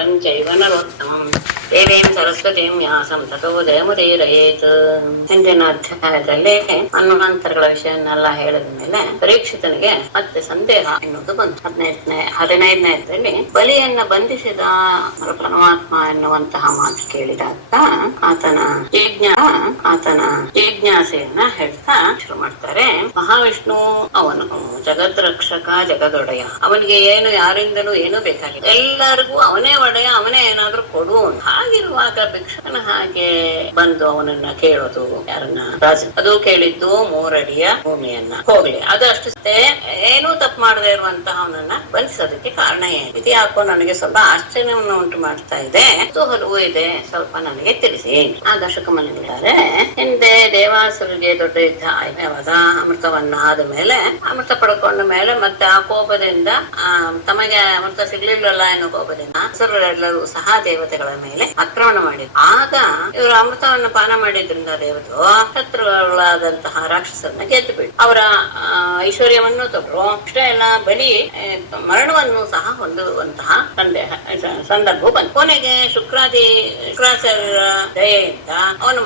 ವರಂಚೈವ ನರೋತ್ತಮಂ ದೇವೀಂ ಸರಸ್ವತೀಂ ವ್ಯಾಸಂ ತಥೋ ಜಯಮುದೀರಯೇತ್. ಹಿಂದಿನ ಅಧ್ಯಾಯದಲ್ಲಿ ಮನ್ವಂತರಗಳ ವಿಷಯನ್ನೆಲ್ಲ ಹೇಳಿದ ಮೇಲೆ ಪರೀಕ್ಷಿತನಿಗೆ ಮತ್ತೆ ಸಂದೇಹ ಎನ್ನುವುದು ಬಂತು. 15ನೇದಲ್ಲಿ ಬಲಿಯನ್ನ ಬಂಧಿಸಿದ ಪರಮಾತ್ಮ ಎನ್ನುವಂತಹ ಮಾತು ಕೇಳಿದಾಗ ಆತನ ಜಿಜ್ಞಾಸೆಯನ್ನ ಹೇಳ್ತಾ ಶುರು ಮಾಡ್ತಾರೆ. ಮಹಾವಿಷ್ಣು ಅವನು ಜಗದ್ರಕ್ಷಕ, ಜಗದೊಡೆಯ. ಅವನಿಗೆ ಏನು ಯಾರಿಂದಲೂ ಏನೂ ಬೇಕಾಗಿಲ್ಲ, ಎಲ್ಲರಿಗೂ ಅವನೇ ಒಡೆಯ, ಅವನೇ ಏನಾದ್ರೂ ಕೊಡು. ಹಾಗಿರುವಾಗ ಭಿಕ್ಷುಕನ ಹಾಗೆ ಬಂದು ಅವನನ್ನ ಕೇಳೋದು ಯಾರನ್ನ? ರಾಜ. ಅದು ಕೇಳಿದ್ದು 3 ಅಡಿಯ ಭೂಮಿಯನ್ನ. ಹೋಗ್ಲಿ, ಅದು ಅಷ್ಟೇ. ಏನೂ ತಪ್ಪು ಮಾಡದೇ ಇರುವಂತಹ ಅವನನ್ನ ಬಂಧಿಸೋದಕ್ಕೆ ಕಾರಣ ಏನು? ಇದು ಯಾಕೋ ನನಗೆ ಸ್ವಲ್ಪ ಆಶ್ಚರ್ಯವನ್ನು ಉಂಟು ಮಾಡ್ತಾ ಇದೆ, ಕುತೂಹಲವೂ ಇದೆ, ಸ್ವಲ್ಪ ನನಗೆ ತಿಳಿಸಿ. ಆಗ ಶುಕಮುನಿಗಳಿದ್ದಾರೆ, ಹಿಂದೆ ದೇವಾಸುರಿಗೆ ದೊಡ್ಡ ಯುದ್ಧ ಆಯ್ತವಾದ ಅಮೃತವನ್ನ ಆದ ಮೇಲೆ, ಅಮೃತ ಪಡ್ಕೊಂಡ ಮೇಲೆ ಮತ್ತೆ ಆ ಕೋಪದಿಂದ ತಮಗೆ ಅಮೃತ ಸಿಗ್ಲಿಲ್ಲಲ್ಲ ಎನ್ನುವ ಕೋಪದಿಂದ ಅಸುರರೆಲ್ಲರೂ ಸಹ ದೇವತೆಗಳ ಮೇಲೆ ಆಕ್ರಮಣ ಮಾಡಿದ್ರು. ಆಗ ಇವರು ಅಮೃತವನ್ನು ಪಾನ ಮಾಡಿದ್ರಿಂದ ದೇವತೆಗಳು ಶತ್ರುಗಳಾದಂತಹ ರಾಕ್ಷಸರನ್ನ ಗೆದ್ದು ಬಿಟ್ಟು ಅವರ ಐಶ್ವರ್ಯವನ್ನು ತಗೊಂಡ್ರು. ಅಷ್ಟೇ ಎಲ್ಲ ಬಲಿ ಮರಣವನ್ನು ಸಹ ಹೊಂದುವಂತಹ ಸಂದರ್ಭ ಬಂತು. ಕೊನೆಗೆ ಶುಕ್ರಾಚಾರ್ಯರ ದಯೆಯಿಂದ ಅವನು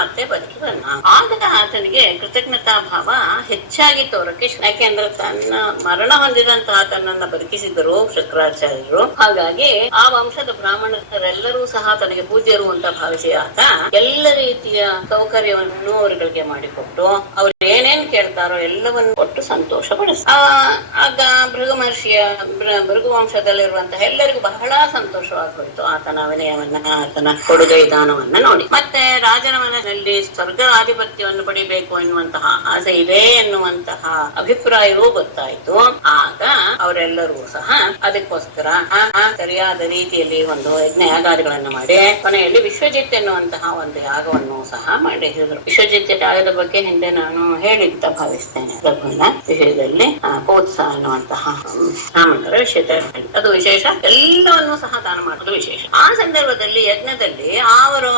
ಮತ್ತೆ ಬದುಕಿ ಬಂದ. ಆಗ ಆತನಿಗೆ ಕೃತಜ್ಞತಾ ಭಾವ ಹೆಚ್ಚಾಗಿ ತೋರಕ್ಕೆ, ಯಾಕೆಂದ್ರೆ ತನ್ನ ಮರಣ ಹೊಂದಿದಂತಹ ತನ್ನನ್ನ ಬದುಕಿಸಿದರು ಶುಕ್ರಾಚಾರ್ಯರು. ಹಾಗಾಗಿ ಆ ವಂಶದ ಬ್ರಾಹ್ಮಣರೆಲ್ಲರೂ ಸಹ ತನಗೆ ಪೂಜ್ಯರು ಅಂತ ಭಾವಿಸಿ ಆತ ಎಲ್ಲ ರೀತಿಯ ಸೌಕರ್ಯವನ್ನು ಅವರುಗಳಿಗೆ ಮಾಡಿಕೊಟ್ಟು ಅವ್ರು ಏನೇನ್ ಕೇಳ್ತಾರೋ ಎಲ್ಲವನ್ನು ಕೊಟ್ಟು ಸಂತೋಷ ಪಡಿಸ. ಆಗ ಭೃಗು ವಂಶದಲ್ಲಿರುವಂತಹ ಎಲ್ಲರಿಗೂ ಬಹಳ ಸಂತೋಷವಾಗ್ಬಿಡ್ತು ಆತನ ವಿನಯವನ್ನ, ಆತನ ಕೊಡುಗೆ ವಿಧಾನವನ್ನ ನೋಡಿ. ಮತ್ತೆ ರಾಜನ ಮನೆಯಲ್ಲಿ ಸ್ವರ್ಗ ಆಧಿಪತ್ಯವನ್ನು ಪಡಿಬೇಕು ಎನ್ನುವಂತಹ ಆಸೆ ಇದೆ ಎನ್ನುವಂತಹ ಅಭಿಪ್ರಾಯವೂ ಗೊತ್ತಾಯ್ತು. ಆಗ ಅವರೆಲ್ಲರೂ ಸಹ ಅದಕ್ಕೋಸ್ಕರ ಸರಿಯಾದ ರೀತಿಯಲ್ಲಿ ಒಂದು ಯಜ್ಞ ಯಾಗಾದಿಗಳನ್ನ ಮಾಡಿ ಕೊನೆಯಲ್ಲಿ ವಿಶ್ವಜಿತ್ ಎನ್ನುವಂತಹ ಒಂದು ಯಾಗವನ್ನು ಸಹ ಮಾಡಿದ್ರು. ವಿಶ್ವಜಿತ್ ಯಾಗದ ಬಗ್ಗೆ ಹಿಂದೆ ನಾನು ಹೇಳಿದ್ದ ಭಾವಿಸ್ತೇನೆ. ರಘುವಿನ ವಿಷಯದಲ್ಲಿ ಪೋತ್ಸ ಅನ್ನುವಂತಹ ಬ್ರಾಹ್ಮಣರ ವಿಷಯದಲ್ಲಿ ಅದು ವಿಶೇಷ. ಎಲ್ಲವನ್ನೂ ಸಹ ದಾನ ಮಾಡುವುದು ವಿಶೇಷ. ಆ ಸಂದರ್ಭದಲ್ಲಿ ಯಜ್ಞದಲ್ಲಿ ಅವರು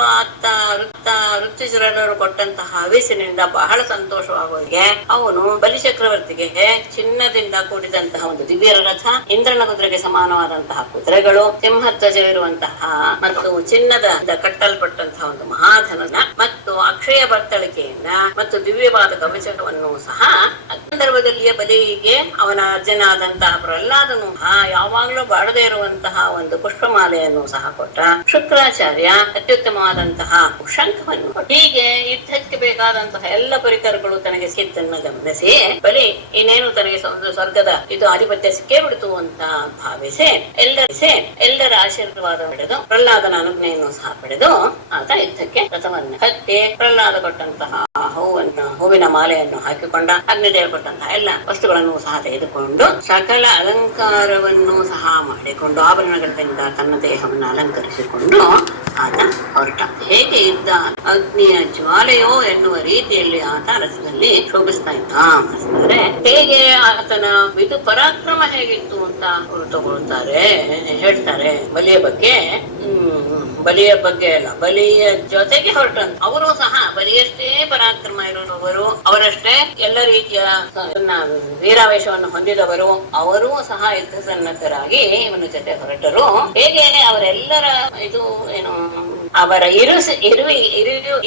ಋತುಜರರು ಕೊಟ್ಟಂತಹ ಹವಿಸಿನಿಂದ ಬಹಳ ಸಂತೋಷವಾಗುವಾಗೆ ಅವನು ಬಲಿಚಕ್ರವರ್ತಿಗೆ ಚಿನ್ನದಿಂದ ಕೂಡಿದಂತಹ ಒಂದು ದಿವ್ಯ ರಥ, ಇಂದ್ರನ ಕುದುರೆಗೆ ಸಮಾನವಾದಂತಹ ಕುದುರೆಗಳು, ಸಿಂಹಧ್ವಜವಿರುವಂತಹ ಮತ್ತು ಚಿನ್ನದ ಕಟ್ಟಲ್ಪಟ್ಟಂತಹ ಒಂದು ಮಹಾಧನನ ಮತ್ತು ಅಕ್ಷಯ ಬತ್ತಳಿಕೆಯಿಂದ ಮತ್ತು ದಿವ್ಯವಾದ ಕವಚವನ್ನು ಸಹ ಸಂದರ್ಭದಲ್ಲಿಯೇ ಬಲಿಗೆ ಅವನ ಅಜ್ಜನಾದಂತಹ ಪ್ರಹ್ಲಾದನು ಯಾವಾಗ್ಲೂ ಬಾಡದೇ ಇರುವಂತಹ ಒಂದು ಪುಷ್ಪಮಾಲೆಯನ್ನು ಸಹ ಕೊಟ್ಟ. ಶುಕ್ರಾಚಾರ್ಯ ಅತ್ಯುತ್ತಮವಾದಂತಹ ಶಂಖವನ್ನು. ಹೀಗೆ ಯುದ್ಧಕ್ಕೆ ಬೇಕಾದಂತಹ ಎಲ್ಲ ಪರಿಕರಗಳು ತನಗೆ ಸಿಕ್ಕನ್ನು ಗಮನಿಸಿ ಬಲಿ ಇನ್ನೇನು ತನಗೆ ಸ್ವರ್ಗದ ಇದು ಆಧಿಪತ್ಯ ಸಿಕ್ಕೇ ಬಿಡ್ತು ಅಂತ ಭಾವಿಸಿ ಎಲ್ಲರ ಆಶೀರ್ವಾದ ಪಡೆದು ಪ್ರಹ್ಲಾದನ ಅನುಜ್ಞೆಯನ್ನು ಸಹ ಪಡೆದು ಆತ ಯುದ್ಧಕ್ಕೆ ರಥವನ್ನು ಹತ್ತಿ ಪ್ರಹ್ಲಾದ ಕೊಟ್ಟಂತಹ ಹೂವಿನ ಮಾಲೆಯನ್ನು ಹಾಕಿಕೊಂಡ, ಅಗ್ನಿದೇವ ಕೊಟ್ಟಂತಹ ಎಲ್ಲ ವಸ್ತುಗಳನ್ನು ಸಹ ತೆಗೆದುಕೊಂಡು ಸಕಲ ಅಲಂಕಾರವನ್ನು ಸಹ ಮಾಡಿಕೊಂಡು ಆಭರಣಗಳಿಂದ ತನ್ನ ದೇಹವನ್ನು ಅಲಂಕರಿಸಿಕೊಂಡು ಆತ ಹೊರಟ. ಹೇಗೆ ಇದ್ದ ಅಗ್ನಿಯ ಜ್ವಾಲೆಯೋ ಎನ್ನುವ ರೀತಿಯಲ್ಲಿ ಆತ ರಥದಲ್ಲಿ ಶೋಭಿಸ್ತಾ ಇದ್ದ. ಹೇಗೆ ಆತನ ಇದು ಪರಾಕ್ರಮ ಹೇಗಿತ್ತು ಅಂತ ಅವರು ತಗೊಳ್ತಾರೆ, ಹೇಳ್ತಾರೆ. ಬಲಿಯ ಬಗ್ಗೆ ಅಲ್ಲ, ಬಲಿಯ ಜೊತೆಗೆ ಹೊರಟಂತ ಅವರು ಸಹ ಬಲಿಯಷ್ಟೇ ಪರಾಕ್ರಮ ಇರುವವರು, ಅವರಷ್ಟೇ ಎಲ್ಲ ರೀತಿಯ ವೀರಾವೇಶವನ್ನು ಹೊಂದಿದವರು. ಅವರೂ ಸಹ ಯುದ್ಧ ಸನ್ನದ್ಧರಾಗಿ ಇವನ ಜೊತೆ ಹೊರಟರು. ಹೇಗೆ ಅವರೆಲ್ಲರ ಇದು ಏನು ಅವರ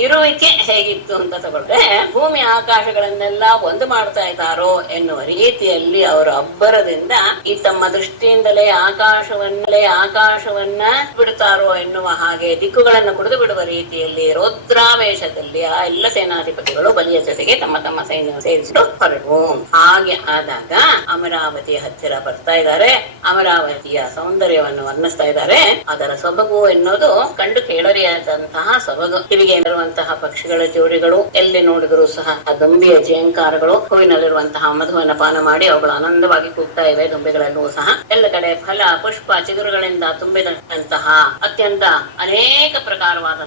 ಇರುವಿಕೆ ಹೇಗಿತ್ತು ಅಂತ ತಗೊಂಡ್ರೆ, ಭೂಮಿ ಆಕಾಶಗಳನ್ನೆಲ್ಲ ಒಂದು ಮಾಡ್ತಾ ಇದ್ದಾರೋ ಎನ್ನುವ ರೀತಿಯಲ್ಲಿ ಅವರು ಅಬ್ಬರದಿಂದ ಈ ತಮ್ಮ ದೃಷ್ಟಿಯಿಂದಲೇ ಆಕಾಶವನ್ನ ಬಿಡುತ್ತಾರೋ ಎನ್ನುವ ಹಾಗೆ ದಿಕ್ಕುಗಳನ್ನು ಕುಡಿದು ಬಿಡುವ ರೀತಿಯಲ್ಲಿ ರೌದ್ರಾವೇಶದಲ್ಲಿ ಆ ಎಲ್ಲ ಸೇನಾಧಿಪತಿಗಳು ಬಲಿಯ ಜೊತೆಗೆ ತಮ್ಮ ತಮ್ಮ ಸೈನ್ಯ ಸೇರಿಸಿಟ್ಟು ಹೊರಟು. ಹಾಗೆ ಆದಾಗ ಅಮರಾವತಿಯ ಹತ್ತಿರ ಬರ್ತಾ ಇದ್ದಾರೆ. ಅಮರಾವತಿಯ ಸೌಂದರ್ಯವನ್ನು ವರ್ಣಿಸ್ತಾ ಇದ್ದಾರೆ. ಅದರ ಸೊಬಗು ಎನ್ನುವುದು ಕಂಡು ಕೇಳರಿಯಾದಂತಹ ಸೊಬಗು. ಕಿವಿಗೆ ಇರುವಂತಹ ಪಕ್ಷಿಗಳ ಜೋಡಿಗಳು, ಎಲ್ಲಿ ನೋಡಿದರೂ ಸಹ ದುಂಬಿಯ ಜೇಂಕಾರಗಳು, ಹೂವಿನಲ್ಲಿರುವಂತಹ ಮಧುವನ್ನು ಪಾನ ಮಾಡಿ ಅವುಗಳು ಆನಂದವಾಗಿ ಕೂಗ್ತಾ ಇವೆ. ದುಂಬಿಗಳಲ್ಲೂ ಸಹ ಎಲ್ಲ ಕಡೆ ಫಲ ಪುಷ್ಪ ಚಿಗುರುಗಳಿಂದ ತುಂಬಿದಂತಹ ಅತ್ಯಂತ ಅನೇಕ ಪ್ರಕಾರವಾದ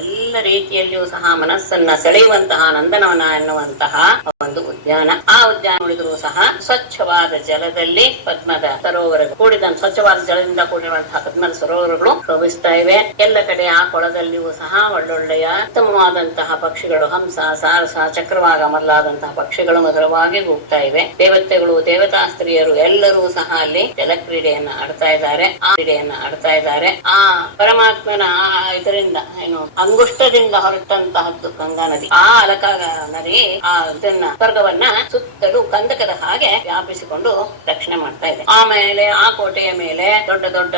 ಎಲ್ಲ ರೀತಿಯಲ್ಲಿಯೂ ಸಹ ಮನಸ್ಸನ್ನ ಸೆಳೆಯುವಂತಹ ನಂದನವನ ಎನ್ನುವಂತಹ ಒಂದು ಉದ್ಯಾನ. ಆ ಉದ್ಯಾನ ನೋಡಿದ್ರು ಸಹ ಸ್ವಚ್ಛವಾದ ಜಲದಲ್ಲಿ ಪದ್ಮದ ಸರೋವರಗಳು ಕೂಡಿದ ಸ್ವಚ್ಛವಾದ ಜಲದಿಂದ ಕೂಡಿರುವಂತಹ ಪದ್ಮದ ಸರೋವರಗಳು ಶೋಭಿಸ್ತಾ ಇವೆ. ಎಲ್ಲ ಕಡೆ ಆ ಕೊಳದಲ್ಲಿಯೂ ಸಹ ಒಳ್ಳೊಳ್ಳೆಯ ಉತ್ತಮವಾದಂತಹ ಪಕ್ಷಿಗಳು, ಹಂಸ, ಸಾರಸ, ಚಕ್ರವಾಕ ಮೊದಲಾದಂತಹ ಪಕ್ಷಿಗಳು ಮಧುರವಾಗಿ ಹೋಗ್ತಾ ಇವೆ. ದೇವತೆಗಳು, ದೇವತಾ ಸ್ತ್ರೀಯರು ಎಲ್ಲರೂ ಸಹ ಅಲ್ಲಿ ಜಲಕ್ರೀಡೆಯನ್ನ ಆಡ್ತಾ ಇದ್ದಾರೆ. ಆ ಪರಮಾತ್ಮನ ಇದರಿಂದ ಏನು ಅಂಗುಷ್ಟದಿಂದ ಹೊರಟಂತಹದ್ದು ಗಂಗಾ ನದಿ. ಆ ಅಲಕ ನದಿ ಆ ಇದನ್ನ ಸ್ವರ್ಗವನ್ನ ಸುತ್ತಲೂ ಕಂದಕದ ಹಾಗೆ ವ್ಯಾಪಿಸಿಕೊಂಡು ರಕ್ಷಣೆ ಮಾಡ್ತಾ ಇದೆ. ಆಮೇಲೆ ಆ ಕೋಟೆಯ ಮೇಲೆ ದೊಡ್ಡ ದೊಡ್ಡ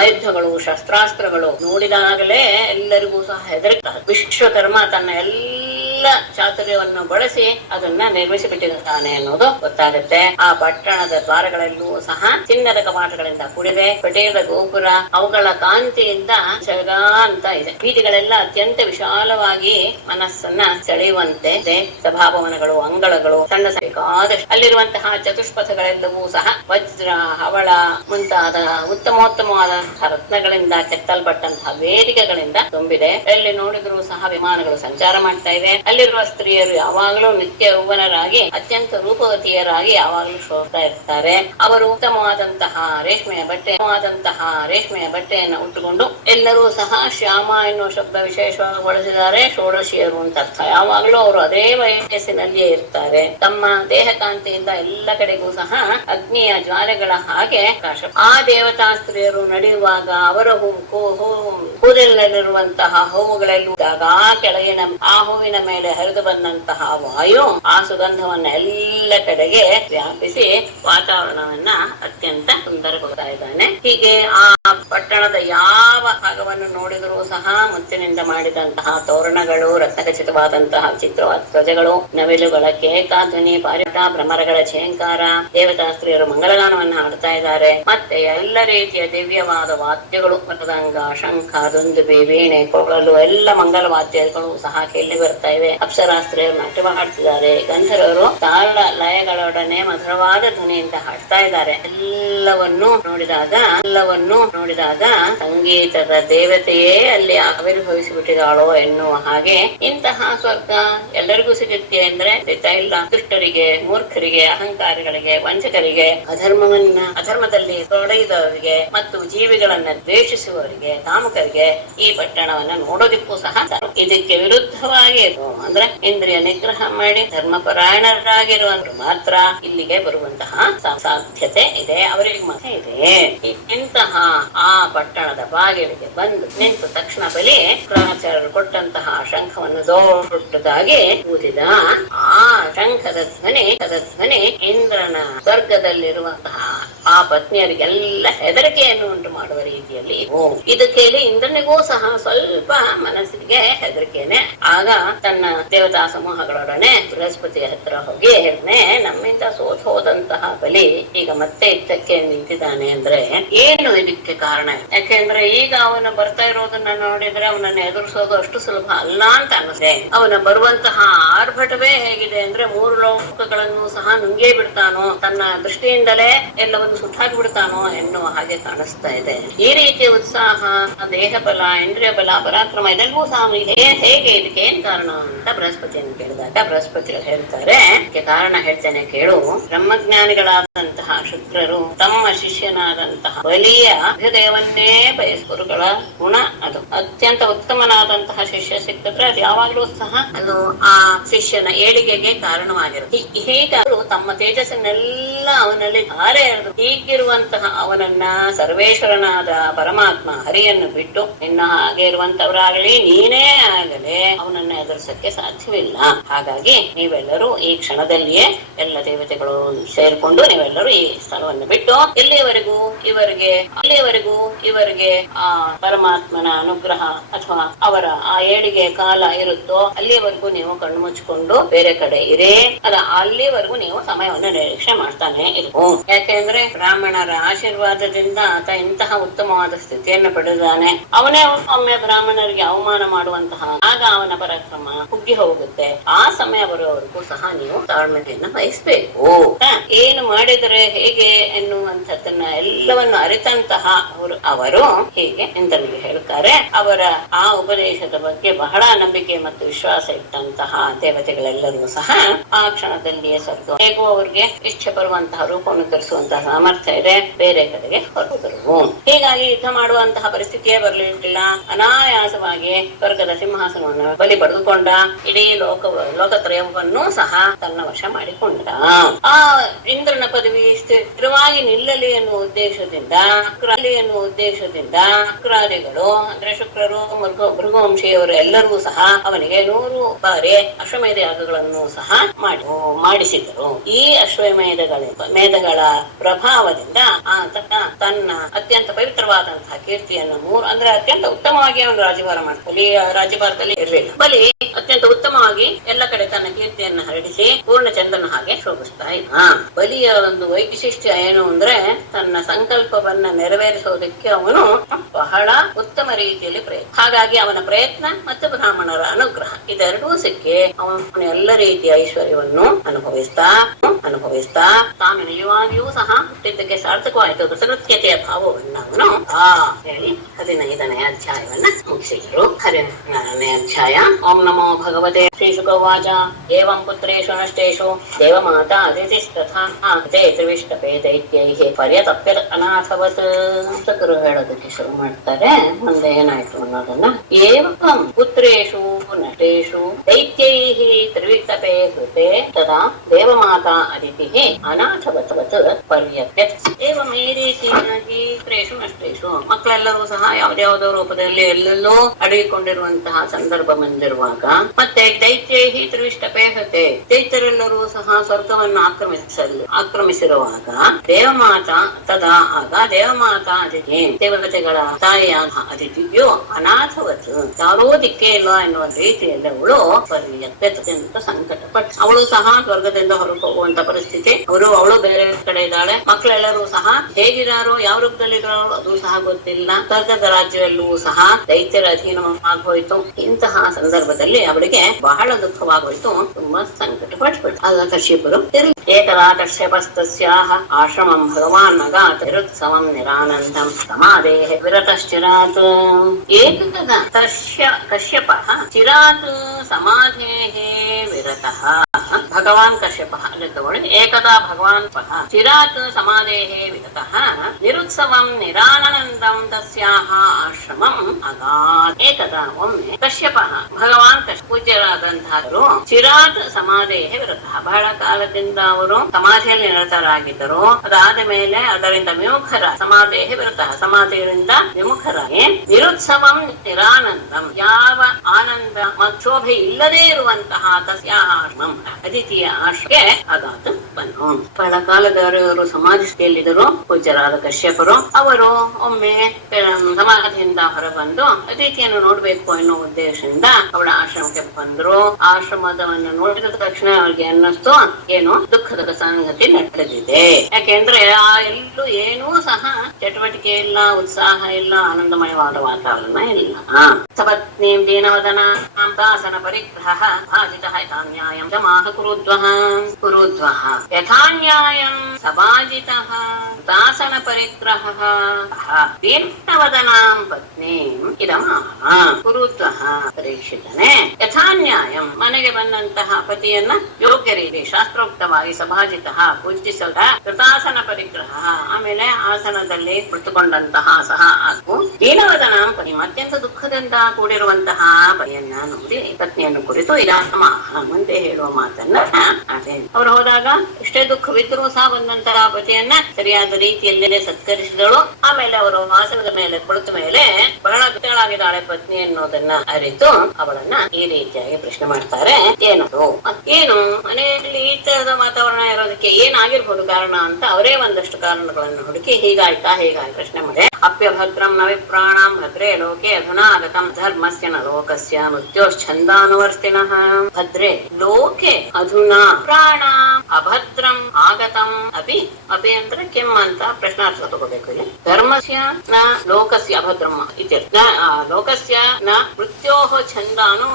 ಆಯುಧಗಳು, ಶಸ್ತ್ರಾಸ್ತ್ರಗಳು ನೋಡಿದಾಗಲೇ ಎಲ್ಲರಿಗೂ ಸಹ ಹೆದರುತ್ತಾರೆ. ವಿಶ್ವಕರ್ಮ ತನ್ನ ಎಲ್ಲ ಚಾತುರ್ಯವನ್ನು ಬಳಸಿ ಅದನ್ನ ನಿರ್ಮಿಸಿಬಿಟ್ಟಿದ್ದಾನೆ ಅನ್ನೋದು ಗೊತ್ತಾಗುತ್ತೆ. ಆ ಪಟ್ಟಣದ ದ್ವಾರಗಳೆಲ್ಲೂ ಸಹ ಚಿನ್ನದ ಕವಾಟಗಳಿಂದ ಕೂಡಿದೆ. ಪಟೇದ ಗೋಪುರ ಅವುಗಳ ಕಾಂತಿಯಿಂದ ಜಗಾ ಅಂತ ಇದೆ. ಬೀದಿಗಳೆಲ್ಲ ಅತ್ಯಂತ ವಿಶಾಲವಾಗಿ ಮನಸ್ಸನ್ನ ಸೆಳೆಯುವಂತೆ ಸಭಾಭವನಗಳು, ಅಂಗಳಗಳು, ಸಣ್ಣ ಬೇಕಾದಷ್ಟು ಅಲ್ಲಿರುವಂತಹ ಚತುಷ್ಪಥಗಳೆಲ್ಲವೂ ಸಹ ವಜ್ರ, ಹವಳ ಮುಂತಾದ ಉತ್ತಮೋತ್ತಮವಾದಂತಹ ರತ್ನಗಳಿಂದ ಕೆತ್ತಲ್ಪಟ್ಟಂತಹ ವೇದಿಕೆಗಳಿಂದ ತುಂಬಿದೆ. ಎಲ್ಲಿ ನೋಡಿದ್ರು ಸಹ ವಿಮಾನಗಳು ಸಂಚಾರ ಮಾಡ್ತಾ ಇವೆ. ಅಲ್ಲಿರುವ ಸ್ತ್ರೀಯರು ಯಾವಾಗಲೂ ನಿತ್ಯ ಯೌವನರಾಗಿ ಅತ್ಯಂತ ರೂಪವತಿಯರಾಗಿ ಯಾವಾಗಲೂ ಶೋಭ್ತಾ ಇರ್ತಾರೆ. ಅವರು ಉತ್ತಮವಾದಂತಹ ರೇಷ್ಮೆಯ ಬಟ್ಟೆಯನ್ನು ಉಟ್ಟುಕೊಂಡು ಎಲ್ಲರೂ ಸಹ ಶ್ಯಾಮ ಎನ್ನುವ ಶಬ್ದ ವಿಶೇಷವಾಗಿ ಬಳಸಿದ್ದಾರೆ. ಷೋಡಶಿಯರು ಅಂತ ಅರ್ಥ. ಯಾವಾಗಲೂ ಅವರು ಅದೇ ವಯಸ್ಸಿನಲ್ಲಿಯೇ ಇರ್ತಾರೆ. ತಮ್ಮ ದೇಹ ಕಾಂತಿಯಿಂದ ಎಲ್ಲ ಕಡೆಗೂ ಸಹ ಅಗ್ನಿಯ ಜ್ವಾಲೆಗಳ ಹಾಗೆ ಆ ದೇವತಾ ಸ್ತ್ರೀಯರು ನಡೆಯುವಾಗ ಅವರ ಕೂದಲಿನಲ್ಲಿರುವಂತಹ ಹೂವುಗಳೆಲ್ಲೂದಾಗ ಆ ಕೆಳಗಿನ ಆ ಹೂವಿನ ಮೇಲೆ ಹರಿದು ಬಂದಂತಹ ವಾಯು ಆ ಸುಗಂಧವನ್ನ ಎಲ್ಲ ಕಡೆಗೆ ವ್ಯಾಪಿಸಿ ವಾತಾವರಣವನ್ನ ಅತ್ಯಂತ ಸುಂದರಗೊಳಿಸ್ತಾ ಇದ್ದಾನೆ. ಹೀಗೆ ಆ ಪಟ್ಟಣದ ಯಾವ ಭಾಗವನ್ನು ನೋಡಿದರೂ ಸಹ ಮುತ್ತಿನಿಂದ ಮಾಡಿದಂತಹ ತೋರಣಗಳು, ರತ್ನಖಚಿತವಾದಂತಹ ಚಿತ್ರವಾದ ಧ್ವಜಗಳು, ನವಿಲುಗಳ ಕೇಕ ಧ್ವನಿ, ಪಾರಿಟ ಭ್ರಮರಗಳ ಛೇಂಕಾರ, ದೇವತಾ ಸ್ತ್ರೀಯರು ಮಂಗಳಗಾನವನ್ನ ಹಾಡ್ತಾ ಇದ್ದಾರೆ. ಮತ್ತೆ ಎಲ್ಲ ರೀತಿಯ ದಿವ್ಯವಾದ ವಾದ್ಯಗಳು, ಮೃದಂಗ, ಶಂಖ, ದುಂದುಬಿ, ವೀಣೆ, ಕೊಳಲು ಎಲ್ಲ ಮಂಗಲ ವಾದ್ಯಗಳು ಸಹ ಕೇಳಿ ಬರ್ತಾ ಇವೆ. ಅಪ್ಸರಾಸ್ತ್ರೀಯರು ನಾಟ್ಯ ಹಾಡ್ತಿದ್ದಾರೆ. ಗಂಧರ್ವರು ತಾಳ ಲಯಗಳೊಡನೆ ಮಧುರವಾದ ಧ್ವನಿಯಿಂದ ಹಾಡ್ತಾ ಇದ್ದಾರೆ. ಎಲ್ಲವನ್ನೂ ನೋಡಿದಾಗ ಸಂಗೀತದ ದೇವತೆಯೇ ಅಲ್ಲಿ ಆವಿರ್ಭವಿಸಿಬಿಟ್ಟಿದಾಳೋ ಎನ್ನುವ ಹಾಗೆ ಇಂತಹ ಸ್ವರ್ಗ ಎಲ್ಲರಿಗೂ ಸಿಗುತ್ತೆ ಅಂದ್ರೆ ಇಲ್ಲ. ದುಷ್ಟರಿಗೆ, ಮೂರ್ಖರಿಗೆ, ಅಹಂಕಾರಿಗಳಿಗೆ, ವಂಚಕರಿಗೆ, ಅಧರ್ಮದಲ್ಲಿ ತೊಡಗಿದವರಿಗೆ ಮತ್ತು ಜೀವಿಗಳನ್ನ ದ್ವೇಷಿಸುವವರಿಗೆ, ಕಾಮಕರಿಗೆ ಈ ಪಟ್ಟಣವನ್ನ ನೋಡೋದಿಕ್ಕೂ ಸಹ ಇದಕ್ಕೆ ವಿರುದ್ಧವಾಗಿ ಅಂದ್ರೆ ಇಂದ್ರಿಯ ನಿಗ್ರಹ ಮಾಡಿ ಧರ್ಮಪರಾಯಣರಾಗಿರುವವರು ಮಾತ್ರ ಇಲ್ಲಿಗೆ ಬರುವಂತಹ ಸಾಧ್ಯತೆ ಇದೆ, ಅವರಿಗೆ ಮಾತ್ರ ಇದೆ. ಇಂತಹ ಆ ಪಟ್ಟಣದ ಬಾಗಿಲಿಗೆ ಬಂದು ನಿಂತು ತಕ್ಷಣ ಬಲಿ ಶುಕ್ರಾಚಾರ್ಯರು ಕೊಟ್ಟಂತಹ ಶಂಖವನ್ನು ದೊಡ್ಡದಾಗಿ ಊದಿದ. ಆ ಶಂಖದ ಧ್ವನಿ ಇಂದ್ರನ ಸ್ವರ್ಗದಲ್ಲಿರುವಂತಹ ಆ ಪತ್ನಿಯರಿಗೆಲ್ಲ ಹೆದರಿಕೆಯನ್ನು ಉಂಟು ಮಾಡುವ ರೀತಿಯಲ್ಲಿ ಇದು ಕೇಳಿ ಇಂದ್ರನಿಗೂ ಸಹ ಸ್ವಲ್ಪ ಮನಸ್ಸಿಗೆ ಹೆದರಿಕೆನೆ. ಆಗ ತನ್ನ ದೇವತಾ ಸಮೂಹಗಳೊಡನೆ ಬೃಹಸ್ಪತಿಯ ಹತ್ರ ಹೋಗಿ ನಮ್ಮಿಂದ ಸೋತ್ ಹೋದಂತಹ ಬಲಿ ಈಗ ಮತ್ತೆ ಇದ್ದಕ್ಕೆ ನಿಂತಿದ್ದಾನೆ ಅಂದ್ರೆ ಏನು ಇದಕ್ಕೆ ಕಾರಣ? ಯಾಕೆಂದ್ರೆ ಈಗ ಅವನು ಬರ್ತಾ ಇರೋದನ್ನ ನೋಡಿದ್ರೆ ಅವನನ್ನ ಎದುರಿಸೋದು ಅಷ್ಟು ಸುಲಭ ಅಲ್ಲ ಅಂತ ಅನ್ನಿಸ್ದೆ. ಅವನ ಬರುವಂತಹ ಆರ್ಭಟವೇ ಹೇಗಿದೆ ಅಂದ್ರೆ 3 ಲೋಕಗಳನ್ನು ಸಹ ನುಂಗೇ ಬಿಡ್ತಾನೋ, ತನ್ನ ದೃಷ್ಟಿಯಿಂದಲೇ ಎಲ್ಲವನ್ನು ಸುಟ್ಟಾಕಿ ಬಿಡ್ತಾನೋ ಎನ್ನುವ ಹಾಗೆ ಕಾಣಿಸ್ತಾ ಇದೆ. ಈ ರೀತಿಯ ಉತ್ಸಾಹ, ದೇಹ ಬಲ, ಇಂದ್ರಿಯ ಬಲ, ಪರಾಕ್ರಮ ಇದೆಲ್ಲವೂ ಸಹ ಹೇಗೆ ಇದಕ್ಕೆ ಏನ್ ಕಾರಣ ಅಂತ ಬೃಹಸ್ಪತಿಯನ್ನು ಕೇಳಿದಾಗ ಬೃಹಸ್ಪತಿಗಳು ಹೇಳ್ತಾರೆ, ಇದಕ್ಕೆ ಕಾರಣ ಹೇಳ್ತೇನೆ ಕೇಳು. ಬ್ರಹ್ಮಜ್ಞಾನಿಗಳಾದಂತಹ ಶುಕ್ರರು ತಮ್ಮ ಶಿಷ್ಯನಾದಂತಹ ಬಲಿಯ ಅಭ್ಯುದಯವನ್ನೇ ಬಯಸ್ಕರುಗಳ ಗುಣ ಅದು. ಅತ್ಯಂತ ಉತ್ತಮನಾದಂತಹ ಶಿಷ್ಯ ಸಿಕ್ಕಿದ್ರೆ ಅದು ಯಾವಾಗ್ಲೂ ಸಹ ಅದು ಆ ಶಿಷ್ಯನ ಏಳಿಗೆಗೆ ಕಾರಣವಾಗಿರುತ್ತೆ. ಹೀಗಾದ್ರು ತಮ್ಮ ತೇಜಸ್ಸನ್ನೆಲ್ಲ ಅವನಲ್ಲಿ ಧಾರೆ ಎರೆದು ಹೀಗಿರುವಂತಹ ಅವನನ್ನ ಸರ್ವೇಶ್ವರನಾದ ಪರಮಾತ್ಮ ಹರಿಯನ್ನು ಬಿಟ್ಟು ನಿನ್ನ ಹಾಗೆ ಇರುವಂತವರಾಗಲಿ ನೀನೇ ಆಗಲೇ ಅವನನ್ನ ಎದುರಿಸಕ್ಕೆ ಸಾಧ್ಯವಿಲ್ಲ. ಹಾಗಾಗಿ ನೀವೆಲ್ಲರೂ ಈ ಕ್ಷಣದಲ್ಲಿಯೇ ಎಲ್ಲ ದೇವತೆಗಳು ಸೇರ್ಕೊಂಡು ನೀವೆಲ್ಲರೂ ಈ ಸ್ಥಳವನ್ನು ಬಿಟ್ಟು ಇವರಿಗೆ ಆ ಪರಮಾತ್ಮನ ಅನುಗ್ರಹ ಅಥವಾ ಅವರ ಆ ಏಳಿಗೆ ಕಾಲ ಇರುತ್ತೋ ಅಲ್ಲಿವರೆಗೂ ನೀವು ಕಣ್ಣು ಮುಚ್ಚಿಕೊಂಡು ಬೇರೆ ಕಡೆ ಇರೇ. ಅಲ್ಲಿವರೆಗೂ ನೀವು ಸಮಯವನ್ನು ನಿರೀಕ್ಷೆ ಮಾಡ್ತಾನೆ ಇರ್ಬೋದು. ಯಾಕೆಂದ್ರೆ ಬ್ರಾಹ್ಮಣರ ಆಶೀರ್ವಾದದಿಂದ ಆತ ಇಂತಹ ಉತ್ತಮವಾದ ಸ್ಥಿತಿಯನ್ನು ಪಡೆದಾನೆ. ಅವನೇ ಒಮ್ಮೆ ಬ್ರಾಹ್ಮಣರಿಗೆ ಅವಮಾನ ಮಾಡುವಂತಹ ಆಗ ಅವನ ಪರಾಕ್ರಮ ಕುಗ್ಗಿ ಹೋಗುತ್ತೆ. ಆ ಸಮಯ ಬರುವವರೆಗೂ ಸಹ ನೀವು ತಾಳ್ಮೆಯನ್ನು ವಹಿಸ್ಬೇಕು. ಏನು ಮಾಡಿದರೆ ಹೇಗೆ ಎನ್ನುವಂಥದ್ದನ್ನ ಎಲ್ಲವನ್ನು ಅರಿತಂತಹ ಅವರು ಹೀಗೆ ಎಂತನಿಗೆ ಹೇಳ್ತಾರೆ. ಅವರ ಆ ಉಪದೇಶದ ಬಗ್ಗೆ ಬಹಳ ನಂಬಿಕೆ ಮತ್ತು ವಿಶ್ವಾಸ ಇಟ್ಟಂತಹ ದೇವತೆಗಳೆಲ್ಲರೂ ಸಹ ಆ ಕ್ಷಣದಲ್ಲಿಯೇ ಸ್ವರ್ಗ ಹೇಗೂ ಅವ್ರಿಗೆ ಇಚ್ಛೆ ಬರುವಂತಹ ರೂಪವನ್ನು ತರಿಸುವಂತಹ ಸಾಮರ್ಥ್ಯ ಇದೆ, ಬೇರೆ ಕಡೆಗೆ ಹೊರಟರು. ಹೀಗಾಗಿ ಯುದ್ಧ ಮಾಡುವಂತಹ ಪರಿಸ್ಥಿತಿಯೇ ಬರಲಿಲ್ಲ. ಅನಾಯಾಸವಾಗಿ ಸ್ವರ್ಗದ ಸಿಂಹಾಸನವನ್ನು ಬಲಿ ಪಡೆದುಕೊಂಡ. ಇಡೀ ಲೋಕತ್ರಯವನ್ನು ಸಹ ತನ್ನ ವಶ ಮಾಡಿಕೊಂಡ. ಆ ಇಂದ್ರನ ಪದವಿ ಸ್ಥಿರವಾಗಿ ನಿಲ್ಲಲಿ ಎನ್ನುವ ಉದ್ದೇಶದಿಂದ ಶುಕ್ರಾದಿಗಳು ಅಂದ್ರೆ ಶುಕ್ರರು ಭೃಗುವಂಶಿಯವರು ಎಲ್ಲರೂ ಸಹ ಅವನಿಗೆ 100 ಬಾರಿ ಅಶ್ವಮೇಧ ಯಾಗಗಳನ್ನು ಸಹ ಮಾಡಿಸಿದರು. ಈ ಮೇಧಗಳ ಪ್ರಭಾವದಿಂದ ತನ್ನ ಅತ್ಯಂತ ಪವಿತ್ರವಾದಂತಹ ಕೀರ್ತಿಯನ್ನು ಅಂದ್ರೆ ಅತ್ಯಂತ ಉತ್ತಮವಾಗಿ ಅವನು ರಾಜ್ಯಭಾರ ಮಾಡ್ತಾರೆ. ರಾಜ್ಯಭಾರದಲ್ಲಿ ಇರಲಿಲ್ಲ. ಬಲಿ ಅತ್ಯಂತ ಉತ್ತಮವಾಗಿ ಎಲ್ಲ ಕಡೆ ತನ್ನ ಕೀರ್ತಿಯನ್ನು ಹರಡಿಸಿ ಪೂರ್ಣಚಂದ್ರನ ಹಾಗೆ ಶೋಭಿಸ್ತಾ ಇದ್ದ. ಬಲಿಯ ಒಂದು ವೈಶಿಷ್ಟ್ಯ ಏನು ಅಂದ್ರೆ ತನ್ನ ಸಂಕಲ್ಪವನ್ನ ನೆರವೇರಿಸೋದಕ್ಕೆ ಅವನು ಬಹಳ ಉತ್ತಮ ರೀತಿಯಲ್ಲಿ ಪ್ರಯತ್ನ. ಹಾಗಾಗಿ ಅವನ ಪ್ರಯತ್ನ ಮತ್ತು ಬ್ರಾಹ್ಮಣರ ಅನುಗ್ರಹ ಇದೆರಡೂ ಸಿಕ್ಕಿ ಅವನು ಎಲ್ಲ ರೀತಿಯ ಐಶ್ವರ್ಯವನ್ನು ಅನುಭವಿಸ್ತಾ ತಾನು ನಿಜವಾಗಿಯೂ ಸಹ ಹುಟ್ಟಿದ್ದಕ್ಕೆ ಸಾರ್ಥಕವಾಯಿತು ಕೃತಜ್ಞತೆಯ ಭಾವವನ್ನು ಅವನು ಹೇಳಿ 15ನೇ ಅಧ್ಯಾಯವನ್ನ ಮುಗಿಸಿದರು. 14ನೇ ಅಧ್ಯಾಯ. ಓಂ ನಮೋ ಭಗವತೆ ಶ್ರೀ ಶುಕವಾಚ ಏವಂ ಪುತ್ರೇಷು ನಷ್ಟೇಷು ದೇವಮಾತಾ ಅದಿತಿಸ್ತಥಾ ತೇ ತ್ರಿವಿಷ್ಟಪೇ ದೈತ್ಯೈಃ ಪರ್ಯತಪ್ಯ ಅನಾಥವತ್ ಗುರು ಹೇಳೋದಕ್ಕೆ ಶುರು ಮಾಡ್ತಾರೆ. ಮುಂದೆ ಏನಾಯ್ತು ಅನ್ನೋದನ್ನ ಏವಂ ಪುತ್ರೇಷು ನಷ್ಟೇಷು ದೈತ್ಯೈಃ ತ್ರಿವಿಷ್ಟಪೇ ಕೃತೆ ತದಾ ದೇವಮಾತಾ ಅದಿತಿಃ ಅನಾಥವತ್ ಪರ್ಯತ್ಯ. ಏವಂ ಈ ರೀತಿಯಾಗಿ ಪುತ್ರೇಷು ನಷ್ಟೇಷು ಮಕ್ಕಳೆಲ್ಲರೂ ಸಹ ಯಾವ್ದಾವುದೋ ರೂಪದಲ್ಲಿ ಎಲ್ಲೆಲ್ಲೋ ಅಡಗಿಕೊಂಡಿರುವಂತಹ ಸಂದರ್ಭ ಬಂದಿರುವಾಗ ಮತ್ತೆ ದೈತ್ಯೈಹಿ ತ್ರಿವಿಷ್ಟಪೇ ಹತೆ ದೈತ್ಯರೆಲ್ಲರೂ ಸಹ ಸ್ವರ್ಗವನ್ನು ಆಕ್ರಮಿಸಿರುವಾಗ ದೇವಮಾತಾ ತದಾ ಆಗ ದೇವಮಾತಾ ಅದಿತಿ ದೇವತೆಗಳ ತಾಯಿಯಾದ ಅದಿತಿಯು ಅನಾಥವತ್ ಯಾರೋ ದಿಕ್ಕೇ ಇಲ್ಲ ಎನ್ನುವ ರೀತಿಯಲ್ಲಿ ಅವಳು ಅತ್ಯಂತ ಸಂಕಟ ಪಟ್ಟು ಅವಳು ಸಹ ಸ್ವರ್ಗದಿಂದ ಹೊರಗೆ ಹೋಗುವಂತ ಪರಿಸ್ಥಿತಿ. ಅವಳು ಬೇರೆ ಕಡೆ ಇದ್ದಾಳೆ. ಮಕ್ಕಳೆಲ್ಲರೂ ಸಹ ಹೇಗಿದ್ದಾರೋ ಯಾವ ರೂಪದಲ್ಲಿದ್ದಾರೋ ಅದು ಸಹ ಗೊತ್ತಿಲ್ಲ. ಸ್ವರ್ಗದ ರಾಜ್ಯದಲ್ಲೂ ಸಹ ದೈತ್ಯರ ಅಧೀನವಾಗಿ ಹೋಯ್ತು. ಇಂತಹ ಸಂದರ್ಭದಲ್ಲಿ ಅವಳಿಗೆ ಬಹಳ ದುಃಖವಾಗೋಯ್ತು, ತುಂಬಾ ಸಂಕಟ ಪಟ್ಬಿಟ್ಟು. ಆಗ ಕಶ್ಯಪರು ಏಕದಾ ಕಶ್ಯಪಸ್ತಸ್ಯಾಹ ಆಶ್ರಮಂ ಭಗವಾನ್ ಅಗಾತ್ ತಿರುತ್ಸವಂ ನಿರಾನಂದಂ ಸಮಾಧೇಃ ವಿರತಶ್ಚಿರಾತ್. ಏಕದಾ ಕಶ್ಯಪಃ ಚಿರಾತ್ ಸಮಾಧೇಃ ವಿರತಃ. ಭಗವಾನ್ ಕಶ್ಯಪಃ ತಗೊಳ್ಳಿ. ಏಕದಾ ಭಗವಾನ್ ಚಿರಾತ್ ಸಮಾಧೇಃ ವಿರತಃ ನಿರುತ್ಸವಂ ನಿರಾನಂದಂ ತಸ್ಯಾಹ ಆಶ್ರಮಂ ಅಗಾತ್. ಏಕದಾ ಒಮ್ಮೆ ಕಶ್ಯಪಃ ಭಗವಾನ್ ಪೂಜ್ಯರಾದಂತಹವರು ಚಿರಾತ್ ಸಮಾಧೇಃ ವಿರತಃ ಬಹಳ ಕಾಲದಿಂದ ಅವರು ಸಮಾಧಿಯಲ್ಲಿ ನಿರತರಾಗಿದ್ದರು. ಅದಾದ ಮೇಲೆ ಅದರಿಂದ ವಿಮುಖರ ಸಮಾಧೇಃ ವಿರತಃ ಸಮಾಧಿಯಿಂದ ವಿಮುಖರಾಗಿ ನಿರುತ್ಸವಂ ನಿರಾನಂದಂ ಯಾವ ಆನಂದ ಶೋಭೆ ಇಲ್ಲದೇ ಇರುವಂತಹ ತಸ್ಯಾಹ ಆಶ್ರಮಂ ಅದಿತಿಯ ಆಶ್ರಮಕ್ಕೆ ಅಗಾತ್ ಬನ್ನು. ಬಹಳ ಕಾಲದವರು ಸಮಾಧಿ ಸ್ಥಿತಿಯಲ್ಲಿದ್ದರು ಪೂಜ್ಯರಾದ ಕಶ್ಯಪರು. ಅವರು ಒಮ್ಮೆ ಸಮಾಧಿಯಿಂದ ಹೊರಬಂದು ಅದಿತಿಯನ್ನು ನೋಡ್ಬೇಕು ಎನ್ನುವ ಉದ್ದೇಶದಿಂದ ಅವಳ ಆಶ್ರಮಕ್ಕೆ ಬಂದ್ರು. ಆಶ್ರಮದವನ್ನು ನೋಡಿದ ತಕ್ಷಣ ಅವ್ರಿಗೆ ಅನ್ನಿಸ್ತು ಏನು ದುಃಖದ ಸಂಗತಿ ನಡೆದಿದೆ. ಯಾಕೆಂದ್ರೆ ಎಲ್ಲೂ ಏನೂ ಸಹ ಚಟುವಟಿಕೆ ಇಲ್ಲ, ಉತ್ಸಾಹ ಇಲ್ಲ, ಆನಂದಮಯವಾದ ವಾತಾವರಣ ಇಲ್ಲ. ಸಪತ್ನೀಂ ದೀನವದನ ದಾಸನ ಪರಿಗ್ರಹ ಭಾಜಿತಃ ಯಥಾನ್ಯಾಯಂ ಜಮಾಹ ಕುರುದ್ವಃ ಯಥಾನ್ಯಾಯಂ ಸಭಾಜಿತಃ ದಾಸನ ಪರಿಗ್ರಹ ದೀನವದನಾಂ ಪತ್ನೀಂ ಇದಮಾಹ ಕುರುದ್ವಃ. ಪರೀಕ್ಷಿತನೇ ಯಥಾನ್ಯಾಯಂ ಮನೆಗೆ ಬಂದಂತಹ ಪತಿಯನ್ನ ಯೋಗ್ಯ ರೀತಿ ಶಾಸ್ತ್ರೋಕ್ತವಾಗಿ ಸಭಾಜಿತಃ ಪೂಜಿಸದ ಕೃತಾಸನ ಪರಿಗ್ರಹ ಆಮೇಲೆ ಆಸನದಲ್ಲಿ ಕುಳಿತುಕೊಂಡಂತಹ ಸಹ ಹಾಗೂ ದೀನವದನಾಂ ಪತಿ ಅತ್ಯಂತ ದುಃಖದಿಂದ ಕೂಡಿರುವಂತಹ ಪತಿಯನ್ನ ನೋಡಿ ಪತ್ನಿಯನ್ನು ಕುರಿತು ಇದಮಾಹ ಮುಂದೆ ಹೇಳುವ ಮಾತನ್ನ ಅವರು ಹೋದಾಗ ಎಷ್ಟೇ ದುಃಖವಿದ್ರೂ ಸಹ ಬಂದಂತಹ ಪತಿಯನ್ನ ಸರಿಯಾದ ರೀತಿಯಲ್ಲಿ ಸತ್ಕರಿಸಿದಳು. ಆಮೇಲೆ ಅವರು ಆಸನದ ಮೇಲೆ ಕುಳಿತ ಮೇಲೆ ಬಹಳ ದುಃಖಳಾಗಿದ್ದಾಳೆ ಪತ್ನಿ ಅನ್ನೋದನ್ನ ಅರಿತು ಅವಳನ್ನ ಈ ರೀತಿಯಾಗಿ ಪ್ರಶ್ನೆ ಮಾಡ್ತಾರೆ. ಏನದು ಏನು ಮನೆಯಲ್ಲಿ ಈ ತರದ ವಾತಾವರಣ ಇರೋದಕ್ಕೆ ಏನಾಗಿರ್ಬೋದು ಕಾರಣ ಅಂತ ಅವರೇ ಒಂದಷ್ಟು ಕಾರಣಗಳನ್ನು ಹುಡುಕಿ ಹೀಗಾಯ್ತಾ ಹೀಗಾಗಿ ಪ್ರಶ್ನೆ ಮಾಡಿ ಅಪ್ಯಭದ್ರಂ ನ ವಿಪ್ರಾಣಾಂ ಭದ್ರೇ ಲೋಕೆ ಅಧುನಾಗತಂ ಧರ್ಮಸ್ಯ ನ ಲೋಕಸ್ಯ ಮೃತ್ಯೋಶ್ಚಂದಾನುವರ್ತಿನಃ. ಭದ್ರೇ ಲೋಕೆ ಅಧುನಾ ಪ್ರಾಣ ವಿಪ್ರಾಣ ಅಭದ್ರಂ ಆಗತಂ ಅಪಿ ಅಪಿ ಅಂದ್ರೆ ಕೆಮ್ಮ ಅಂತ ಪ್ರಶ್ನಾರ್ಥ ತಗೋಬೇಕು ಇಲ್ಲಿ. ಧರ್ಮಸ್ಯ ನ ಲೋಕಸ್ಯ ಅಭದ್ರಂ ಇತ್ಯರ್ಥ. ಲೋಕಸ್ಯ ನ ಮೃತ್ಯೋಹ ಛಂದಾನು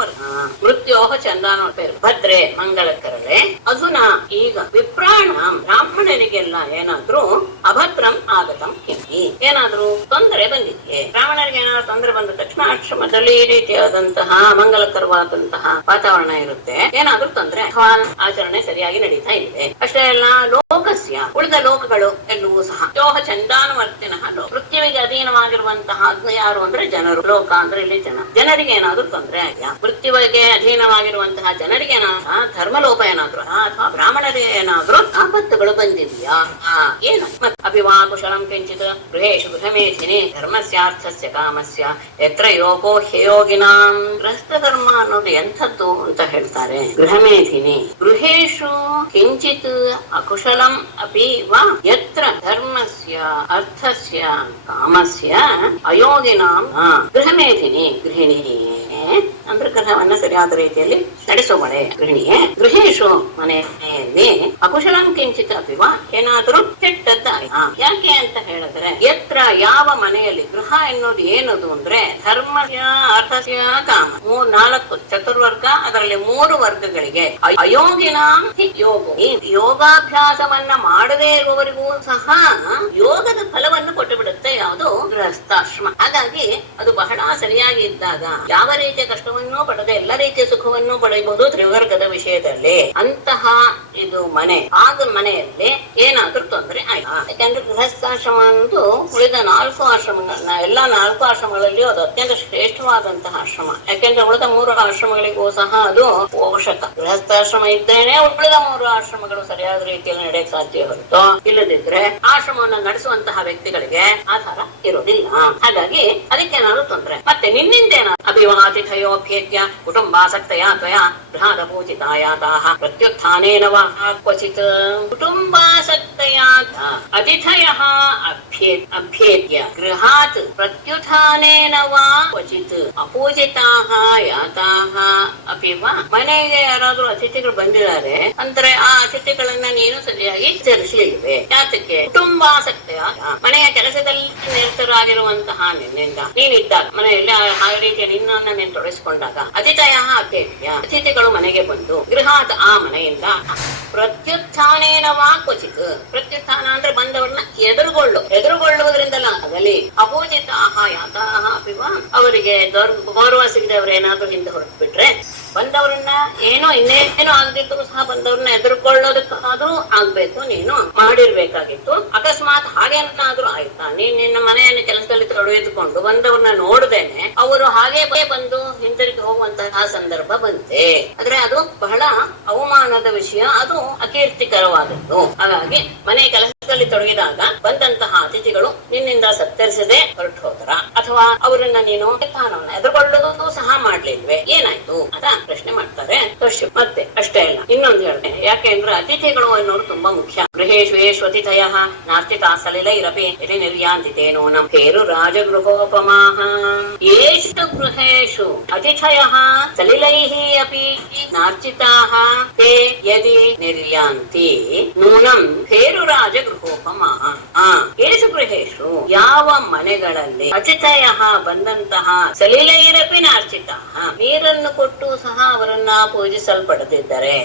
ಮೃತ್ಯೋಹ ಛಂದಾನು ಭದ್ರೆ ಮಂಗಳಕರಳೆ. ಅಧುನ ಈಗ ವಿಪ್ರಾಣ ಬ್ರಾಹ್ಮಣರಿಗೆಲ್ಲ ಏನಾದ್ರೂ ಅಭದ್ರಂ ಆಗತಂ ಕಿಂಗಿ ಏನಾದ್ರೂ ತೊಂದರೆ ಬಂದಿದೆ. ಬ್ರಾಹ್ಮಣರಿಗೆ ಏನಾದ್ರು ತೊಂದರೆ ಬಂದ ತಕ್ಷಣ ಆಶ್ರಮದಲ್ಲಿ ಈ ರೀತಿಯಾದಂತಹ ಮಂಗಲಕರವಾದಂತಹ ವಾತಾವರಣ ಇರುತ್ತೆ. ಏನಾದ್ರೂ ತೊಂದರೆ ಅಥವಾ ಆಚರಣೆ ಸರಿಯಾಗಿ ನಡೀತಾ ಇದೆ. ಅಷ್ಟೇ ಅಲ್ಲ, ಲೋಕಸ್ಯ ಉಳಿದ ಲೋಕಗಳು ಎಲ್ಲವೂ ಸಹ ಯೋಹ ಚಂದಾನುವರ್ತಿನ ಮೃತ್ಯುವಿಗೆ ಅಧೀನವಾಗಿರುವಂತಹ ಯಾರು ಅಂದ್ರೆ ಜನರು. ಲೋಕ ಅಂದ್ರೆ ಇಲ್ಲಿ ಜನರಿಗೆ ಏನಾದ್ರೂ ತೊಂದರೆ ಆಗಿಲ್ಲ. ಮೃತ್ಯುವಿಗೆ ಅಧೀನವಾಗಿರುವಂತಹ ಜನರಿಗೆ ಏನಾದ್ರು ಧರ್ಮಲೋಪ ಏನಾದ್ರು ಅಥವಾ ಬ್ರಾಹ್ಮಣರಿಗೆ ಏನಾದ್ರೂ ಆಪತ್ತುಗಳು ಬಂದಿದೆಯಾ ಏನು. ಅಪಿವಾ ಕುಶಲಂ ಕಿಂಚಿತ್ ಗೃಹೇಶು ಗೃಹಮೇಧಿನಿ ಧರ್ಮಸ್ಯಾರ್ಥಸ್ಯ ಕಾಮಸ್ಯ ಯತ್ರ ಯೋಗೋ ಹ್ಯಯೋಗಿನಾಂ. ಗೃಹಸ್ಥ ಧರ್ಮ ಅನ್ನೋದು ಎಂಥದ್ದು ಅಂತ ಹೇಳ್ತಾರೆ. ಗೃಹಮೇಧಿನಿ ಗೃಹೇಶು ಕಿಂಚಿತ್ ಅಕುಶಲಂ ಅಪಿ ವಾ ಯತ್ರ ಧರ್ಮಸ್ಯ ಅರ್ಥಸ್ಯ ಕಾಮಸ್ಯ ಅಯೋಗಿನಾಂ. ಗೃಹಮೇಧಿನಿ ಗೃಹಿಣಿಯೇ ಅಂದ್ರೆ ಗೃಹವನ್ನ ಸರಿಯಾದ ರೀತಿಯಲ್ಲಿ ನಡೆಸುವಳೆ ಗೃಹಿಣಿಯೇ. ಗೃಹೇಶು ಮನೆಯಲ್ಲಿ ಅಕುಶಲಂ ಕಿಂಚಿತ್ ಅಪಿವಾ ಏನಾದ್ರೂ ಕೆಟ್ಟದ್ದ. ಯಾಕೆ ಅಂತ ಹೇಳಿದ್ರೆ ಎತ್ರ ಯಾವ ಮನೆಯಲ್ಲಿ ಗೃಹ ಎನ್ನುವುದು ಏನದು ಅಂದ್ರೆ ಧರ್ಮಸ್ಯ ಅರ್ಥಸ್ಯ ಕಾಮ 4 ಚತುರ್ವರ್ಗ, ಅದರಲ್ಲಿ 3 ವರ್ಗಗಳಿಗೆ ಅಯೋಗಿನ ಯೋಗಾಭ್ಯಾಸವನ್ನ ಮಾಡದೇ ಇರುವವರಿಗೂ ಸಹ ಯೋಗದ ಫಲವನ್ನು ಕೊಟ್ಟು ಬಿಡುತ್ತೆ ಯಾವುದು ಗೃಹಸ್ಥಾಶ್ರಮ. ಹಾಗಾಗಿ ಅದು ಬಹಳ ಸರಿಯಾಗಿ ಇದ್ದಾಗ ಯಾವ ರೀತಿಯ ಕಷ್ಟವನ್ನು ಪಡೆದ ಎಲ್ಲ ರೀತಿಯ ಸುಖವನ್ನು ಪಡೆಯಬಹುದು ತ್ರಿವರ್ಗದ ವಿಷಯದಲ್ಲಿ. ಅಂತಹ ಇದು ಮನೆ. ಆಗ ಮನೆಯಲ್ಲಿ ಏನಾದ್ರೂ ತೊಂದರೆ ಆಯ್ತು. ಯಾಕಂದ್ರೆ ಗೃಹಸ್ಥಾಶ್ರಮ ಅನ್ನೋದು ಉಳಿದ 4 ಆಶ್ರಮಗಳನ್ನ ಎಲ್ಲ 4 ಆಶ್ರಮಗಳಲ್ಲಿ ಅದು ಅತ್ಯಂತ ಶ್ರೇಷ್ಠವಾದಂತಹ ಆಶ್ರಮ. ಯಾಕೆಂದ್ರೆ ಉಳಿದ 3 ಆಶ್ರಮಗಳಿಗೂ ಸಹ ಅದು ಪೋಷಕ. ಗೃಹಸ್ಥಾಶ್ರಮ ಇದ್ದೇನೆ ಉಳಿದ 3 ಆಶ್ರಮಗಳು ಸರಿಯಾದ ರೀತಿಯಲ್ಲಿ ನಡೆಯಕ್ಕೆ ಸಾಧ್ಯ ಹೊರತು ಇಲ್ಲದಿದ್ರೆ ಆಶ್ರಮವನ್ನು ನಡೆಸುವಂತಹ ವ್ಯಕ್ತಿಗಳಿಗೆ ಆಧಾರ ಇರೋದಿಲ್ಲ. ಹಾಗಾಗಿ ಅದಕ್ಕೇನಾದ್ರು ತೊಂದರೆ. ಮತ್ತೆ ನಿನ್ನಿಂದ ಏನಾದ್ರು ಅಭಿವಾತಿಥಯೋಭ್ಯೇತ್ಯ ಕುಟುಂಬಾಸಕ್ತಯ ತ್ವಯ ಗೃಹಾದ ಪೂಜಿತಾಯಾತಾಹ ಪ್ರತ್ಯುತ್ಥಾನೇನ ವಾ ಕ್ವಚಿತ್. ಕುಟುಂಬಾಸಕ್ತಯ ಅತಿಥಯಃ ಅಭ್ಯೇತ್ಯ ಗೃಹಾತ್ ಪ್ರತ್ಯುತ್ಥಾನೇನ ವಾ ಕ್ವಚಿತ್ ಅಪೂಜಿತಾಃ ಯಾತಾಃ ಅಪಿ ವಾ. ಮನೆಗೆ ಯಾರಾದ್ರೂ ಅತಿಥಿಗಳು ಬಂದಿದ್ದಾರೆ ಅಂದ್ರೆ ಆ ಅತಿಥಿಗಳನ್ನ ನೀನು ಸರಿಯಾಗಿ ಸೇರಿಸಲಿಲ್ವೇ. ಯಾತಕ್ಕೆ? ಕುಟುಂಬಾಸಕ್ತಿಯ ಮನೆಯ ಕೆಲಸದಲ್ಲಿ ನಿರತರಾಗಿರುವಂತಹ ನಿನ್ನಿಂದ ನೀನಿದ್ದಾಗ ಮನೆಯಲ್ಲಿ ಆ ರೀತಿಯ ನಿನ್ನನ್ನ ನೀನು ತೊಡಗಿಸಿಕೊಂಡಾಗ ಅತಿಥಯ ಅಭ್ಯೇತ್ಯ ಅತಿಥಿಗಳು ಮನೆಗೆ ಬಂದು ಗೃಹಾತ್ ಆ ಮನೆಯಿಂದ ಪ್ರತ್ಯುತ್ಥಾನೇನ ವಾ ಕ್ವಚಿತ್. ಪ್ರತ್ಯುತ್ಥಾನ ಅಂದ್ರೆ ಬಂದವರನ್ನ ಎದುರುಗೊಳ್ಳುವುದರಿಂದಲ್ಲ ಆಗಲಿ. ಅಪೂಜಿತಾಹ ಯಾತಾಹ ಅಪಿ ವಾ ಅವರಿಗೆ ಗೌರವ ಸಿಗದವರೇನಾದ್ರೂ ಹಿಂದೆ ಹೊರಟು ಬಿಟ್ರೆ ಬಂದವ್ರನ್ನ ಇನ್ನೇನೋ ಆಗದಿತ್ತು ಸಹ ಬಂದವ್ರನ್ನ ಎದುರ್ಕೊಳ್ಳೋದಕ್ಕಾದ್ರೂ ಆಗ್ಬೇಕು ನೀನು ಮಾಡಿರ್ಬೇಕಾಗಿತ್ತು. ಅಕಸ್ಮಾತ್ ಹಾಗೇನಾದ್ರೂ ಆಯ್ತಾ ನೀನ್ ನಿನ್ನ ಮನೆಯನ್ನು ಕೆಲಸದಲ್ಲಿ ತೊಡಗಿದುಕೊಂಡು ಬಂದವ್ರನ್ನ ನೋಡ್ದೇನೆ ಅವರು ಹಾಗೆ ಬಂದು ಹಿಂತಿರುಗಿ ಹೋಗುವಂತಹ ಸಂದರ್ಭ ಬಂತೆ ಆದ್ರೆ ಅದು ಬಹಳ ಅವಮಾನದ ವಿಷಯ, ಅದು ಅಕೀರ್ತಿಕರವಾದದ್ದು. ಹಾಗಾಗಿ ಮನೆ ಕೆಲಸದಲ್ಲಿ ತೊಡಗಿದಾಗ ಬಂದಂತಹ ಅತಿಥಿಗಳು ನಿನ್ನಿಂದ ಸತ್ತರಿಸದೆ ಹೊರಟು ಹೋದ್ರ ಅಥವಾ ಅವರನ್ನ ನೀನು ಎದುರುಗೊಳ್ಳೋದು ಸಹ ಮಾಡ್ಲಿಲ್ವೇ, ಏನಾಯ್ತು ಅಂತ ಪ್ರಶ್ನೆ ಮಾಡ್ತಾರೆ. ಮತ್ತೆ ಅಷ್ಟೇ ಅಲ್ಲ, ಇನ್ನೊಂದು ಹೇಳ್ತೇನೆ. ಯಾಕೆಂದ್ರೆ ಅತಿಥಿಗಳು ಅನ್ನೋರು ತುಂಬಾ ಮುಖ್ಯ. ಗೃಹೇಶು ಅತಿಥಯ ನಾರ್ತಿತಾ ಸಲಿಲೈರಪಿ ಯದಿ ನಿರ್ಯಾಂತಿತೇನೋ ನಮ್ ಪೇರು ರಾಜಗೃಹೋಪಮಾಹ. ಯೇಷು ಗೃಹೇಶು ಅತಿಥಯ ಸಲಿಲೈಃ ಅಪಿ ನಾರ್ಚಿತಾಃ ತೇ ಯದಿ ನಿರ್ಯಾಂತಿ ನೂನಂ ಪೇರು ರಾಜಗೃಹೋಪಮಾಹ. ಯೇಷು ಗೃಹೇಶು ಯಾವ ಮನೆಗಳಲ್ಲಿ ಅತಿಥಯ ಬಂದಂತಹ ಸಲಿಲೈರಪಿ ನಾರ್ಚಿತಾಃ ನೀರನ್ನು ಕೊಟ್ಟು ಸಹ ಅವರನ್ನ ಪೂಜಿಸಲ್ಪಡದಿದ್ದರೆ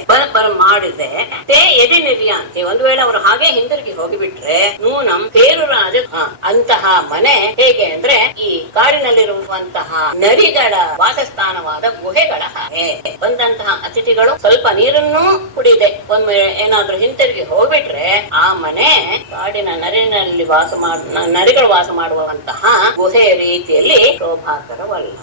ಮಾಡಿದೆ ತೇ ಯದಿ ನಿರ್ಯಾಂತಿ ಒಂದು ವೇಳೆ ಅವರು ಹಾಗೆ ಹಿಂದಿರುಗಿ ಹೋಗಿಬಿಟ್ರೆ ನೂನಂ ಪೇರು ರಾಜ. ಅಂತಹ ಮನೆ ಹೇಗೆ ಅಂದ್ರೆ ಈ ಕಾಡಿನಲ್ಲಿರುವಂತಹ ನರಿಗಳ ವಾಸಸ್ಥಾನವಾದ ಗುಹೆಗಳ ಹಾಗೆ. ಬಂದಂತಹ ಅತಿಥಿಗಳು ಸ್ವಲ್ಪ ನೀರನ್ನು ಕುಡಿದೆ ಒಂದ್ ಏನಾದ್ರೂ ಹಿಂತಿರುಗಿ ಹೋಗ್ಬಿಟ್ರೆ ಆ ಮನೆ ಕಾಡಿನ ನರಿನಲ್ಲಿ ನರಿಗಳು ವಾಸ ಮಾಡುವಂತಹ ಗುಹೆ ರೀತಿಯಲ್ಲಿ ಶೋಭಾಕರವಲ್ಲ.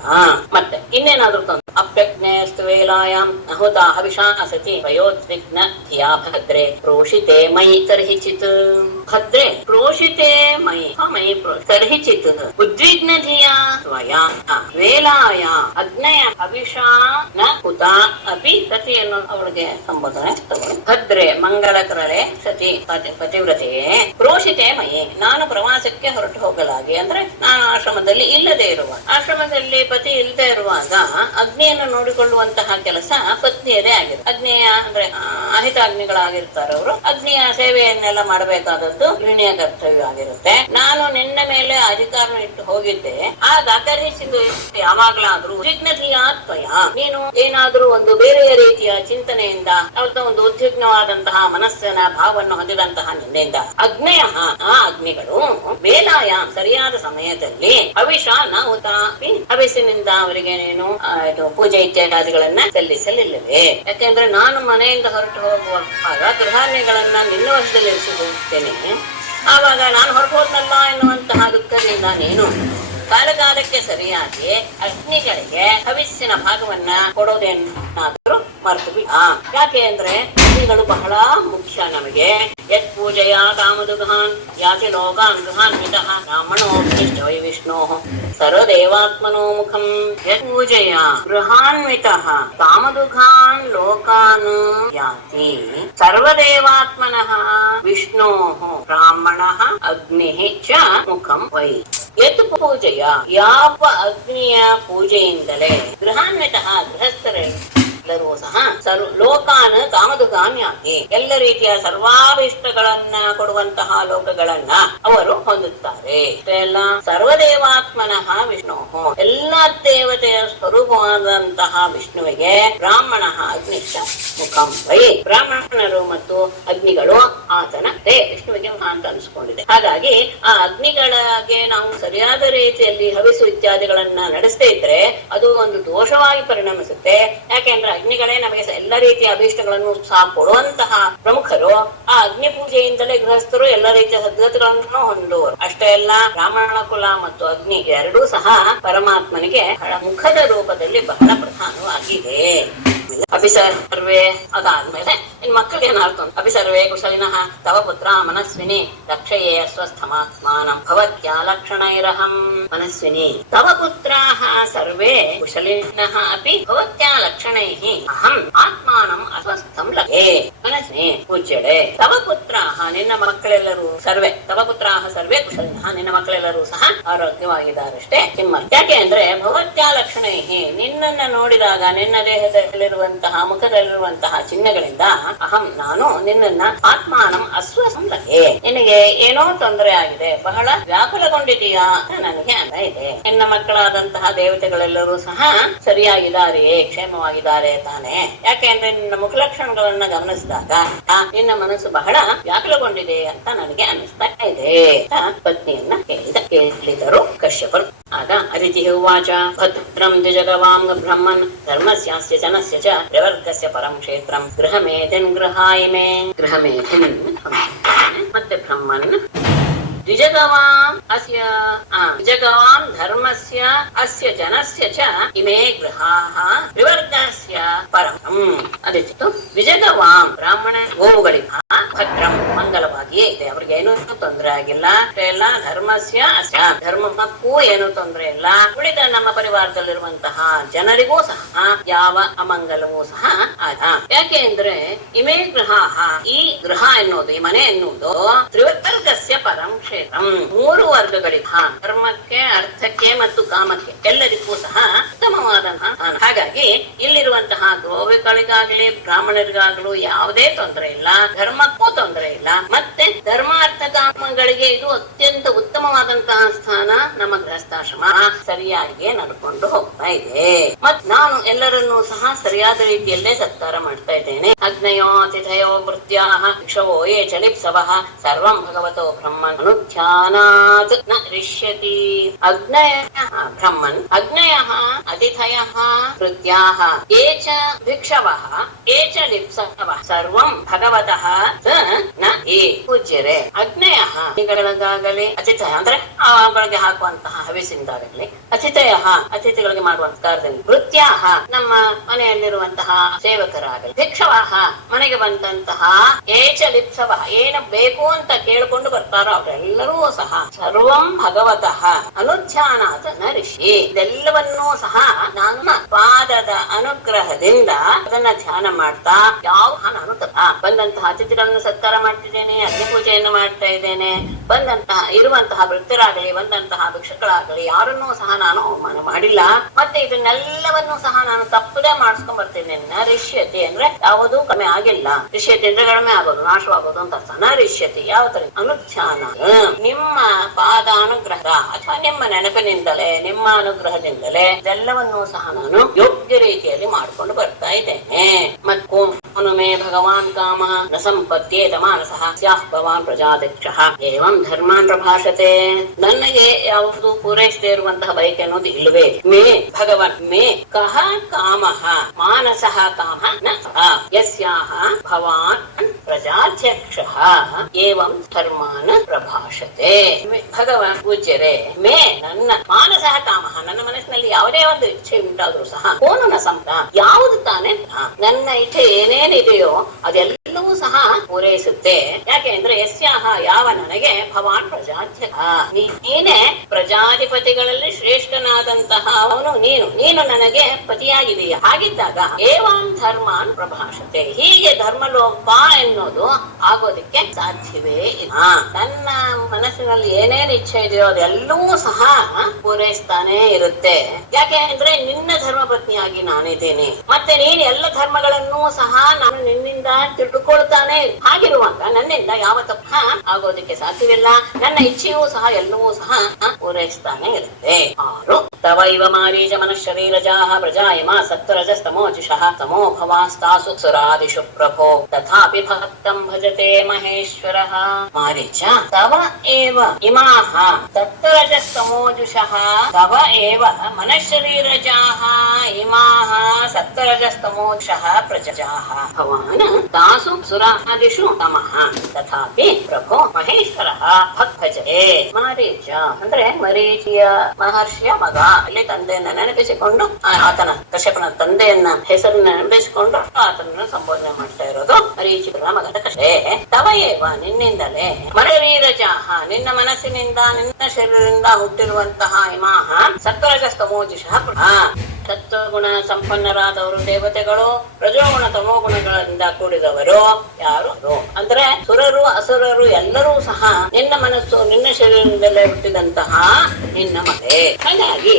ಮತ್ತೆ ಇನ್ನೇನಾದ್ರೂ ಅಪ್ಯಜ್ಞೇಸ್ತು ವೇಲಾಯಾಂ ನಹುತಾ ಹವಿಷಾ ಸತಿ ವಯೋದ್ವಿಗ್ನ ಧಿಯಾ ಭದ್ರೇ ಪ್ರೋಷಿತೆ ಮಯಿ ತರ್ಹಿ ಚಿತ್. ಭದ್ರೆ ಪ್ರೋಷಿತೆ ಮಯಿ ಮಯಿ ತರ್ಹಿ ಚಿತ್ ಉದ್ವಿಗ್ನ ಧಿಯ ತ್ವಯಾ ವೇಲಾಯ ಅಗ್ನಯ ಹವಿಷಾ ನ ಕುತ ಅಪಿ ಸತಿಯನ್ನು ಅವಳಿಗೆ ಸಂಬೋಧನೆ ತಗೊಳ್ಳಿ. ಭದ್ರೆ ಮಂಗಳಕರಳೆ ಸತಿ ಪತಿವ್ರತೆಯೇ ಪ್ರೋಷಿತೆ ಮಯಿ ನಾನು ಪ್ರವಾಸಕ್ಕೆ ಹೊರಟು ಹೋಗಲಾಗಿ ಅಂದ್ರೆ ನಾನು ಆಶ್ರಮದಲ್ಲಿ ಇಲ್ಲದೆ ಇರುವ ಆಶ್ರಮದಲ್ಲಿ ಪತಿ ಇಲ್ಲದೆ ಇರುವಾಗ ಅಗ್ನಿಯನ್ನು ನೋಡಿಕೊಳ್ಳುವಂತಹ ಕೆಲಸ ಪತ್ನಿಯದೇ ಆಗಿದೆ. ಅಗ್ನಿಯ ಅಂದ್ರೆ ಅಹಿತಾಗ್ನಿಗಳಾಗಿರ್ತಾರೆ ಅವರು. ಅಗ್ನಿಯ ಸೇವೆಯನ್ನೆಲ್ಲ ಮಾಡಬೇಕಾದದ್ದು ಗೃಹಿಣಿಯ ಕರ್ತವ್ಯ ಆಗಿರುತ್ತೆ. ನಾನು ನಿನ್ನ ಮೇಲೆ ಅಧಿಕಾರ ಇಟ್ಟು ಹೋಗಿದ್ದೆ, ಆಗ ಕರ್ಹಿಸಿದ್ದು ಯಾವಾಗ್ಲಾದ್ರೂ ಉದ್ವಿಗ್ನತೆಯಾತ್ಮಯ ನೀನು ಏನಾದ್ರೂ ಒಂದು ಬೇರೆಯ ರೀತಿಯ ಚಿಂತನೆಯಿಂದ ಅಥವಾ ಒಂದು ಉದ್ವಿಗ್ನವಾದಂತಹ ಮನಸ್ಸಿನ ಭಾವವನ್ನು ಹೊಂದಿದಂತಹ ನಿನ್ನೆಯಿಂದ ಅಗ್ನಯ ಆ ಅಗ್ನಿಗಳು ವೇಲಾಯ ಸರಿಯಾದ ಸಮಯದಲ್ಲಿ ಹವಿಷ ನ ಹುತಾಪಿ ಹವಿಸಿನಿಂದ ಅವರಿಗೆ ನೀನು ಪೂಜೆ ಇತ್ಯಾದಿಗಳನ್ನ ಸಲ್ಲಿಸಲಿಲ್ಲವೇ? ಯಾಕೆಂದ್ರೆ ನಾನು ಮನೆಯಿಂದ ಹೊರಟು ಹೋಗುವಾಗ ಗೃಹಾನ್ಯಗಳನ್ನ ನಿನ್ನ ವಶದಲ್ಲಿ ಇರಿಸಿದ್ದೇನೆ. ಆವಾಗ ನಾನು ಹೊರಟೋದ್ನಲ್ಲ ಎನ್ನುವಂತಹ ದುಃಖದಿಂದ ನೀನು ಕಾಲಕಾಲಕ್ಕೆ ಸರಿಯಾಗಿ ಅಗ್ನಿಗಳಿಗೆ ಹವಿಸ್ಸಿನ ಭಾಗವನ್ನ ಕೊಡೋದೇನಾದ್ರೂ ಮರೆತು ಬಿಡ. ಯಾಕೆ ಅಂದ್ರೆ ಅಗ್ನಿಗಳು ಬಹಳ ಮುಖ್ಯ ನಮಗೆ. ಯತ್ ಪೂಜೆಯ ಕಾಮದುಘಾನ್ ಯಾತಿ ಲೋಕಾನ್ ಗೃಹಾನ್ ಮಿತಃ ಬ್ರಾಹ್ಮಣೋಭಿಷ್ಟ ವೈ ವಿಷ್ಣೋ ಸರ್ವದೇವಾತ್ಮನೋ ಮುಖಂ ಯತ್ ಪೂಜೆಯ ಗೃಹಾನ್ವಿತಃ ಕಾಮದುಘಾನ್ ಲೋಕಾನ್ ಯಾತಿ ಸರ್ವದೇವಾತ್ಮನಃ ವಿಷ್ಣೋ ಬ್ರಾಹ್ಮಣಃ ಅಗ್ನಿಃ ಚ ಮುಖಂ ವೈ. ಯತ್ ಪೂಜೆಯ ಯಾವ ಅಗ್ನಿಯ ಪೂಜೆಯಿಂದಲೇ ಗೃಹಾನ್ವಿತಃ ಗೃಹಸ್ಥರೆಲ್ಲರೂ ಸಹ ಲೋಕಾನ್ ಕಾಮದುಘಾನ್ ಯಾತಿ ಎಲ್ಲ ರೀತಿಯ ಸರ್ವಾಭಿಷ್ಟಗಳನ್ನ ಕೊಡುವಂತಹ ಲೋಕಗಳನ್ನ ಅವರು ಹೊಂದುತ್ತಾರೆ. ಎಲ್ಲ ಸರ್ವದೇವಾತ್ಮನಃ ವಿಷ್ಣು ಎಲ್ಲ ದೇವತೆಯ ಸ್ವರೂಪವಾದಂತಹ ವಿಷ್ಣುವಿಗೆ ಬ್ರಾಹ್ಮಣ ಅಗ್ನಿಶ್ಚ ಮುಖಂ ವೈ ಬ್ರಾಹ್ಮಣರು ಮತ್ತು ಅಗ್ನಿಗಳು ಆತನ ವಿಷ್ಣುವಿಗೆ ಅಂತ ಅನ್ಸ್ಕೊಂಡಿದೆ. ಹಾಗಾಗಿ ಆ ಅಗ್ನಿಗಳಿಗೆ ನಾವು ಸರಿಯಾದ ರೀತಿಯಲ್ಲಿ ಹವಿಸು ಇತ್ಯಾದಿಗಳನ್ನ ನಡೆಸದೇ ಇದ್ರೆ ಅದು ಒಂದು ದೋಷವಾಗಿ ಪರಿಣಮಿಸುತ್ತೆ. ಯಾಕೆಂದ್ರೆ ಅಗ್ನಿಗಳೇ ನಮಗೆ ಎಲ್ಲ ರೀತಿಯ ಅಭೀಷ್ಟಗಳನ್ನು ಸಹ ಕೊಡುವಂತಹ ಪ್ರಮುಖರು. ಆ ಅಗ್ನಿ ಪೂಜೆಯಿಂದಲೇ ಗೃಹಸ್ಥರು ಎಲ್ಲ ರೀತಿಯ ಸದ್ಗತಿಗಳನ್ನು ಹೊಂದುವರು. ಅಷ್ಟೇ ಅಲ್ಲ, ಬ್ರಾಹ್ಮಣ ಕುಲ ಮತ್ತು ಅಗ್ನಿ ಎರಡೂ ಸಹ ಪರಮಾತ್ಮನಿಗೆ ಮುಖದ ರೂಪದಲ್ಲಿ ಬಹಳ ಪ್ರಧಾನವಾಗಿದೆ. ಅಭಿಸರ್ವೇ ಅದಾದ್ಮೇಲೆ ಇನ್ ಮಕ್ಕಳಿಗೆ ಏನಾರ್ಥ ಅಭಿಸರ್ವೇ ಕುಶಲಿನಃ ತವ ಪುತ್ರ ಮನಸ್ವಿನಿ ರಕ್ಷಯೇ ಸ್ವಸ್ಥಮಾತ್ಮಾನಂ ಭವತ್ಯ ಲಕ್ಷಣೈರಹಂ. ಮನಸ್ವಿನಿ ತವ ಪುತ್ರಾಃ ಸರ್ವೇ ಕುಶಲಿನಃ ಅಪಿ ಭವತ್ಯ ಲಕ್ಷಣೈಃ ಅಹಂ ಆತ್ಮಾನಂ ಅಸ್ವಸ್ಥಂ ಲಭೇ. ಮನಸ್ವಿನಿ ಪೂಜ್ಯಳೆ ತವ ಪುತ್ರಾಃ ನಿನ್ನ ಮಕ್ಕಳೆಲ್ಲರೂ ಸರ್ವೇ ತವ ಪುತ್ರಾಃ ಸರ್ವೇ ಕುಶಲಿನಃ ನಿನ್ನ ಮಕ್ಕಳೆಲ್ಲರೂ ಸಹ ಆರೋಗ್ಯವಾಗಿದ್ದಾರಷ್ಟೇ. ಯಾಕೆ ಅಂದ್ರೆ ಭವತ್ಯ ಲಕ್ಷಣೈಃ ನಿನ್ನನ್ನ ನೋಡಿದಾಗ ನಿನ್ನ ದೇಹದಲ್ಲಿರುವ ಮುಖದಲ್ಲಿರುವಂತಹ ಚಿಹ್ನೆಗಳಿಂದ ಅಹಂ ನಾನು ನಿನ್ನನ್ನ ಆತ್ಮಾನಂ ಅಸ್ವಸ್ಥಂ ಲಭೆ ನಿನಗೆ ಏನೋ ತೊಂದರೆ ಆಗಿದೆ, ಬಹಳ ವ್ಯಾಕುಲಗೊಂಡಿದೆಯಾ ನನಗೆ ಅನ್ನ ಇದೆ. ನಿನ್ನ ಮಕ್ಕಳಾದಂತಹ ದೇವತೆಗಳೆಲ್ಲರೂ ಸಹ ಸರಿಯಾಗಿದ್ದಾರೆಯೇ, ಕ್ಷೇಮವಾಗಿದ್ದಾರೆ ತಾನೆ? ಯಾಕೆ ಅಂದ್ರೆ ನಿನ್ನ ಮುಖಲಕ್ಷಣಗಳನ್ನ ಗಮನಿಸಿದಾಗ ನಿನ್ನ ಮನಸ್ಸು ಬಹಳ ವ್ಯಾಕುಲಗೊಂಡಿದೆ ಅಂತ ನನಗೆ ಅನಿಸ್ತಾ ಇದೆ ಪತ್ನಿಯನ್ನ ಕೇಳಿದರು ಕಶ್ಯಪರು. ಆಗ ಅದಿತಿ ಉವಾಚ ಭದ್ರಂ ದ್ವಿಜಗವಾಂ ಬ್ರಹ್ಮನ್ ಧರ್ಮಸ್ಯಾಸ್ಯ ಜನಸ್ಯ ಚ ಪ್ರವರ್ಗಸ್ಯ ಪರಂ ಕ್ಷೇತ್ರಂ ಗೃಹಮೇಧಿನ್ ಗೃಹಾಯಿಮೇ. ಗೃಹಮೇಧಿನ್ ಮತ್ತೆ ಬ್ರಹ್ಮನ್ ದ್ವಿಜಗವಾಂ ಅಸ್ಯ ದ್ವಿಜಗವಾಂ ಧರ್ಮಸ್ಯ ಅಸ್ಯ ಜನಸ್ಯ ಚ ಇಮೇ ಗೃಹಾಃ ತ್ರಿವರ್ಗಸ್ಯ ಪರಂ. ಅದಿತ್ತು ದ್ವಿಜಗವಾಂ ಬ್ರಾಹ್ಮಣ ಗೋವುಗಳಿಂದ ಭದ್ರಂ ಮಂಗಲವಾಗಿಯೇ ಇದೆ, ಅವ್ರಿಗೆ ಏನೂ ತೊಂದರೆ ಆಗಿಲ್ಲ. ಎಲ್ಲ ಧರ್ಮಸ್ಯ ಅಸ್ಯ ಧರ್ಮಕ್ಕೂ ಏನು ತೊಂದರೆ ಇಲ್ಲ. ಉಳಿದ ನಮ್ಮ ಪರಿವಾರದಲ್ಲಿರುವಂತಹ ಜನರಿಗೂ ಸಹ ಯಾವ ಅಮಂಗಲವೂ ಸಹ ಆದ. ಯಾಕೆ ಅಂದ್ರೆ ಇಮೇ ಗೃಹಾಃ ಈ ಗೃಹ ಎನ್ನುವುದು ಈ ಮನೆ ಎನ್ನುವುದು ತ್ರಿವರ್ಗಸ್ಯ ಪರಂ ಕ್ಷೇತ್ರಂ ಮೂರು ವರ್ಗಗಳಿಂದ ಧರ್ಮಕ್ಕೆ ಅರ್ಥಕ್ಕೆ ಮತ್ತು ಕಾಮಕ್ಕೆ ಎಲ್ಲರಿಗೂ ಸಹ ಉತ್ತಮವಾದಂತಹ. ಹಾಗಾಗಿ ಇಲ್ಲಿರುವಂತಹ ಗೋವುಗಳಿಗಾಗ್ಲಿ ಬ್ರಾಹ್ಮಣರಿಗಾಗ್ಲೂ ಯಾವುದೇ ತೊಂದರೆ ಇಲ್ಲ, ಧರ್ಮಕ್ಕೂ ತೊಂದರೆ ಇಲ್ಲ. ಮತ್ತೆ ಧರ್ಮ ಅರ್ಥ ಕಾಮಗಳಿಗೆ ಇದು ಅತ್ಯಂತ ಉತ್ತಮವಾದಂತಹ ಸ್ಥಾನ. ನಮ್ಮ ಗೃಹಸ್ಥಾಶ್ರಮ ಸರಿಯಾಗಿ ನಡ್ಕೊಂಡು ಹೋಗ್ತಾ ಇದೆ. ಮತ್ ನಾನು ಎಲ್ಲರನ್ನೂ ಸಹ ಸರಿಯಾದ ರೀತಿಯಲ್ಲೇ ಸತ್ಕಾರ ಮಾಡ್ತಾ ಇದ್ದೇನೆ. ಅಗ್ನಯೋ ಅತಿಥಯೋ ವೃತ್ಯಾಃ ಕ್ಷವೋ ಯೇ ಚಲಿಪ್ಸವಃ ಸರ್ವಂ ಭಗವತೋ ಬ್ರಹ್ಮನ್ ಅನುಧ್ಯಾನಾತ್ ನ ರಿಷ್ಯತಿ. ಬ್ರಹ್ಮನ್ ಅಗ್ನಯಃ ಅತಿಥಯಃ ವೃತ್ಯಾಃ ಯೇ ಚ ಭಿಕ್ಷವಃ ಯೇ ಚ ಲಿಪ್ಸವಃ ಸರ್ವಂ ಭಗವತಃ ನ ಏ ಪೂಜ್ಯರೇ. ಅಗ್ನಯಃ ಗಳಿಗಾಗಲಿ ಅತಿಥಯ ಅಂದ್ರೆ ಬೆಳಗ್ಗೆ ಹಾಕುವಂತಹ ಹವಿಸಿಂದಾಗಲಿ, ಅತಿಥಯ ಅತಿಥಿಗಳಿಗೆ ಮಾಡುವಂತಹ ಕಾರ್ಯದಲ್ಲಿ, ವೃತ್ಯಾಹ ನಮ್ಮ ಮನೆಯಲ್ಲಿರುವಂತಹ ಸೇವಕರಾಗಲಿ, ಭಿಕ್ಷವಾಹ ಮನೆಗೆ ಬಂದಂತಹ, ಏಚ ಲಿಪ್ಸವ ಏನು ಬೇಕು ಅಂತ ಕೇಳಿಕೊಂಡು ಬರ್ತಾರೋ ಅವರೆಲ್ಲರೂ ಸಹ ಸರ್ವಂ ಭಗವತಃ ಅನುಧ್ಯಾನಾತ್ ನ ಋಷಿ, ಇದೆಲ್ಲವನ್ನೂ ಸಹ ನನ್ನ ಪಾದದ ಅನುಗ್ರಹದಿಂದ ಅದನ್ನ ಧ್ಯಾನ ಮಾಡ್ತಾ ಯಾವ ನಾನು ಬಂದಂತಹ ಅತಿಥಿಗಳನ್ನು ಸತ್ಕಾರ ಮಾಡ್ತಿದ್ದೇನೆ, ಅಗ್ನಿ ಪೂಜೆಯನ್ನು ಮಾಡ್ತಾ ಇದ್ದೇನೆ, ಬಂದಂತಹ ಇರುವಂತಹ ವೃತ್ತರಾಗಲಿ ಬಂದಂತಹ ಭಿಕ್ಷಕರಾಗಲಿ ಯಾರನ್ನೂ ಸಹ ನಾನು ಅವಮಾನ ಮಾಡಿಲ್ಲ, ಮತ್ತೆ ಇದನ್ನೆಲ್ಲವನ್ನೂ ಸಹ ನಾನು ತಪ್ಪದೇ ಮಾಡಿಸ್ಕೊಂಡ್ ಬರ್ತೇನೆ. ನರಿಷ್ಯತೆ ಅಂದ್ರೆ ಯಾವುದೂ ಕಡಿಮೆ ಆಗಿಲ್ಲ, ರಿಷ್ಯತೆ ಅಂದ್ರೆ ಕಡಿಮೆ ಆಗೋದು ನಾಶವಾಗೋದು ಅಂತ ಅರ್ಥ. ನರಿಷ್ಯತೆ ಯಾವ ತರ ಅನುಧ್ಯಾನ, ನಿಮ್ಮ ಪಾದ ಅನುಗ್ರಹ ಅಥವಾ ನಿಮ್ಮ ನೆನಪಿನಿಂದಲೇ ನಿಮ್ಮ ಅನುಗ್ರಹದಿಂದಲೇ ಇದೆಲ್ಲವನ್ನೂ ಸಹ ನಾನು ಯೋಗ್ಯ ರೀತಿಯಲ್ಲಿ ಮಾಡ್ಕೊಂಡು ಬರ್ತಾ ಇದ್ದೇನೆ. ಮತ್ಕೋ ಮೇ ಭಗವಾನ್ ಕಾಮ ನ ಸಂಪದ್ಯೇತ ಮಾನಸಃ ಸ್ಯಾಃ ಭವಾನ್ ಪ್ರಜಾಧ್ಯಕ್ಷಃ ಏವಂ ಧರ್ಮಾನ್ ಪ್ರಭಾಷತೆ, ನನಗೆ ಯಾವುದು ಪೂರೈಸದೇ ಇರುವಂತಹ ಬಯಕೆ ಅನ್ನೋದು ಇಲ್ಲವೇ. ಮೇ ಭಗವನ್ ಮೇ ಕಹ ಕಾಮಃ ಮಾನಸಃ ಕಾಮ ನ ಯಸ್ಯಾಹ ಭವಾನ್ ಪ್ರಜಾಧ್ಯಕ್ಷಃ ಏವಂ ಧರ್ಮಾನ್ ಪ್ರಭಾಷತೆ. ಭಗವಾನ್ ಪೂಜ್ಯರೇ, ಮೇ ನನ್ನ ಮಾನಸಃ ಕಾಮಃ ನನ್ನ ಮನಸ್ಸಿನಲ್ಲಿ ಯಾವುದೇ ಒಂದು ಇಚ್ಛೆ ಉಂಟಾದ್ರೂ ಸಹ ಕೋನು ನ ಸಂಪ ಯಾವುದು ತಾನೇ ನನ್ನ ಇಚ್ಛೆ ಏನೇನಿದೆಯೋ ಅದೆಲ್ಲವೂ ಸಹ ಪೂರೈಸುತ್ತೆ. ಯಾಕೆ ಅಂದ್ರೆ ಯಸ್ಯಾಹ ಯಾವ ನನಗೆ ಭವಾನ್ ಪ್ರಜಾಧ್ಯಕ್ಷ, ನೀನೇ ಪ್ರಜಾಧಿಪತಿಗಳಲ್ಲಿ ಶ್ರೇಷ್ಠನಾದಂತಹ ಅವನು ನೀನು ನನಗೆ ಪತಿಯಾಗಿದೆಯಾ. ಹಾಗಿದ್ದಾಗ ಏವಾಂ ಧರ್ಮಾನ್ ಪ್ರಭಾಷತೆ, ಹೀಗೆ ಧರ್ಮಲೋಪ ಎನ್ನುವುದು ಆಗೋದಕ್ಕೆ ಸಾಧ್ಯವೇ ಇಲ್ಲ. ನನ್ನ ಮನಸ್ಸಿನಲ್ಲಿ ಏನೇನು ಇಚ್ಛೆ ಇದೆಯೋ ಅದೆಲ್ಲವೂ ಸಹ ಪೂರೈಸ್ತಾನೆ ಇರುತ್ತೆ. ಯಾಕೆ ಅಂದ್ರೆ ನಿನ್ನ ಧರ್ಮ ಪತ್ನಿಯಾಗಿ ನಾನಿದ್ದೇನೆ, ಮತ್ತೆ ನೀನು ಎಲ್ಲ ಧರ್ಮಗಳನ್ನೂ ಸಹ ನಾನು ನಿನ್ನಿಂದ ತಿಳ್ಕೊಳ್ತಾನೆ. ಹಾಗಿರುವಾಗ ನನ್ನಿಂದ ಯಾವ ತಪ್ಪ ಆಗೋದಕ್ಕೆ ಸಾಧ್ಯವಿಲ್ಲ. ನನ್ನ ಇಚ್ಛೆಯೂ ಸಹ ಎಲ್ಲವೂ ಸಹ ಪೂರೈಸ್ತಾನೆ ಇರುತ್ತೆ. ಆರು ತವೈವ ಮಾರೀಚ ಮನಃಶರೀರಜಾಃ ಪ್ರಜಾಯಮ ಸತ್ವರಜಸ್ತಮೋಜುಷಃ ತಮೋ ಭವಾಸ್ತಾಸು ಸುರಾದಿಷು ಪ್ರಭೋ ತಥಾಪಿ ಭಕ್ತಂ ಭಜತೆ ಮಹೇಶ್ವರಃ. ಮಾರೀಚ ತವ ಏವ ಇಮಾಃ ಸತ್ವರಜಸ್ತಮೋಜುಷಃ ತವ ಏವ ಮನಃಶರೀರಜಾಃ ಇಮಾಃ ಸತ್ವರಜಸ್ತಮೋಜುಷಃ ಪ್ರಜಾಃ ಭವಾನ್ ತಾಸು ಸುರಾದಿಷು ತಮಃ ತಥಾಪಿ ಪ್ರಭೋ ಮಹೇಶ್ವರಃ ಭಜತೆ. ಮಾರೀಚ ಅಂದ್ರೆ ಮರೀಚಿಯ ಮಹರ್ಷಿಯ ಮಗ. ಅಲ್ಲಿ ತಂದೆಯನ್ನ ನೆನಪಿಸಿಕೊಂಡು ಆತನ ಕಶ್ಯಪನ ತಂದೆಯನ್ನ ಹೆಸರನ್ನ ನೆನಪಿಸಿಕೊಂಡು ಆತನನ್ನು ಸಂಬೋಧನೆ ಮಾಡ್ತಾ ಇರೋದು ಮರೀಚಿಗಳ ಮಗದ ಕಷ್ಟೇ. ತವಯೇವ ನಿನ್ನಿಂದಲೇ ಮನರೀರಜಾಹ ನಿನ್ನ ಮನಸ್ಸಿನಿಂದ ನಿನ್ನ ಶರೀರದಿಂದ ಹುಟ್ಟಿರುವಂತಹ ಇಮಾಹ ಸತ್ವರಜಸ್ತಮೋಜುಷಃ. ಸತ್ವಗುಣ ಸಂಪನ್ನರಾದವರು ದೇವತೆಗಳು, ರಜೋಗುಣ ತಮೋಗುಣಗಳಿಂದ ಕೂಡಿದವರು ಯಾರು ಅಂದ್ರೆ ಸುರರು ಅಸುರರು ಎಲ್ಲರೂ ಸಹ ನಿನ್ನ ಮನಸ್ಸು ನಿನ್ನ ಶರೀರದಲ್ಲೇ ಹುಟ್ಟಿದಂತಹ ನಿನ್ನ ಮಗೇ. ಹಾಗಾಗಿ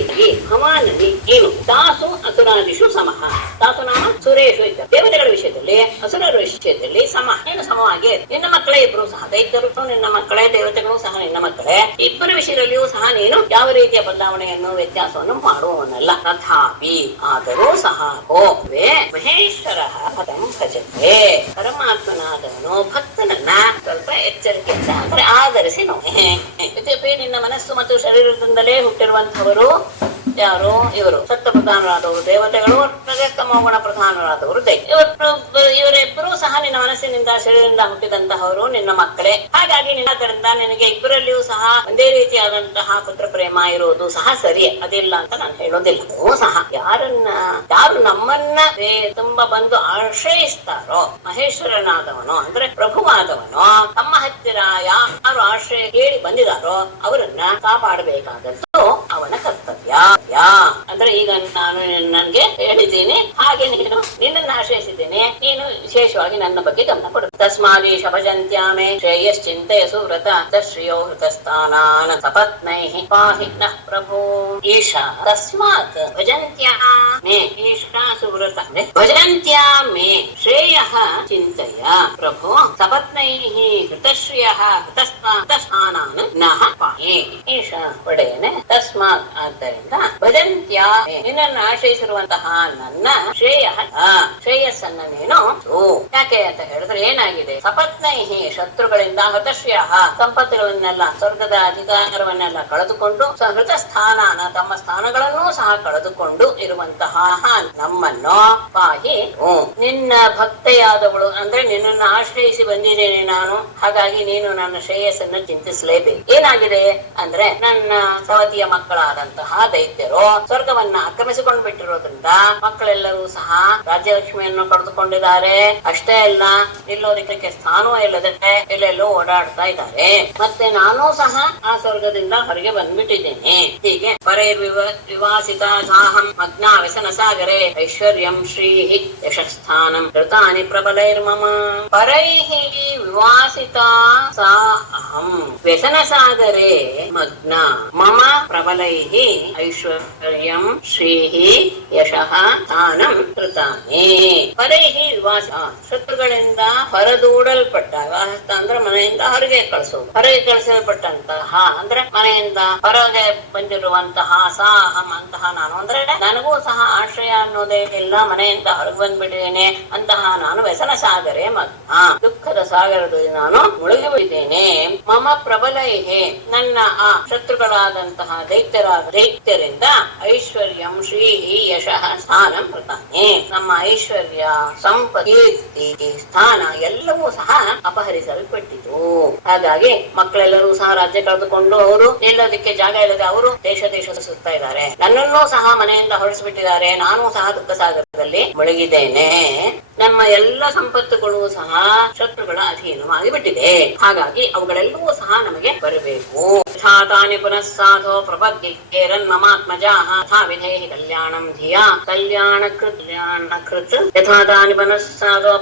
ಭವಾನ್ ನೀನು ತಾಸು ಅಸುರಾದಿಷು ಸಮಃ. ತಾಸು ನಾಮ ಸುರೇಶು ಇದ್ದ ದೇವತೆಗಳ ವಿಷಯದಲ್ಲಿ ಅಸುರರ ವಿಷಯದಲ್ಲಿ ನೀನು ಸಮವಾಗಿ ನಿನ್ನ ಮಕ್ಕಳೇ ಇಬ್ರು ಸಹ, ದೈತ್ಯರು ನಿನ್ನ ಮಕ್ಕಳೇ, ದೇವತೆಗಳು ಸಹ ನಿನ್ನ ಮಕ್ಕಳೇ. ಇಬ್ಬರ ವಿಷಯದಲ್ಲಿಯೂ ಸಹ ನೀನು ಯಾವ ರೀತಿಯ ಬದಲಾವಣೆಯನ್ನು ವ್ಯತ್ಯಾಸವನ್ನು ಮಾಡುವವನಲ್ಲ. ತಥಾಪಿ ಆದರೂ ಸಹ ಹೋಗ್ವೆ ಮಹೇಶ್ವರ ಪದಂ ಭಜತೆ, ಪರಮಾತ್ಮನಾದವನು ಭಕ್ತನನ್ನ ಸ್ವಲ್ಪ ಎಚ್ಚರಿಕೆಯಿಂದ ಅಂದ್ರೆ ಆಧರಿಸಿ ನಿನ್ನ ಮನಸ್ಸು ಮತ್ತು ಶರೀರದಿಂದಲೇ ಹುಟ್ಟಿರುವಂತಹವರು ಯಾರು? ಇವರು ಸತ್ವ ಪ್ರಧಾನರಾದವರು ದೇವತೆಗಳು, ರಜಸ್ತಮೋಗುಣ ಪ್ರಧಾನರಾದವರು ಇವರಿಬ್ಬರೂ ಸಹ ನಿನ್ನ ಮನಸ್ಸಿನಿಂದ ಶರೀರದಿಂದ ಹುಟ್ಟಿದಂತಹವರು ನಿನ್ನ ಮಕ್ಕಳೇ. ಹಾಗಾಗಿ ನಿನ್ನದರಿಂದ ನಿನಗೆ ಇಬ್ಬರಲ್ಲಿಯೂ ಸಹ ಒಂದೇ ರೀತಿಯಾದಂತಹ ಪುತ್ರ ಪ್ರೇಮ ಇರುವುದು ಸಹ ಸರಿ, ಅದಿಲ್ಲ ಅಂತ ನಾನು ಹೇಳೋದಿಲ್ಲ. ಸಹ ಯಾರು ನಮ್ಮನ್ನ ತುಂಬಾ ಬಂದು ಆಶ್ರಯಿಸ್ತಾರೋ, ಮಹೇಶ್ವರನಾದವನು ಅಂದ್ರೆ ಪ್ರಭುವಾದವನು ತಮ್ಮ ಹತ್ತಿರ ಯಾರು ಆಶ್ರಯ ಕೇಳಿ ಬಂದಿದಾರೋ ಅವರನ್ನ ಕಾಪಾಡಬೇಕಾದದ್ದು ಅವನ ಕರ್ತವ್ಯ. ಅಂದ್ರೆ ಈಗ ನಾನು ನನ್ಗೆ ಹೇಳಿದ್ದೀನಿ, ಹಾಗೆ ನಿನ್ನನ್ನು ಆಶ್ರಯಿಸಿದ್ದೇನೆ, ನೀನು ವಿಶೇಷವಾಗಿ ನನ್ನ ಬಗ್ಗೆ ಗಮನ ಕೊಡು. ತಸ್ಮಾದೀಶ ಭಜಂತ್ಯಾಮೇ ಶ್ರೇಯಶ್ಚಿಂತೆಯಸು ವ್ರತ ಶ್ರೇಯೋ ಹೃತಸ್ಥಾನಾನ್ ಸಪತ್ನೈಃ ಪಾಹಿ ನಃ ಪ್ರಭೋ. ಈಶಾ ತಸ್ಮಾತ್ ಭಜಂತ್ಯಾ ಮೇ, ಈಶಾ ಸುವ್ರತ ಭಜಂತ್ಯಾ ಮೇ ಶ್ರೇಯಃ ಚಿಂತೆಯ ಪ್ರಭೋ ಸಪತ್ನೈಃ ಹೃತಶ್ರಿಯಃ ಹೃತಸ್ಥಾನಾನ್ ನಃ ಪಾಹಿ. ಈಶಾ ಒಡೆಯನೆ ತಸ್ಮಾತ್ ಆದ್ದರಿಂದ ಭಜಂತ್ಯಾ ನಿನ್ನನ್ನು ಆಶ್ರಯಿಸಿರುವಂತಹ ನನ್ನ ಶ್ರೇಯಸ್ಸನ್ನ ನೀನು ಯಾಕೆ ಅಂತ ಹೇಳಿದ್ರೆ ಏನಾಗಿದೆ, ಸಪತ್ನೈಹಿ ಶತ್ರುಗಳಿಂದ ಹೃತಶ್ರಿಯ ಸಂಪತ್ತುಗಳನ್ನೆಲ್ಲ ಸ್ವರ್ಗದ ಅಧಿಕಾರವನ್ನೆಲ್ಲ ಕಳೆದುಕೊಂಡು ಹೃತ ಸ್ಥಾನ ತಮ್ಮ ಸ್ಥಾನಗಳನ್ನೂ ಸಹ ಕಳೆದುಕೊಂಡು ಇರುವಂತಹ ನಮ್ಮನ್ನು ಪಾಹಿ, ನಿನ್ನ ಭಕ್ತೆಯಾದವಳು ಅಂದ್ರೆ ನಿನ್ನನ್ನು ಆಶ್ರಯಿಸಿ ಬಂದಿದ್ದೇನೆ ನಾನು, ಹಾಗಾಗಿ ನೀನು ನನ್ನ ಶ್ರೇಯಸ್ಸನ್ನು ಚಿಂತಿಸಲೇಬೇಕು. ಏನಾಗಿದೆ ಅಂದ್ರೆ ನನ್ನ ಸವತಿಯ ಮಕ್ಕಳಾದಂತಹ ದೈತ್ಯರು ಸ್ವರ್ಗವನ್ನ ಆಕ್ರಮಿಸಿಕೊಂಡು ಬಿಟ್ಟಿರೋದ್ರಿಂದ ಮಕ್ಕಳೆಲ್ಲರೂ ಸಹ ರಾಜ್ಯಲಕ್ಷ್ಮಿಯನ್ನು ಪಡೆದುಕೊಂಡಿದ್ದಾರೆ. ಅಷ್ಟೇ ಅಲ್ಲ, ನಿಲ್ಲೋದಕ್ಕೆ ಸ್ಥಾನವೂ ಇಲ್ಲದೆ ಎಲ್ಲೆಲ್ಲೋ ಓಡಾಡ್ತಾ ಇದ್ದಾರೆ. ಮತ್ತೆ ನಾನೂ ಸಹ ಆ ಸ್ವರ್ಗದಿಂದ ಹೊರಗೆ ಬಂದ್ಬಿಟ್ಟಿದ್ದೇನೆ. ಹೀಗೆ ವಿವಾಸಿತ ಸಾಹಂ ಮಗ್ನ ವ್ಯಸನ ಸಾಗರೆ ಐಶ್ವರ್ಯಂ ಶ್ರೀ ಯಶಸ್ಥಾನಂ ಋತಾನಿ ಪ್ರಬಲೈರ್ಮಮ. ಪರೈಃ ವಿವಾಸಿತ ಸಾ ಅಹಂ ವ್ಯಸನ ಸಾಗರೆ ಮಗ್ನ ಮಮ ಪ್ರಬಲೈಃ ಐಶ್ವರ್ಯಂ ಶ್ರೀ ಯಶಃ ಸ್ಥಾನಂ ಋತಾನಿ. ಪರೈಃ ವಿವಾಸ ಶತ್ರುಗಳಿಂದ ಹೊರದೂಡಲ್ಪಟ್ಟ, ವಿವಾಸ ಅಂದ್ರೆ ಮನೆಯಿಂದ ಹೊರಗೆ ಕಳಿಸಲ್ಪಟ್ಟಂತಹ ಅಂದ್ರೆ ಮನೆಯಿಂದ ಹೊರಗೆ ಬಂದಿರುವಂತಹ ಸಾಹಂ ಅಂತಹ ನಾನು ಅಂದ್ರೆ ನನಗೂ ಸಹ ಆಶ್ರಯ ಅನ್ನೋದೇ ಇಲ್ಲ, ಮನೆಯಿಂದ ಹೊರಗೆ ಬಂದ್ಬಿಟ್ಟಿದ್ದೇನೆ ಅಂತಹ ನಾನು ವ್ಯಸನ ಸಾಗರೆ ಮಗ್ನ ದುಃಖದ ಸಾಗರದಲ್ಲಿ ನಾನು ಮುಳುಗಿ ಬಿಟ್ಟಿದ್ದೇನೆ. ಮಮ ಪ್ರಬಲೈಹೇ ನನ್ನ ಆ ಶತ್ರುಗಳಾದಂತಹ ದೈತ್ಯರಿಂದ ಐಶ್ವರ್ಯಂ ಶ್ರೀ ಯಶಃ ಸ್ಥಾನಂ ಪ್ರತಾನೆ, ನಮ್ಮ ಐಶ್ವರ್ಯ ಸಂಪತ್ತಿ ಸ್ಥಾನ ಎಲ್ಲವೂ ಸಹ ಅಪಹರಿಸಲ್ಪಟ್ಟಿತು. ಹಾಗಾಗಿ ಮಕ್ಕಳೆಲ್ಲರೂ ಸಹ ರಾಜ್ಯ ಕಳೆದುಕೊಂಡು ಅವರು ನಿಲ್ಲೋದಕ್ಕೆ ಜಾಗ ಇಲ್ಲದೆ ಅವರು ದೇಶ ಸುತ್ತಾ ಇದ್ದಾರೆ. ನನ್ನನ್ನೂ ಸಹ ಮನೆಯಿಂದ ಹೊರಡಿಸಿಬಿಟ್ಟಿದ್ದಾರೆ. ನಾನು ಸಹ ದುಃಖ ಸಾಗರದಲ್ಲಿ ಮುಳುಗಿದ್ದೇನೆ. ನಮ್ಮ ಎಲ್ಲ ಸಂಪತ್ತುಗಳು ಸಹ ಶತ್ರುಗಳ ಅಧೀನವಾಗಿ ಬಿಟ್ಟಿದೆ. ಹಾಗಾಗಿ ಅವುಗಳೆಲ್ಲವೂ ಸಹ ನಮಗೆ ಬರಬೇಕು. ತಾನಿ ಪುನಃ ಸಾಧೋ ಪ್ರಪದ್ಯೇರನ್ಮಮಾತ್ಮಜಾಃ ಯಥಾ ವಿಧೇಹಿ ಕಲ್ಯಾಣಂ ಧಿಯಾ ಕಲ್ಯಾಣಕೃತ್ ಯಥಾ ತಾನಿ ಪುನಃ ಸಾಧೋ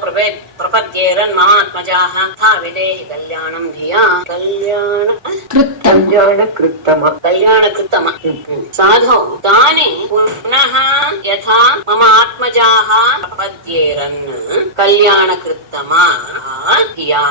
ಪ್ರಪದ್ಯೇರನ್ಮಮಾತ್ಮಜಾಃ ಯಥಾ ವಿಧೇಹಿ ಕಲ್ಯಾಣಂ ಧಿಯಾ ಕಲ್ಯಾಣಕೃತ್ತಮ ಸಾಧೋ ತಾನಿ ಪುನಃ ಯಥಾ ಮಮ ಆತ್ಮಜಾಃ ಪ್ರಪದ್ಯೇರನ್ ಕಲ್ಯಾಣಕೃತ್ತಮ ಧಿಯಾ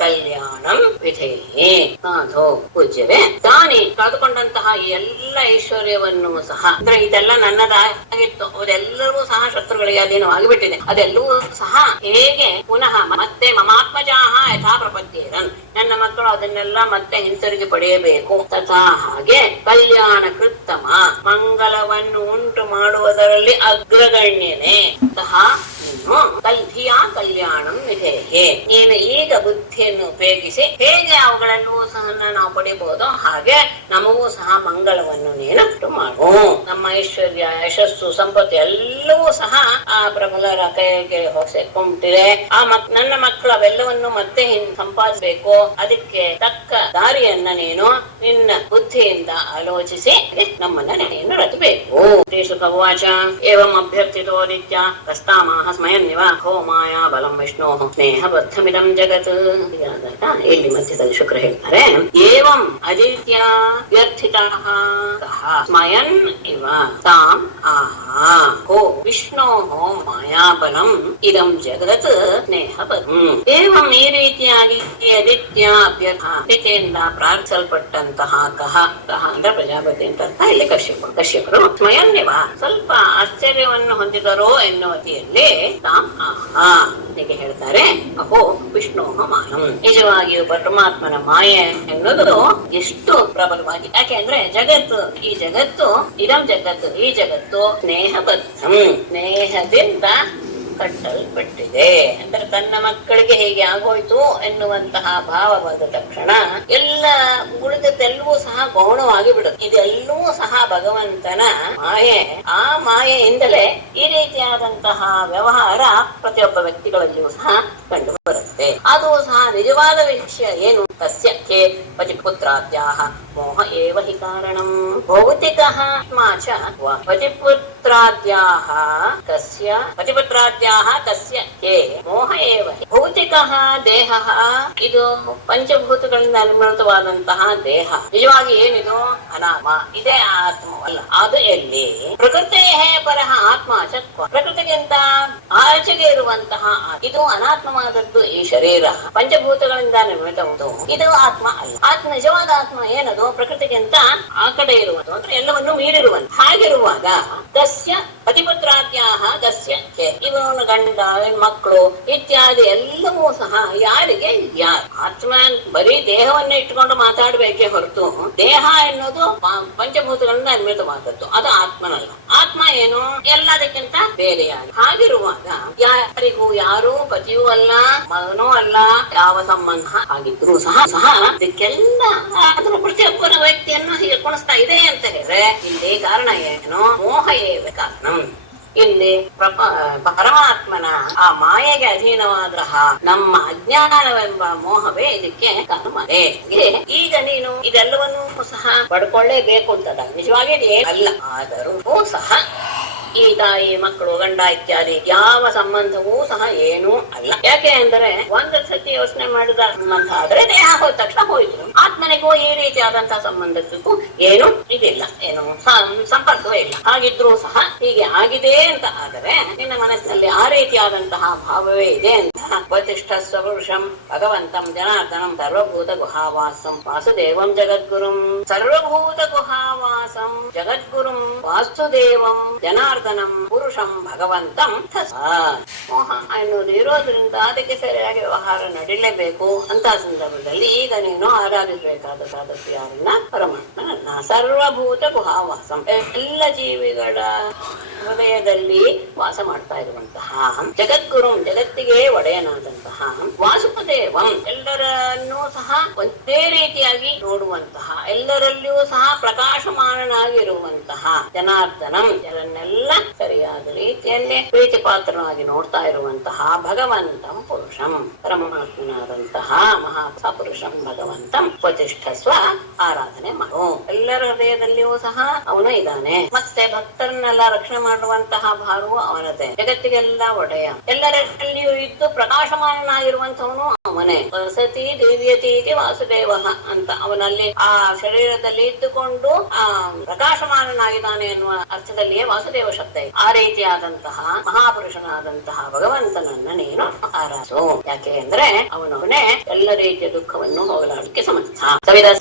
ಕಲ್ಯಾಣಂ ವಿಧೇಹಿ. ಸಾಧೋ ಪೂಜ್ಯವೇ, ತಾನೇ ಕಳೆದುಕೊಂಡಂತಹ ಎಲ್ಲ ಐಶ್ವರ್ಯವನ್ನು ಸಹ ಅಂದ್ರೆ ಇದೆಲ್ಲ ನನ್ನದಾಗಿತ್ತು, ಅದೆಲ್ಲರೂ ಸಹ ಶತ್ರುಗಳಿಗೆ ಅಧೀನವಾಗಿಬಿಟ್ಟಿದೆ. ಅದೆಲ್ಲವೂ ಸಹ ಹೇಗೆ ಪುನಃ ಮತ್ತೆ ಮಮಾತ್ಮಜಾಹ ಯಥಾ ಪ್ರಪದ್ಯೇರನ್ ನನ್ನ ಮಕ್ಕಳು ಅದನ್ನೆಲ್ಲ ಮತ್ತೆ ಹಿಂತಿರುಗಿ ಪಡೆಯಬೇಕು. ತಥಾ ಹಾಗೆ ಕಲ್ಯಾಣ ಕೃತ್ತಮ ಮಂಗಲವನ್ನು ಉಂಟು ಮಾಡುವುದರಲ್ಲಿ ಅಗ್ರಗಣ್ಯನೇ ಸಹ ಕಲ್ಧಿಯಾ ಕಲ್ಯಾಣಂ ವಿಧೇಹೆ. ನೀನು ಈಗ ಬುದ್ಧಿಯನ್ನು ಉಪಯೋಗಿಸಿ ಹೇಗೆ ಅವುಗಳನ್ನೂ ಸಹ ನಾವು ಪಡಿಬಹುದು ಹಾಗೆ ನಮಗೂ ಸಹ ಮಂಗಳವನ್ನು ನೀನು ಮಾಡು. ನಮ್ಮ ಐಶ್ವರ್ಯ ಯಶಸ್ಸು ಸಂಪತ್ತು ಎಲ್ಲವೂ ಸಹ ಆ ಪ್ರಬಲರ ಕೈಗೆ ಸೇರ್ಕೊಂಡ್ಬಿಟ್ಟಿದೆ. ನನ್ನ ಮಕ್ಕಳು ಅವೆಲ್ಲವನ್ನು ಮತ್ತೆ ಸಂಪಾದಿಸಬೇಕು. ಅದಕ್ಕೆ ತಕ್ಕ ದಾರಿಯನ್ನ ನೀನು ನಿನ್ನ ಬುದ್ಧಿಯಿಂದ ಆಲೋಚಿಸಿ ನಮ್ಮನ್ನ ನೀನು ರಚಬೇಕು. ಶ್ರೀಸುಖವಾಚ ಏವಂ ಅಭ್ಯರ್ಥಿತೋ ನಿತ್ಯ ಕಸ್ತಾಮಾಹ ಸ್ಮಯನ್ನಿವ ಹೋ ಮಾಯಾ ಬಲಂ ವಿಷ್ಣೋ ಸ್ನೇಹ ಬದ್ಧಮಿದಂ ಜಗತ್. ಇಲ್ಲಿ ಮಧ್ಯದಲ್ಲಿ ಶುಕ್ರ ಹೇಳ್ತಾರೆ, ಏವಂ ಅದಿತ್ಯ ವ್ಯರ್ಥಿತಃ ಸ್ಮಯನ್ ಇವ ತಾಂ ಆಹ ಹೋ ವಿಷ್ಣೋ ಮಾಯಾಬಲಂ ಇದಂ ಜಗತ್ ಸ್ನೇಹ ಬದ್ಧಂ. ಏವಂ ಈ ರೀತಿಯಾಗಿ ಅದಿತ್ಯ ಅಭ್ಯರ್ಥಿಯಿಂದ ಪ್ರಾರ್ಥಿಸಲ್ಪಟ್ಟಂತಹ ಕಹ ಅಂದ್ರೆ ಪ್ರಜಾಪತಿ ಅಂತ ಇಲ್ಲಿ ಕಶ್ಯಪರು ಸ್ಮಯನ್ನಿವ ಸ್ವಲ್ಪ ಆಶ್ಚರ್ಯವನ್ನು ಹೊಂದಿದರೋ ಎನ್ನುವತಿಯಲ್ಲಿ ತಾಂ ಆಹ ಹೀಗೆ ಹೇಳ್ತಾರೆ, ಅಹೋ ವಿಷ್ಣು ಮಾಯಂ. ನಿಜವಾಗಿಯೂ ಪರಮಾತ್ಮನ ಮಾಯೆ ಎನ್ನುವುದು ಎಷ್ಟು ಪ್ರಬಲವಾಗಿ, ಯಾಕೆ ಅಂದ್ರೆ ಜಗತ್ತು ಈ ಜಗತ್ತು ಇದಂ ಜಗತ್ತು ಈ ಜಗತ್ತು ಸ್ನೇಹಬದ್ಧಂ ಸ್ನೇಹದಿಂದ ಕಟ್ಟಲ್ಪಟ್ಟಿದೆ. ಅಂದ್ರೆ ತನ್ನ ಮಕ್ಕಳಿಗೆ ಹೇಗೆ ಆಗೋಯ್ತು ಎನ್ನುವಂತಹ ಭಾವ ಬಂದ ತಕ್ಷಣ ಎಲ್ಲ ಉಳಿದದ್ದೆಲ್ಲವೂ ಸಹ ಗೌಣವಾಗಿ ಬಿಡುತ್ತೆ. ಇದೆಲ್ಲವೂ ಸಹ ಭಗವಂತನ ಮಾಯೆ. ಆ ಮಾಯೆಯಿಂದಲೇ ಈ ರೀತಿಯಾದಂತಹ ವ್ಯವಹಾರ ಪ್ರತಿಯೊಬ್ಬ ವ್ಯಕ್ತಿಗಳಲ್ಲಿಯೂ ಸಹ ಕಂಡು ಬರುತ್ತೆ. ಅದು ಸಹ ನಿಜವಾದ ವಿಷಯ ಏನು, ತಸ್ಯ ಕೇ ಪತಿಪುತ್ರಾದ್ಯಾಹ ಮೋಹ ಏವ ಹಿ ಕಾರಣಂ ಭೌತಿಕಃ ಮಾಚ ಪತಿಪುತ್ರಾದ್ಯಾಹ ತಸ್ಯ ಕೇ ಮೋಹ ಏವ ಹಿ. ಭೌತಿಕಃ ದೇಹ ಇದು ಪಂಚಭೂತಗಳಿಂದ ನಿರ್ಮಿತವಾದಂತಹ ದೇಹ. ನಿಜವಾಗಿ ಏನಿದು ಅನಾತ್ಮ, ಇದೇ ಆತ್ಮವಲ್ಲ. ಅದು ಎಲ್ಲಿ ಪ್ರಕೃತಿ ಪರಹ ಆತ್ಮ ಚಕ್ವ, ಪ್ರಕೃತಿಗಿಂತ ಆಚೆಗೆ ಇರುವಂತಹ ಇದು ಅನಾತ್ಮವಾದದ್ದು ಮತ್ತು ಈ ಶರೀರ ಪಂಚಭೂತಗಳಿಂದ ನಿರ್ಮಿತವುದು. ಇದು ಆತ್ಮ ಅಲ್ಲ. ಆತ್ಮ ನಿಜವಾದ ಆತ್ಮ ಏನದು? ಪ್ರಕೃತಿಗಿಂತ ಆ ಕಡೆ ಇರುವುದು, ಅಂದ್ರೆ ಎಲ್ಲವನ್ನು ಮೀರಿರುವಂತ. ಹಾಗಿರುವಾಗ ದಸ್ಯ ಪತಿಪುತ್ರಾದ್ಯಾಹ ದಸ್ಯ ಇವನ ಗಂಡ ಮಕ್ಕಳು ಇತ್ಯಾದಿ ಎಲ್ಲವೂ ಸಹ ಯಾರಿಗೆ? ಯಾರು? ಆತ್ಮ ಬರೀ ದೇಹವನ್ನ ಇಟ್ಕೊಂಡು ಮಾತಾಡ್ಬೇಕೇ ಹೊರತು ದೇಹ ಎನ್ನುವುದು ಪಂಚಭೂತಗಳಿಂದ ನಿರ್ಮಿತವಾದದ್ದು, ಅದು ಆತ್ಮನಲ್ಲ. ಆತ್ಮ ಏನು? ಎಲ್ಲದಕ್ಕಿಂತ ಬೇರೆಯಾಗಿ. ಹಾಗಿರುವಾಗ ಯಾರಿಗೂ ಯಾರು ಪತಿಯೂ ಅಲ್ಲ ಮಗನೂ ಅಲ್ಲ, ಯಾವ ಸಂಬಂಧ ಆಗಿದ್ರು ಸಹ ಇದಕ್ಕೆಲ್ಲ ಅದರ ಪ್ರತಿಯೊಬ್ಬರ ವ್ಯಕ್ತಿಯನ್ನು ಹೀಗೆ ಕುಣಿಸ್ತಾ ಇದೆ ಅಂತ ಹೇಳಿದ್ರೆ ಇಲ್ಲಿ ಕಾರಣ ಏನು? ಮೋಹ ಏವ ಕಾರಣಂ. ಇಲ್ಲಿ ಪರಮಾತ್ಮನ ಆ ಮಾಯೆಗೆ ಅಧೀನವಾದ ನಮ್ಮ ಅಜ್ಞಾನವೆಂಬ ಮೋಹವೇ ಇದಕ್ಕೆ ಕಾರಣವೇ. ಈಗ ನೀನು ಇದೆಲ್ಲವನ್ನೂ ಸಹ ಪಡ್ಕೊಳ್ಳೇಬೇಕು ಅಂತದ ನಿಜವಾಗಿ ಅಲ್ಲ. ಆದರೂ ಸಹ ಈ ತಾಯಿ ಮಕ್ಕಳು ಗಂಡ ಇತ್ಯಾದಿ ಯಾವ ಸಂಬಂಧವೂ ಸಹ ಏನೂ ಅಲ್ಲ. ಯಾಕೆ ಅಂದರೆ ಒಂದು ಸತಿ ಯೋಚನೆ ಮಾಡಿದ ಸಂಬಂಧ ಆದ್ರೆ ದೇಹ ಹೋದ ತಕ್ಷಣ ಹೋಯ್ತು. ಆತ್ಮನಿಗೂ ಈ ರೀತಿಯಾದಂತಹ ಸಂಬಂಧಕ್ಕೂ ಏನು ಇದಿಲ್ಲ, ಏನು ಸಂಪರ್ಕವೇ ಇಲ್ಲ. ಹಾಗಿದ್ರೂ ಸಹ ಹೀಗೆ ಆಗಿದೆ ಅಂತ ಆದರೆ ನಿನ್ನ ಮನಸ್ಸಿನಲ್ಲಿ ಆ ರೀತಿಯಾದಂತಹ ಭಾವವೇ ಇದೆ ಅಂತ ವತಿಷ್ಠ ಸ್ವಪುರುಷಂ ಭಗವಂತಂ ಜನಾರ್ದನಂ ಸರ್ವಭೂತ ಗುಹಾವಾಸಂ ವಾಸುದೇವಂ ಜಗದ್ಗುರುಂ ಸರ್ವಭೂತ ಗುಹಾವಾಸಂ ಜಗದ್ಗುರುಂ ವಾಸುದೇವಂ ಜನಾರ್ದನಂ ಪುರುಷಂ ಭಗವಂತಂ ಮೋಹ ಅನ್ನೋದು ಇರೋದ್ರಿಂದ ಅದಕ್ಕೆ ಸರಿಯಾಗಿ ವ್ಯವಹಾರ ನಡಿಲೇಬೇಕು. ಅಂತ ಸಂದರ್ಭದಲ್ಲಿ ಈಗ ನೀನು ಆರಾಧಿಸಬೇಕಾದ ಸಾಧಕ ಯಾರನ್ನ? ಪರಮಾತ್ಮನನ್ನ. ಸರ್ವಭೂತ ಗುಹಾವಾಸಂ ಎಲ್ಲ ಜೀವಿಗಳ ಹೃದಯದಲ್ಲಿ ವಾಸ ಮಾಡ್ತಾ ಇರುವಂತಹ ಜಗದ್ಗುರು, ಜಗತ್ತಿಗೆ ಒಡೆಯನಾದಂತಹ ವಾಸುದೇವಂ, ಎಲ್ಲರನ್ನೂ ಸಹ ಒಂದೇ ರೀತಿಯಾಗಿ ನೋಡುವಂತಹ, ಎಲ್ಲರಲ್ಲಿಯೂ ಸಹ ಪ್ರಕಾಶಮಾನನಾಗಿರುವಂತಹ ಜನಾರ್ದನಂ, ಜನರನ್ನೆಲ್ಲ ಸರಿಯಾದ ರೀತಿಯಲ್ಲೇ ಪ್ರೀತಿ ಪಾತ್ರನಾಗಿ ನೋಡ್ತಾ ಇರುವಂತಹ ಭಗವಂತಂ ಪುರುಷಂ, ಪರಮಾತ್ಮನಾದಂತಹ ಮಹಾಪುರುಷಂ ಭಗವಂತಂ ಪ್ರತಿಷ್ಠಸ್ವ, ಆರಾಧನೆ ಮಾಡು. ಎಲ್ಲರ ಹೃದಯದಲ್ಲಿಯೂ ಸಹ ಅವನು ಇದ್ದಾನೆ. ಮತ್ತೆ ಭಕ್ತರನ್ನೆಲ್ಲ ರಕ್ಷಣೆ ಮಾಡುವಂತಹ ಭಾರವು ಅವನದೇ. ಜಗತ್ತಿಗೆಲ್ಲ ಒಡೆಯ, ಎಲ್ಲರಲ್ಲಿಯೂ ಇದ್ದು ಪ್ರಕಾಶಮಾನನಾಗಿರುವಂತವನು ಅವನೇ. ವಸತಿ ದಿವ್ಯತೀತಿ ವಾಸುದೇವ ಅಂತ ಅವನಲ್ಲಿ ಆ ಶರೀರದಲ್ಲಿ ಇದ್ದುಕೊಂಡು ಆ ಪ್ರಕಾಶಮಾನನಾಗಿದ್ದಾನೆ ಎನ್ನುವ ಅರ್ಥದಲ್ಲಿಯೇ ವಾಸುದೇವ ಶಬ್ದ ಇದೆ. ಆ ರೀತಿಯಾದಂತಹ ಮಹಾಪುರುಷನಾದಂತಹ ಭಗವಂತನನ್ನ ನೀನು ಆರಾಧಿಸು. ಯಾಕೆ ಅಂದ್ರೆ ಅವನವನೇ ಎಲ್ಲ ರೀತಿಯ ದುಃಖವನ್ನು ಹೋಗಲಾಡಲಿಕ್ಕೆ ಸಮರ್ಥ.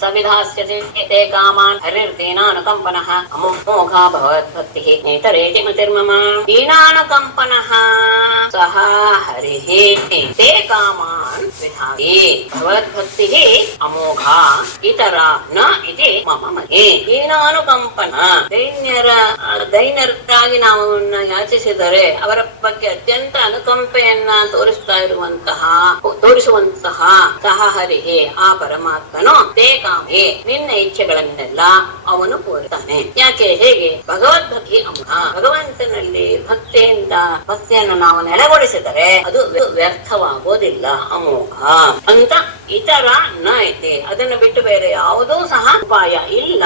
ಸವಿಧಾಸ್ಯತೆ ಕಾಮಾನ್ ಹರಿರ್ದೀನಾನುಕಂಪನಃ ಅಮೋಘ ಭಗವದ್ಭಕ್ತಿ ನೇತರೇತಿ ಮತಿರ್ಮಮ. ದೀನಾನುಕಂಪನಃ ಸಹ ಹರಿಃ ತೇ ಕಾಮಾನ್ ವಿಧಾತಿ ಭಗವದ್ಭಕ್ತಿ ಅಮೋಘ ಇತರ ನ ಇತಿ ಮಮ ಮತಿ. ದೀನಾನುಕಂಪನ, ದೈನ್ಯರಾಗಿ ನಾವು ಯಾಚಿಸಿದರೆ ಅವರ ಬಗ್ಗೆ ಅತ್ಯಂತ ಅನುಕಂಪೆಯನ್ನ ತೋರಿಸುವಂತಹ ಸಹ ಹರಿಹೇ, ಆ ಪರಮಾತ್ಮನು ತೇ ಕಾಮೇ, ನಿನ್ನ ಇಚ್ಛೆಗಳನ್ನೆಲ್ಲ ಅವನು ಪೂರಿತಾನೆ. ಯಾಕೆ? ಹೇಗೆ? ಭಗವದ್ಭಕ್ತಿ ಅಮೋಘ, ಭಗವಂತನಲ್ಲಿ ಭಕ್ತಿಯನ್ನು ನಾವು ನೆಲೆಗೊಳಿಸಿದರೆ ಅದು ವ್ಯರ್ಥವಾಗೋದಿಲ್ಲ. ಅಮೋಘ ಅಂತ ಇತರ ನ ಐತೆ, ಅದನ್ನು ಬಿಟ್ಟು ಬೇರೆ ಯಾವುದೂ ಸಹ ಉಪಾಯ ಇಲ್ಲ.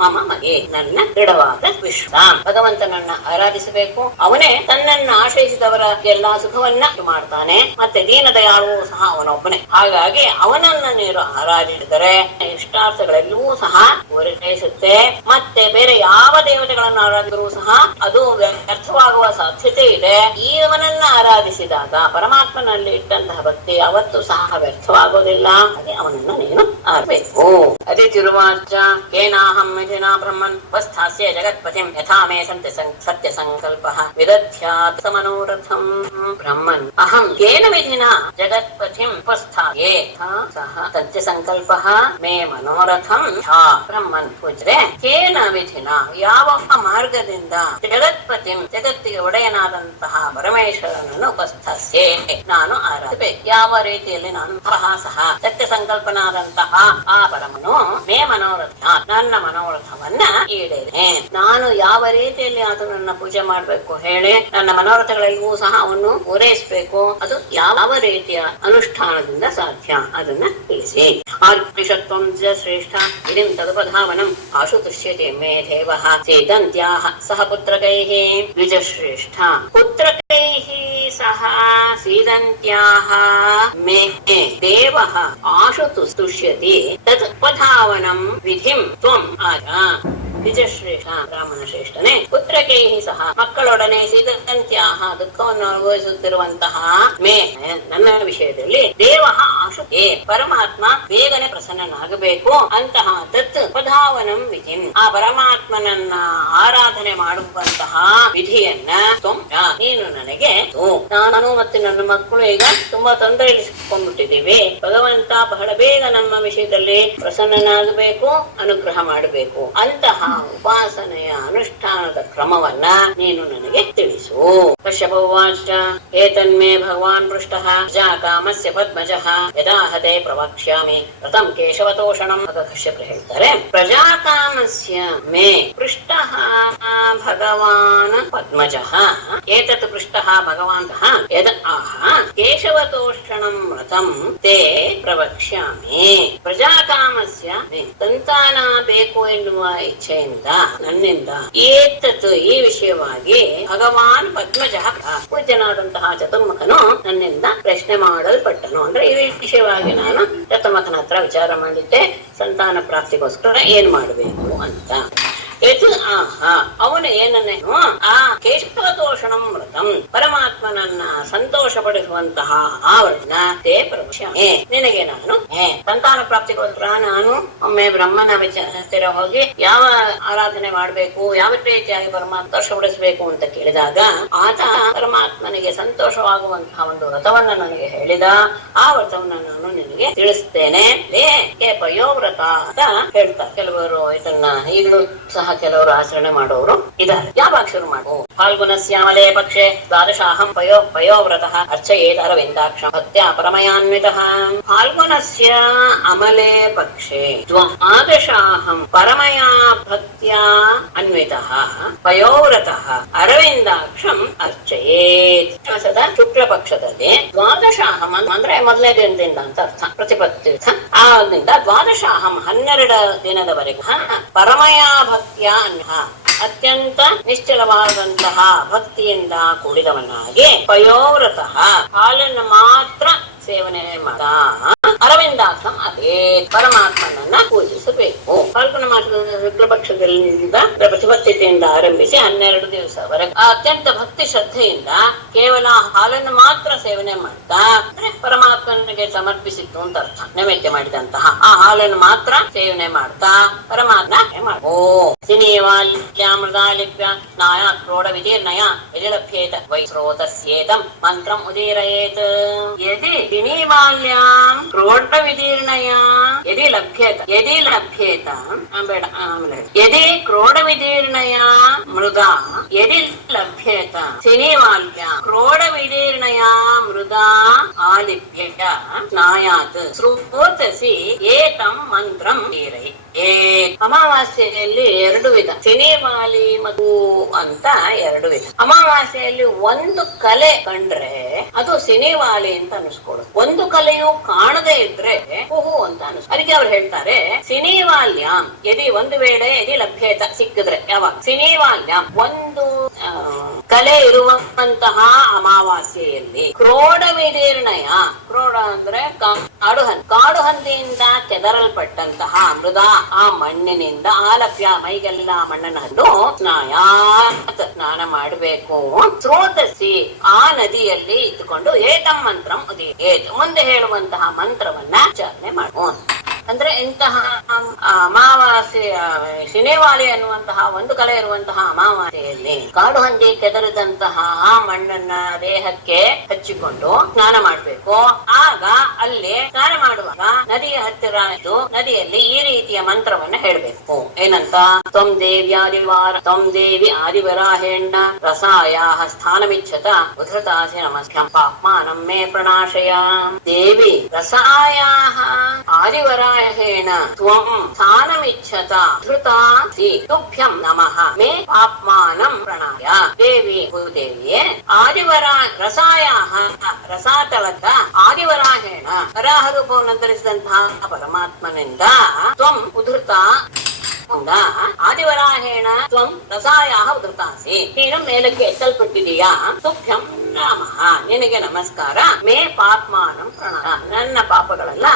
ಮಮ ಮನೆ, ನನ್ನ ದೃಢವಾದ ವಿಶ್ವಾಸ. ಭಗವಂತನನ್ನ ಆರಾಧಿಸಬೇಕು. ಅವನೇ ತನ್ನನ್ನು ಆಶ್ರಯಿಸಿದವರ ಎಲ್ಲಾ ಸುಖವನ್ನ ಮಾಡ್ತಾನೆ. ಮತ್ತೆ ದೀನ ದಯಾಳುವು ಸಹ ಅವನೊಬ್ಬನೇ. ಹಾಗಾಗಿ ಅವನನ್ನ ನೀರು ಆರಾಧಿಸಿದರೆ ಇಷ್ಟಾರ್ಥಗಳೆಲ್ಲವೂ ಸಹ ಪೂರೈಸುತ್ತೆ. ಮತ್ತೆ ಬೇರೆ ಯಾವ ದೇವತೆಗಳನ್ನು ಆರಾಧಿಸಿದರೂ ಸಹ ಅದು ವ್ಯರ್ಥವಾಗುವ ಸಾಧ್ಯತೆ ಇದೆ. ಈವನನ್ನ ಆರಾಧಿಸಿದಾಗ ಪರಮಾತ್ಮನಲ್ಲಿ ಇಟ್ಟಂತಹ ಭಕ್ತಿ ಅವತ್ತು ಸಹ ವ್ಯರ್ಥವಾಗೋದಿಲ್ಲ. ಹಾಗೆ ಅವನನ್ನು ನೀನು ಆರಬೇಕು. ಅದೇ ತಿರುವಾಚ ಕೇನಾಹಂ ಮಿಥುನಾ ಬ್ರಹ್ಮನ್ ಉಪಸ್ಥಾಸ್ಯ ಜಗತ್ಪತಿಂ ಯಥಾ ಮೇ ಸತ್ಯ ಸಂಕಲ್ಪ ವಿದಧ್ಯಾತ್ ಮನೋರಥಂ. ಬ್ರಹ್ಮನ್ ಅಹಂ ಕೇನ ವಿಧಿನಾ ಜಗತ್ಪತಿಂ ಉಪಸ್ಥಾಯೇ ಸಹ ಸತ್ಯ ಸಂಕಲ್ಪ ಮೇ ಮನೋರಥಂ. ಬ್ರಹ್ಮನ್ ಪೂಜ್ರೆ ಕೇನ ವಿಧಿನಾ, ಯಾವ ಮಾರ್ಗದಿಂದ ಜಗತ್ಪತಿಂ, ಜಗತ್ತಿಗೆ ಒಡೆಯನಾದಂತಹ ಪರಮೇಶ್ವರನನ್ನು ಉಪಸ್ಥಾಸ್ಯೆ, ನಾನು ಆರಾಧಿಸಬೇಕು. ಯಾವ ರೀತಿಯಲ್ಲಿ ನಾನು ಸಹ ಸತ್ಯ ಸಂಕಲ್ಪನಾದಂತಹ ಆ ಪರಮನು ಮೇ ಮನೋರಥ, ನನ್ನ ಮನೋರಥವನ್ನ ಈಡೇನೆ. ನಾನು ಯಾವ ರೀತಿಯಲ್ಲಿ ಅದನ್ನ ಪೂಜೆ ಮಾಡ್ಬೇಕು ಹೇಳಿ, ನನ್ನ ಮನೋರಥಗಳೆಲ್ಲವೂ ಸಹ ಅವನ್ನು ಪೂರೈಸಬೇಕು. ಅದು ಯಾವ ರೀತಿಯ ಅನುಷ್ಠಾನದಿಂದ ಸಾಧ್ಯ ಅದನ್ನ ತಿಳಿಸಿ. ಆರ್ಪಿಷತ್ವಂ ಶ್ರೇಷ್ಠ ಇದಿಂ ತದುಪಧಾವನಂ ಆಶು ದೃಶ್ಯತೆ ಮೇ ದೇವಃ ಸೇದಂತ್ಯಾಹ ಸಹ ಪುತ್ರಕೈಃ. ದ್ವಿಜಶ್ರೇಷ್ಠ ಪುತ್ರಕೈಃ ಸಹ ಸೀದಂತ್ಯಾಹ ಮೇ ದೇವಃ ಆಶು ತುಷ್ಯತಿ ತತ್ ಉಪಧಾವನಂ ವಿಧಿಂ ತ್ವಂ ಆಚ. ನಿಜಶ್ರೇಷ್ಠ ಬ್ರಾಹ್ಮಣ ಶ್ರೇಷ್ಠನೇ ಪುತ್ರಕೈಹಿ ಸಹ ಮಕ್ಕಳೊಡನೆ ಸಿದ್ಧಂತ್ಯಾಹ ದುಃಖವನ್ನು ಅನುಭವಿಸುತ್ತಿರುವಂತಹ ಮೇ ನನ್ನ ವಿಷಯದಲ್ಲಿ ದೇವ ಆಶು ಪರಮಾತ್ಮ ಬೇಗನೆ ಪ್ರಸನ್ನನಾಗಬೇಕು ಅಂತಹ ತತ್ ಉಪಧಾವನಂ ವಿಧಿಂ ಆ ಪರಮಾತ್ಮನನ್ನ ಆರಾಧನೆ ಮಾಡುವಂತಹ ವಿಧಿಯನ್ನ ನೀನು ನನಗೆ ನಾನು ಮತ್ತೆ ನನ್ನ ಮಕ್ಕಳು ಈಗ ತುಂಬಾ ತೊಂದರೆಗಿಸಿಕೊಂಡ್ಬಿಟ್ಟಿದ್ದೀವಿ. ಭಗವಂತ ಬಹಳ ಬೇಗ ನಮ್ಮ ವಿಷಯದಲ್ಲಿ ಪ್ರಸನ್ನನಾಗಬೇಕು, ಅನುಗ್ರಹ ಮಾಡಬೇಕು. ಅಂತಹ ಉಪಾಸನೆಯ ಅನುಷ್ಠಾನದ ಕ್ರಮವನ್ನ ನೀನು ನನಗೆ ತಿಳಿಸು. ಕಶ್ಯಪವಾಚ ಏತನ್ಮೇ ಭಗವಾನ್ ಪೃಷ್ಟಃ ಜಾಕಾಮಸ್ಯ ಪದ್ಮಜಃ ಯದಾಹತೆ ಪ್ರವಕ್ಷ್ಯಾಮಿ ವ್ರತಂ ಕೇಶವತೋಷಣಂ. ಕಶ್ಯಪ ಹೇಳ್ತಾರೆ, ಪ್ರಜಾಕಾಮಸ್ಯ ಮೇ ಪೃಷ್ಟಃ ಭಗವಾನ್ ಪದ್ಮಜಃ ಏತತ್ ಪೃಷ್ಟಃ ಭಗವಾಂತಃ ಯದ ಆಹ ಕೇಶವತೋಷಣಂ ವ್ರತಂ ತೇ ಪ್ರವಕ್ಷ್ಯಾಮಿ. ಪ್ರಜಾಕಾಮಸ್ಯ ಸಂತಾನ ಬೇಕು ಎನ್ನುವ ಇಚ್ಛೆಯಿಂದ ನನ್ನಿಂದ ಏತತ್ ಈ ವಿಷಯವಾಗಿ ಭಗವಾನ್ ಪದ್ಮಜಃ ಪೂಜ್ಯನಾದಂತಹ ಚತುರ್ಮುಖನು ನನ್ನಿಂದ ಪ್ರಶ್ನೆ ಮಾಡಲ್ಪಟ್ಟನು. ಅಂದ್ರೆ ಈ ವಿಷಯವಾಗಿ ನಾನು ಚತುರ್ಮುಖನ ಹತ್ರ ವಿಚಾರ ಮಾಡಿದ್ದೆ, ಸಂತಾನ ಪ್ರಾಪ್ತಿಗೋಸ್ಕರ ಏನ್ ಮಾಡಬೇಕು ಅಂತ. ಅವನು ಏನನ್ನೇನು ಆ ಕೇಶವತೋಷಣಂ ವ್ರತಂ ಪರಮಾತ್ಮನನ್ನ ಸಂತೋಷಪಡಿಸುವಂತಹ ಆವರಣ ತೇ ಪ್ರವಕ್ಷ್ಯಾಮಿ ನಿನಗೆ ನಾನು ಸಂತಾನ ಪ್ರಾಪ್ತಿಗೋಸ್ಕರ ನಾನು ಒಮ್ಮೆ ಬ್ರಹ್ಮನ ಹತ್ತಿರ ಹೋಗಿ ಯಾವ ಆರಾಧನೆ ಮಾಡಬೇಕು, ಯಾವ ರೀತಿಯಾಗಿ ಪರಮಾತ್ಮ ಸಂತೋಷಪಡಿಸಬೇಕು ಅಂತ ಕೇಳಿದಾಗ ಆತ ಪರಮಾತ್ಮನಿಗೆ ಸಂತೋಷವಾಗುವಂತಹ ಒಂದು ವ್ರತವನ್ನ ನನಗೆ ಹೇಳಿದ. ಆ ವ್ರತವನ್ನ ನಾನು ನಿನಗೆ ತಿಳಿಸ್ತೇನೆ. ಪಯೋವ್ರತ ಅಂತ ಹೇಳ್ತಾರೆ. ಕೆಲವರು ಇದನ್ನ ಈಗಲೂ ಸಹ ಕೆಲವರು ಆಚರಣೆ ಮಾಡೋರು ಇದ್ದಾರೆ. ಯಾವಾಗ ಶುರು ಮಾಡು? ಫಾಲ್ಗುಣಸ್ಯಾಮಲೇ ಪಕ್ಷೆ ದ್ವಾದಶಾಹಂ ಪಯೋವ್ರತಃ ಅರ್ಚಯೇತ್ ಅರವಿಂದಾಕ್ಷಂ ಭಕ್ತ್ಯಾ ಪರಮಯಾನ್ವಿತಃ. ಫಾಲ್ಗುಣಸ್ಯ ಅಮಲೇ ಪಕ್ಷೆ ದ್ವಾದಶಾಹಂ ಪರಮಯಾ ಭಕ್ತ್ಯಾ ಅನ್ವಿತಃ ಪಯೋವ್ರತಃ ಅರವಿಂದಾಕ್ಷಂ ಅರ್ಚಯೇತ್. ಮಾಸದ ಶುಕ್ಲ ಪಕ್ಷದಲ್ಲಿ ದ್ವಾದಶಾಹಂ ಅಂದ್ರೆ ಮೊದಲನೇ ದಿನದಿಂದ ಅಂತ ಅರ್ಥ, ಪ್ರತಿಪತ್ತೀರ್ಥ. ಆದ್ರಿಂದ ದ್ವಾದಶಾಹಂ 12 ದಿನದವರೆಗೂ ಪರಮಯಾ ಭಕ್ತಿಯ ಅತ್ಯಂತ ನಿಶ್ಚಲವಾದಂತಹ ಭಕ್ತಿಯಿಂದ ಕೂಡಿದವನಾಗಿ ಪಯೋವ್ರತಃ ಹಾಲನ್ನು ಮಾತ್ರ ಸೇವನೆ ಮಾಡ ಅರವಿಂದಾಕ್ಷಂ ಅದೇ ಪರಮಾತ್ಮನನ್ನ ಪೂಜಿಸಬೇಕು. ಫಾಲ್ಗುಣ ಮಾಸದ ಶುಕ್ಲ ಪಕ್ಷದಿಂದ ಪ್ರತಿಪತ್ತಿಯಿಂದ ಆರಂಭಿಸಿ 12 ದಿವಸವರೆಗೆ ಅತ್ಯಂತ ಭಕ್ತಿ ಶ್ರದ್ಧೆಯಿಂದ ಕೇವಲ ಹಾಲನ್ನು ಮಾತ್ರ ಸೇವನೆ ಮಾಡ್ತಾ ಪರಮಾತ್ಮನಿಗೆ ಸಮರ್ಪಿಸಿತ್ತು ಅಂತ ಅರ್ಥ. ನೈವೇದ್ಯ ಮಾಡಿದಂತಹ ಆ ಹಾಲನ್ನು ಮಾತ್ರ ಸೇವನೆ ಮಾಡ್ತಾ ಪರಮಾತ್ಮ ಮಾಡೋ ಸಿನಿವಾಲ್ಯಾಮೃತಾಲಿಪ್ಯ ನಾಯ ಕ್ರೋಢ ವಿದೀರ್ಣಯ ಯದಿ ಲಭ್ಯೇತ ವೈ ಸ್ರೋತಸ್ಯೇತಂ ಮಂತ್ರಂ ಉದೀರಯೇತ್. ಯದಿ ಸಿನಿವಾಲ್ಯಾಂ ಕ್ರೋಢ ವಿದೀರ್ಣಯ ಯದಿ ಲಭ್ಯೇತ ಬೇಡ ಆಮೇಲೆ ಯದಿ ಕ್ರೋಢ ವಿದೀರ್ಣಯ ಮೃದ ಯದಿ ಲಭ್ಯೇತ ಸಿನಿವಾಲ್ಯ ಕ್ರೋಢ ವಿದೀರ್ಣಯ ಮೃದ ಆಲಿಪ್ಯ ಸ್ನಾಯಾತ್ ಸ್ರೋತಸಿ ಏತಂ ಮಂತ್ರಂ ಉದೀರಯೇತ್. ಅಮಾವಾಸ್ಯೆಯಲ್ಲಿ 2 ವಿಧ, ಸಿನಿಮಾಲಿ ಮತ್ತು ಅಂತ 2 ವಿಧ. ಅಮಾವಾಸ್ಯೆಯಲ್ಲಿ ಒಂದು ಕಲೆ ಕಂಡ್ರೆ ಅದು ಸಿನಿವಾಲಿ ಅಂತ ಅನಿಸ್ಕೊಡುದು. ಒಂದು ಕಲೆಯು ಕಾಣದೇ ಇದ್ರೆ ಹೂಹು ಅಂತ ಅನಿಸ್. ಅದಕ್ಕೆ ಅವ್ರು ಹೇಳ್ತಾರೆ ಸಿನಿವಾಲ್ಯಾಂ ಯದಿ ಒಂದು ವೇಳೆ ಯದಿ ಲಭ್ಯತ ಸಿಕ್ಕಿದ್ರೆ, ಯಾವಾಗ ಸಿನಿವಾಲ್ಯಾಂ ಒಂದು ಕಲೆ ಇರುವಂತಹ ಅಮಾವಾಸ್ಯೆಯಲ್ಲಿ ಕ್ರೋಢ ವಿದೀರ್ಣಯ, ಕ್ರೋಢ ಅಂದ್ರೆ ಕಾಡು ಹಂದಿಯಿಂದ ಕೆದರಲ್ಪಟ್ಟಂತಹ ಮೃದ ಆ ಮಣ್ಣಿನಿಂದ ಆಲಭ್ಯ ಮೈಗೆಲ್ಲ ಮಣ್ಣನ್ನು ಹಂದು ಸ್ನಾನ ಮಾಡಬೇಕು. ಸ್ರೋತಸಿ ಆ ನದಿಯಲ್ಲಿ ಇಟ್ಟುಕೊಂಡು ಏತಂ ಮಂತ್ರಂ ಉದೀರಯೇತ್ ಮುಂದೆ ಹೇಳುವಂತಹ ಮಂತ್ರವನ್ನ ಉಚ್ಚಾರಣೆ ಮಾಡುವ. ಅಂದ್ರೆ ಇಂತಹ ಅಮಾವಾಸ್ಯೆ ಸಿನಿವಾಲಿ ಅನ್ನುವಂತಹ ಒಂದು ಕಲೆ ಇರುವಂತಹ ಅಮಾವಾಸ್ಯೆಯಲ್ಲಿ ಕಾಡು ಹಂದಿ ಕೆದರಿದಂತಹ ಆ ಮಣ್ಣನ್ನ ದೇಹಕ್ಕೆ ಹಚ್ಚಿಕೊಂಡು ಸ್ನಾನ ಮಾಡ್ಬೇಕು. ಆಗ ಅಲ್ಲಿ ಸ್ನಾನ ಮಾಡುವಾಗ ನದಿಯ ಹತ್ತಿರ ಇದ್ದು ನದಿಯಲ್ಲಿ ಈ ರೀತಿಯ ಮಂತ್ರವನ್ನ ಹೇಳ್ಬೇಕು. ಏನಂತ? ತ್ವಂ ದೇವಿ ಆದಿವರಾಹೇಣ ರಸಾಯಾಹ ಸ್ಥಾನಮಿಚ್ಛತ ಉಧೃತಾಸಿ ನಮಸ್ಕ್ಯಂ ಪಾಪ್ಮಾನಂ ಮೇ ಪ್ರಣಾಶಯ. ದೇವಿ ರಸಾಯಾಹ ಆದಿವರಾಹೇಣ ತ್ವಂ ಸ್ಥಾನಮಿಚ್ಛತ ಉಧೃತಾಸಿ ತುಭ್ಯಂ ನಮಃ ಮೇ ಪಾಪ್ಮಾನಂ ಪ್ರಣಾಯ. ದೇವಿ ಭೂದೇವಿಯೇ ರಸಾಯಾಹ ರಸಾತಳದ ಆದಿವರಾಹೇಣ ವರಾಹ ರೂಪವನ್ನು ಧರಿಸಿದಂತಹ ಪರಮಾತ್ಮನಿಂದ ತ್ವಂ ಉಧೃತ ಆದಿವರಾಹೇಣ ತ್ವಂ ರಸಾಯಾಹ ಉದೃತಾಸಿ, ನೀನು ಮೇಲಕ್ಕೆ ಎತ್ತಲ್ಪಟ್ಟಿದೀಯಾ, ತುಭ್ಯಂ ನಮಃ, ನಿನಗೆ ನಮಸ್ಕಾರ, ಮೇ ಪಾಪ್ಮಾನಂ ಪ್ರಣಾಮ, ನನ್ನ ಪಾಪಗಳೆಲ್ಲ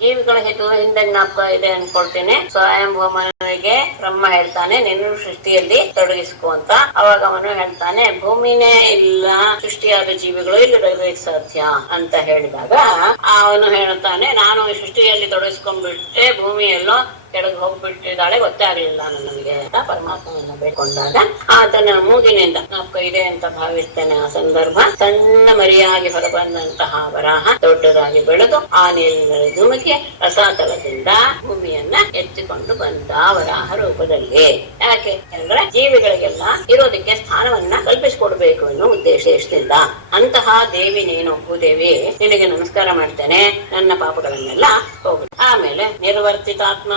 ಜೀವಿಗಳ ಹೆಸರು ಹಿಂದೆ ಜ್ಞಾಪಕ ಇದೆ ಅನ್ಕೊಳ್ತೇನೆ. ಸ್ವಯಂಭೂಮನಿಗೆ ಬ್ರಹ್ಮ ಹೇಳ್ತಾನೆ ನಿನ್ನ ಸೃಷ್ಟಿಯಲ್ಲಿ ತೊಡಗಿಸ್ಕೊ ಅಂತ. ಅವಾಗ ಅವನು ಹೇಳ್ತಾನೆ ಭೂಮಿನೇ ಇಲ್ಲ, ಸೃಷ್ಟಿಯಾದ ಜೀವಿಗಳು ಇಲ್ಲಿ ಸಾಧ್ಯ ಅಂತ ಹೇಳಿದಾಗ ಅವನು ಹೇಳ್ತಾನೆ ನಾನು ಸೃಷ್ಟಿಯಲ್ಲಿ ತೊಡಗಿಸ್ಕೊಂಡ್ಬಿಟ್ಟೆ, ಭೂಮಿಯಲ್ಲೋ ಕೆಳಗೆ ಹೋಗ್ಬಿಟ್ಟಿದ್ದಾಳೆ, ಗೊತ್ತೇ ಆಗ್ಲಿಲ್ಲ ನನಗೆ ಅಂತ ಪರಮಾತ್ಮನನ್ನ ಬೇಡ್ಕೊಂಡಾಗ ಆತನ ಮೂಗಿನಿಂದ ಜ್ಞಾಪಕ ಇದೆ ಅಂತ ಭಾವಿಸ್ತೇನೆ. ಆ ಸಂದರ್ಭ ಸಣ್ಣ ಮರಿಯಾಗಿ ಹೊರಬಂದಂತಹ ವರಾಹ ದೊಡ್ಡದಾಗಿ ಬೆಳೆದು ಆ ನೀರಿನಲ್ಲಿ ಧುಮುಕಿ ರಸಾತಲದಿಂದ ಭೂಮಿಯನ್ನ ಎತ್ತಿಕೊಂಡು ಬಂದ ವರಾಹ ರೂಪದಲ್ಲಿ. ಯಾಕೆ ಅಂದ್ರೆ ಜೀವಿಗಳಿಗೆಲ್ಲ ಇರೋದಕ್ಕೆ ಸ್ಥಾನವನ್ನ ಕಲ್ಪಿಸಿಕೊಡ್ಬೇಕು ಅನ್ನೋ ಉದ್ದೇಶದಿಂದ. ಅಂತಹ ದೇವಿ ನೀನು ಭೂದೇವಿ, ನಿನಗೆ ನಮಸ್ಕಾರ ಮಾಡ್ತೇನೆ, ನನ್ನ ಪಾಪಗಳನ್ನೆಲ್ಲ ಹೋಗು. ಆಮೇಲೆ ನಿರ್ವರ್ತಿತಾತ್ಮ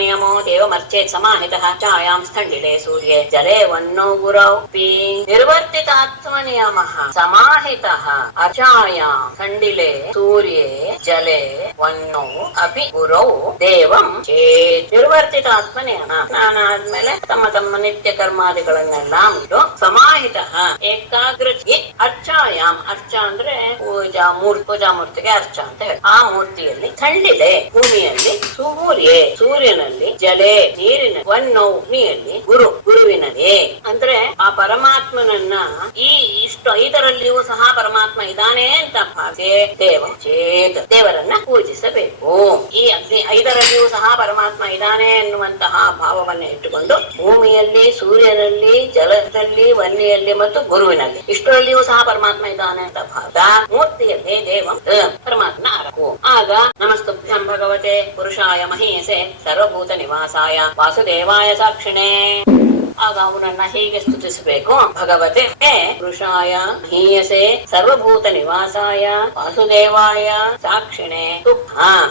ನಿಯಮೋ ದೇವಮರ್ಚೇತ್ ಸಮಾಹಿತಃ ಛಾಯಾಂ ಸ್ಥಂಡಿಲೆ ಸೂರ್ಯೆ ಜಲೆ ವನ್ನೋ ಗುರೌ ಪಿ. ನಿರ್ವರ್ತಿತಾತ್ಮ ನಿಯಮ ಸಮಾಹಿತಃ ಅಚಾಯಾಂ ಖಂಡಿಲೆ ಸೂರ್ಯೆ ಜಲೆ ವನ್ನೋ ಅಪಿ ಗುರೌ ದೇವಂ ಚೇತ್. ನಿರ್ವರ್ತಿತಾತ್ಮ ನಿಯಮ, ಸ್ನಾನಾದ್ಮೇಲೆ ತಮ್ಮ ತಮ್ಮ ನಿತ್ಯ ಕರ್ಮಾದಿಗಳನ್ನೆಲ್ಲ ಮುಗಿದು ಸಮಾಹಿತಃ ಏಕಾಗ್ರತೆ ಅರ್ಚಾಯಾಮ್, ಅರ್ಚ ಅಂದ್ರೆ ಪೂಜಾ ಮೂರ್ತಿಗೆ ಅರ್ಚ ಅಂತ ಹೇಳಿ, ಆ ಮೂರ್ತಿಯಲ್ಲಿ ಖಂಡಿಲೆ ಭೂಮಿಯಲ್ಲಿ, ಸೂರ್ಯನಲ್ಲಿ, ಜಲೆ ನೀರಿನ, ವನ್ನೌಮಿಯಲ್ಲಿ, ಗುರುವಿನಲ್ಲಿ ಅಂದ್ರೆ ಆ ಪರಮಾತ್ಮನನ್ನ ಇದರಲ್ಲಿಯೂ ಸಹ ಪರಮಾತ್ಮ ಇದ್ದಾನೆ ಅಂತ ಭಾವಿಸಿ ದೇವರನ್ನ ಪೂಜಿಸಬೇಕು. ಈ ಐದರಲ್ಲಿಯೂ ಸಹ ಪರಮಾತ್ಮ ಇದ್ದಾನೆ ಎನ್ನುವಂತಹ ಭಾವವನ್ನ ಇಟ್ಟುಕೊಂಡು ಭೂಮಿಯಲ್ಲಿ, ಸೂರ್ಯನಲ್ಲಿ, ಜಲದಲ್ಲಿ, ವನ್ನಿಯಲ್ಲಿ ಮತ್ತು ಗುರುವಿನಲ್ಲಿ ಇಷ್ಟರಲ್ಲಿಯೂ ಸಹ ಪರಮಾತ್ಮ ಇದ್ದಾನೆ ಅಂತ ಭಾವ ಮೂರ್ತಿಯಲ್ಲಿ ದೇವಂ ಪರಮಾತ್ಮನ ಆರಕು. ಆಗ ನಮಸ್ತುಭ್ಯಂ ಭಗವತೆ ಪುರುಷಾಯ ಮಹೀಯಸೆ ಸರ್ವಭೂತ ನಿವಾಸಾಯ ವಾಸುದೇವಾಯ ಸಾಕ್ಷಿಣೇ. ಆಗ ಅವನನ್ನ ಹೀಗೆ ಸ್ತುತಿಸಬೇಕು. ಭಗವತೆ ಪುರುಷಾಯ ಮಹೀಯಸೆ ಸರ್ವಭೂತ ನಿವಾಸಾಯ ವಾಸುದೇವಾಯ ಸಾಕ್ಷಿಣೆ.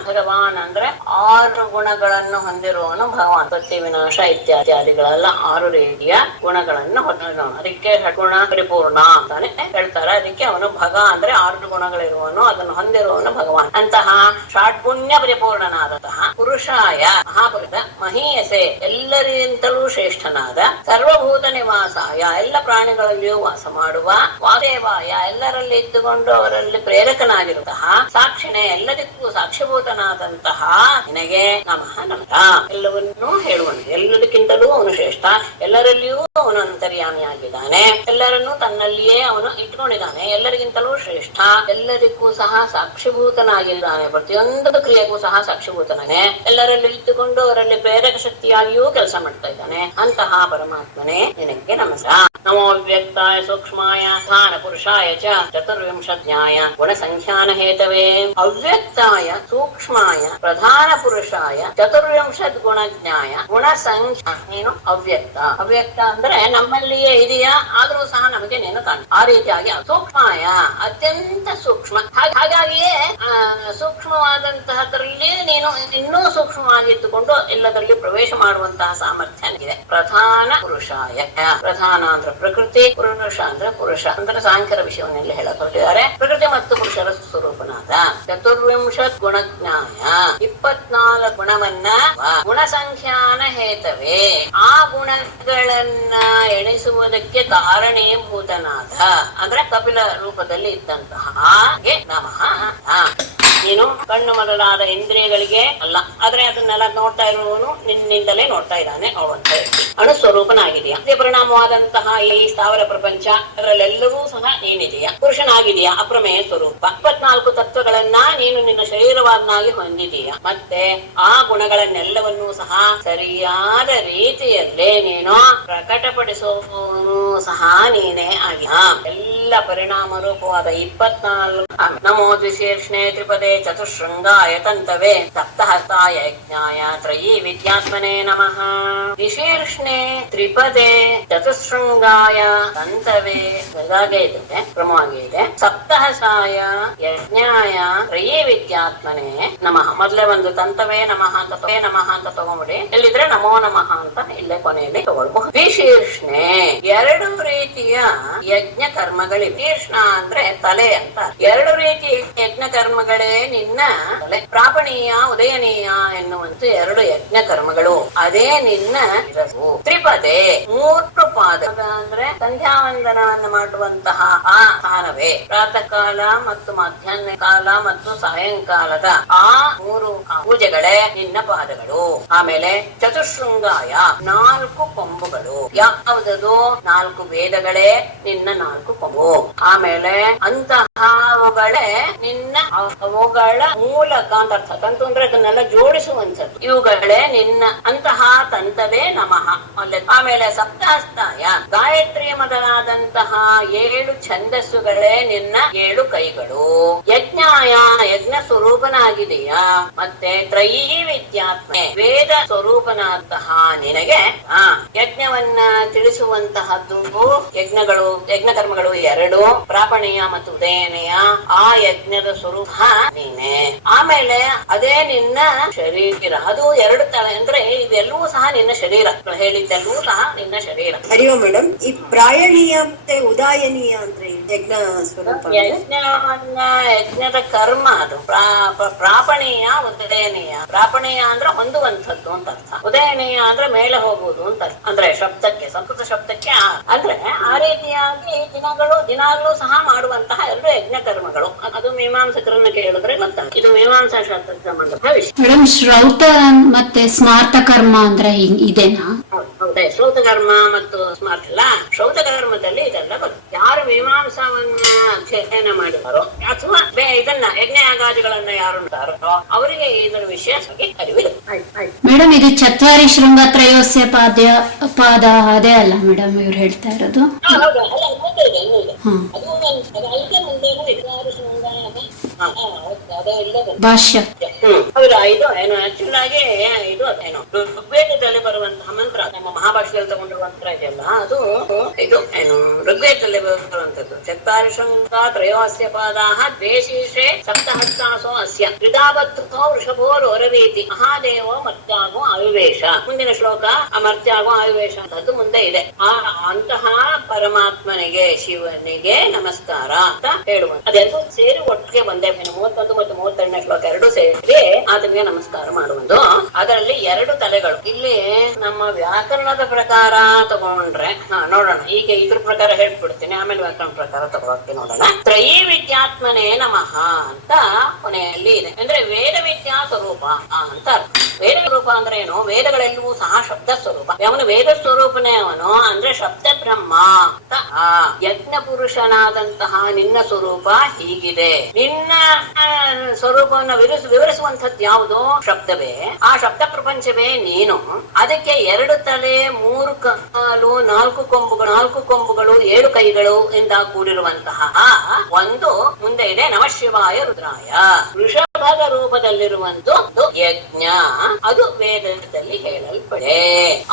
ಭಗವಾನ್ ಅಂದ್ರೆ 6 ಗುಣಗಳನ್ನು ಹೊಂದಿರುವವನು ಭಗವಾನ್. ಸತ್ಯ ವಿನಾಶ ಇತ್ಯಾದಿಗಳೆಲ್ಲ 6 ರೀತಿಯ ಗುಣಗಳನ್ನು ಹೊಂದಿರುವವನು. ಅದಕ್ಕೆ ಷಡ್ಗುಣ ಪರಿಪೂರ್ಣ ಅಂತಾನೆ ಹೇಳ್ತಾರೆ. ಅದಕ್ಕೆ ಅವನು ಭಗ ಅಂದ್ರೆ 6 ಗುಣಗಳಿರುವವನು, ಅದನ್ನು ಹೊಂದಿರುವವನು ಭಗವಾನ್. ಅಂತಹ ಷಡ್ಗುಣ್ಯ ಪರಿಪೂರ್ಣನಾದಂತಹ ಪುರುಷಾಯ ಮಹಾಪುರುಷ, ಮಹೀಯಸೆ ಎಲ್ಲರಿಂತಲೂ ಶ್ರೇಷ್ಠನಾದ, ಸರ್ವಭೂತ ನಿವಾಸಾಯ ಎಲ್ಲ ಪ್ರಾಣಿಗಳಲ್ಲಿಯೂ ವಾಸ ಮಾಡುವ, ವಾಸುದೇವಾಯ ಎಲ್ಲರಲ್ಲಿ ಇದ್ದುಕೊಂಡು ಅವರಲ್ಲಿ ಪ್ರೇರಕನಾಗಿರುವಂತಹ, ಸಾಕ್ಷಿಣೆ ಎಲ್ಲದಕ್ಕೂ ಸಾಕ್ಷಿಭೂತನಾದಂತಹ ನಿನಗೆ ನಮಃ ನಮಃ. ಎಲ್ಲವನ್ನೂ ಹೇಳುವನು, ಎಲ್ಲದಕ್ಕಿಂತಲೂ ಅವನು ಶ್ರೇಷ್ಠ, ಎಲ್ಲರಲ್ಲಿಯೂ ಅವನು ಅಂತರ್ಯಾಮಿಯಾಗಿದ್ದಾನೆ, ಎಲ್ಲರನ್ನೂ ತನ್ನಲ್ಲಿಯೇ ಅವನು ಇಟ್ಕೊಂಡಿದ್ದಾನೆ, ಎಲ್ಲರಿಗಿಂತಲೂ ಶ್ರೇಷ್ಠ, ಎಲ್ಲದಕ್ಕೂ ಸಹ ಸಾಕ್ಷಿಭೂತನಾಗಿದ್ದಾನೆ, ಪ್ರತಿಯೊಂದು ಕ್ರಿಯೆಗೂ ಸಹ ಸಾಕ್ಷಿಭೂತನಾನೆ, ಎಲ್ಲರಲ್ಲಿ ಇದ್ದುಕೊಂಡು ಅವರಲ್ಲಿ ಪ್ರೇರಕ ಶಕ್ತಿಯಾಗಿಯೂ ಕೆಲಸ ಮಾಡ್ತಾ ಇದ್ದಾನೆ. ಅಂತಹ ಪರಮಾತ್ಮನೇ ನಿನಗೆ ನಮಸ್ಕಾರ. ನಮೋ ವ್ಯಕ್ತಾಯ ಸೂಕ್ಷ್ಮಾಯ ಸ್ಥಾನ ಪುರುಷಾಯ ಚ ಚತುರ್ವಿಂಶಜ್ಞಾಯ ಗುಣಸಂಖ್ಯಾನ ಹೇತವೇ. ಅವ್ಯಕ್ತಾಯ ಸೂಕ್ಷ್ಮಾಯ ಪ್ರಧಾನ ಪುರುಷಾಯ ಚತುರ್ವಿಂಶದ್ ಗುಣಜ್ಞಾಯ ಗುಣಸಂಖ್ಯಾ. ನೀನು ಅವ್ಯಕ್ತ. ಅವ್ಯಕ್ತ ಅಂದ್ರೆ ನಮ್ಮಲ್ಲಿಯೇ ಇದೆಯಾ, ಆದ್ರೂ ಸಹ ನಮಗೆ ನೀನು ಕಾಣ. ಆ ರೀತಿಯಾಗಿ ಸೂಕ್ಷ್ಮಾಯ ಅತ್ಯಂತ ಸೂಕ್ಷ್ಮ, ಹಾಗಾಗಿಯೇ ಸೂಕ್ಷ್ಮವಾದಂತಹದ್ರಲ್ಲಿ ನೀನು ಇನ್ನೂ ಸೂಕ್ಷ್ಮವಾಗಿದ್ದುಕೊಂಡು ಎಲ್ಲದರಲ್ಲಿ ಪ್ರವೇಶ ಮಾಡುವಂತಹ ಸಾಮರ್ಥ್ಯ ಇದೆ. ಪ್ರಧಾನ ಪುರುಷಾಯ, ಪ್ರಧಾನ ಅಂದ್ರೆ ಪ್ರಕೃತಿ, ಪುರುಷ ಅಂದ್ರೆ ಪುರುಷ ಅಂದ್ರೆ ಸಾಂಖ್ಯರ ವಿಷಯವನ್ನೆಲ್ಲ ಹೇಳಕ್ ಹೊರಟಿದ್ದಾರೆ. ಪ್ರಕೃತಿ ಮತ್ತು ಪುರುಷರ ಸ್ವರೂಪನಾದ ಚತುರ್ವಿಂಶತ್ ಗುಣಜ್ಞಾಯ 24 ಗುಣವನ್ನ ಗುಣಸಂಖ್ಯಾನ ಹೇತವೇ, ಆ ಗುಣಗಳನ್ನ ಎಣಿಸುವುದಕ್ಕೆ ಕಾರಣೀಭೂತನಾದ ಅಂದ್ರೆ ಕಪಿಲ ರೂಪದಲ್ಲಿ ಇದ್ದಂತಹ ನಮಃ. ನೀನು ಕಣ್ಣು ಮೊದಲಾದ ಇಂದ್ರಿಯಗಳಿಗೆ ಅಲ್ಲ, ಆದ್ರೆ ಅದನ್ನೆಲ್ಲ ನೋಡ್ತಾ ಇರುವವನು ನಿನ್ನಿಂದಲೇ ನೋಡ್ತಾ ಇದ್ದಾನೆ ನೋಡುವಂತ ವ್ಯಕ್ತಿ. ಅಣುಸ್ವರೂಪನಾಗಿದೆಯಾ, ಅದೇ ಪರಿಣಾಮವಾದಂತಹ ಈ ಸ್ಥಾವರ ಪ್ರಪಂಚ ಅದರಲ್ಲೆಲ್ಲವೂ ಸಹ ನೀನಿದೆಯಾ, ಪುರುಷನಾಗಿದೆಯಾ, ಅಪ್ರಮೇಯ ಸ್ವರೂಪ. 24 ತತ್ವಗಳನ್ನ ನೀನು ನಿನ್ನ ಶರೀರವಾದನಾಗಿ ಹೊಂದಿದೀಯ. ಮತ್ತೆ ಆ ಗುಣಗಳನ್ನೆಲ್ಲವನ್ನೂ ಸಹ ಸರಿಯಾದ ರೀತಿಯಲ್ಲೇ ನೀನು ಪ್ರಕಟಪಡಿಸುವವನು ಸಹ ನೀನೇ ಆಗಿಯ. ಎಲ್ಲ ಪರಿಣಾಮ ರೂಪವಾದ 24. ನಮೋ ದ್ವಿಶೀರ್ಷ್ಣೇ ತ್ರಿಪದೇ ಚತುಶೃಂಗಾಯ ತಂತವೇ ಸಪ್ತಹಸ್ತಾಯ ಯಜ್ಞಾಯ ತ್ರಯೀ ವಿದ್ಯಾತ್ಮನೇ ನಮಃ. ವಿಶೀರ್ಷ್ಣೆ ಯಜ್ಞೆ ತ್ರಿಪದೇ ಚತುಶೃಂಗಾಯ ತಂತವೇ ಇದಾಗೆ ಇದೆ, ಕ್ರಮವಾಗಿ ಇದೆ. ಸಪ್ತಹಸಾಯ ಯಜ್ಞಾಯ ತ್ರಯೀ ವಿದ್ಯಾತ್ಮನೆ ನಮಃ. ಮೊದಲೇ ಒಂದು ತಂತವೇ ನಮಃ ಅಂತ ತಗೊಂಬಿಡಿ. ಎಲ್ಲಿದ್ರೆ ನಮೋ ನಮಃ ಅಂತ ಇಲ್ಲೇ ಕೊನೆಯಲ್ಲಿ ತಗೊಳ್ಬಹುದು. ವಿಶೀರ್ಷ್ಣೆ ಎರಡು ರೀತಿಯ ಯಜ್ಞ ಕರ್ಮಗಳಿವೆ. ಶೀರ್ಷ್ಣ ಅಂದ್ರೆ ತಲೆ ಅಂತ. ಎರಡು ರೀತಿಯ ಯಜ್ಞ ಕರ್ಮಗಳೇ ನಿನ್ನ ತಲೆ. ಪ್ರಾಪಣೀಯ ಉದಯನೀಯ ಎನ್ನುವಂತ ಎರಡು ಯಜ್ಞ ಕರ್ಮಗಳು ಅದೇ ನಿನ್ನ ಶಿರಸ್ಸು. ತ್ರಿಪದೇ ಮೂರು ಪಾದ ಅಂದ್ರೆ ಸಂಧ್ಯಾ ವಂದನವನ್ನು ಮಾಡುವಂತಹ ಆ ಸ್ಥಾನವೇ. ಪ್ರಾತಃ ಕಾಲ ಮತ್ತು ಮಧ್ಯಾಹ್ನ ಕಾಲ ಮತ್ತು ಸಾಯಂಕಾಲದ ಆ ಮೂರು ಪೂಜೆಗಳೇ ನಿನ್ನ ಪಾದಗಳು. ಆಮೇಲೆ ಚತುಶೃಂಗಾಯ ನಾಲ್ಕು ಕೊಂಬುಗಳು. ಯಾವುದದು? ನಾಲ್ಕು ವೇದಗಳೇ ನಿನ್ನ ನಾಲ್ಕು ಕೊಂಬು. ಆಮೇಲೆ ಅಂತಹವುಗಳೇ ನಿನ್ನ ಅವುಗಳ ಮೂಲಕ ಅಂತ ಅರ್ಥ. ತಂತು ಅಂದ್ರೆ ಅದನ್ನೆಲ್ಲ ಜೋಡಿಸುವಂಥದ್ದು. ಇವುಗಳೇ ನಿನ್ನ ಅಂತಹ ತಂತವೇ ನಮಃ. ಆಮೇಲೆ ಸಪ್ತಹಸ್ತಾಯ ಗಾಯತ್ರಿ ಮೊದಲಾದಂತಹ 7 ಛಂದಸ್ಸುಗಳೇ ನಿನ್ನ 7 ಕೈಗಳು. ಯಜ್ಞಾಯ ಯಜ್ಞ ಸ್ವರೂಪನಾಗಿದೆಯಾ. ಮತ್ತೆ ತ್ರಯೀ ವಿದ್ಯಾತ್ಮೆ ವೇದ ಸ್ವರೂಪನಾದಂತಹ ನಿನಗೆ ಯಜ್ಞವನ್ನ ತಿಳಿಸುವಂತಹದ್ದು ಯಜ್ಞ ಕರ್ಮಗಳು 2, ಪ್ರಾಪಣೀಯ ಮತ್ತು ಉದಯನೀಯ. ಆ ಯಜ್ಞದ ಸ್ವರೂಪ ನೀನೆ. ಆಮೇಲೆ ಅದೇ ನಿನ್ನ ಶರೀರ. ಅದು 2 ತಲೆ ಅಂದ್ರೆ ಇದೆಲ್ಲವೂ ಸಹ ನಿನ್ನ ಶರೀರ. ಹೇಳಿದ್ದೆಲ್ಲವೂ ಸಹ ನಿನ್ನ ಶರೀರ. ಅರಿಯೋ ಮೇಡಮ್, ಈ ಪ್ರಾಯಣೀಯ ಮತ್ತೆ ಉದಾಯನೀಯ ಅಂದ್ರೆ ಯಜ್ಞ ಸ್ವರೂಪ. ಯಜ್ಞದ ಕರ್ಮ ಅದು. ಪ್ರಾಪಣೀಯ ಉದಯನೀಯ. ಪ್ರಾಪಣೀಯ ಅಂದ್ರೆ ಹೊಂದುವಂಥದ್ದು ಅಂತ ಅರ್ಥ. ಉದಯನೀಯ ಅಂದ್ರೆ ಮೇಲೆ ಹೋಗುವುದು ಅಂತ ಅರ್ಥ. ಅಂದ್ರೆ ಶಬ್ದಕ್ಕೆ, ಸಂಸ್ಕೃತ ಶಬ್ದಕ್ಕೆ ಅಂದ್ರೆ ಆ ರೀತಿಯಾಗಿ ದಿನಾಗ್ಲೂ ಸಹ ಮಾಡುವಂತಹ 2 ಯಜ್ಞ ಕರ್ಮಗಳು. ಅದು ಮೀಮಾಂಸಕರನ್ನ ಕೇಳಿದ್ರೆ ಗೊತ್ತಾಗ. ಇದು ಮೀಮಾಂಸಾ ಶಾಸ್ತ್ರಕ್ಕೆ ಸಂಬಂಧಪಟ್ಟ ವಿಷಯ. ಮೇಡಮ್, ಶ್ರೌತ ಮತ್ತೆ ಸ್ಮಾರ್ತ ಕರ್ಮ ಅಂದ್ರೆ ಇದೇನಾ? ಹೌದೇ, ಶ್ರೌತ ಕರ್ಮ ಮತ್ತು ಸ್ಮಾರ್ತ ಅಲ್ಲ. ಶ್ರೌತ ಕರ್ಮದಲ್ಲಿ ಇದೆಲ್ಲ ಬರುತ್ತೆ. ಯಾರು ಮೀಮಾಂಸವನ್ನ ಅಧ್ಯಯನ ಮಾಡಿದಾರೋ ಅಥವಾ ಇದನ್ನ ಯಜ್ಞಯಾಗಾದಿಗಳನ್ನ ಯಾರು ಉಂಟಾರೋ ಅವರಿಗೆ ಇದರ ವಿಷಯ ಅರಿವಿದೆ. ಮೇಡಮ್, ಇದು ಚತ್ವಾರಿ ಶೃಂಗ ತ್ರಯೋಸ್ಯ ಪಾದ ಅದೇ ಅಲ್ಲ ಮೇಡಮ್ ಇವ್ರು ಹೇಳ್ತಾ ಇರೋದು? ಭಾಷ್ಯ ಹೌದು. ಇದು ಏನು ಆಕ್ಚುಲ್ ಆಗಿ ಇದು ಅದೇನು ಋಗ್ವೇದದಲ್ಲಿ ಬರುವಂತಹ ಮಂತ್ರ, ನಮ್ಮ ಮಹಾಭಾಷ್ಯದಲ್ಲಿ ತಗೊಂಡಿರುವ ಮಂತ್ರ ಇದೆಯಲ್ಲ, ಅದು ಇದು ಏನು ಋಗ್ವೇದದಲ್ಲಿ ಬರುವಂತದ್ದು. ಚತ್ವಾರಿ ಶೃಂಗ ತ್ರಯೋಸ್ಯ ಪಾದಾಃ ದ್ವೇಷೀಷೆ ಸಪ್ತಹಸ್ತಾಸೋ ಅಸ್ಯ ಕ್ರೀಡಾಬದ್ಧೋ ವೃಷಭೋ ರೋರವೀತಿ ಮಹಾದೇವೋ ಮರ್ತ್ಯಾಗೋ ಆಯುವೇಶ. ಮುಂದಿನ ಶ್ಲೋಕ ಆ ಮರ್ತ್ಯಾಗೋ ಆಯುವೇಶ ಅಂತದ್ದು ಮುಂದೆ ಇದೆ. ಅಂತಹ ಪರಮಾತ್ಮನಿಗೆ, ಶಿವನಿಗೆ ನಮಸ್ಕಾರ ಅಂತ ಹೇಳುವಂತ ಅದೆರಡು ಸೇರಿ ಒಟ್ಟಿಗೆ ಬಂದೆ. 31 ಮತ್ತು 32ನೇ ಶ್ಲೋಕ 2 ಸೇರಿ ಆತನಿಗೆ ನಮಸ್ಕಾರ ಮಾಡುವುದು. ಅದರಲ್ಲಿ 2 ತಲೆಗಳು. ಇಲ್ಲಿ ನಮ್ಮ ವ್ಯಾಕರಣದ ಪ್ರಕಾರ ತಗೊಂಡ್ರೆ ನೋಡೋಣ. ಈಗ ಇದ್ರ ಪ್ರಕಾರ ಹೇಳ್ಬಿಡ್ತೀನಿ, ಆಮೇಲೆ ವ್ಯಾಕರಣ ಪ್ರಕಾರ ತಗೊಳಕ್ಕೆ ನೋಡೋಣ. ತ್ರಯೀ ವಿದ್ಯಾತ್ಮನೇ ನಮಃ ಅಂತ ಕೊನೆಯಲ್ಲಿ ಇದೆ. ಅಂದ್ರೆ ವೇದ ವಿದ್ಯಾ ಸ್ವರೂಪ ಅಂತ ಅರ್ಥ. ವೇದ ಸ್ವರೂಪ ಅಂದ್ರೆ ಏನು? ವೇದಗಳೆಲ್ಲವೂ ಸಹ ಶಬ್ದ ಸ್ವರೂಪ. ಅವನು ವೇದ ಸ್ವರೂಪನೇ ಅವನು ಅಂದ್ರೆ ಶಬ್ದ ಬ್ರಹ್ಮ ಅಂತ. ಯಜ್ಞ ಪುರುಷನಾದಂತಹ ನಿನ್ನ ಸ್ವರೂಪ ಹೀಗಿದೆ. ನಿನ್ನ ಸ್ವರೂಪವನ್ನು ವಿವರಿಸುವಂಥದ್ದು ಯಾವುದು? ಶಬ್ದವೇ. ಆ ಶಬ್ದ ಪ್ರಪಂಚವೇ ನೀನು. ಅದಕ್ಕೆ 2 ತಲೆ, 3 ಕಾಲು, 4 ಕೊಂಬುಗಳು, 7 ಕೈಗಳು ಇಂದ ಕೂಡಿರುವಂತಹ ಒಂದು ಮುಂದೆ ಇದೆ ನಮಃ ಶಿವಾಯ ರುದ್ರಾಯ. ವೃಷಭದ ರೂಪದಲ್ಲಿರುವಂತದ್ದು ಯಜ್ಞ. ಅದು ವೇದದಲ್ಲಿ ಹೇಳಲ್ಪಡೆ.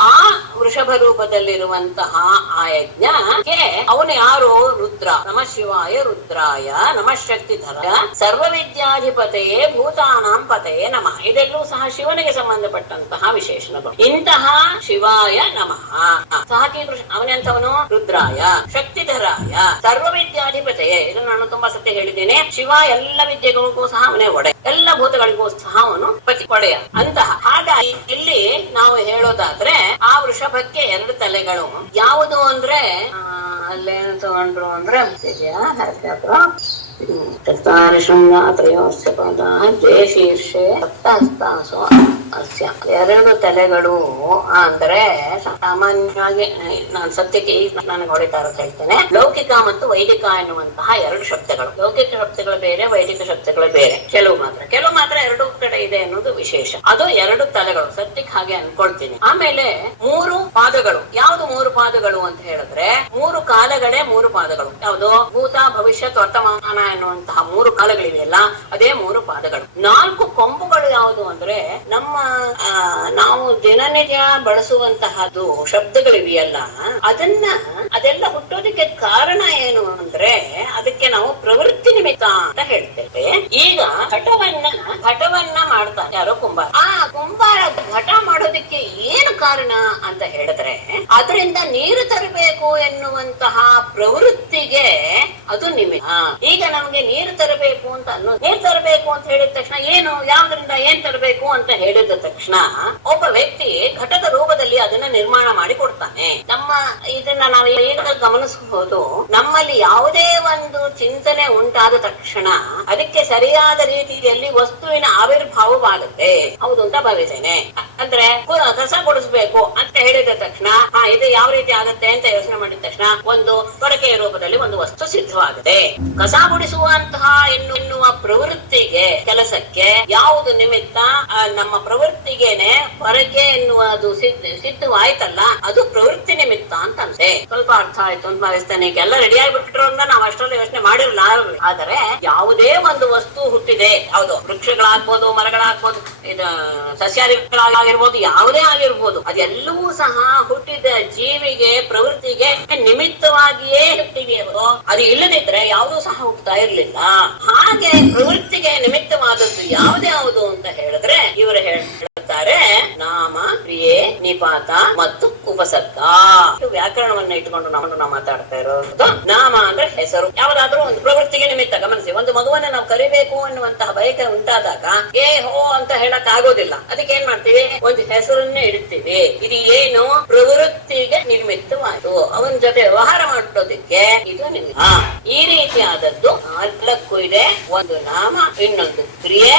ಆ ವೃಷಭ ರೂಪದಲ್ಲಿರುವಂತಹ ಆ ಯಜ್ಞಕ್ಕೆ ಅವನು ಯಾರು? ರುದ್ರ. ನಮಃ ಶಿವಾಯ ರುದ್ರಾಯ ನಮಃ ಶಕ್ತಿಧರ ಸರ್ವ ವಿದ್ಯಾಧಿಪತೆಯೇ ಭೂತಾನಾಂ ಪತೆಯೇ ನಮಃ. ಇದೆಲ್ಲೂ ಸಹ ಶಿವನಿಗೆ ಸಂಬಂಧಪಟ್ಟಂತಹ ವಿಶೇಷಣಗಳು. ಇಂತಹ ಶಿವಾಯ ನಮಃ. ಸಹ ಕೀದೃಶ ಅವನೆಂತವನು? ರುದ್ರಾಯ ಶಕ್ತಿಧರಾಯ ಸರ್ವ ವಿದ್ಯಾಧಿಪತೆಯೇ. ಇದನ್ನು ನಾನು ತುಂಬಾ ಸತ್ಯ ಹೇಳಿದ್ದೇನೆ. ಶಿವ ಎಲ್ಲ ವಿದ್ಯೆಗಳಿಗೂ ಸಹ ಅವನೇ ಒಡೆ, ಎಲ್ಲ ಭೂತಗಳಿಗೂ ಸಹ ಅವನು ಪತಿ ಒಡೆಯ ಅಂತಹ. ಹಾಗಾಗಿ ಇಲ್ಲಿ ನಾವು ಹೇಳೋದಾದ್ರೆ ಆ ವೃಷಭಕ್ಕೆ 2 ತಲೆಗಳು. ಯಾವುದು ಅಂದ್ರೆ ಅಲ್ಲೇನು ತಗೊಂಡ್ರು ಅಂದ್ರೆ ಚತ್ವಾರಿ ಶೃಂಗ ತ್ರಯೋಸ್ಯ ಪಾದಾಃ ದ್ವೇಷೀರ್ಷೆ ಸಪ್ತಹಸ್ತಾಸೋ ಅಸ್ಯ. 2 ತಲೆಗಳು ಅಂದ್ರೆ ಸಾಮಾನ್ಯವಾಗಿ ನಾನು ಸತ್ಯಕ್ಕೆ ಈಗ ನನಗೆ ಹೊಡಿತಾ ಇರೋದು ಹೇಳ್ತೇನೆ. ಲೌಕಿಕ ಮತ್ತು ವೈದಿಕ ಎನ್ನುವಂತಹ 2 ಶಬ್ದಗಳು. ಲೌಕಿಕ ಶಬ್ದಗಳು ಬೇರೆ, ವೈದಿಕ ಶಬ್ದಗಳು ಬೇರೆ. ಕೆಲವು ಮಾತ್ರ 2 ಕಡೆ ಇದೆ ಅನ್ನೋದು ವಿಶೇಷ. ಅದು 2 ತಲೆಗಳು. ಸತ್ಯಕ್ಕೆ ಹಾಗೆ ಅನ್ಕೊಳ್ತೀನಿ. ಆಮೇಲೆ 3 ಪಾದಗಳು. ಯಾವ್ದು 3 ಪಾದಗಳು ಅಂತ ಹೇಳಿದ್ರೆ 3 ಕಾಲಗಳೇ 3 ಪಾದಗಳು. ಯಾವುದು? ಭೂತ, ಭವಿಷ್ಯತ್, ವರ್ತಮಾನ ಎನ್ನುವಂತಹ 3 ಕಾಲಗಳಿವೆಯಲ್ಲ, ಅದೇ 3 ಪಾದಗಳು. 4 ಕೊಂಬುಗಳು ಯಾವುದು ಅಂದ್ರೆ ನಮ್ಮ ನಾವು ದಿನನಿತ್ಯ ಬಳಸುವಂತಹದ್ದು ಶಬ್ದಗಳಿವೆಯಲ್ಲ, ಅದೆಲ್ಲ ಹುಟ್ಟೋದಕ್ಕೆ ಕಾರಣ ಏನು ಅಂದ್ರೆ ಅದಕ್ಕೆ ನಾವು ಪ್ರವೃತ್ತಿ ನಿಮಿತ್ತ ಅಂತ ಹೇಳ್ತೇವೆ. ಈಗ ಘಟವನ್ನ ಮಾಡ್ತಾರೆ ಯಾರೋ ಕುಂಬಾರ. ಆ ಕುಂಬಾರ ಘಟ ಮಾಡೋದಕ್ಕೆ ಏನು ಕಾರಣ ಅಂತ ಹೇಳಿದ್ರೆ ಅದರಿಂದ ನೀರು ತರಬೇಕು ಎನ್ನುವಂತಹ ಪ್ರವೃತ್ತಿಗೆ ಅದು ನಿಮಿತ್ತ. ಈಗ ನಮ್ಗೆ ನೀರು ತರಬೇಕು ಅಂತ ನೀರು ತರಬೇಕು ಅಂತ ಹೇಳಿದ ತಕ್ಷಣ ಏನು ಯಾವ್ದ್ರಿಂದ ಏನ್ ತರಬೇಕು ಅಂತ ಹೇಳಿದ ತಕ್ಷಣ ಒಬ್ಬ ವ್ಯಕ್ತಿ ಘಟದ ರೂಪದಲ್ಲಿ ಅದನ್ನ ನಿರ್ಮಾಣ ಮಾಡಿ ಕೊಡ್ತಾನೆ. ಇದನ್ನ ನಾವು ಈಗ ಗಮನಿಸಬಹುದು. ನಮ್ಮಲ್ಲಿ ಯಾವುದೇ ಒಂದು ಚಿಂತನೆ ಉಂಟಾದ ತಕ್ಷಣ ಅದಕ್ಕೆ ಸರಿಯಾದ ರೀತಿಯಲ್ಲಿ ವಸ್ತುವಿನ ಆವಿರ್ಭಾವವಾಗುತ್ತೆ, ಹೌದು ಅಂತ ಭಾವಿಸ್ತೇನೆ. ಅಂದ್ರೆ ಕಸ ಗುಡಿಸ್ಬೇಕು ಅಂತ ಹೇಳಿದ ತಕ್ಷಣ ಇದು ಯಾವ ರೀತಿ ಆಗುತ್ತೆ ಅಂತ ಯೋಚನೆ ಮಾಡಿದ ತಕ್ಷಣ ಒಂದು ಕೊಡಕೆಯ ರೂಪದಲ್ಲಿ ಒಂದು ವಸ್ತು ಸಿದ್ಧವಾಗುತ್ತೆ. ಕಸ ಗುಡಿಸುವಂತಹ ಎನ್ನುವ ಪ್ರವೃತ್ತಿಗೆ ಕೆಲಸಕ್ಕೆ ಯಾವುದು ನಿಮಿತ್ತ? ನಮ್ಮ ಪ್ರವೃತ್ತಿಗೇನೆ ಹೊರಗೆ ಎನ್ನುವುದು ಸಿದ್ಧವಾಯ್ತಲ್ಲ, ಅದು ಪ್ರವೃತ್ತಿ ನಿಮಿತ್ತ ಅಂತ ಅನ್ಸೆ. ಸ್ವಲ್ಪ ಅರ್ಥ ಆಯ್ತು ಅಂತ ಭಾವಿಸ್ತೇನೆ. ಎಲ್ಲ ರೆಡಿ ಆಗಿಬಿಟ್ರು ಅಂತ ನಾವು ಅಷ್ಟರಲ್ಲಿ ಯೋಚನೆ ಮಾಡಿರಲ್ಲ. ಆದರೆ ಯಾವುದೇ ಒಂದು ವಸ್ತು ಹುಟ್ಟಿದೆ, ಯಾವುದು ವೃಕ್ಷಗಳಾಗ್ಬೋದು, ಮರಗಳಾಗ್ಬೋದು, ಇದು ಸಸ್ಯಾದಿಗಳಾಗಿರ್ಬೋದು, ಯಾವುದೇ ಆಗಿರ್ಬೋದು, ಅದೆಲ್ಲವೂ ಸಹ ಹುಟ್ಟಿದ ಜೀವಿಗೆ ಪ್ರವೃತ್ತಿಗೆ ನಿಮಿತ್ತವಾಗಿಯೇ ಹುಟ್ಟಿದೆಯೋ. ಅದು ಇಲ್ಲದಿದ್ರೆ ಯಾವುದೂ ಸಹ ಹುಟ್ಟುತ್ತಾ ಇರ್ಲಿಲ್ಲ. ಹಾಗೆ ಪ್ರವೃತ್ತಿಗೆ ನಿಮಿತ್ತವಾದದ್ದು ಯಾವ್ದ್ಯಾವುದು ಅಂತ ಹೇಳಿದ್ರೆ ಇವರು ಹೇಳ್ತಾರೆ ನಾಮ, ಕ್ರಿಯೆ, ನಿಪಾತ ಮತ್ತು ಉಪಸರ್ಗ. ವ್ಯಾಕರಣವನ್ನ ಇಟ್ಕೊಂಡು ನಾವು ಮಾತಾಡ್ತಾ ಇರೋದು. ನಾಮ ಅಂದ್ರೆ ಹೆಸರು, ಯಾವ್ದಾದ್ರೂ ಒಂದು ಪ್ರವೃತ್ತಿಗೆ ನಿಮಿತ್ತ. ಗಮನಿಸಿ, ಒಂದು ಮಗುವನ್ನ ನಾವು ಕರಿಬೇಕು ಅನ್ನುವಂತಹ ಬಯಕೆ ಉಂಟಾದಾಗ ಹೋ ಅಂತ ಹೇಳಕ್ ಆಗೋದಿಲ್ಲ. ಅದಕ್ಕೆ ಏನ್ ಮಾಡ್ತೀವಿ? ಒಂದು ಹೆಸರನ್ನೇ ಇಡ್ತೀವಿ. ಇದು ಏನು? ಪ್ರವೃತ್ತಿಗೆ ನಿಮಿತ್ತವಾಯ್ತು, ಅವನ ಜೊತೆ ವ್ಯವಹಾರ ಮಾಡೋದಕ್ಕೆ ಇದು ನಿಮಿತ್ತ. ಈ ರೀತಿಯಾದದ್ದು 4 ಇದೆ. ಒಂದು ನಾಮ, ಇನ್ನೊಂದು ಕ್ರಿಯೆ,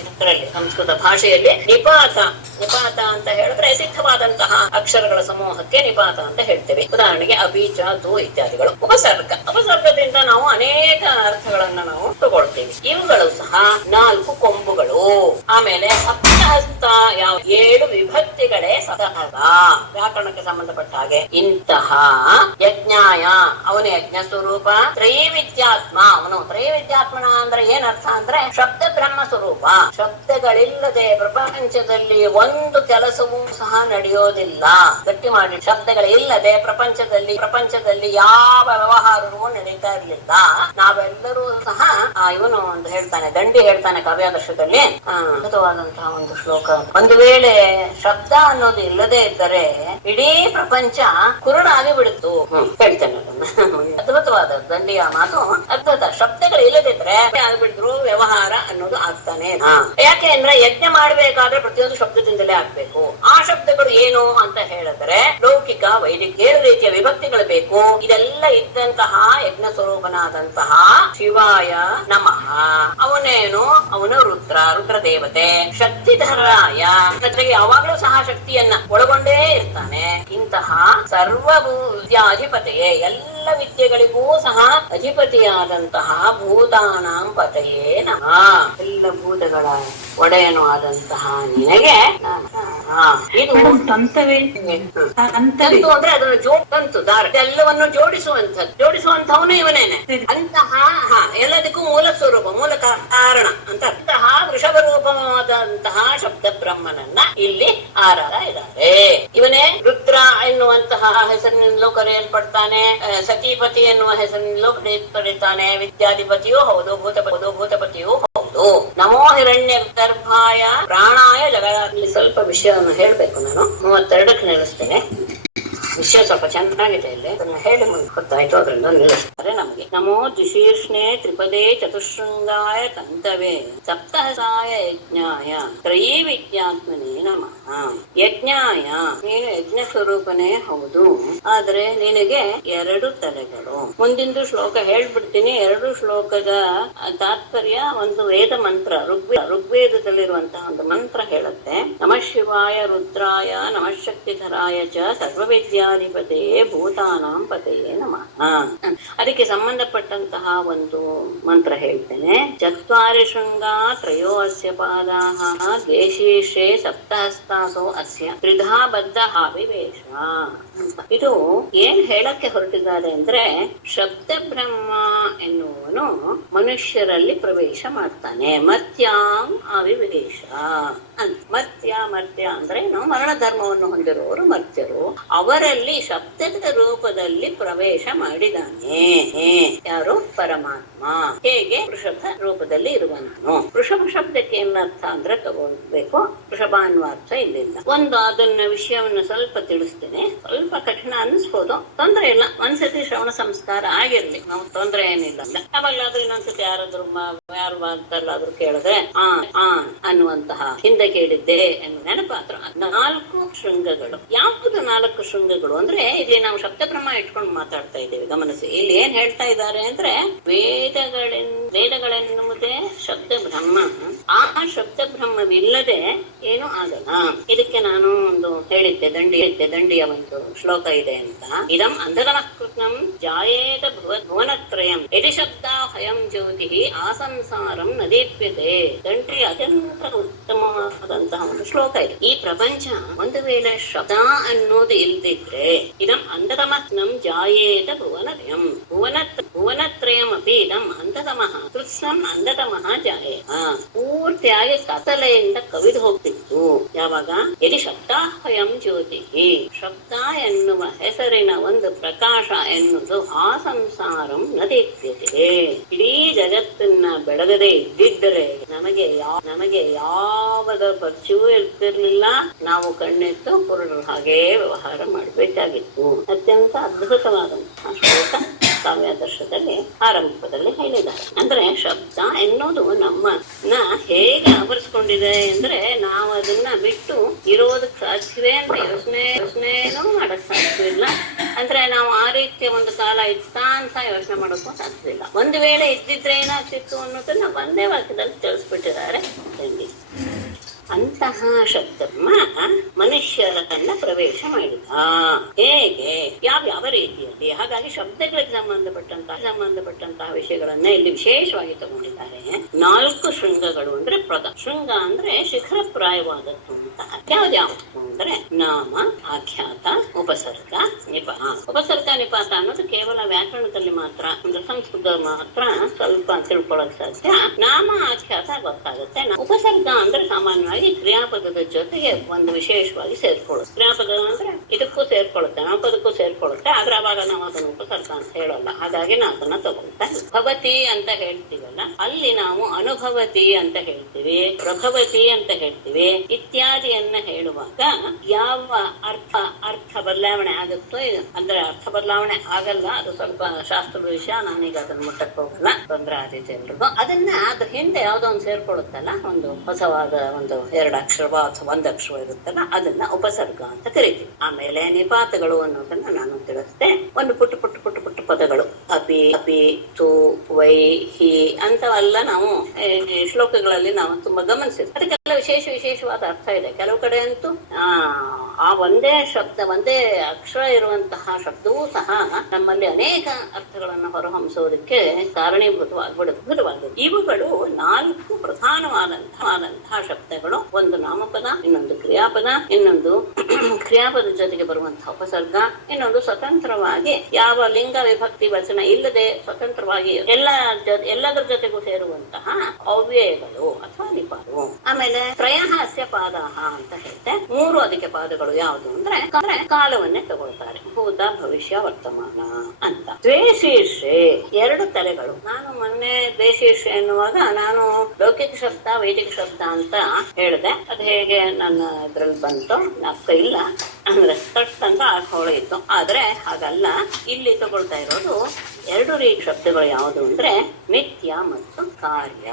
ಇದರಲ್ಲಿ ಸಂಸ್ಕೃತ ಭಾಷೆಯಲ್ಲಿ ನಿಪಾತ ಅಂತ ಹೇಳಿದ್ರೆ ಸಿದ್ಧವಾದಂತಹ ಅಕ್ಷರಗಳ ಸಮೂಹಕ್ಕೆ ನಿಪಾತ ಅಂತ ಹೇಳ್ತೇವೆ. ಉದಾಹರಣೆಗೆ ಅಬೀಜ, ದು ಇತ್ಯಾದಿಗಳು. ಉಪಸರ್ಗದಿಂದ ನಾವು ಅನೇಕ ಅರ್ಥಗಳನ್ನ ನಾವು ತಗೊಳ್ತೇವೆ. ಇವುಗಳು ಸಹ 4 ಕೊಂಬುಗಳು. ಆಮೇಲೆ ಸಪ್ತಹಸ್ತ, 7 ವಿಭಕ್ತಿಗಳೇ ಸಪ್ತಹಸ್ತ. ವ್ಯಾಕರಣಕ್ಕೆ ಸಂಬಂಧಪಟ್ಟ ಹಾಗೆ ಇಂತಹ ಯಜ್ಞಾಯ, ಅವನ ಯಜ್ಞ ಸ್ವರೂಪ. ತ್ರೈವಿದ್ಯಾತ್ಮ, ಅವನು ತ್ರೈವಿದ್ಯಾತ್ಮನ ಅಂದ್ರೆ ಏನ್ ಅರ್ಥ ಅಂದ್ರೆ ಶಬ್ದ ಬ್ರಹ್ಮ ಸ್ವರೂಪ. ಶಬ್ದಗಳಿಲ್ಲದೆ ಪ್ರಪಂಚದಲ್ಲಿ ಒಂದು ಕೆಲಸವೂ ಸಹ ನಡೆಯೋದಿಲ್ಲ. ಗಟ್ಟಿ ಮಾಡಿ, ಶಬ್ದಗಳಿಲ್ಲದೆ ಪ್ರಪಂಚದಲ್ಲಿ ಯಾವ ವ್ಯವಹಾರವೂ ನಡೀತಾ ಇರ್ಲಿಲ್ಲ. ನಾವೆಲ್ಲರೂ ಸಹ ಇವನು ಒಂದು ಹೇಳ್ತಾನೆ, ದಂಡಿ ಹೇಳ್ತಾನೆ ಕಾವ್ಯಾದರ್ಶದಲ್ಲಿ, ಅದ್ಭುತವಾದಂತಹ ಒಂದು ಶ್ಲೋಕ. ಒಂದು ವೇಳೆ ಶಬ್ದ ಅನ್ನೋದು ಇಲ್ಲದೆ ಇದ್ದರೆ ಇಡೀ ಪ್ರಪಂಚ ಕುರುಡಾಗಿ ಬಿಡುತ್ತು. ಹೇಳ್ತೇನೆ ಅದನ್ನ. ಅದ್ಭುತವಾದ ದಂಡಿಯ ಮಾತು ಅದ್ಭುತ. ಶಬ್ದಗಳು ಇಲ್ಲದಿದ್ರೆ ಆಗ್ಬಿಡಿದ್ರು ವ್ಯವಹಾರ ಅನ್ನೋದು ಆಗ್ತಾನೆ. ಯಾಕೆ ಅಂದ್ರೆ ಯಜ್ಞ ಮಾಡ್ಬೇಕಾದ್ರೆ ಪ್ರತಿಯೊಂದು ಶಬ್ದದಿಂದಲೇ ಆಗ್ಬೇಕು. ಆ ಶಬ್ದಗಳು ಏನು ಅಂತ ಹೇಳಿದ್ರೆ ಲೌಕಿಕ, ವೈದಿಕ 7 ರೀತಿಯ ವಿಭಕ್ತಿಗಳು ಬೇಕು. ಇದೆಲ್ಲ ಇದ್ದಂತಹ ಯಜ್ಞ ಸ್ವರೂಪನಾದಂತಹ ಶಿವಾಯ ನಮಃ. ಅವನು ರುದ್ರ ದೇವತೆ. ಶಕ್ತಿಧರಾಯ, ಜೊತೆಗೆ ಯಾವಾಗಲೂ ಸಹ ಶಕ್ತಿಯನ್ನ ಒಳಗೊಂಡೇ ಇರ್ತಾನೆ. ಇಂತಹ ಸರ್ವಭೂತ್ಯಾಧಿಪತಿಯೇ, ಎಲ್ಲ ವಿದ್ಯೆಗಳಿಗೂ ಸಹ ಅಧಿಪತಿಯಾದಂತಹ ಭೂತಾನಾಂ ಪತಯೇ ನಮಃ. ಎಲ್ಲ ಭೂತಗಳ ಒಡೆಯನು ಆದಂತಹ ನಿನಗೆ ಇದು ತಂತವೇ. ತಂತು ಅಂದ್ರೆ ಅದನ್ನು ತಂತು ದಾರ ಎಲ್ಲವನ್ನು ಜೋಡಿಸುವಂತವನು ಇವನೇನೆ. ಅಂತಹ ಎಲ್ಲದಕ್ಕೂ ಮೂಲ ಸ್ವರೂಪ, ಮೂಲ ಕಾರಣ ಅಂತ ಅಂತಹ ವೃಷಭ ರೂಪವಾದಂತಹ ಶಬ್ದ ಬ್ರಹ್ಮನನ್ನ ಇಲ್ಲಿ ಆರಾಧ ಇದ್ದಾರೆ. ಇವನೇ ರುದ್ರ ಎನ್ನುವಂತಹ ಹೆಸರಿನಿಂದಲೂ ಕರೆಯಲ್ಪಡ್ತಾನೆ, ಸತೀಪತಿ ಎನ್ನುವ ಹೆಸರಿನಿಂದಲೂ ಕರೆಯಲ್ಪಡ್ತಾನೆ, ವಿದ್ಯಾಧಿಪತಿಯೂ ಹೌದು, ಭೂತಪತಿಯೂ ಹೌದು. ನಮೋ ಹಿರಣ್ಯ ಗರ್ಭಾಯ ಪ್ರಾಣಾಯ ಜಗದಲ್ಲಿ. ಸ್ವಲ್ಪ ವಿಷಯವನ್ನು ಹೇಳ್ಬೇಕು ನಾನು. 32ಕ್ಕೆ ನಿಲ್ಲಿಸ್ತೇನೆ. ವಿಷಯ ಸ್ವಲ್ಪ ಚೆನ್ನಾಗಿದೆ ಇಲ್ಲಿ, ಅದನ್ನ ಹೇಳಿ ಮುಂದೆ ಗೊತ್ತಾಯ್ತು, ಅದರಿಂದ ನಿಲ್ಲಿಸ್ತಾರೆ ನಮಗೆ. ನಮೋ ದ್ವಿಶೀರ್ಷ್ಣೆ ತ್ರಿಪದೇ ಚತುಶೃಂಗಾಯ ತಂತವೇ ಸಪ್ತಹಸಾಯ ಯಜ್ಞಾಯ ತ್ರಯೀ ವಿದ್ಯಾತ್ಮನೇ ನಮಃ. ಯಜ್ಞಾಯ, ನೀನು ಯಜ್ಞ ಸ್ವರೂಪನೇ ಹೌದು, ಆದ್ರೆ ನಿನಗೆ 2 ತಲೆಗಳು. ಮುಂದಿಂದು ಶ್ಲೋಕ ಹೇಳ್ಬಿಡ್ತೀನಿ. 2 ಶ್ಲೋಕದ ತಾತ್ಪರ್ಯ ಒಂದು ವೇದ ಮಂತ್ರ, ಋಗ್ವೇದದಲ್ಲಿರುವಂತಹ ಒಂದು ಮಂತ್ರ ಹೇಳುತ್ತೆ. ನಮಃ ಶಿವಾಯ ರುದ್ರಾಯ ನಮಃ ಶಕ್ತಿಧರಾಯ ಚ ಸರ್ವವಿದ್ಯಾಧಿಪತಯೇ ಭೂತಾನಾಂ ಪತಯೇ ನಮಃ. ಅದಕ್ಕೆ ಸಂಬಂಧಪಟ್ಟಂತಹ ಒಂದು ಮಂತ್ರ ಹೇಳ್ತೇನೆ. ಚತ್ವಾರಿ ಶೃಂಗ ತ್ರಯೋ ಅಸ್ಯ ಪಾದಾಹ ದೇಶೀಶೇ ಸಪ್ತಹಸ್ತಾಸೋ ಅಸ್ಯ ತ್ರಿಧಾ ಬದ್ಧ ಅವಿವೇಶ. ಇದು ಏನ್ ಹೇಳಕ್ಕೆ ಹೊರಟಿದ್ದಾರೆ ಅಂದ್ರೆ, ಶಬ್ದ ಬ್ರಹ್ಮ ಎನ್ನುವನು ಮನುಷ್ಯರಲ್ಲಿ ಪ್ರವೇಶ ಮಾಡ್ತಾನೆ. ಮರ್ತ್ಯಾಂ ಅವಿವೇಶ ಅಂತ. ಮರ್ತ್ಯ ಅಂದ್ರೆ ನಾವು ಮರಣ ಧರ್ಮವನ್ನು ಹೊಂದಿರುವವರು ಮರ್ತ್ಯರು. ಅವರಲ್ಲಿ ಶಬ್ದದ ರೂಪದಲ್ಲಿ ಪ್ರವೇಶ ಮಾಡಿದಾನೆ. ಯಾರು? ಪರಮಾತ್ಮ. ಹೇಗೆ? ವೃಷಭ ರೂಪದಲ್ಲಿ ಇರುವಂತನು. ವೃಷಭ ಶಬ್ದಕ್ಕೆ ಏನರ್ಥ ಅಂದ್ರೆ ತಗೊಳ್ಬೇಕು, ವೃಷಭ ಅನ್ನುವ ಅರ್ಥ ಇಲ್ಲಿಲ್ಲ. ಒಂದು ಅದನ್ನ ವಿಷಯವನ್ನ ಸ್ವಲ್ಪ ತಿಳಿಸ್ತೇನೆ. ಸ್ವಲ್ಪ ಕಠಿಣ ಅನ್ಸ್ಬೋದು, ತೊಂದ್ರೆ ಇಲ್ಲ. ಒಂದ್ಸತಿ ಶ್ರವಣ ಸಂಸ್ಕಾರ ಆಗಿರ್ಲಿ, ನಾವು ತೊಂದ್ರೆ ಏನಿಲ್ಲ. ಯಾವಾಗ್ಲಾದ್ರೂ ಇನ್ನೊಂದ್ಸತಿ ಯಾರಾದ್ರೂ ಯಾರು ಅಂತೆಲ್ಲಾದ್ರೂ ಕೇಳಿದ್ರೆ ಆ ಅನ್ನುವಂತಹ ಹಿಂದೆ ಕೇಳಿದ್ದೆ ಎನ್ನುವ ನೆನಪಾತ್ರ. 4 ಶೃಂಗಗಳು. ಯಾವುದು 4 ಶೃಂಗಗಳು ಅಂದ್ರೆ, ಇಲ್ಲಿ ನಾವು ಶಬ್ದ ಬ್ರಹ್ಮ ಇಟ್ಕೊಂಡು ಮಾತಾಡ್ತಾ ಇದ್ದೇವೆ. ಗಮನಿಸಿ, ಇಲ್ಲಿ ಏನ್ ಹೇಳ್ತಾ ಇದ್ದಾರೆ ಅಂದ್ರೆ, ವೇದಗಳೆನ್ನುವುದೇ ಶಬ್ದ ಬ್ರಹ್ಮ. ಆ ಶಬ್ದ ಬ್ರಹ್ಮವಿಲ್ಲದೆ ಏನು ಆಗಲ್ಲ. ಇದಕ್ಕೆ ನಾನು ಒಂದು ಹೇಳಿದ್ದೆ, ದಂಡಿಯ ಒಂದು ಶ್ಲೋಕ ಇದೆ ಅಂತ. ಇದಂ ಅಂಧತಮಃಕೃತಂ ಜಾಯೇತ ಭುವನತ್ರಯಂ ಯದಿ ಶಬ್ದ ಹಯಂ ಜ್ಯೋತಿ ಆ ಸಂಸಾರಂ ನ ದೀಪ್ಯತೆ. ದಂಡಿ ಅತ್ಯಂತ ಉತ್ತಮವಾದಂತಹ ಒಂದು ಶ್ಲೋಕ ಇದೆ. ಈ ಪ್ರಪಂಚ ಒಂದು ವೇಳೆ ಶಬ್ದ ಅನ್ನೋದು ಇಲ್ದಿದ್ರೆ, ಇದಂ ಅಂಧತಮಃ ಜಾಯೇತ ಭುವನತ್ರಯಂ ಭುವನತ್ರಯಂ ಅಪಿ ಇದಂ ಅಂಧತಮಃ ಕೃತ್ಸ್ನಂ ಅಂಧತಮಃ ಜಾಯೇತ. ಪೂರ್ತಿಯಾಗಿ ಕತ್ತಲೆಯಿಂದ ಕವಿದು ಹೋಗ್ತಿತ್ತು. ಯಾವಾಗ? ಯದಿ ಶಬ್ದಾಹಯಂ ಜ್ಯೋತಿ, ಶಬ್ದ ಎನ್ನುವ ಹೆಸರಿನ ಒಂದು ಪ್ರಕಾಶ ಎನ್ನುವುದು ಆ ಸಂಸಾರಂ ನ ದೀಪ್ಯತೆ. ಇಡೀ ಜಗತ್ತನ್ನ ಬೆಳಗದೆ ಇದ್ದಿದ್ದರೆ ನಮಗೆ ಯಾವದ ಪರಿಚಯವೂ ಇರ್ತಿರ್ಲಿಲ್ಲ. ನಾವು ಕಣ್ಣೆತ್ತು ಕುರುಡರ ಹಾಗೇ ವ್ಯವಹಾರ ಮಾಡಬೇಕಾಗಿತ್ತು. ಅತ್ಯಂತ ಅದ್ಭುತವಾದಂತಹ ಶ್ಲೋಕ ಕಾವ್ಯಾದರ್ಶದಲ್ಲಿ ಆರಂಭದಲ್ಲಿ ಹೇಳಿದ್ದಾರೆ. ಅಂದ್ರೆ ಶಬ್ದ ಎನ್ನುವುದು ನಮ್ಮನ್ನ ಹೇಗೆ ಆವರಿಸ್ಕೊಂಡಿದೆ ಅಂದ್ರೆ, ನಾವು ಅದನ್ನ ಬಿಟ್ಟು ಇರೋದಕ್ಕೆ ಸಾಧ್ಯವೇ ಅಂತ ಯೋಚನೆನೂ ಮಾಡಕ್ ಸಾಧ್ಯವಿಲ್ಲ. ಅಂದ್ರೆ ನಾವು ಆ ರೀತಿಯ ಒಂದು ಕಾಲ ಇತ್ತಾ ಅಂತ ಯೋಚನೆ ಮಾಡೋಕ್ಕೂ ಸಾಧ್ಯವಿಲ್ಲ. ಒಂದು ವೇಳೆ ಇದ್ದಿದ್ರೆ ಏನಾಗ್ತಿತ್ತು ಅನ್ನೋದನ್ನ ಒಂದೇ ವಾಕ್ಯದಲ್ಲಿ ತಿಳಿಸ್ಬಿಟ್ಟಿದ್ದಾರೆ. ಅಂತಹ ಶಬ್ದಮ್ಮ ಮನುಷ್ಯರನ್ನ ಪ್ರವೇಶ ಮಾಡಿದ. ಹೇಗೆ? ಯಾವ ರೀತಿಯಲ್ಲಿ? ಹಾಗಾಗಿ ಶಬ್ದಗಳಿಗೆ ಸಂಬಂಧಪಟ್ಟಂತಹ ವಿಷಯಗಳನ್ನ ಇಲ್ಲಿ ವಿಶೇಷವಾಗಿ ತಗೊಂಡಿದ್ದಾರೆ. 4 ಶೃಂಗಗಳು ಅಂದ್ರೆ ಶೃಂಗ ಅಂದ್ರೆ ಶಿಖರ ಪ್ರಾಯವಾದದ್ದು ಅಂತ. ಯಾವ್ದ್ಯಾವ್ದು ಅಂದ್ರೆ ನಾಮ, ಆಖ್ಯಾತ, ಉಪಸರ್ಗ, ನಿಪಾತ. ಉಪಸರ್ಗ ನಿಪಾತ ಅನ್ನೋದು ಕೇವಲ ವ್ಯಾಕರಣದಲ್ಲಿ ಮಾತ್ರ, ಅಂದ್ರೆ ಸಂಸ್ಕೃತ ಮಾತ್ರ ಸ್ವಲ್ಪ ತಿಳ್ಕೊಳ್ಳೋಕೆ ಸಾಧ್ಯ. ನಾಮ, ಆಖ್ಯಾತ ಗೊತ್ತಾಗುತ್ತೆ. ಉಪಸರ್ಗ ಅಂದ್ರೆ ಸಾಮಾನ್ಯವಾಗಿ ಕ್ರಿಯಾಪದದ ಜೊತೆಗೆ ಒಂದು ವಿಶೇಷವಾಗಿ ಸೇರ್ಕೊಳ್ಳುತ್ತೆ. ಕ್ರಿಯಾಪದ ಅಂದ್ರೆ ಇದಕ್ಕೂ ಸೇರ್ಕೊಳ್ಳುತ್ತೆ, ನಾಮಪದಕ್ಕೂ ಸೇರ್ಕೊಳ್ಳುತ್ತೆ. ಆದ್ರೆ ಅವಾಗ ನಾವು ಅದನ್ನು ಉಪಸರ್ಗ ಅಂತ ಹೇಳಲ್ಲ. ಹಾಗಾಗಿ ನಾವು ಅದನ್ನ ತಗೊಳ್ತಾ ಭವತಿ ಅಂತ ಹೇಳ್ತೀವಲ್ಲ, ಅಲ್ಲಿ ನಾವು ಅನುಭವತಿ ಅಂತ ಹೇಳ್ತೀವಿ, ಪ್ರಭವತಿ ಅಂತ ಹೇಳ್ತೀವಿ. ಇತ್ಯಾದಿಯನ್ನ ಹೇಳುವಾಗ ಯಾವ ಅರ್ಥ ಬದಲಾವಣೆ ಆಗುತ್ತೋ, ಅಂದ್ರೆ ಅರ್ಥ ಬದಲಾವಣೆ ಆಗಲ್ಲ, ಅದು ಸ್ವಲ್ಪ ಶಾಸ್ತ್ರದ ವಿಷಯ. ನಾನೀಗ ಅದನ್ನ ಮುಟ್ಟಕ್ಕೆ ಹೋಗಲ್ಲ, ತೊಂದ್ರೆ ಆದೀತು ಎಲ್ರಿಗೂ. ಅದನ್ನ ಅದ್ರ ಹಿಂದೆ ಯಾವ್ದೋ ಒಂದು ಸೇರ್ಕೊಳ್ಳುತ್ತಲ್ಲ, ಒಂದು ಹೊಸವಾದ ಒಂದು 2 ಅಕ್ಷರ ಅಥವಾ 1 ಅಕ್ಷರ ಇರುತ್ತಲ್ಲ, ಅದನ್ನ ಉಪಸರ್ಗ ಅಂತ ಕರಿತೀವಿ. ಆಮೇಲೆ ನಿಪಾತಗಳು ಅನ್ನೋದನ್ನ ನಾನು ತಿಳಿಸ್ತೆ. ಒಂದು ಪುಟ್ಟ ಪದಗಳು ಅಪಿ, ತು, ವೈ, ಹಿ ಅಂತವೆಲ್ಲ ನಾವು ಶ್ಲೋಕಗಳಲ್ಲಿ ನಾವು ತುಂಬಾ ಗಮನಿಸಿದ್ವಿ. ಅದಕ್ಕೆಲ್ಲ ವಿಶೇಷವಾದ ಅರ್ಥ ಇದೆ. ಕೆಲವು ಕಡೆ ಅಂತೂ ಆ ಒಂದೇ ಶಬ್ದ, ಒಂದೇ ಅಕ್ಷರ ಇರುವಂತಹ ಶಬ್ದವೂ ಸಹ ನಮ್ಮಲ್ಲಿ ಅನೇಕ ಅರ್ಥಗಳನ್ನು ಹೊರಹೊಮ್ಮಿಸೋದಕ್ಕೆ ಕಾರಣೀಭೂತವಾಗ್ಬಿಡುತ್ತೆ. ಇವುಗಳು 4 ಪ್ರಧಾನವಾದಂತಹ ಶಬ್ದಗಳು. ಒಂದು ನಾಮಪದ, ಇನ್ನೊಂದು ಕ್ರಿಯಾಪದ, ಇನ್ನೊಂದು ಕ್ರಿಯಾಪದ ಜೊತೆಗೆ ಬರುವಂತಹ ಉಪಸರ್ಗ, ಇನ್ನೊಂದು ಸ್ವತಂತ್ರವಾಗಿ ಯಾವ ಲಿಂಗ ವಿಭಕ್ತಿ ವಚನ ಇಲ್ಲದೆ ಸ್ವತಂತ್ರವಾಗಿ ಎಲ್ಲದರ ಜೊತೆಗೂ ಸೇರುವಂತಹ ಅವ್ಯಯಗಳು ಅಥವಾ ನಿಪಾತಗಳು. ಆಮೇಲೆ ತ್ರಯಃ ಅಸ್ಯ ಪಾದಾಹ ಅಂತ ಹೇಳ್ತೆ. 3 ಅದಕ್ಕೆ ಪಾದಗಳು ಯಾವುದು ಅಂದ್ರೆ ಕಾಲವನ್ನೇ ತಗೊಳ್ತಾರೆ. ಭೂತ, ಭವಿಷ್ಯ, ವರ್ತಮಾನ ಅಂತ. ದ್ವೇಷೀರ್ಷೆ 2 ತಲೆಗಳು. ನಾನು ಮೊನ್ನೆ ದ್ವೇಷೀರ್ಷೆ ಎನ್ನುವಾಗ ನಾನು ಲೌಕಿಕ ಶಬ್ದ, ವೈದಿಕ ಶಬ್ದ ಅಂತ ಹೇಳಿದೆ. ಅದು ಹೇಗೆ ನನ್ನ ಇದ್ರಲ್ಲಿ ಬಂತು ಜ್ಞಾಪಕ ಇಲ್ಲ. ಅಂದ್ರೆ ತಟ್ ಅಂತ ಹಾಕೊಳ್ಳಿತ್ತು. ಆದ್ರೆ ಹಾಗಲ್ಲ, ಇಲ್ಲಿ ತಗೊಳ್ತಾ ಇರೋದು 2 ರೀತಿ ಶಬ್ದಗಳು. ಯಾವುದು ಅಂದ್ರೆ ನಿತ್ಯ ಮತ್ತು ಕಾರ್ಯ.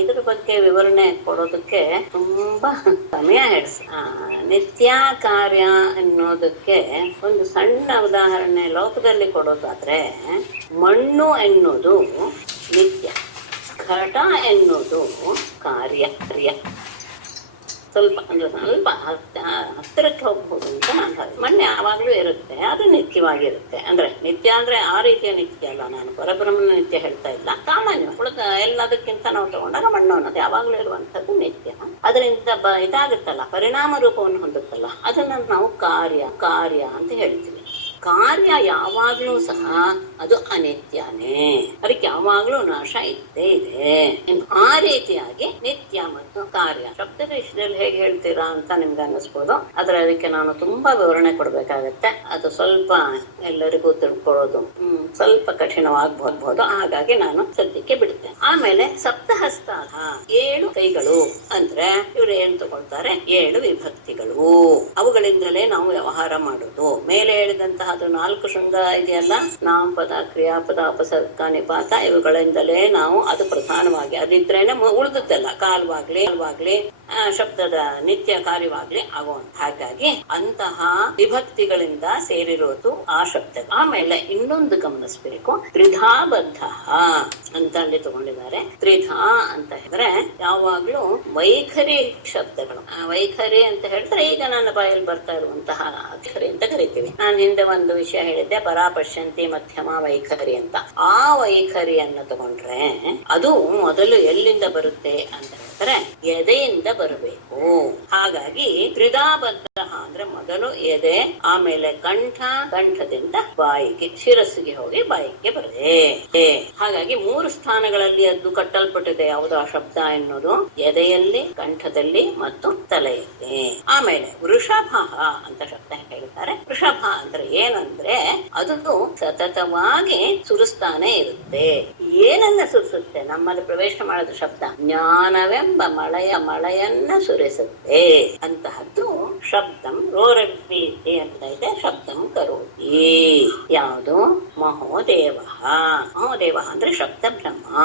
ಇದ್ರ ಬಗ್ಗೆ ವಿವರಣೆ ಕೊಡೋದಕ್ಕೆ ತುಂಬಾ ಸಮಯ ಹಿಡಿಸಿ. ನಿತ್ಯ ಕಾರ್ಯ ಅನ್ನೋದಕ್ಕೆ ಒಂದು ಸಣ್ಣ ಉದಾಹರಣೆ ಲೋಕದಲ್ಲಿ ಕೊಡೋದಾದ್ರೆ, ಮಣ್ಣು ಎನ್ನುವುದು ನಿತ್ಯ, ಘಟ ಎನ್ನುವುದು ಕಾರ್ಯ. ಸ್ವಲ್ಪ ಅಂದ್ರೆ ಸ್ವಲ್ಪ ಹತ್ತಿರಕ್ಕೆ ಹೋಗ್ಬೋದು ಅಂತ ನಾನು ಭಾವಿಸ್ತೀನಿ. ಮಣ್ಣು ಯಾವಾಗ್ಲೂ ಇರುತ್ತೆ, ಅದು ನಿತ್ಯವಾಗಿರುತ್ತೆ. ಅಂದ್ರೆ ನಿತ್ಯ ಅಂದ್ರೆ ಆ ರೀತಿಯ ನಿತ್ಯ ಅಲ್ಲ, ನಾನು ಪರಬ್ರಹ್ಮನ ನಿತ್ಯ ಹೇಳ್ತಾ ಇಲ್ಲ. ಸಾಮಾನ್ಯ ಉಳಿದ ಎಲ್ಲದಕ್ಕಿಂತ ನಾವು ತಗೊಂಡಾಗ ಮಣ್ಣು ಅನ್ನೋದು ಯಾವಾಗ್ಲೂ ಇರುವಂತದ್ದು ನಿತ್ಯ. ಅದರಿಂದ ಇದಾಗುತ್ತಲ್ಲ, ಪರಿಣಾಮ ರೂಪವನ್ನು ಹೊಂದುತ್ತಲ್ಲ, ಅದನ್ನ ನಾವು ಕಾರ್ಯ ಅಂತ ಹೇಳ್ತೀವಿ. ಕಾರ್ಯ ಯಾವಾಗ್ಲೂ ಸಹ ಅದು ಅನಿತ್ಯನೇ, ಅದಕ್ಕೆ ಯಾವಾಗ್ಲೂ ನಾಶ ಇದ್ದೇ ಇದೆ. ಆ ರೀತಿಯಾಗಿ ನಿತ್ಯ ಮತ್ತು ಕಾರ್ಯ ಶಬ್ದದ ವಿಷಯದಲ್ಲಿ ಹೇಗೆ ಹೇಳ್ತೀರಾ ಅಂತ ನಿಮ್ಗೆ ಅನ್ನಿಸ್ಬೋದು. ಆದ್ರೆ ಅದಕ್ಕೆ ನಾನು ತುಂಬಾ ವಿವರಣೆ ಕೊಡ್ಬೇಕಾಗತ್ತೆ. ಅದು ಸ್ವಲ್ಪ ಎಲ್ಲರಿಗೂ ತಿಳ್ಕೊಳ್ಳೋದು ಸ್ವಲ್ಪ ಕಠಿಣವಾಗಬಹುದು. ಹಾಗಾಗಿ ನಾನು ಸದ್ಯಕ್ಕೆ ಬಿಡುತ್ತೇನೆ. ಆಮೇಲೆ ಸಪ್ತಹಸ್ತ 7 ಕೈಗಳು ಅಂದ್ರೆ ಇವ್ರು ಏನ್ ತಗೊಳ್ತಾರೆ, 7 ವಿಭಕ್ತಿಗಳು. ಅವುಗಳಿಂದಲೇ ನಾವು ವ್ಯವಹಾರ ಮಾಡುದು. ಮೇಲೆ ಹೇಳಿದಂತಹ ಅದು 4 ಶೃಂಗ ಇದೆಯಲ್ಲ, ನಾಮಪದ, ಕ್ರಿಯಾಪದ, ಅಪಸರ್ಗ, ನಿಪಾತ, ಇವುಗಳಿಂದಲೇ ನಾವು ಅದು ಪ್ರಧಾನವಾಗಿ ಅದಿದ್ರೇನೆ ಉಳಿದುತ್ತಲ್ಲ, ಕಾಲ್ವಾಗ್ಲಿ ಶಬ್ದದ ನಿತ್ಯ ಕಾರ್ಯವಾಗ್ಲಿ ಆಗುವಂತ. ಹಾಗಾಗಿ ಅಂತಹ ವಿಭಕ್ತಿಗಳಿಂದ ಸೇರಿರೋದು ಆ ಶಬ್ದ. ಆಮೇಲೆ ಇನ್ನೊಂದು ಗಮನಿಸ್ಬೇಕು, ತ್ರಿಧಾಬದ್ಧ ಅಂತ ಅಲ್ಲಿ ತಗೊಂಡಿದ್ದಾರೆ. ತ್ರಿಧಾ ಅಂತ ಹೇಳಿದ್ರೆ ಯಾವಾಗ್ಲೂ ವೈಖರಿ ಶಬ್ದಗಳು. ವೈಖರಿ ಅಂತ ಹೇಳಿದ್ರೆ ಈಗ ನನ್ನ ಬಾಯಲ್ಲಿ ಬರ್ತಾ ಇರುವಂತಹ ಅಕ್ಷರಿ ಅಂತ ಕರಿತೀವಿ. ನಾನು ಹಿಂದೆ ಒಂದು ವಿಷಯ ಹೇಳಿದ್ದೆ, ಪರಾಪಶ್ಯಂತಿ ಮಧ್ಯಮ ವೈಖರಿ ಅಂತ. ಆ ವೈಖರಿಯನ್ನು ತಗೊಂಡ್ರೆ ಅದು ಮೊದಲು ಎಲ್ಲಿಂದ ಬರುತ್ತೆ ಅಂತ ಹೇಳಿದ್ರೆ ಎದೆಯಿಂದ ಬರಬೇಕು. ಹಾಗಾಗಿ ತ್ರಿಧಾಬದ್ಧ ಅಂದ್ರೆ ಮೊದಲು ಎದೆ, ಆಮೇಲೆ ಕಂಠದಿಂದ ಬಾಯಿಗೆ, ಶಿರಸ್ಸಿಗೆ ಹೋಗಿ ಬಾಯಿಗೆ ಬರುತ್ತೆ. ಹಾಗಾಗಿ 3 ಸ್ಥಾನಗಳಲ್ಲಿ ಅದು ಕಟ್ಟಲ್ಪಟ್ಟಿದೆ ಯಾವುದು ಆ ಶಬ್ದ ಎನ್ನುವುದು, ಎದೆಯಲ್ಲಿ, ಕಂಠದಲ್ಲಿ ಮತ್ತು ತಲೆಯಲ್ಲಿ. ಆಮೇಲೆ ವೃಷಭ ಅಂತ ಶಬ್ದ ಹೇಳ್ತಾರೆ. ವೃಷಭ ಅಂದ್ರೆ ಏನಂದ್ರೆ ಅದು ಸತತವಾಗಿ ಸುರಿಸ್ತಾನೆ ಇರುತ್ತೆ. ಏನನ್ನ ಸುರಿಸುತ್ತೆ? ನಮ್ಮಲ್ಲಿ ಪ್ರವೇಶ ಮಾಡಿದ ಶಬ್ದ ಜ್ಞಾನವೆಂಬ ಮಳೆಯನ್ನ ಸುರಿಸುತ್ತೆ. ಅಂತಹದ್ದು ಶಬ್ದಂ ರೋರವೀತಿ ಅಂತ ಇದೆ. ಶಬ್ದಂ ಕರೋತಿ ಯಾವುದು? ಮಹೋದೇವ ಅಂದ್ರೆ ಶಬ್ದ ಬ್ರಹ್ಮ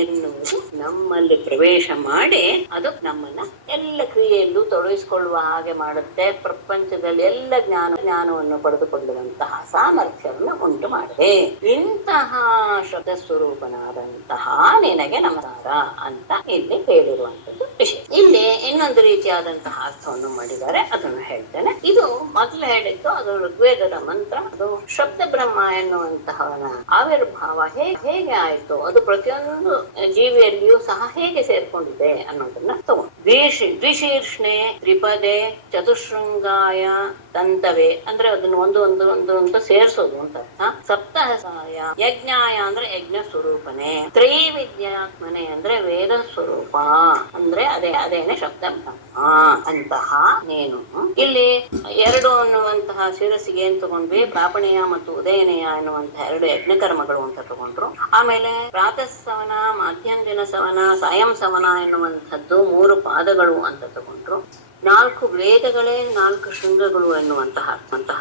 ಎನ್ನುವುದು ನಮ್ಮಲ್ಲಿ ಪ್ರವೇಶ ಮಾಡಿ ಅದು ನಮ್ಮನ್ನ ಎಲ್ಲ ಕ್ರಿಯೆಯಲ್ಲೂ ತೊಡಗಿಸಿಕೊಳ್ಳುವ ಹಾಗೆ ಮಾಡುತ್ತೆ. ಪ್ರಪಂಚದಲ್ಲಿ ಎಲ್ಲ ಜ್ಞಾನವನ್ನು ಪಡೆದುಕೊಳ್ಳುವಂತಹ ಸಾಮರ್ಥ್ಯವನ್ನು ಉಂಟು ಮಾಡಿದೆ. ಇಂತಹ ಶಬ್ದ ಸ್ವರೂಪನಾದಂತಹ ನಿನಗೆ ನಮಸ್ಕಾರ ಅಂತ ಇಲ್ಲಿ ಹೇಳಿರುವಂತದ್ದು ವಿಷಯ. ಇಲ್ಲಿ ಇನ್ನೊಂದು ರೀತಿಯಾದಂತಹ ಅರ್ಥವನ್ನು ಮಾಡಿದ್ದಾರೆ, ಅದನ್ನು ಹೇಳ್ತೇನೆ. ಇದು ಮೊದಲು ಹೇಳಿದ್ದು ಅದು ಋಗ್ವೇದದ ಮಂತ್ರ. ಅದು ಶಬ್ದ ಬ್ರಹ್ಮ ಎನ್ನುವಂತಹ ಆವಿರ್ಭಾವ ಹೇಗೆ ಆಯ್ತು, ಅದು ಪ್ರತಿಯೊಂದು ಜೀವಿಯಲ್ಲಿಯೂ ಸಹ ಹೇಗೆ ಸೇರ್ಕೊಂಡಿದೆ ಅನ್ನೋದನ್ನ ತಗೊಂಡು ದ್ವಿಶೀರ್ಷ್ಣೆ ತ್ರಿಪದೆ ಚತುಶೃಂಗಾಯ ತಂತವೆ ಅಂದ್ರೆ ಅದನ್ನ ಒಂದು ಸೇರಿಸೋದು ಅಂತ ಅರ್ಥ. ಸಪ್ತಹಸಾಯ ಯಜ್ಞಾಯ ಅಂದ್ರೆ ಯಜ್ಞ ಸ್ವರೂಪನೆ. ತ್ರೈವಿದ್ಯಾತ್ಮನೆ ಅಂದ್ರೆ ವೇದ ಸ್ವರೂಪ ಅಂದ್ರೆ ಅದೇನೆ ಶಬ್ದ ಬ್ರಹ್ಮ ಅಂತಹ ನೀನು. ಇಲ್ಲಿ 2 ಅನ್ನುವಂತಹ ಶಿರಸ್ಸಿಗೆ ಏನ್ ತಗೊಂಡ್ವಿ? ಪ್ರಾಪಣೀಯ ಮತ್ತು ಉದಯನೀಯ ಎನ್ನುವಂತಹ 2 ಯಜ್ಞ ಕರ್ಮಗಳು ಅಂತ ತಗೊಂಡ್ರು. ಆಮೇಲೆ ಪ್ರಾತಃ ಸವನ, ಮಧ್ಯಾಹ್ನ ಸವನ, ಸಾಯಂ ಸವನ ಎನ್ನುವಂಥದ್ದು 3 ಪಾದಗಳು ಅಂತ ತಗೊಂಡ್ರು. 4 ವೇದಗಳೇ 4 ಶೃಂಗಗಳು ಎನ್ನುವಂತಹ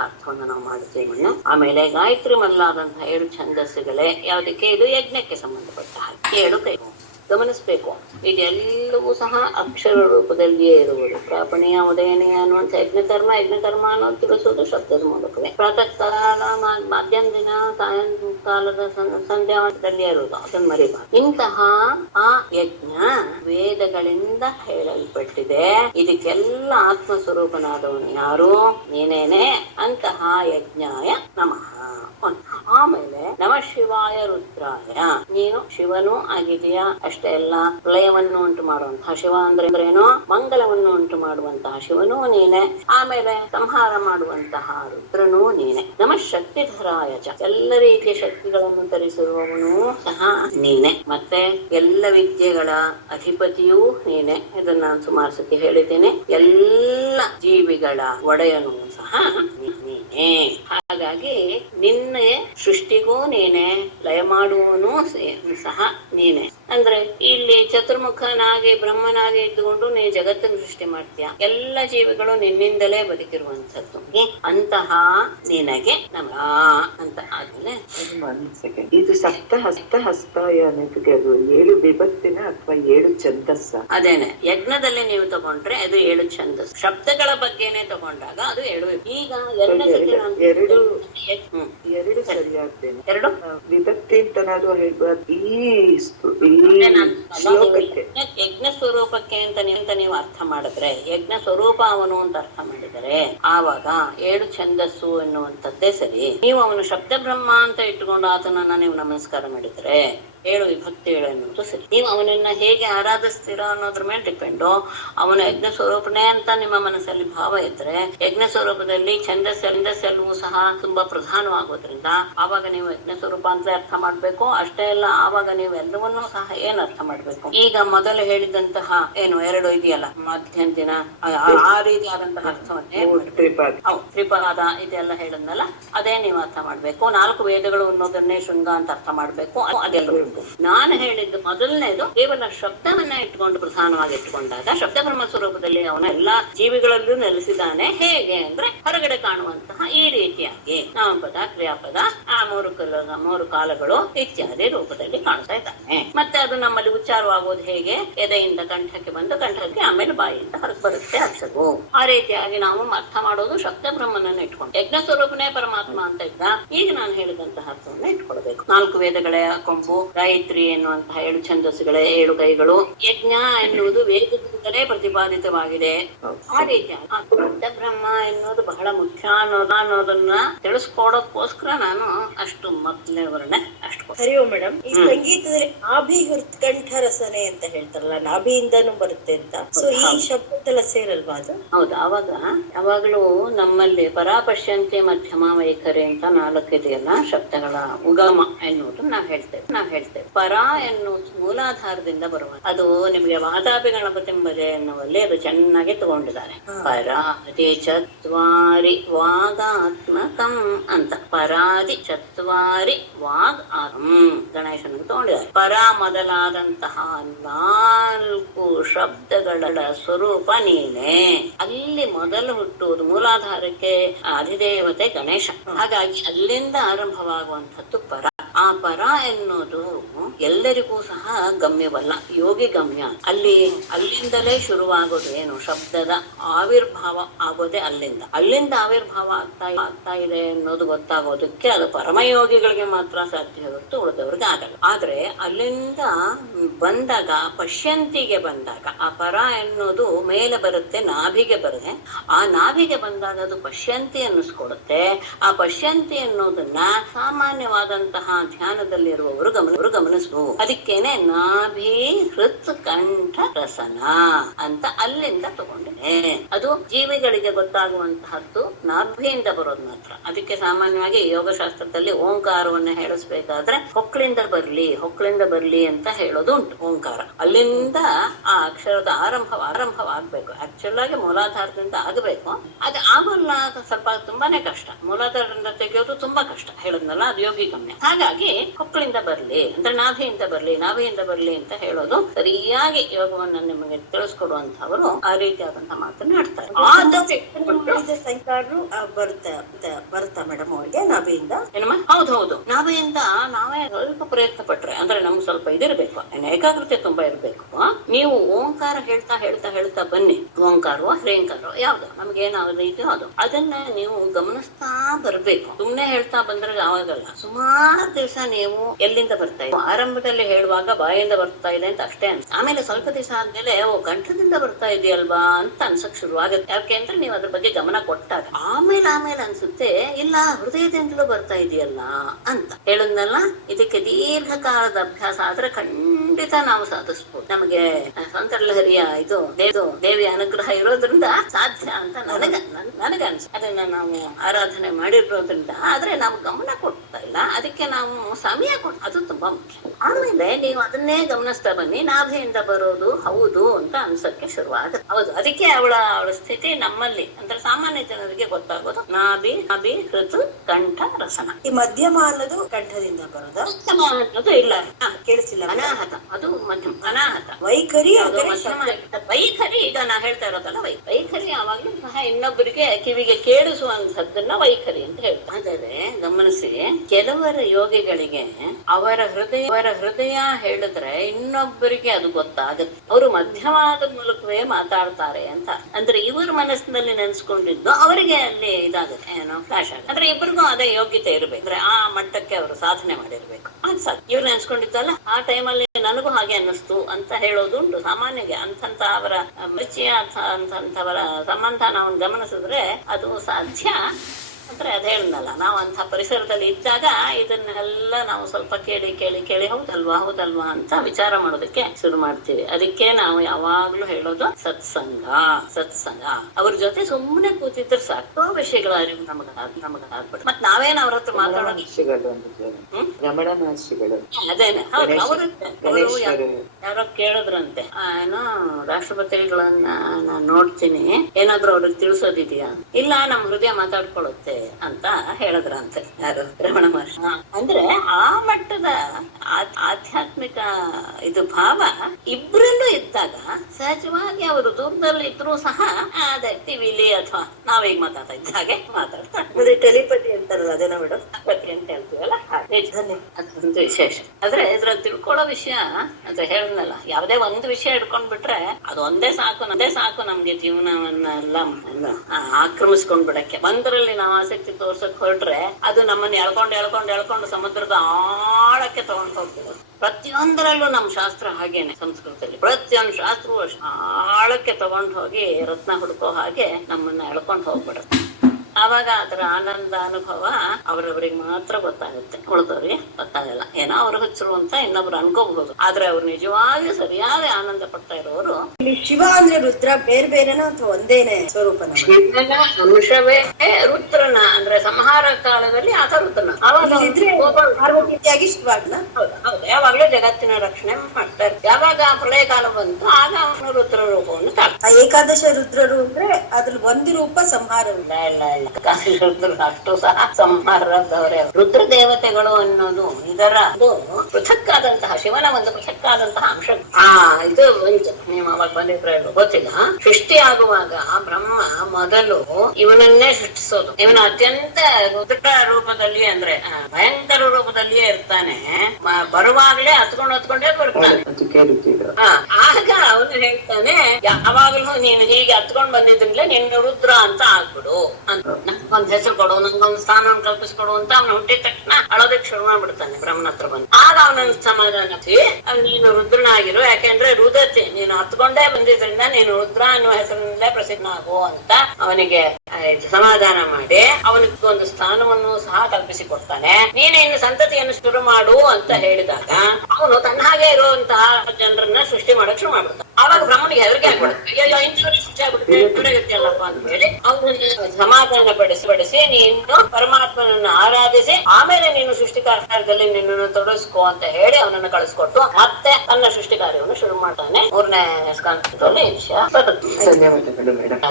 ಅರ್ಥವನ್ನು ನಾವು ಮಾಡ್ತೀವಿ. ಆಮೇಲೆ ಗಾಯತ್ರಿ ಮೊದಲಾದಂತಹ 7 ಛಂದಸ್ಸುಗಳೇ ಯಾವುದಕ್ಕೆ? ಇದು ಯಜ್ಞಕ್ಕೆ ಸಂಬಂಧಪಟ್ಟ 7 ಕೈ. ಗಮನಿಸ್ಬೇಕು, ಇದೆಲ್ಲವೂ ಸಹ ಅಕ್ಷರ ರೂಪದಲ್ಲಿಯೇ ಇರುವುದು. ಪ್ರಾಪಣೀಯ ಉದಯನೀಯ ಅನ್ನುವಂಥ ಯಜ್ಞಕರ್ಮ ಅನ್ನೋದು ತಿಳಿಸೋದು ಶಬ್ದದ ಮೂಲಕವೇ. ಪ್ರಾತಃ ಕಾಲ, ಮಧ್ಯಾಹ್ನ ದಿನ, ಸಾಯಂಕಾಲದ ಸಂಧ್ಯಾವಂತದಲ್ಲಿಯೇ ಇರುವುದು, ಅದನ್ನು ಮರಿಬಾರ್ದು. ಇಂತಹ ಆ ಯಜ್ಞ ವೇದಗಳಿಂದ ಹೇಳಲ್ಪಟ್ಟಿದೆ. ಇದಕ್ಕೆಲ್ಲ ಆತ್ಮಸ್ವರೂಪನಾದವನು ಯಾರು? ನೀನೇನೆ. ಅಂತಹ ಯಜ್ಞಾಯ ನಮಃ. ಆಮೇಲೆ ನಮಃ ಶಿವಾಯ ರುದ್ರಾಯ, ನೀನು ಶಿವನು ಆಗಿದೆಯಾ ಅಷ್ಟೇ ಅಲ್ಲ, ಲಯವನ್ನು ಉಂಟು ಮಾಡುವಂತಹ ಶಿವ ಅಂದ್ರೇನು? ಮಂಗಲವನ್ನು ಉಂಟು ಮಾಡುವಂತಹ ಶಿವನೂ ನೀನೆ. ಆಮೇಲೆ ಸಂಹಾರ ಮಾಡುವಂತಹ ರುದ್ರನೂ ನೀನೆ. ನಮಃ ಶಕ್ತಿಧರಾಯ ಚ, ಎಲ್ಲ ರೀತಿಯ ಶಕ್ತಿಗಳನ್ನು ಧರಿಸಿರುವವನು ಸಹ ನೀನೆ. ಮತ್ತೆ ಎಲ್ಲ ವಿದ್ಯೆಗಳ ಅಧಿಪತಿಯೂ ನೀನೆ. ಇದನ್ನ ನಾನು ಸುಮಾರು ಸತಿ ಹೇಳಿದ್ದೇನೆ. ಎಲ್ಲ ಜೀವಿಗಳ ಒಡೆಯನು ಸಹ ನೀನೆ. ಹಾಗಾಗಿ ನಿನ್ನೆ ಸೃಷ್ಟಿಗೂ ನೀನೆ, ಲಯ ಮಾಡುವನು ಸಹ ನೀನೆ. ಅಂದ್ರೆ ಇಲ್ಲಿ ಚತುರ್ಮುಖನಾಗಿ ಬ್ರಹ್ಮನಾಗಿ ಇದ್ದುಕೊಂಡು ನೀ ಜಗತ್ತನ್ನು ಸೃಷ್ಟಿ ಮಾಡ್ತೀಯ. ಎಲ್ಲ ಜೀವಿಗಳು ನಿನ್ನಿಂದಲೇ ಬದುಕಿರುವಂತದ್ದು. ಅಂತಹ ನಿನಗೆ ನಮ ಅಂತ ಆದ್ಮೇಲೆ ಇದು ಹಸ್ತಾಯ ಅನ್ನೋದಕ್ಕೆ ಅದು 7 ವಿಭಕ್ತಿನ ಅಥವಾ 7 ಛಂದಸ್ಸ? ಅದೇನೆ ಯಜ್ಞದಲ್ಲಿ ನೀವು ತಗೊಂಡ್ರೆ ಅದು 7 ಛಂದಸ್. ಶಬ್ದಗಳ ಬಗ್ಗೆನೆ ತಗೊಂಡಾಗ ಅದು 7. ಈಗ 2ನೇ ಸತಿ ಎರಡು ಸರಿಯಾದ್ದೇನೆ. ಎರಡು ವಿಭಕ್ತಿ ಅಂತನಾದ್ರೂ ಹೇಳ್ಬಾರ್ದು ಈ ಶ್ಲೋಕಕ್ಕೆ. ಯಜ್ಞ ಸ್ವರೂಪಕ್ಕೆ ಅಂತ ನೀವು ಅರ್ಥ ಮಾಡಿದ್ರೆ, ಯಜ್ಞ ಸ್ವರೂಪ ಅವನು ಅಂತ ಅರ್ಥ ಮಾಡಿದರೆ ಆವಾಗ 7 ಛಂದಸ್ಸು ಎನ್ನುವಂಥದ್ದೇ ಸರಿ. ನೀವು ಅವನು ಶಬ್ದ ಬ್ರಹ್ಮ ಅಂತ ಇಟ್ಟುಕೊಂಡು ಆತನನ್ನ ನೀವು ನಮಸ್ಕಾರ ಮಾಡಿದ್ರೆ 7 ವಿಭಕ್ತಿಗಳು ಎನ್ನುವುದು ಸರಿ. ನೀವು ಅವನನ್ನ ಹೇಗೆ ಆರಾಧಿಸ್ತೀರಾ ಅನ್ನೋದ್ರ ಮೇಲೆ ಡಿಪೆಂಡು. ಅವನ ಯಜ್ಞ ಸ್ವರೂಪನೇ ಅಂತ ನಿಮ್ಮ ಮನಸ್ಸಲ್ಲಿ ಭಾವ ಇದ್ರೆ ಯಜ್ಞ ಸ್ವರೂಪದಲ್ಲಿ ಛಂದಸ್ಸೆಲ್ಲವೂ ಸಹ ತುಂಬಾ ಪ್ರಧಾನವಾಗೋದ್ರಿಂದ ಆವಾಗ ನೀವು ಯಜ್ಞ ಸ್ವರೂಪ ಅಂತ ಅರ್ಥ ಮಾಡ್ಬೇಕು. ಅಷ್ಟೇ ಅಲ್ಲ, ಆವಾಗ ನೀವು ಎಲ್ಲವನ್ನೂ ಸಹ ಏನ್ ಅರ್ಥ ಮಾಡ್ಬೇಕು, ಈಗ ಮೊದಲು ಹೇಳಿದಂತಹ ಏನು 2 ಇದೆಯಲ್ಲ ಮಧ್ಯಂತಿನ ಆ ರೀತಿಯಾದಂತಹ ಅರ್ಥವನ್ನೇ ತ್ರಿಪಾದ ಇದೆಲ್ಲ ಹೇಳಿದ್ನಲ್ಲ ಅದೇ ನೀವು ಅರ್ಥ ಮಾಡ್ಬೇಕು. 4 ವೇದಗಳು ಅನ್ನೋದನ್ನೇ ಶೃಂಗ ಅಂತ ಅರ್ಥ ಮಾಡ್ಬೇಕು. ಅದೆಲ್ಲ ನಾನು ಹೇಳಿದ್ದು ಮೊದಲನೇದು ಕೇವಲ ಶಬ್ದವನ್ನ ಇಟ್ಕೊಂಡು ಪ್ರಧಾನವಾಗಿ ಇಟ್ಕೊಂಡಾಗ ಶಬ್ದ ಬ್ರಹ್ಮ ಸ್ವರೂಪದಲ್ಲಿ ಅವನ ಎಲ್ಲಾ ಜೀವಿಗಳಲ್ಲೂ ನೆಲೆಸಿದ್ದಾನೆ. ಹೇಗೆ ಅಂದ್ರೆ ಹೊರಗಡೆ ಕಾಣುವಂತಹ ಈ ರೀತಿಯಾಗಿ ನಾಮಪದ, ಕ್ರಿಯಾಪದ, ಆ 3 ಕಾಲಗಳು ಇತ್ಯಾದಿ ರೂಪದಲ್ಲಿ ಕಾಣ್ತಾ ಇದ್ದಾನೆ. ಮತ್ತೆ ಅದು ನಮ್ಮಲ್ಲಿ ಉಚ್ಚಾರವಾಗೋದು ಹೇಗೆ, ಎದೆಯಿಂದ ಕಂಠಕ್ಕೆ ಬಂದು ಕಂಠಕ್ಕೆ ಆಮೇಲೆ ಬಾಯಿಯಿಂದ ಹೊರಗೆ ಬರುತ್ತೆ ಅಕ್ಷರು. ಆ ರೀತಿಯಾಗಿ ನಾವು ಅರ್ಥ ಮಾಡೋದು ಶಬ್ದ ಬ್ರಹ್ಮನನ್ನ ಇಟ್ಕೊಂಡು. ಯಜ್ಞ ಸ್ವರೂಪನೇ ಪರಮಾತ್ಮ ಅಂತ ಇದ್ದ ಈಗ ನಾನು ಹೇಳಿದಂತಹ ಅರ್ಥವನ್ನ ಇಟ್ಕೊಳ್ಬೇಕು. 4 ವೇದಗಳ ಕೊಂಬು, ಗಾಯತ್ರಿ ಎನ್ನುವಂತಹ 7 ಛಂದಸ್ಸುಗಳೇ 7 ಕೈಗಳು. ಯಜ್ಞ ಎನ್ನುವುದು ವೇದದಿಂದಲೇ ಪ್ರತಿಪಾದಿತವಾಗಿದೆ. ಆ ರೀತಿಯಾಗಿ ಶಬ್ದ ಬ್ರಹ್ಮ ಎನ್ನುವುದು ಬಹಳ ಮುಖ್ಯ ಅನ್ನೋದನ್ನ ತಿಳಿಸ್ಕೊಡೋದಕ್ಕೋಸ್ಕರ ನಾನು ಅಷ್ಟು ಮೊದಲನೇ ವರ್ಣೆ ಅಷ್ಟು. ಹರಿ ಓಂ ಮೇಡಮ್, ಈ ಸಂಗೀತದಲ್ಲಿ ನಾಭಿ ಹೃತ್ಕಂಠ ರಸನೆ ಅಂತ ಹೇಳ್ತಾರಲ್ಲ, ನಾಭಿಯಿಂದನೂ ಬರುತ್ತೆ ಅಂತ. ಸೊ ಈ ಶಬ್ದದೆಲ್ಲ ಸೇರಲ್ವಾ ಅದು? ಹೌದು. ಯಾವಾಗ್ಲೂ ನಮ್ಮಲ್ಲಿ ಪರಾಪಶ್ಯಂತಿ ಮಧ್ಯಮ ವೈಖರಿ ಅಂತ 4 ಇದೆಯಲ್ಲ ಶಬ್ದಗಳ ಉಗಮ ಎನ್ನುವುದು ನಾವ್ ಹೇಳ್ತೇವೆ. ಪರ ಎನ್ನುವುದು ಮೂಲಾಧಾರದಿಂದ ಬರುವ, ಅದು ನಿಮ್ಗೆ ವಾತಾಪಿ ಗಣಪತಿ ಬಜೆ ಎನ್ನುವಲ್ಲಿ ಅದು ಚೆನ್ನಾಗಿ ತಗೊಂಡಿದ್ದಾರೆ. ಪರಾದಿ ಚತ್ವಾರಿ ವಾಗಾತ್ಮಕಂ ಅಂತ, ಪರಾದಿ ಚತ್ವಾರಿ ವಾಗ್ ಆತ್ಮ ಗಣೇಶನ ತಗೊಂಡಿದ್ದಾರೆ. ಪರ ಮೊದಲಾದಂತಹ 4 ಶಬ್ದಗಳ ಸ್ವರೂಪ ನೀನೆ. ಅಲ್ಲಿ ಮೊದಲು ಹುಟ್ಟುವುದು ಮೂಲಾಧಾರಕ್ಕೆ ಅಧಿದೇವತೆ ಗಣೇಶ. ಹಾಗಾಗಿ ಅಲ್ಲಿಂದ ಆರಂಭವಾಗುವಂಥದ್ದು ಪರ. ಆ ಪರ ಎನ್ನುವುದು ಎಲ್ಲರಿಗೂ ಸಹ ಗಮ್ಯವಲ್ಲ, ಯೋಗಿ ಗಮ್ಯ. ಅಲ್ಲಿಂದಲೇ ಶುರುವಾಗೋದು ಏನು, ಶಬ್ದದ ಆವಿರ್ಭಾವ ಆಗೋದೇ ಅಲ್ಲಿಂದ ಆವಿರ್ಭಾವ ಆಗ್ತಾ ಇದೆ ಅನ್ನೋದು ಗೊತ್ತಾಗೋದಕ್ಕೆ ಅದು ಪರಮಯೋಗಿಗಳಿಗೆ ಮಾತ್ರ ಸಾಧ್ಯ ಹೊರತು ಉಳಿದವ್ರಿಗೆ ಆಗಲ್ಲ. ಆದ್ರೆ ಅಲ್ಲಿಂದ ಬಂದಾಗ ಪಶ್ಯಂತಿಗೆ ಬಂದಾಗ ಆ ಪರ ಎನ್ನುವುದು ಮೇಲೆ ಬರುತ್ತೆ, ನಾಭಿಗೆ ಬರುತ್ತೆ. ಆ ನಾಭಿಗೆ ಬಂದಾಗ ಅದು ಪಶ್ಯಂತಿ ಅನ್ನಿಸ್ಕೊಡುತ್ತೆ. ಆ ಪಶ್ಯಂತಿ ಅನ್ನೋದನ್ನ ಸಾಮಾನ್ಯವಾದಂತಹ ಧ್ಯಾನದಲ್ಲಿರುವವರು ಗಮನಿಸಬಹುದು. ಅದಕ್ಕೇನೆ ನಾಭಿ ಹೃತ್ ಕಂಠ ರಸನ ಅಂತ ಅಲ್ಲಿಂದ ತಗೊಂಡಿದೆ. ಅದು ಜೀವಿಗಳಿಗೆ ಗೊತ್ತಾಗುವಂತಹದ್ದು ನಾಭಿಯಿಂದ ಬರೋದು ಮಾತ್ರ. ಅದಕ್ಕೆ ಸಾಮಾನ್ಯವಾಗಿ ಯೋಗಶಾಸ್ತ್ರದಲ್ಲಿ ಓಂಕಾರವನ್ನ ಹೇಳಿಸ್ಬೇಕಾದ್ರೆ ಹೊಕ್ಕಳಿಂದ ಬರ್ಲಿ ಅಂತ ಹೇಳೋದು ಉಂಟು. ಓಂಕಾರ ಅಲ್ಲಿಂದ ಆ ಅಕ್ಷರದ ಆರಂಭವಾಗ್ಬೇಕು. ಆಕ್ಚುಲ್ ಆಗಿ ಮೂಲಾಧಾರದಿಂದ ಆಗಬೇಕು. ಅದು ಆಗೋಲ್ಲ, ಸ್ವಲ್ಪ ತುಂಬಾನೇ ಕಷ್ಟ. ಮೂಲಾಧಾರದಿಂದ ತೆಗೆಯೋದು ತುಂಬಾ ಕಷ್ಟ, ಹೇಳದ್ನಲ್ಲ, ಅದು ಯೋಗಿ ಗಮ್ಯ. ಹಾಗಾಗಿ ಹೊಕ್ಕಳಿಂದ ಬರ್ಲಿ ಅಂದ್ರೆ ನಾಭಿಯಿಂದ ಬರ್ಲಿ ಅಂತ ಹೇಳೋದು ಸರಿಯಾಗಿ ಯೋಗವನ್ನ ನಿಮಗೆ ತಿಳಿಸ್ಕೊಡುವಂತವರು ಆ ರೀತಿಯಾದಂತಹ ಮಾತನ್ನ ಆಡ್ತಾರೆ. ಸಂಖ್ಯಾರು ಬರುತ್ತಾ ಮೇಡಮ್ ಅವ್ರಿಗೆ ನಾಭಿಯಿಂದ? ಏನಮ್ಮ? ಹೌದು. ನಾಭಿಯಿಂದ ನಾವೇ ಸ್ವಲ್ಪ ಪ್ರಯತ್ನ ಪಟ್ರೆ ಅಂದ್ರೆ ನಮ್ಗೆ ಸ್ವಲ್ಪ ಇದಿರ್ಬೇಕು, ಏಕಾಗ್ರತೆ ತುಂಬಾ ಇರ್ಬೇಕು. ನೀವು ಓಂಕಾರ ಹೇಳ್ತಾ ಬನ್ನಿ. ಓಂಕಾರವೋ ಹ್ರೇಂಕಾರವೋ ಯಾವ್ದು ನಮ್ಗೆ ಏನಾಗದ ಇದೆಯೋ ಅದು, ಅದನ್ನ ನೀವು ಗಮನಿಸ್ತಾ ಬರ್ಬೇಕು. ಸುಮ್ನೆ ಹೇಳ್ತಾ ಬಂದ್ರೆ ಯಾವಾಗಲ್ಲ. ಸುಮಾರು ದಿವಸ ನೀವು ಎಲ್ಲಿಂದ ಬರ್ತಾ ಇದೆ, ಆರಂಭದಲ್ಲಿ ಹೇಳುವಾಗ ಬಾಯಿಂದ ಬರ್ತಾ ಇದೆ ಅಂತ ಅಷ್ಟೇ ಆಮೇಲೆ ಸ್ವಲ್ಪ ದಿವಸ ಆದ್ಮೇಲೆ ಕಂಠದಿಂದ ಬರ್ತಾ ಇದೆಯಲ್ವಾ ಅಂತ ಅನ್ಸಕ್ ಶುರುವಾಗುತ್ತೆ. ಯಾಕೆಂದ್ರೆ ನೀವು ಅದ್ರ ಬಗ್ಗೆ ಗಮನ ಕೊಟ್ಟಾಗ ಆಮೇಲೆ ಅನ್ಸುತ್ತೆ ಇಲ್ಲ ಹೃದಯದಿಂದಲೂ ಬರ್ತಾ ಇದೆಯಲ್ಲ ಅಂತ ಹೇಳದ್ನಲ್ಲ. ಇದಕ್ಕೆ ದೀರ್ಘಕಾಲದ ಅಭ್ಯಾಸ ಆದ್ರೆ ಖಂಡಿತ ನಾವು ಸಾಧಿಸ್ಬೋದು. ನಮಗೆ ಸಂತಲಹರಿಯ ದೇವಿಯ ಅನುಗ್ರಹ ಇರೋದ್ರಿಂದ ಸಾಧ್ಯ ಅಂತ ನನಗ ಅನ್ಸುತ್ತೆ. ಅದನ್ನ ನಾವು ಆರಾಧನೆ ಮಾಡಿರೋದ್ರಿಂದ. ಆದ್ರೆ ನಾವು ಗಮನ ಕೊಡ್ತಾ ಇಲ್ಲ, ಅದಕ್ಕೆ ನಾವು ಸಮಯ ಅದು ತುಂಬಾ ಮುಖ್ಯ. ಆಮೇಲೆ ನೀವು ಅದನ್ನೇ ಗಮನಿಸ್ತಾ ಬನ್ನಿ. ನಾಭಿಯಿಂದ ಬರೋದು ಹೌದು ಅಂತ ಅನ್ಸಕ್ಕೆ ಶುರುವಾಗುತ್ತೆ. ಹೌದು, ಅದಕ್ಕೆ ಅವಳ ಸ್ಥಿತಿ ನಮ್ಮಲ್ಲಿ ಅಂದ್ರೆ ಸಾಮಾನ್ಯ ಜನರಿಗೆ ಗೊತ್ತಾಗೋದು ನಾಭಿ ಹೃತು ಕಂಠ ರಸನ. ಈ ಮಧ್ಯಮ ಅನ್ನೋದು ಕಂಠದಿಂದ ಬರೋದು, ಮಧ್ಯಮ ಅನ್ನೋದು ಇಲ್ಲ, ಕೇಳಿಸಿಲ್ಲ. ಅನಾಹತ ಅದು ಮಧ್ಯಮ. ಅನಾಹತ ವೈಖರಿ ವೈಖರಿ ಈಗ ನಾ ಹೇಳ್ತಾ ಇರೋದಲ್ಲ, ವೈಖರಿ ಯಾವಾಗ್ಲೂ ಸಹ ಇನ್ನೊಬ್ಬರಿಗೆ ಕಿವಿಗೆ ಕೇಳಿಸುವಂತದ್ದನ್ನ ವೈಖರಿ ಅಂತ ಹೇಳ್ತಾರೆ. ಆದರೆ ಗಮನಿಸಿ, ಕೆಲವರ ಯೋಗಿಗಳಿಗೆ ಅವರ ಹೃದಯ ಹೇಳಿದ್ರೆ ಇನ್ನೊಬ್ಬರಿಗೆ ಅದು ಗೊತ್ತಾಗುತ್ತೆ. ಅವರು ಮಧ್ಯಮದ ಮೂಲಕವೇ ಮಾತಾಡ್ತಾರೆ ಅಂತ. ಅಂದ್ರೆ ಇವರು ಮನಸ್ಸಿನಲ್ಲಿ ನೆನ್ಸ್ಕೊಂಡಿದ್ದು ಅವರಿಗೆ ಅಲ್ಲಿ ಇದಾಗುತ್ತೆ, ಏನೋ ಫ್ಲಾಶ್ ಆಗುತ್ತೆ. ಅಂದ್ರೆ ಇಬ್ಬರಿಗೂ ಅದೇ ಯೋಗ್ಯತೆ ಇರ್ಬೇಕು. ಅಂದ್ರೆ ಆ ಮಟ್ಟಕ್ಕೆ ಅವರು ಸಾಧನೆ ಮಾಡಿರ್ಬೇಕು. ಇವ್ರು ನೆನ್ಸ್ಕೊಂಡಿದ್ದಲ್ಲ, ಆ ಟೈಮಲ್ಲಿ ನನಗೂ ಹಾಗೆ ಅನ್ನಿಸ್ತು ಅಂತ ಹೇಳೋದುಂಟು ಸಾಮಾನ್ಯಗೆ. ಅಂತಂತ ಅವರ ರುಚಿಯ ಅಂತಂತವರ ಸಂಬಂಧ ನಾವು ಗಮನಿಸಿದ್ರೆ ಅದು ಸಾಧ್ಯ. ಅಂದ್ರೆ ಅದ್ ಹೇಳಿದ್ನಲ್ಲ, ನಾವು ಅಂತ ಪರಿಸರದಲ್ಲಿ ಇದ್ದಾಗ ಇದನ್ನೆಲ್ಲ ನಾವು ಸ್ವಲ್ಪ ಕೇಳಿ ಹೌದಲ್ವಾ ಅಂತ ವಿಚಾರ ಮಾಡೋದಕ್ಕೆ ಶುರು ಮಾಡ್ತೀವಿ. ಅದಕ್ಕೆ ನಾವು ಯಾವಾಗ್ಲೂ ಹೇಳೋದು ಸತ್ಸಂಗ. ಅವ್ರ ಜೊತೆ ಸುಮ್ಮನೆ ಕೂತಿದ್ರೆ ಸಾಕು, ವಿಷಯಗಳ ಅರಿವು ನಮಗ ಆಗ್ಬಿಡು. ಮತ್ ನಾವೇನ್ ಅವ್ರ ಹತ್ರ ಮಾತಾಡೋದು ರಮಣ ಮಹರ್ಷಿಗಳು ಅದೇನೆ. ಹೌದು, ಅವರು ಯಾರೋ ಕೇಳಿದ್ರಂತೆ, ಏನೋ ರಾಷ್ಟ್ರಪತಿಗಳನ್ನ ನಾನ್ ನೋಡ್ತೀನಿ, ಏನಾದ್ರೂ ಅವ್ರಿಗೆ ತಿಳಿಸೋದಿದ್ಯಾ? ಇಲ್ಲ, ನಮ್ ಹೃದಯ ಮಾತಾಡ್ಕೊಳ್ಳುತ್ತೆ ಅಂತ ಹೇಳಿದ್ರಂತೆ ಯಾರು, ರಮಣ ಮಹರ್ಷಿ. ಅಂದ್ರೆ ಆ ಮಟ್ಟದ ಆಧ್ಯಾತ್ಮಿಕ ಇದು ಭಾವ ಇಬ್ರಲ್ಲೂ ಇದ್ದಾಗ ಸಹಜವಾಗಿ ಅವರು ದೂರದಲ್ಲಿ ಇದ್ರು ಸಹ ಅದೇ ಟಿವಿಲಿ ಅಥವಾ ನಾವೀಗ ಮಾತಾಡ್ತಾ ಇದ್ದ ಹಾಗೆ ಮಾತಾಡ್ತಾರೆ. ಟೆಲಿಪತಿ ಅಂತಾರಲ್ಲ, ಅದೇನ ಮೇಡಮ್? ಟೆಲಿಪತಿ ಅಂತ ಹೇಳ್ತೀವಲ್ಲ, ಅದೊಂದು ವಿಶೇಷ. ಆದ್ರೆ ಇದ್ರಲ್ಲಿ ತಿಳ್ಕೊಳ್ಳೋ ವಿಷಯ ಅಂತ ಹೇಳಿದ್ನಲ್ಲ, ಯಾವ್ದೇ ಒಂದು ವಿಷಯ ಇಟ್ಕೊಂಡ್ಬಿಟ್ರೆ ಅದು ಒಂದೇ ಸಾಕು ನಮ್ಗೆ ಜೀವನವನ್ನೆಲ್ಲ ಆಕ್ರಮಿಸ್ಕೊಂಡ್ ಬಿಡಕ್ಕೆ. ಒಂದರಲ್ಲಿ ನಾವು ಆಸಕ್ತಿ ತೋರ್ಸಕ್ ಹೊರಟ್ರೆ ಅದು ನಮ್ಮನ್ನ ಎಳ್ಕೊಂಡು ಸಮುದ್ರದ ಆಳಕ್ಕೆ ತಗೊಂಡ್ ಹೋಗ್ತದೆ. ಪ್ರತಿಯೊಂದರಲ್ಲೂ ನಮ್ ಶಾಸ್ತ್ರ ಹಾಗೇನೆ, ಸಂಸ್ಕೃತದಲ್ಲಿ ಪ್ರತಿಯೊಂದು ಶಾಸ್ತ್ರವೂ ಆಳಕ್ಕೆ ತಗೊಂಡ್ ಹೋಗಿ ರತ್ನ ಹುಡ್ಕೋ ಹಾಗೆ ನಮ್ಮನ್ನ ಎಳ್ಕೊಂಡ್ ಹೋಗ್ಬಿಡುತ್ತೆ. ಆವಾಗ ಅದರ ಆನಂದ ಅನುಭವ ಅವರವರಿಗೆ ಮಾತ್ರ ಗೊತ್ತಾಗುತ್ತೆ, ಉಳಿದವ್ರಿಗೆ ಗೊತ್ತಾಗಲ್ಲ. ಏನೋ ಅವ್ರ ಹುಚ್ಚರು ಅಂತ ಇನ್ನೊಬ್ರು ಅನ್ಕೋಬಹುದು, ಆದ್ರೆ ಅವ್ರು ನಿಜವಾಗಿ ಸರಿಯಾದ ಆನಂದ ಪಡ್ತಾ ಇರೋರು. ಶಿವ ಅಂದ್ರೆ ರುದ್ರ ಬೇರೆ ಬೇರೆನಾ ಅಥವಾ ಒಂದೇನೆ ಸ್ವರೂಪನ? ಶಿವನ ಅಂಶವೇ ರುದ್ರನ, ಅಂದ್ರೆ ಸಂಹಾರ ಕಾಲದಲ್ಲಿ ಆತ ರುದ್ರನ. ಪಾರ್ವತಿಯಾಗಿ ಶಿವಾಗ್ನ ಹೌದು, ಯಾವಾಗ್ಲೂ ಜಗತ್ತಿನ ರಕ್ಷಣೆ ಮಾಡ್ತಾರೆ. ಯಾವಾಗ ಪ್ರಳಯ ಕಾಲ ಬಂತು ಆಗ ಅವನು ರುದ್ರ ರೂಪವನ್ನು ತಾಳ್ತಾರೆ. ಏಕಾದಶ ರುದ್ರರು ಅಂದ್ರೆ ಅದ್ರಲ್ಲಿ ಒಂದು ರೂಪ ಸಂಹಾರ ಇಲ್ಲ ಅಷ್ಟು ಸಹ ಸಂಹಾರದವರೇ. ರುದ್ರ ದೇವತೆಗಳು ಅನ್ನೋದು ಇದರ ಪೃಥಕ್ಕಾದಂತಹ ಶಿವನ ಒಂದು ಪೃಥಕ್ಕಾದಂತಹ ಅಂಶ. ಇದು ನೀವು ಅವಾಗ ಬಂದಿದ್ರೆ ಗೊತ್ತಿಲ್ಲ, ಸೃಷ್ಟಿ ಆಗುವಾಗ ಬ್ರಹ್ಮ ಮೊದಲು ಇವನನ್ನೇ ಸೃಷ್ಟಿಸೋದು. ಇವನು ಅತ್ಯಂತ ರುದ್ರ ರೂಪದಲ್ಲಿ, ಅಂದ್ರೆ ಭಯಂಕರ ರೂಪದಲ್ಲಿಯೇ ಇರ್ತಾನೆ. ಬರುವಾಗಲೇ ಹತ್ಕೊಂಡೇ ಬರ್ತಾನೆ. ಆಗ ಅವನು ಹೇಳ್ತಾನೆ, ಯಾವಾಗಲೂ ನೀನು ಹೀಗೆ ಹತ್ಕೊಂಡ್ ಬಂದಿದ್ರಿಂದಲೇ ನಿನ್ನ ರುದ್ರ ಅಂತ ಆಗ್ಬಿಡು ಅಂತ, ನಂಗೊಂದ್ ಹೆಸರು ಕೊಡು, ನಂಗೊಂದು ಸ್ಥಾನವನ್ನು ಕಲ್ಪಿಸ್ಕೊಡು ಅಂತ ಅವನು ಹುಟ್ಟಿದ ತಕ್ಷಣ ಅಳೋದಕ್ಕೆ ಶುರು ಮಾಡ್ಬಿಡ್ತಾನೆ ಬ್ರಹ್ಮನ ಹತ್ರ ಬಂದು. ಆಗ ಅವನನ್ನು ಸಮಾಧಾನ ನೀನು ರುದ್ರನಾಗಿರು, ಯಾಕೆಂದ್ರೆ ರುದತೆ ನೀನು ಹತ್ಕೊಂಡೇ ಬಂದಿದ್ರಿಂದ ನೀನು ರುದ್ರ ಅನ್ನುವ ಹೆಸರಿನಲ್ಲೇ ಪ್ರಸಿದ್ಧ ಆಗು ಅಂತ ಅವನಿಗೆ ಸಮಾಧಾನ ಮಾಡಿ ಅವನಿಗೆ ಒಂದು ಸ್ಥಾನವನ್ನು ಸಹ ಕಲ್ಪಿಸಿ ಕೊಡ್ತಾನೆ. ನೀನು ಇನ್ನು ಸಂತತಿಯನ್ನು ಶುರು ಮಾಡು ಅಂತ ಹೇಳಿದಾಗ ಅವನು ತನ್ನ ಹಾಗೆ ಇರುವಂತಹ ಜನರನ್ನ ಸೃಷ್ಟಿ ಮಾಡಕ್ ಶುರು ಮಾಡ್ಬಿಡ್ತಾನೆ. ಆವಾಗ ಬ್ರಹ್ಮನಿಗೆ ಹೆದರಿಕೆ ಆಗ್ಬಿಡುತ್ತೆ, ಸೃಷ್ಟಿ ಆಗ್ಬಿಡುತ್ತೆ ಅಲ್ಲಪ್ಪ ಅಂತ ಹೇಳಿ ಅವನನ್ನ ಸಮಾಧಾನ ಪಡಿಸಿ ನೀನು ಪರಮಾತ್ಮನನ್ನು ಆರಾಧಿಸಿ ಆಮೇಲೆ ನೀನು ಸೃಷ್ಟಿ ಕಾರ್ಯದಲ್ಲಿ ನಿನ್ನನ್ನು ತೊಡಗಿಸ್ಕೋ ಅಂತ ಹೇಳಿ ಅವನನ್ನು ಕಳಿಸ್ಕೊಟ್ಟು ಮತ್ತೆ ತನ್ನ ಸೃಷ್ಟಿ ಕಾರ್ಯವನ್ನು ಶುರು ಮಾಡ್ತಾನೆ. 3ನೇ ಸ್ಕಂದದಲ್ಲಿ ಧನ್ಯವಾದಗಳು ಮೇಡಮ್.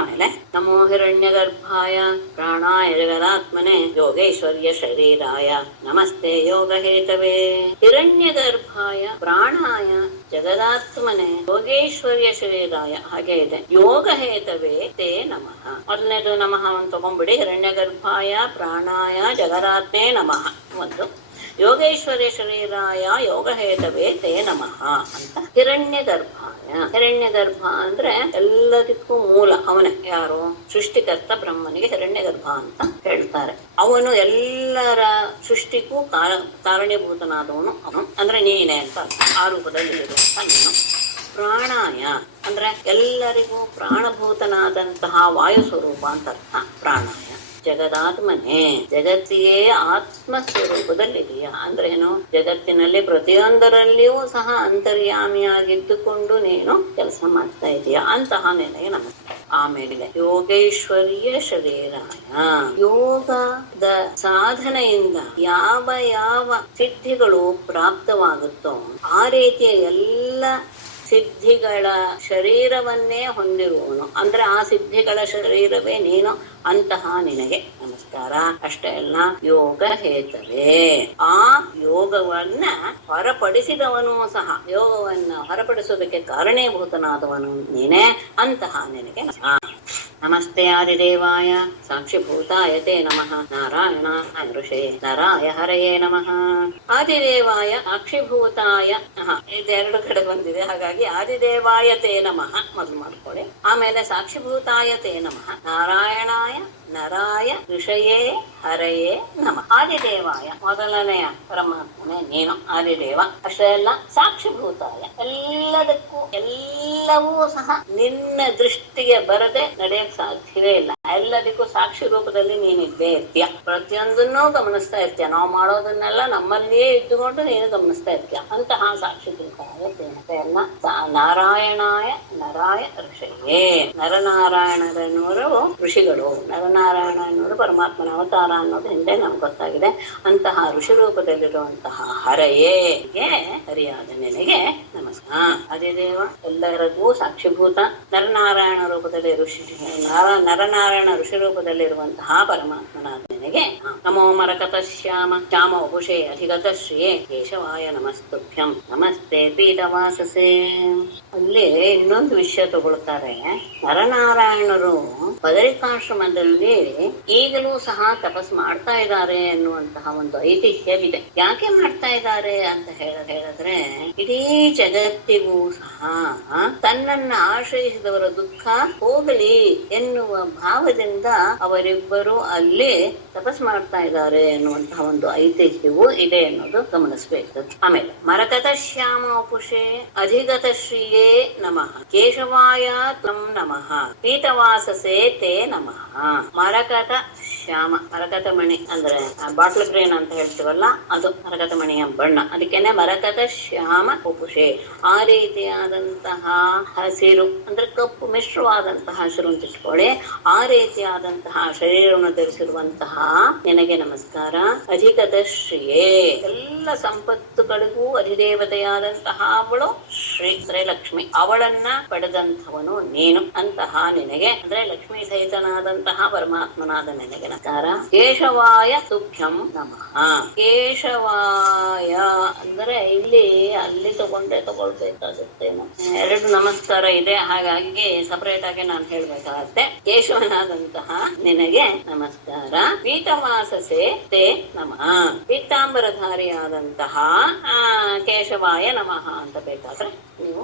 ಆಮೇಲೆ ನಮೋ ಹಿರಣ್ಯಗರ್ಭಾಯ ಪ್ರಾಣಾಯ ಜಗದಾತ್ಮನೆ ಯೋಗೇಶ್ವರ್ಯ ಶರೀರಾಯ ನಮಸ್ತೆ ಯೋಗ ಹೇತವೇ. ಹಿರಣ್ಯಗರ್ಭಾಯ ಪ್ರಾಣಾಯ ಜಗದಾತ್ಮನೆ ಯೋಗೇಶ್ವರ್ಯ ಶರೀರಾಯ, ಹಾಗೆ ಇದೆ. ಯೋಗ ಹೇತವೇ ತೇ ನಮಃ. ಮೊದಲನೇದು ನಮಃ ಅಂತ ತಗೊಂಡ್ಬಿಡಿ. ಹಿರಣ್ಯಗರ್ಭಾಯ ಪ್ರಾಣಾಯ ಜಗದಾತ್ಮೇ ನಮಃ ಒಂದು, ಯೋಗೇಶ್ವರ್ಯ ಶರೀರಾಯ ಯೋಗ ಹೇತವೇ ತೇ ನಮಃ ಅಂತ. ಹಿರಣ್ಯಗರ್ಭಾಯ, ಹಿರಣ್ಯಗರ್ಭ ಅಂದ್ರೆ ಎಲ್ಲದಕ್ಕೂ ಮೂಲ ಅವನೇ. ಯಾರು? ಸೃಷ್ಟಿಕರ್ತ ಬ್ರಹ್ಮನಿಗೆ ಹಿರಣ್ಯಗರ್ಭ ಅಂತ ಹೇಳ್ತಾರೆ. ಅವನು ಎಲ್ಲರ ಸೃಷ್ಟಿಗೂ ಕಾರಣೀಭೂತನಾದವನು ಅವನು, ಅಂದ್ರೆ ನೀನೆ ಅಂತ ಆ ರೂಪದಲ್ಲಿ ಇರುವಂತ ನೀನು. ಪ್ರಾಣಾಯ ಅಂದ್ರೆ ಎಲ್ಲರಿಗೂ ಪ್ರಾಣಭೂತನಾದಂತಹ ವಾಯು ಸ್ವರೂಪ ಅಂತ ಅರ್ಥ ಪ್ರಾಣಾಯ. ಜಗದಾತ್ಮನೇ, ಜಗತ್ತಿಗೆ ಆತ್ಮ ಸ್ವರೂಪದಲ್ಲಿದೆಯಾ ಅಂದ್ರೆ ಏನು? ಜಗತ್ತಿನಲ್ಲಿ ಪ್ರತಿಯೊಂದರಲ್ಲಿಯೂ ಸಹ ಅಂತರ್ಯಾಮಿಯಾಗಿದ್ದುಕೊಂಡು ನೀನು ಕೆಲಸ ಮಾಡ್ತಾ ಇದೀಯಾ, ಅಂತಹ ನಿನಗೆ ನಮಸ್ಕಾರ. ಆಮೇಲೆ ಯೋಗೇಶ್ವರ್ಯ ಶರೀರಾಯ, ಯೋಗದ ಸಾಧನೆಯಿಂದ ಯಾವ ಸಿದ್ಧಿಗಳು ಪ್ರಾಪ್ತವಾಗುತ್ತೋ ಆ ರೀತಿಯ ಎಲ್ಲ ಸಿದ್ಧಿಗಳ ಶರೀರವನ್ನೇ ಹೊಂದಿರುವವನು, ಅಂದ್ರೆ ಆ ಸಿದ್ಧಿಗಳ ಶರೀರವೇ ನೀನು, ಅಂತಹ ನಿನಗೆ ನಮಸ್ಕಾರ. ಅಷ್ಟೇ ಅಲ್ಲ, ಯೋಗ ಹೇತವೇ, ಆ ಯೋಗವನ್ನ ಹೊರಪಡಿಸಿದವನು ಸಹ, ಯೋಗವನ್ನ ಹೊರಪಡಿಸೋದಕ್ಕೆ ಕಾರಣೀಭೂತನಾದವನು ನೀನೇ, ಅಂತಹ ನಿನಗೆ ನಮಸ್ತೆ. ಆದಿದೇವಾಯ ಸಾಕ್ಷಿಭೂತಾಯ ತೇ ನಮಃ. ನಾರಾಯಣಾಯ ಋಷೇ ನರಾಯ ಹರಯೇ ನಮಃ. ಆದಿದೇವಾಯ ಸಾಕ್ಷಿಭೂತಾಯ, ಇದೆರಡು ಕಡೆ ಬಂದಿದೆ, ಹಾಗಾಗಿ ಆದಿದೇವಾಯ ತೇ ನಮಃ ಮೊದಲು ಮಾಡ್ಕೊಳ್ಳಿ. ಆಮೇಲೆ ಸಾಕ್ಷಿಭೂತಾಯ ತೇ ನಮಃ. ನಾರಾಯಣಾಯ ನರಾಯ ಋಷಯೇ ಹರಯೇ ನಮಃ. ಆದಿದೇವಾಯ ಮೊದಲನೆಯ ಪರಮಾತ್ಮನೇ ನೀನು, ಆದಿದೇವ. ಅಷ್ಟೇ ಅಲ್ಲ, ಸಾಕ್ಷಿಭೂತಾಯ, ಎಲ್ಲದಕ್ಕೂ ಎಲ್ಲವೂ ಸಹ ನಿನ್ನ ದೃಷ್ಟಿಗೆ ಬರದೆ ನಡೆಯಕ್ ಸಾಧ್ಯವೇ ಇಲ್ಲ. ಎಲ್ಲದಕ್ಕೂ ಸಾಕ್ಷಿ ರೂಪದಲ್ಲಿ ನೀನಿದ್ದೇ ಇರ್ತೀಯ, ಪ್ರತಿಯೊಂದನ್ನೂ ಗಮನಿಸ್ತಾ ಇರ್ತೀಯ. ನಾವು ಮಾಡೋದನ್ನೆಲ್ಲ ನಮ್ಮಲ್ಲಿಯೇ ಇದ್ದುಕೊಂಡು ನೀನು ಗಮನಿಸ್ತಾ ಇರ್ತೀಯ, ಅಂತಹ ಸಾಕ್ಷಿ ತಿಳ್ಕೊಂಡೆ ಎಲ್ಲ. ನಾರಾಯಣಾಯ ನರಾಯ ಋಷಿಯೇ, ನರನಾರಾಯಣರನ್ನೋರು ಋಷಿಗಳು, ನರನಾರಾಯಣ ಎನ್ನುವರು ಪರಮಾತ್ಮನ ಅವತಾರ ಅನ್ನೋದು ಹಿಂದೆ ನಮ್ಗೆ ಗೊತ್ತಾಗಿದೆ. ಅಂತಹ ಋಷಿ ರೂಪದಲ್ಲಿರುವಂತಹ ಹರಯೇ, ಹರಿಯಾದ ನಿನಗೆ ನಮಸ್ಕಾರ. ಅದಿದೇವ ಎಲ್ಲರಿಗೂ ಸಾಕ್ಷಿಭೂತ, ನರನಾರಾಯಣ ರೂಪದಲ್ಲಿ ನರನಾರಾಯಣ ಋಷಿ ರೂಪದಲ್ಲಿರುವಂತಹ ಪರಮಾತ್ಮನಾದ ನಿನಗೆ ನಮೋ. ಮರಕತ ಶ್ಯಾಮ ಶ್ಯಾಮ ವಪುಷೇ ಅಧಿಗತ ಶ್ರೀಯೇ ಕೇಶವಾಯ ನಮಸ್ತುಭ್ಯಂ. ನಮಸ್ತೆ ಪೀಠವಾಸಸೇ. ಅಲ್ಲಿ ಇನ್ನೊಂದು ವಿಷಯ ತಗೊಳ್ತಾರೆ. ನರನಾರಾಯಣರು ಬದರಿಕಾಶ್ರಮದಲ್ಲಿ ಈಗಲೂ ಸಹ ತಪಸ್ ಮಾಡ್ತಾ ಇದ್ದಾರೆ ಎನ್ನುವಂತಹ ಒಂದು ಐತಿಹ್ಯವಿದೆ. ಯಾಕೆ ಮಾಡ್ತಾ ಇದ್ದಾರೆ ಅಂತ ಹೇಳಿದ್ರೆ, ಇಡೀ ಜಗತ್ತಿಗೂ ಸಹ ತನ್ನನ್ನ ಆಶ್ರಯಿಸಿದವರ ದುಃಖ ಹೋಗಲಿ ಎನ್ನುವ ಭಾವದಿಂದ ಅವರಿಬ್ಬರು ಅಲ್ಲಿ ತಪಸ್ ಮಾಡ್ತಾ ಇದ್ದಾರೆ ಎನ್ನುವಂತಹ ಒಂದು ಐತಿಹ್ಯವೂ ಇದೆ ಅನ್ನೋದು ಗಮನಿಸಬೇಕು. ಆಮೇಲೆ ಮರಕತ ಶ್ಯಾಮ ವಪುಷೇ ಅಧಿಗತ ಶ್ರೀಯೇ ನಮಃ. ಕೇಶವಾಯ ತ್ವಂ ನಮಃ. ಪೀಠವಾಸಸೇ ತೇ ನಮಃ. ಮರಕತ ಶ್ಯಾಮ, ಮರಕತ ಮಣಿ ಅಂದ್ರೆ ಬಾಟ್ಲ್ ಗ್ರೇನ್ ಅಂತ ಹೇಳ್ತೀವಲ್ಲ, ಅದು ಮರಕತ ಮಣಿಯ ಬಣ್ಣ. ಅದಕ್ಕೇನೆ ಮರಕತ ಶ್ಯಾಮ ವಪುಷೇ. ಆ ರೀತಿಯಾದಂತಹ ಹಸಿರು ಅಂದ್ರೆ ಕಪ್ಪು ಮಿಶ್ರವಾದಂತಹ ಹಸಿರು ಅಂತ ಇಟ್ಕೊಳ್ಳಿ. ಆ ರೀತಿಯಾದಂತಹ ಶರೀರವನ್ನು ಧರಿಸಿರುವಂತಹ ನಿನಗೆ ನಮಸ್ಕಾರ. ಅಧಿಗತ ಶ್ರೀಯೇ, ಎಲ್ಲ ಸಂಪತ್ತುಗಳಿಗೂ ಅಧಿದೇವತೆಯಾದಂತಹ ಅವಳು ಶ್ರೀ ಲಕ್ಷ್ಮಿ, ಅವಳನ್ನ ಪಡೆದಂಥವನು ನೀನು, ಅಂತಹ ನಿನಗೆ ಅಂದ್ರೆ ಲಕ್ಷ್ಮೀ ಸಹಿತನಾದಂತಹ ಪರಮಾತ್ಮನಾದ ನಿನಗೆ ನಮಸ್ಕಾರ. ಕೇಶವಾಯ ತುಭ್ಯಂ ನಮಃ. ಕೇಶವಾಯ ಅಂದ್ರೆ ಇಲ್ಲಿ ಅಲ್ಲಿ ತಗೊಳ್ಬೇಕಾಗುತ್ತೇನೋ, ಎರಡು ನಮಸ್ಕಾರ ಇದೆ, ಹಾಗಾಗಿ ಸಪರೇಟ್ ಆಗಿ ನಾನು ಹೇಳ್ಬೇಕಾಗತ್ತೆ. ಕೇಶವನಾದಂತಹ ನಿನಗೆ ನಮಸ್ಕಾರ. ಪೀಠವಾಸಸೆ ತೇ ನಮಃ. ಪೀತಾಂಬರಧಾರಿಯಾದಂತಹ ಕೇಶವಾಯ ನಮಃ ಅಂತ ಬೇಕಾದ್ರೆ ನೀವು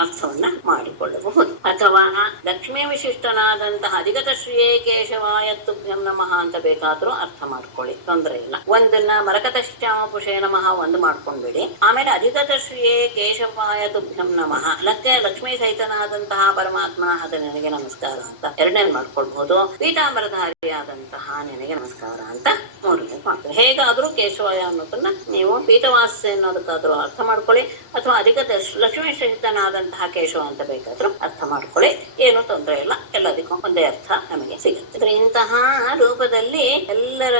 ಅರ್ಥವನ್ನ ಮಾಡಿಕೊಳ್ಳಬಹುದು. ಅಥವಾ ಲಕ್ಷ್ಮೀ ವಿಶಿಷ್ಟನಾದಂತಹ ಅಧಿಗತ ಶ್ರೀಯೇ ಕೇಶವಾಯ ತುಭ್ಯಂ ನಮಃ ಅಂತ ಬೇಕಾದ್ರೂ ಅರ್ಥ ಮಾಡ್ಕೊಳ್ಳಿ, ತೊಂದರೆ ಇಲ್ಲ. ಒಂದನ್ನ ಮರಕತ ಶ್ಯಾಮ ಪುಷೇ ನಮಃ ಒಂದು ಮಾಡ್ಕೊಂಡ್ಬಿಡಿ. ಆಮೇಲೆ ಅಧಿಗತ ಶ್ರೀಯೇ ಕೇಶವಾಯ ತುಭ್ಯಂ ನಮಃ, ಲಕ್ಷ್ಮೀ ಸಹಿತನಾದಂತಹ ಪರಮಾತ್ಮ ಅದ ನಿನಗೆ ನಮಸ್ಕಾರ ಅಂತ ಎರಡನೇದು ಮಾಡ್ಕೊಳ್ಬಹುದು. ಪೀತಾಂಬರಧಾರಿಯಾದಂತಹ ನಿನಗೆ ನಮಸ್ಕಾರ ಅಂತ ಮೂರನೇ ಮಾಡ್ಕೊಳ್ಳಿ. ಹೇಗಾದ್ರೂ ಕೇಶವಾಯ ಅನ್ನೋದನ್ನ ನೀವು ಪೀಠವಾಸ ಅನ್ನೋದಕ್ಕಾದ್ರೂ ಅರ್ಥ ಮಾಡ್ಕೊಳ್ಳಿ, ಅಥವಾ ಅಧಿಗತ ಲಕ್ಷ್ಮೀ ಸಹಿತನಾದಂತಹ ಕೇಶವ ಅಂತ ಬೇಕಾದ್ರೂ ಅರ್ಥ ಮಾಡ್ಕೊಳ್ಳಿ, ಏನು ತೊಂದರೆ ಇಲ್ಲ. ಎಲ್ಲದಕ್ಕೂ ಒಂದೇ ಅರ್ಥ ನಮಗೆ ಸಿಗುತ್ತೆ. ಇಂತಹ ರೂಪದಲ್ಲಿ ಎಲ್ಲರ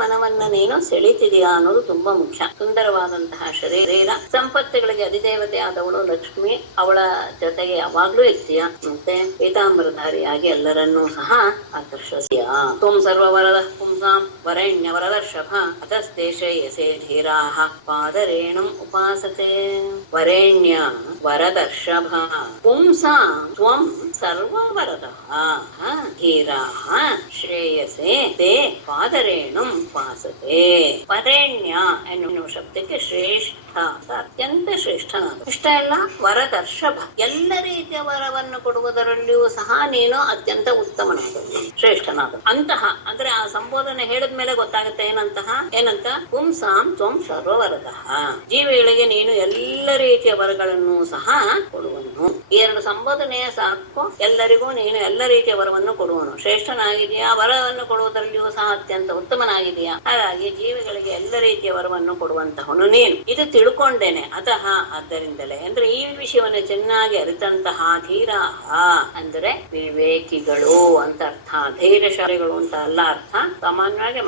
ಮನವನ್ನ ನೀನು ಸೆಳೀತಿದೀಯಾ ಅನ್ನೋದು ತುಂಬಾ ಮುಖ್ಯ. ಸುಂದರವಾದಂತಹ ಶರೀರ, ಸಂಪತ್ತುಗಳಿಗೆ ಅಧಿದೇವತೆ ಆದವಳು ಲಕ್ಷ್ಮಿ, ಅವಳ ಜೊತೆಗೆ ಯಾವಾಗ್ಲೂ ಇರ್ತೀಯ. ಮತ್ತೆ ಪೀತಾಂಬರಧಾರಿಯಾಗಿ ಎಲ್ಲರನ್ನೂ ಸಹ ಆಕರ್ಷಿಸಿಯ. ತ್ವಂ ಸರ್ವವರದ ಪುಂಸಾಂ ವರೆಣ್ಯ ವರದರ್ಷಭ ಅತಸ್ತೇಷೇ ಯಸೇ ಧೀರಾಃ ಪಾದರೇಣುಂ ಉಪಾಸತೆ. ವರೆಣ್ಯ ವರದರ್ಷಭ ಪುಂಸಾಂ ತ್ವಂ ಸರ್ವವರದಃ ಧೀರಾಃ ಶ್ರೇಯಸೇ ತೇ ಪಾದರೇಣುಂ ಉಪಾಸತೆ. ವರೆಣ್ಯ ಎನ್ನುವ ಶಬ್ದಕ್ಕೆ ಶ್ರೇಷ್ಠ, ಅತ್ಯಂತ ಶ್ರೇಷ್ಠನಾದ. ಇಷ್ಟ ಎಲ್ಲ ವರದರ್ಷಭ, ಎಲ್ಲ ರೀತಿಯ ವರವನ್ನು ಕೊಡುವುದರಲ್ಲಿಯೂ ಸಹ ನೀನು ಅತ್ಯಂತ ಉತ್ತಮನಾದವನು, ಶ್ರೇಷ್ಠನಾದ. ಅಂತಹ ಅಂದ್ರೆ ಆ ಸಂಬೋಧನೆ ಹೇಳಿದ್ಮೇಲೆ ಗೊತ್ತಾಗುತ್ತೆ ಏನಂತ ಪುಂಸಾಂ ತ್ವಂ ಸರ್ವವರದಃ, ಜೀವಿಗಳಿಗೆ ನೀನು ಎಲ್ಲ ರೀತಿಯ ವರಗಳನ್ನು ಸಹ ಕೊಡುವನು. ಈ ಎರಡು ಸಂಬೋಧನೆಯ ಸಾಕು ಎಲ್ಲರಿಗೂ ನೀನು ಎಲ್ಲ ರೀತಿಯ ವರವನ್ನು ಕೊಡುವನು. ಶ್ರೇಷ್ಠನಾಗಿದೆಯಾ, ವರವನ್ನು ಕೊಡುವುದರಲ್ಲಿಯೂ ಸಹ ಅತ್ಯಂತ ಉತ್ತಮನಾಗಿದೆಯಾ. ಹಾಗಾಗಿ ಜೀವಿಗಳಿಗೆ ಎಲ್ಲ ರೀತಿಯ ವರವನ್ನು ಕೊಡುವಂತಹವನು ನೀನು. ಇದು ತಿಳ್ಕೊಂಡೇನೆ. ಆದ್ದರಿಂದಲೇ ಅಂದ್ರೆ ಈ ವಿಷಯವನ್ನು ಚೆನ್ನಾಗಿ ಅರಿತಂತಹ ಧೀರಾಹ ಅಂದ್ರೆ ವಿವೇಕಿಗಳು ಅಂತ ಅರ್ಥ. ಧೈರ್ಯಶಾಲಿಗಳು ಅಂತ ಅಲ್ಲ ಅರ್ಥ. ಸಾಮಾನ್ಯವಾಗಿ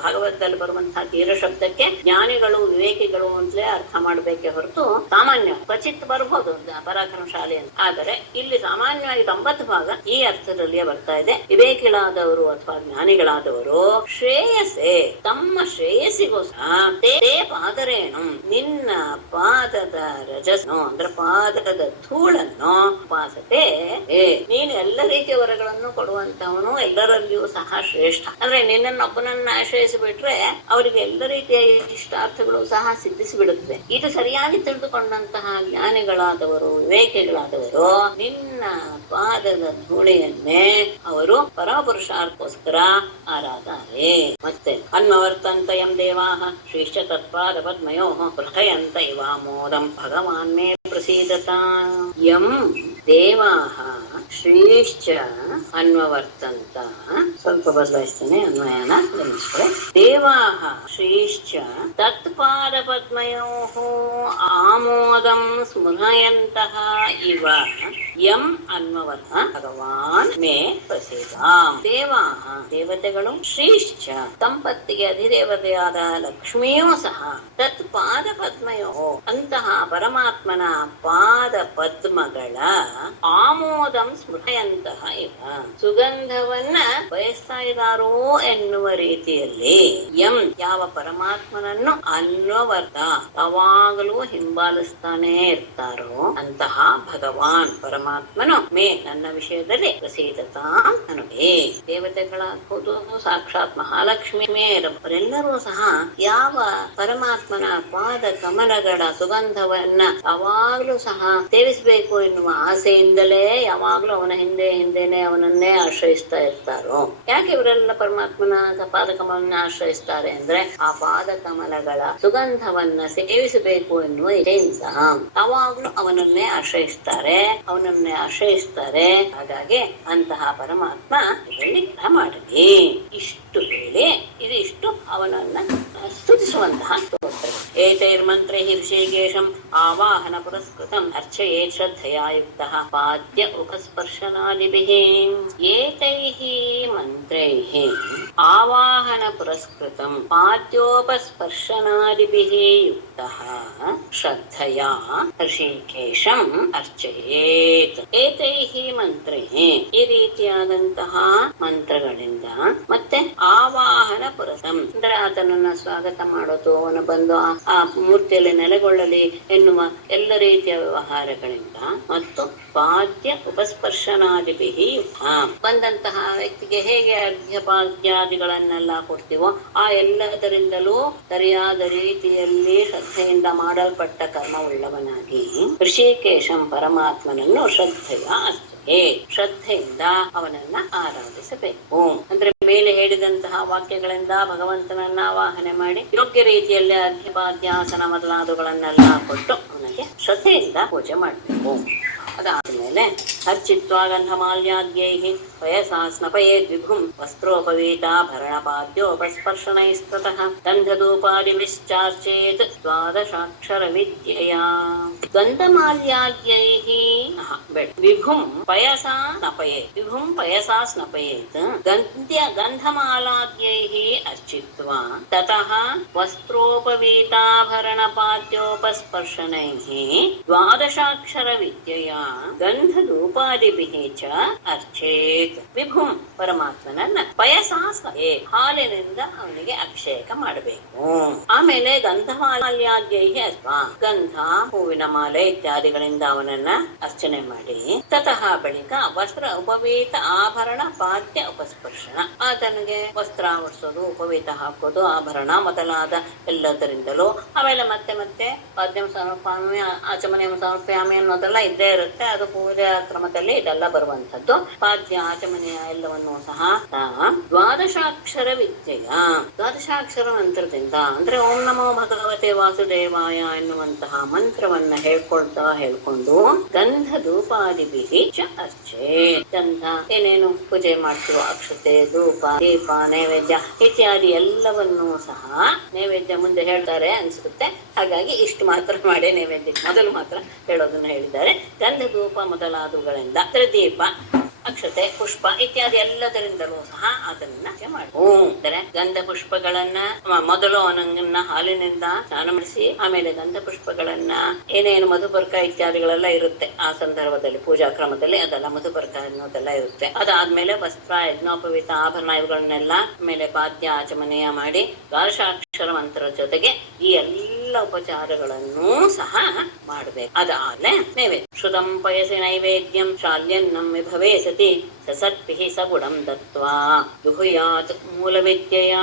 ಭಾಗವತದಲ್ಲಿ ಬರುವಂತಹ ಧೀರ ಶಬ್ದಕ್ಕೆ ಜ್ಞಾನಿಗಳು ವಿವೇಕಿಗಳು ಅಂತಲೇ ಅರ್ಥ ಮಾಡ್ಬೇಕೆ ಹೊರತು ಸಾಮಾನ್ಯ ಕ್ವಚಿತ್ ಬರ್ಬೋದು ಪರಾಕ್ರಮಶಾಲಿ ಅಂತ. ಆದರೆ ಇಲ್ಲಿ ಸಾಮಾನ್ಯವಾಗಿ 90 ಭಾಗ ಈ ಅರ್ಥದಲ್ಲಿಯೇ ಬರ್ತಾ ಇದೆ. ವಿವೇಕಿಗಳಾದವರು ಅಥವಾ ಜ್ಞಾನಿಗಳಾದವರು ಶ್ರೇಯಸ್ಸೇ, ತಮ್ಮ ಶ್ರೇಯಸ್ಸಿಗೋಸ್ಕರ ತೇ ಪಾದರೇಣು, ನಿನ್ನ ಪಾದದ ರಜಸ್ಸು ಅಂದ್ರೆ ಪಾದದ ಧೂಳನ್ನು ಉಪಾಸತೆ. ನೀನು ಎಲ್ಲ ರೀತಿಯ ವರಗಳನ್ನು ಕೊಡುವಂತವನು, ಎಲ್ಲರಲ್ಲಿಯೂ ಸಹ ಶ್ರೇಷ್ಠ. ಅಂದ್ರೆ ನಿನ್ನನ್ನೊಬ್ಬನನ್ನ ಆಶ್ರಯಿಸಿಬಿಟ್ರೆ ಅವರಿಗೆ ಎಲ್ಲ ರೀತಿಯ ಇಷ್ಟಾರ್ಥಗಳು ಸಹ ಸಿದ್ಧಿಸಿಬಿಡುತ್ತದೆ. ಇದು ಸರಿಯಾಗಿ ತಿಳಿದುಕೊಂಡಂತಹ ಜ್ಞಾನಿಗಳಾದವರು ವಿವೇಕಿಗಳಾದವರು ನಿನ್ನ ಪಾದದ ಧೂಳಿಯನ್ನೇ ಅವರು ಪರಪುರುಷಾರ್ಥಕ್ಕೋಸ್ಕರ ಆರಾಧಾರೆ. ಮತ್ತೆ ಅನ್ವರ್ತಂತಯಂ ದೇವಾಹ ಶ್ರೀಶ್ಚ ತತ್ಪಾದ ಪದ್ಮಯೋ ಪ್ರಥಯಂತ ಇವ ಮೋದಂ ಭಗವಾನ್ ಮೇ ಪ್ರಸೀದತ. ಯಂ ದೇವಾಹ ಶ್ರೀಶ್ಚ ಅನ್ವವರ್ತಂತ, ಸ್ವಲ್ಪ ಬದಲಾಯಿಸ್ತೇನೆ ಅನ್ವಯನ ಗಮನಿಸ್ಕೊಳ್ಳಿ. ದೇವಾಹ ಶ್ರೀಶ್ಚ ತತ್ಪಾದ ಪದ್ಮಯೋಃ ಆಮೋದಂ ಸ್ಮೃಹಯಂತಹ ಇವ ಯಂ ಅನ್ವವರ್ತ ಭಗವಾನ್ ಮೇ ಪ್ರಸೀದಾಂ. ದೇವಾಹ ದೇವತೆಗಳು, ಶ್ರೀಶ್ಚ ಸಂಪತ್ತಿಗೆ ಅಧಿದೇವತೆಯಾದ ಲಕ್ಷ್ಮಿಯೂ ಸಹ, ತತ್ ಪಾದ ಪದ್ಮಯೋ ಅಂತಹ ಪರಮಾತ್ಮನ ಪಾದ ಪದ್ಮಗಳ ಆಮೋದಂ ಸ್ಮೃಹಯಂತಹ ಇವ ಸುಗಂಧವನ್ನ ಬಯಸ್ತಾ ಇದ್ದಾರೋ ಎನ್ನುವ ರೀತಿಯಲ್ಲಿ ಯಂ ಯಾವ ಪರಮಾತ್ಮನನ್ನು ಅನ್ವವರ್ತ ಯಾವಾಗಲೂ ಹಿಂಬಾಲಿಸ್ತಾನೆ ಇರ್ತಾರೋ ಅಂತಹ ಭಗವಾನ್ ಪರಮಾತ್ಮನು ಮೇ ನನ್ನ ವಿಷಯದಲ್ಲಿ ಪ್ರಸೀದತ ಅನ್ನುವೇ. ದೇವತೆಗಳಾಗ್ಬೋದು, ಸಾಕ್ಷಾತ್ ಮಹಾಲಕ್ಷ್ಮಿ ಅವರೆಲ್ಲರೂ ಸಹ ಯಾವ ಪರಮಾತ್ಮನ ಪಾದ ಕಮಲಗಳ ಸುಗಂಧವನ್ನ ಯಾವಾಗ್ಲೂ ಸಹ ಸೇವಿಸಬೇಕು ಎನ್ನುವ ಆಸೆಯಿಂದಲೇ ಯಾವಾಗ್ಲೂ ಅವನ ಹಿಂದೆನೆ ಅವನನ್ನೇ ಆಶ್ರಯಿಸ್ತಾ ಇರ್ತಾರೋ. ಯಾಕೆ ಇವರೆಲ್ಲ ಪರಮಾತ್ಮನ ಪಾದ ಕಮಲನ್ನ ಆಶ್ರಯಿಸ್ತಾರೆ ಅಂದ್ರೆ ಆ ಪಾದ ಕಮಲಗಳ ಸುಗಂಧವನ್ನ ಸೇವಿಸಬೇಕು ಎನ್ನುವ ಇಚ್ಛೆಯಿಂದ ಯಾವಾಗ್ಲೂ ಅವನನ್ನೇ ಆಶ್ರಯಿಸ್ತಾರೆ. ಹಾಗಾಗಿ ಅಂತಹ ಪರಮಾತ್ಮ ಇದರಲ್ಲಿ ಮಾಡಲಿ. ಇಷ್ಟು ಹೇಳಿ ಇದಿಷ್ಟು ಅವನನ್ನ ಸ್ತುತಿಸುವಂತಹ ಸ್ತೋತ್ರ. ಏತೈರ್ಮಂತ್ರೈಃ ಋಷಿಕೇಶಂ ಆವಾಹನ ಪುರಸ್ಕೃತಂ ಅರ್ಚಯೇತ್ ಶ್ರದ್ಧಯಾ ಯುಕ್ತಃ ಪಾದ್ಯ ಉಪಸ್ಪರ್ಶನಾದಿಭಿಃ. ಏತೈಃ ಮಂತ್ರೈಃ ಆವಾಹನ ಪುರಸ್ಕೃತಂ ಪಾದ್ಯೋಪಸ್ಪರ್ಶನಾದಿಭಿಃ ಯುಕ್ತಃ ಶ್ರದ್ಧಯಾ ಋಷಿಕೇಶಂ ಅರ್ಚಯೇತ್. ಏತೈಃ ಮಂತ್ರೈಃ ಈ ರೀತಿಯಾದಂತಹ ಮಂತ್ರಗಳಿಂದ ಮತ್ತೆ ಆವಾಹನ ಪುರಸ್ಕೃತಂ ಅಂದ್ರೆ ಆತನನ್ನ ಸ್ವಾಗತ ಮಾಡೋದು, ಅವನ ಬಂದು ಆ ಮೂರ್ತಿಯಲ್ಲಿ ನೆಲೆಗೊಳ್ಳಲಿ ಎನ್ನುವ ಎಲ್ಲ ರೀತಿಯ ವ್ಯವಹಾರಗಳಿಂದ ಮತ್ತು ಪಾದ್ಯ ಉಪಸ್ಪರ್ಶನಾದಿಭಿಃ ಬಂದಂತಹ ವ್ಯಕ್ತಿಗೆ ಹೇಗೆ ಅರ್ಘ್ಯಪಾದ್ಯಾದಿಗಳನ್ನೆಲ್ಲ ಕೊಡ್ತೀವೋ ಆ ಎಲ್ಲದರಿಂದಲೂ ಸರಿಯಾದ ರೀತಿಯಲ್ಲಿ ಶ್ರದ್ಧೆಯಿಂದ ಮಾಡಲ್ಪಟ್ಟ ಕರ್ಮವುಳ್ಳವನಾಗಿ ಋಷಿಕೇಶಂ ಪರಮಾತ್ಮನನ್ನು ಶ್ರದ್ಧೆಯಿಂದ ಅವನನ್ನ ಆರಾಧಿಸಬೇಕು. ಅಂದ್ರೆ ಮೇಲೆ ಹೇಳಿದಂತಹ ವಾಕ್ಯಗಳಿಂದ ಭಗವಂತನನ್ನ ಆವಾಹನೆ ಮಾಡಿ ಯೋಗ್ಯ ರೀತಿಯಲ್ಲಿ ಅರ್ಘ್ಯಪಾದ್ಯಾಸನ ಮೊದಲಾದವುಗಳನ್ನೆಲ್ಲ ಕೊಟ್ಟು ಅವನಿಗೆ ಶ್ರದ್ಧೆಯಿಂದ ಪೂಜೆ ಮಾಡಬೇಕು. ಅದಾದ್ಮೇಲೆ ಅರ್ಚಿತ್ವಾ ಗಂಧಮಾಲ್ಯಾದ್ಯೈಃ ವಯಸಾ ಸ್ನಪಯೇದ್ ವಿಭುಂ ವಸ್ತ್ರೋಪವೀತಾಭರಣಪಾದ್ಯೋಪಸ್ಪರ್ಶನೈಸ್ತತಃ ಗಂಧಧೂಪಾದಿಭಿಶ್ಚಾರ್ಚೇತ್ ದ್ವಾದಶಾಕ್ಷರ ವಿದ್ಯೆಯಾ. ಗಂಧಮಾಲ್ಯಾದ್ಯೈಃ ವಿಭುಂ ಪಯಸಾ ಸ್ನಪಯೇತ್ ಗಂಧಮಾಲಾದ್ಯೈಃ ಅರ್ಚಿತ್ವಾ ತತಃ ವಸ್ತ್ರೋಪವೀತಾಭರಣಪಾದ್ಯೋಪಸ್ಪರ್ಶನೈಃ ದ್ವಾದಶಾಕ್ಷರ ವಿದ್ಯೆಯಾ ಗಂಧಧೂಪಾದಿಭಿಃ ಚ ಅರ್ಚೇತ್. ವಿಭುಂ ಪರಮಾತ್ಮನನ್ನ ಪಯಸಾ ಹಾಲಿನಿಂದ ಅವನಿಗೆ ಅಭಿಷೇಕ ಮಾಡಬೇಕು. ಆಮೇಲೆ ಗಂಧಮಾಲ್ಯಾದ್ಯೈಃ ಗಂಧ, ಹೂವಿನ ಮಾಲೆ ಇತ್ಯಾದಿಗಳಿಂದ ಅವನನ್ನ ಅರ್ಚನೆ ಮಾಡಿ ತತಃ ಬಳಿಕ ವಸ್ತ್ರ ಉಪವೀತ ಆಭರಣ ಪಾದ್ಯ ಉಪಸ್ಪರ್ಶನ ಆತನಿಗೆ ವಸ್ತ್ರ ಆವರಿಸೋದು, ಉಪವೀತ ಹಾಕೋದು, ಆಭರಣ ಮೊದಲಾದ ಎಲ್ಲದರಿಂದಲೂ ಆಮೇಲೆ ಮತ್ತೆ ಪಾದ್ಯಂ ಸಮರ್ಪಯಾಮಿ ಆಚಮನೆಯಂ ಸಮರ್ಪಯಾಮಿ ಅನ್ನೋದೆಲ್ಲ ಇದ್ದೇ ಇರುತ್ತೆ. ಇರುತ್ತೆ, ಅದು ಪೂಜಾ ಕ್ರಮದಲ್ಲಿ ಇದೆಲ್ಲ ಬರುವಂತದ್ದು. ಪಾದ್ಯ ಆಚಮನೆಯ ಎಲ್ಲವನ್ನೂ ಸಹ ದ್ವಾದಶಾಕ್ಷರ ವಿದ್ಯೆಯ, ದ್ವಾದಶಾಕ್ಷರ ಮಂತ್ರದಿಂದ ಅಂದ್ರೆ ಓಂ ನಮೋ ಭಗವತೆ ವಾಸುದೇವಾಯ ಎನ್ನುವಂತಹ ಮಂತ್ರವನ್ನ ಹೇಳ್ಕೊಂಡು ಗಂಧ ಧೂಪಾದಿಭಿ ಚ ಅರ್ಚೆ, ಗಂಧ ಏನೇನು ಪೂಜೆ ಮಾಡ್ತಿರೋ ಅಕ್ಷತೆ, ಧೂಪ, ದೀಪ, ನೈವೇದ್ಯ ಇತ್ಯಾದಿ ಎಲ್ಲವನ್ನೂ ಸಹ ನೈವೇದ್ಯ ಮುಂದೆ ಹೇಳ್ತಾರೆ ಅನ್ಸುತ್ತೆ, ಹಾಗಾಗಿ ಇಷ್ಟು ಮಾತ್ರ ಮಾಡಿ ನೈವೇದ್ಯ ಮೊದಲು ಮಾತ್ರ ಹೇಳೋದನ್ನ ಹೇಳಿದ್ದಾರೆ. ಗಂಧ ಧೂಪ ಮೊದಲಾದವುಗಳಿಂದ ದೀಪ, ಅಕ್ಷತೆ, ಪುಷ್ಪ ಇತ್ಯಾದಿ ಎಲ್ಲದರಿಂದಲೂ ಸಹ ಅದನ್ನ ಮಾಡಿ ಅಂದರೆ ಗಂಧ ಪುಷ್ಪಗಳನ್ನ ಮೊದಲು ಅವನನ್ನ ಹಾಲಿನಿಂದ ಸ್ನಾನ ಮಾಡಿಸಿ, ಆಮೇಲೆ ಗಂಧ ಪುಷ್ಪಗಳನ್ನ ಏನೇನು ಮಧುಪರ್ಕ ಇತ್ಯಾದಿಗಳೆಲ್ಲ ಇರುತ್ತೆ ಆ ಸಂದರ್ಭದಲ್ಲಿ ಪೂಜಾ ಕ್ರಮದಲ್ಲಿ, ಅದೆಲ್ಲ ಮಧುಪರ್ಕ ಅನ್ನೋದೆಲ್ಲ ಇರುತ್ತೆ. ಅದಾದ್ಮೇಲೆ ವಸ್ತ್ರ, ಯಜ್ಞೋಪವೀತ, ಆಭರಣ ಇವುಗಳನ್ನೆಲ್ಲ ಆಮೇಲೆ ಪಾದ್ಯ ಆಚಮನೆಯ ಮಾಡಿ ದ್ವಾದಶಾಕ್ಷರ ಮಂತ್ರದ ಜೊತೆಗೆ ಈ ಎಲ್ಲ ಉಪಚಾರಗಳನ್ನು ಸಹ ಮಾಡಬೇಕು. ಅದಾದ್ಮೇಲೆ ನೈವೇದ್ಯ ಶ್ರುತಂ ಪಯಸಿ ನೈವೇದ್ಯಂ ಶಾಲ್ಯನ್ನಂ ವಿಭವೇ ಸತಿ ಸಸರ್ಪಿಹಿ ಸಗುಣಂ ದತ್ವಾ ದುಹುಯಾತ್ ಮೂಲವಿದ್ಯೆಯ.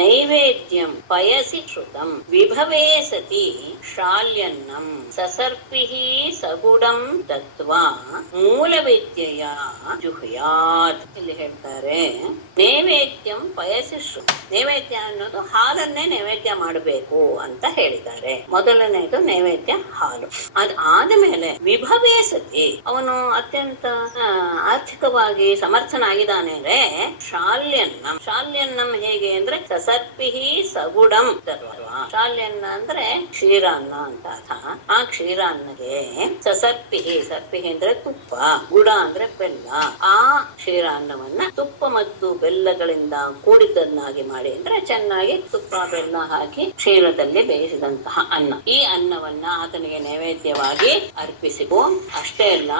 ನೈವೇದ್ಯಂ ಪಯಸಿ ಶ್ರುತಂ ವಿಭವೇ ಸತಿ ಶಾಲ್ಯನ್ನಂ ಸಸರ್ಪಿಹಿ ಸಗುಣಂ ದತ್ವಾ ಮೂಲವಿದ್ಯೆಯ ಜುಹುಯಾತ್. ಇಲ್ಲಿ ಹೇಳ್ತಾರೆ ನೈವೇದ್ಯಂ ಪಯಸಿ ಶ್ರುತಂ, ನೈವೇದ್ಯ ಅನ್ನೋದು ಹಾಲನ್ನೇ ನೈವೇದ್ಯ ಮಾಡಬೇಕು ಅಂತ ಹೇಳಿದ್ದಾರೆ. ಮೊದಲನೇದು ನೈವೇದ್ಯ ಹಾಲು. ಅದಾದ ಮೇಲೆ ವಿಭವೇ ಸತಿ ಅವನು ಅತ್ಯಂತ ಆರ್ಥಿಕವಾಗಿ ಸಮರ್ಥನಾಗಿದ್ದಾನೆ ಅಂದ್ರೆ ಶಾಲ್ಯನ್ನಂ, ಶಾಲ್ಯನ್ನಂ ಹೇಗೆ ಅಂದ್ರೆ ಸಸರ್ಪಿಹಿ ಸಗುಡಂ ತರ್ವಾ. ಶಾಲ್ಯನ್ನ ಅಂದ್ರೆ ಕ್ಷೀರಾನ್ನ ಅಂತ ಅರ್ಥ. ಆ ಕ್ಷೀರಾನ್ನಗೆ ಸಸರ್ಪಿಹಿ, ಸರ್ಪಿಹಿ ಅಂದ್ರೆ ತುಪ್ಪ, ಗುಡ ಅಂದ್ರೆ ಬೆಲ್ಲ, ಆ ಕ್ಷೀರಾನ್ನವನ್ನ ತುಪ್ಪ ಮತ್ತು ಬೆಲ್ಲಗಳಿಂದ ಕೂಡಿದ್ದನ್ನಾಗಿ ಮಾಡಿ ಅಂದ್ರೆ ಚೆನ್ನಾಗಿ ತುಪ್ಪ ಬೆಲ್ಲ ಹಾಕಿ ಕ್ಷೀರದಲ್ಲಿ ಬೇಯಿಸಿದಂತಹ ಅನ್ನ, ಈ ಅನ್ನವನ್ನ ಆತನಿಗೆ ನೈವೇದ್ಯವಾಗಿ ಅರ್ಪಿಸಿತು. ಅಷ್ಟೇ ಅಲ್ಲ,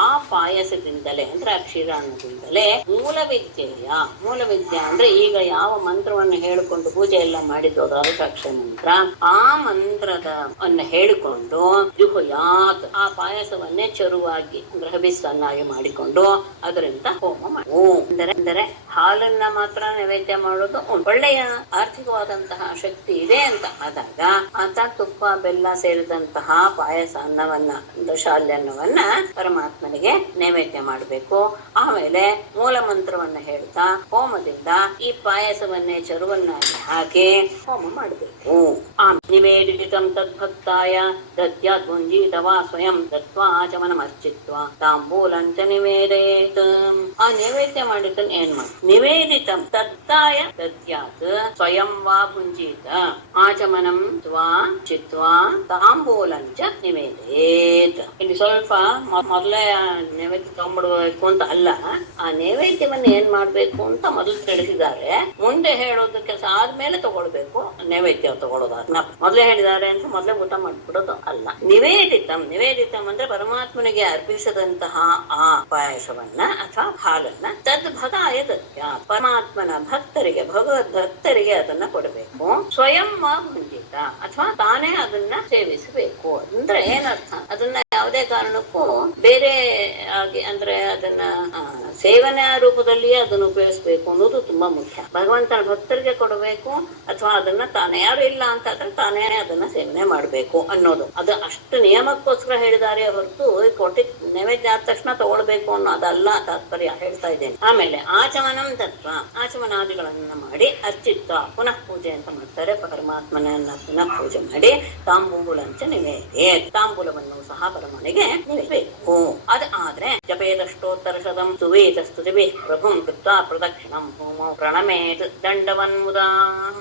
ಆ ಪಾಯಸದಿಂದಲೇ ಅಂದ್ರೆ ಆ ಕ್ಷೀರಾನ್ನದಿಂದಲೇ ಮೂಲವಿದ್ಯೆಯ, ಮೂಲವಿದ್ಯೆ ಅಂದ್ರೆ ಈಗ ಯಾವ ಮಂತ್ರವನ್ನು ಹೇಳಿಕೊಂಡು ಪೂಜೆ ಎಲ್ಲ ಮಾಡಿದ್ದು ದ್ವಾದಶಾಕ್ಷರ ಮಂತ್ರ, ಆ ಮಂತ್ರದ ಹೇಳಿಕೊಂಡು ಜುಹುಯಾತ್ ಆ ಪಾಯಸವನ್ನೇ ಚರುವಾಗಿ ಗ್ರಹಬಿಸನ್ನಾಗಿ ಮಾಡಿಕೊಂಡು ಅದರಿಂದ ಹೋಮ ಮಾಡಿ. ಅಂದರೆ ಹಾಲನ್ನ ಮಾತ್ರ ನೈವೇದ್ಯ ಮಾಡೋದು ಒಳ್ಳೆಯ ಆರ್ಥಿಕವಾದಂತಹ ಶಕ್ತಿ ಇದೆ ಅಂತ ಆದಾಗ ಅಂತ ತುಪ್ಪ ಬೆಲ್ಲ ಸೇರಿದಂತಹ ಪಾಯಸ ಅನ್ನವನ್ನ ಶಾಲ್ಯನ್ನವನ್ನ ಪರಮಾತ್ಮನಿಗೆ ನೈವೇದ್ಯ ಮಾಡಬೇಕು. ಆಮೇಲೆ ಮೂಲ ಮಂತ್ರವನ್ನ ಹೇಳ್ತಾ ಹೋಮದಿಂದ ಈ ಪಾಯಸವನ್ನೇ ಚರುವನ್ನಾಗಿ ಹಾಕಿ ಹೋಮ ಮಾಡಬೇಕು. ನಿವೇದಿತಂ ತದ್ಭಕ್ತಾಯ ದದ್ಯಾತ್ ಭುಂಜೀತವಾ ಸ್ವಯಂ ದತ್ವಾ ಆಚಮನಮರ್ಚಿತ್ವಾ ತಾಂಬೂಲಂಚ ನಿವೇದಯೇತ್. ಆ ನೈವೇದ್ಯ ಮಾಡಿದ್ದನ್ನು ಏನ್ ಮಾಡಿ ನಿವೇದಿತಂ ತದ್ದಾಯ ದದ್ಯಾತ್ ಸ್ವಯಂ ವಾ ಭುಂಜೀತ ಆಚಮನಂ ತ್ವಾ ಚಿತ್ವಾ ತಾಂಬೂಲಂಚ ನಿವೇದಯೇತ್. ಇಲ್ಲಿ ಸ್ವಲ್ಪ ಮೊದಲೇ ನೈವೇದ್ಯ ತಗೊಂಡ್ಬಿಡ್ಬೇಕು ಅಂತ ಅಲ್ಲ, ಆ ನೈವೇದ್ಯವನ್ನ ಏನ್ ಮಾಡ್ಬೇಕು ಅಂತ ಮೊದಲು ತಿಳಿಸಿದ್ದಾರೆ. ಮುಂದೆ ಹೇಳೋದು ಕೆಲಸ ಆದ್ಮೇಲೆ ತಗೊಳ್ಬೇಕು ನೈವೇದ್ಯ ತಗೊಳ್ಳೋದಾದ ಮೊದಲೇ ಹೇಳಿದ್ದಾರೆ ಅಂತ ಮೊದಲೇ ಊಟ ಮಾಡ್ಬಿಡೋದು ಅಲ್ಲ. ನಿವೇದಿತಂ, ನಿವೇದಿತಂ ಅಂದ್ರೆ ಪರಮಾತ್ಮನಿಗೆ ಅರ್ಪಿಸದಂತಹ ಆ ಪಾಯಸವನ್ನ ಅಥವಾ ಹಾಲನ್ನ ತದ್ಭಗಾಯ ದತ್ಯ ಪರಮಾತ್ಮನ ಭಕ್ತರಿಗೆ, ಭಗವದ್ ಭಕ್ತರಿಗೆ ಅದನ್ನ ಕೊಡಬೇಕು. ಸ್ವಯಂ ಭುಂಜಿತ ಅಥವಾ ತಾನೇ ಅದನ್ನ ಸೇವಿಸಬೇಕು. ಅಂದ್ರೆ ಏನರ್ಥ, ಅದನ್ನ ಯಾವುದೇ ಕಾರಣಕ್ಕೂ ಬೇರೆ ಆಗಿ ಅಂದ್ರೆ ಅದನ್ನ ಸೇವನೆ ರೂಪದಲ್ಲಿಯೇ ಅದನ್ನು ಉಪಯೋಗಿಸ್ಬೇಕು ಅನ್ನೋದು ತುಂಬಾ ಮುಖ್ಯ. ಭಗವಂತನ ಭಕ್ತರಿಗೆ ಕೊಡಬೇಕು ಅಥವಾ ಅದನ್ನ ತಾನೇ, ಯಾರು ಇಲ್ಲ ಅಂತ ಆದ್ರೆ ತಾನೇ ಅದನ್ನ ಸೇವನೆ ಮಾಡ್ಬೇಕು ಅನ್ನೋದು, ಅದು ಅಷ್ಟು ನಿಯಮಕ್ಕೋಸ್ಕರ ಹೇಳಿದ್ದಾರೆ ಹೊರತು ಕೊಟ್ಟಿ ನೈವೇದ್ಯ ಆದ ತಕ್ಷಣ ತಗೊಳ್ಬೇಕು ಅನ್ನೋ ಅದಲ್ಲ ತಾತ್ಪರ್ಯ, ಹೇಳ್ತಾ ಇದ್ದೇನೆ. ಆಮೇಲೆ ಆಚಮನಂ ತತ್ವ, ಆಚಮನಾದಿಗಳನ್ನ ಮಾಡಿ ಅರ್ಚಿತ್ವ ಪುನಃ ಪೂಜೆ ಅಂತ ಮಾಡ್ತಾರೆ. ಪರಮಾತ್ಮನನ್ನ ಪುನಃ ಪೂಜೆ ಮಾಡಿ ತಾಂಬೂಲಂಚ ನಿವೇದ್ಯ, ತಾಂಬೂಲವನ್ನು ಸಹ ಪರಮನಿಗೆ ನಿವೇದಿಸಬೇಕು. ಆದ್ರೆ ಜಪೇದಷ್ಟೋತ್ತರ ಶತಂ ಸುವೇದ ಸ್ತುತಿಭಿ ಪ್ರಭುಂ ಕೃತ್ವಾ ಪ್ರದಕ್ಷಿಣಂ ಹೋಮೋ ಪ್ರಣಮೇತ್ ದಂಡವನ್ಮುದಾ.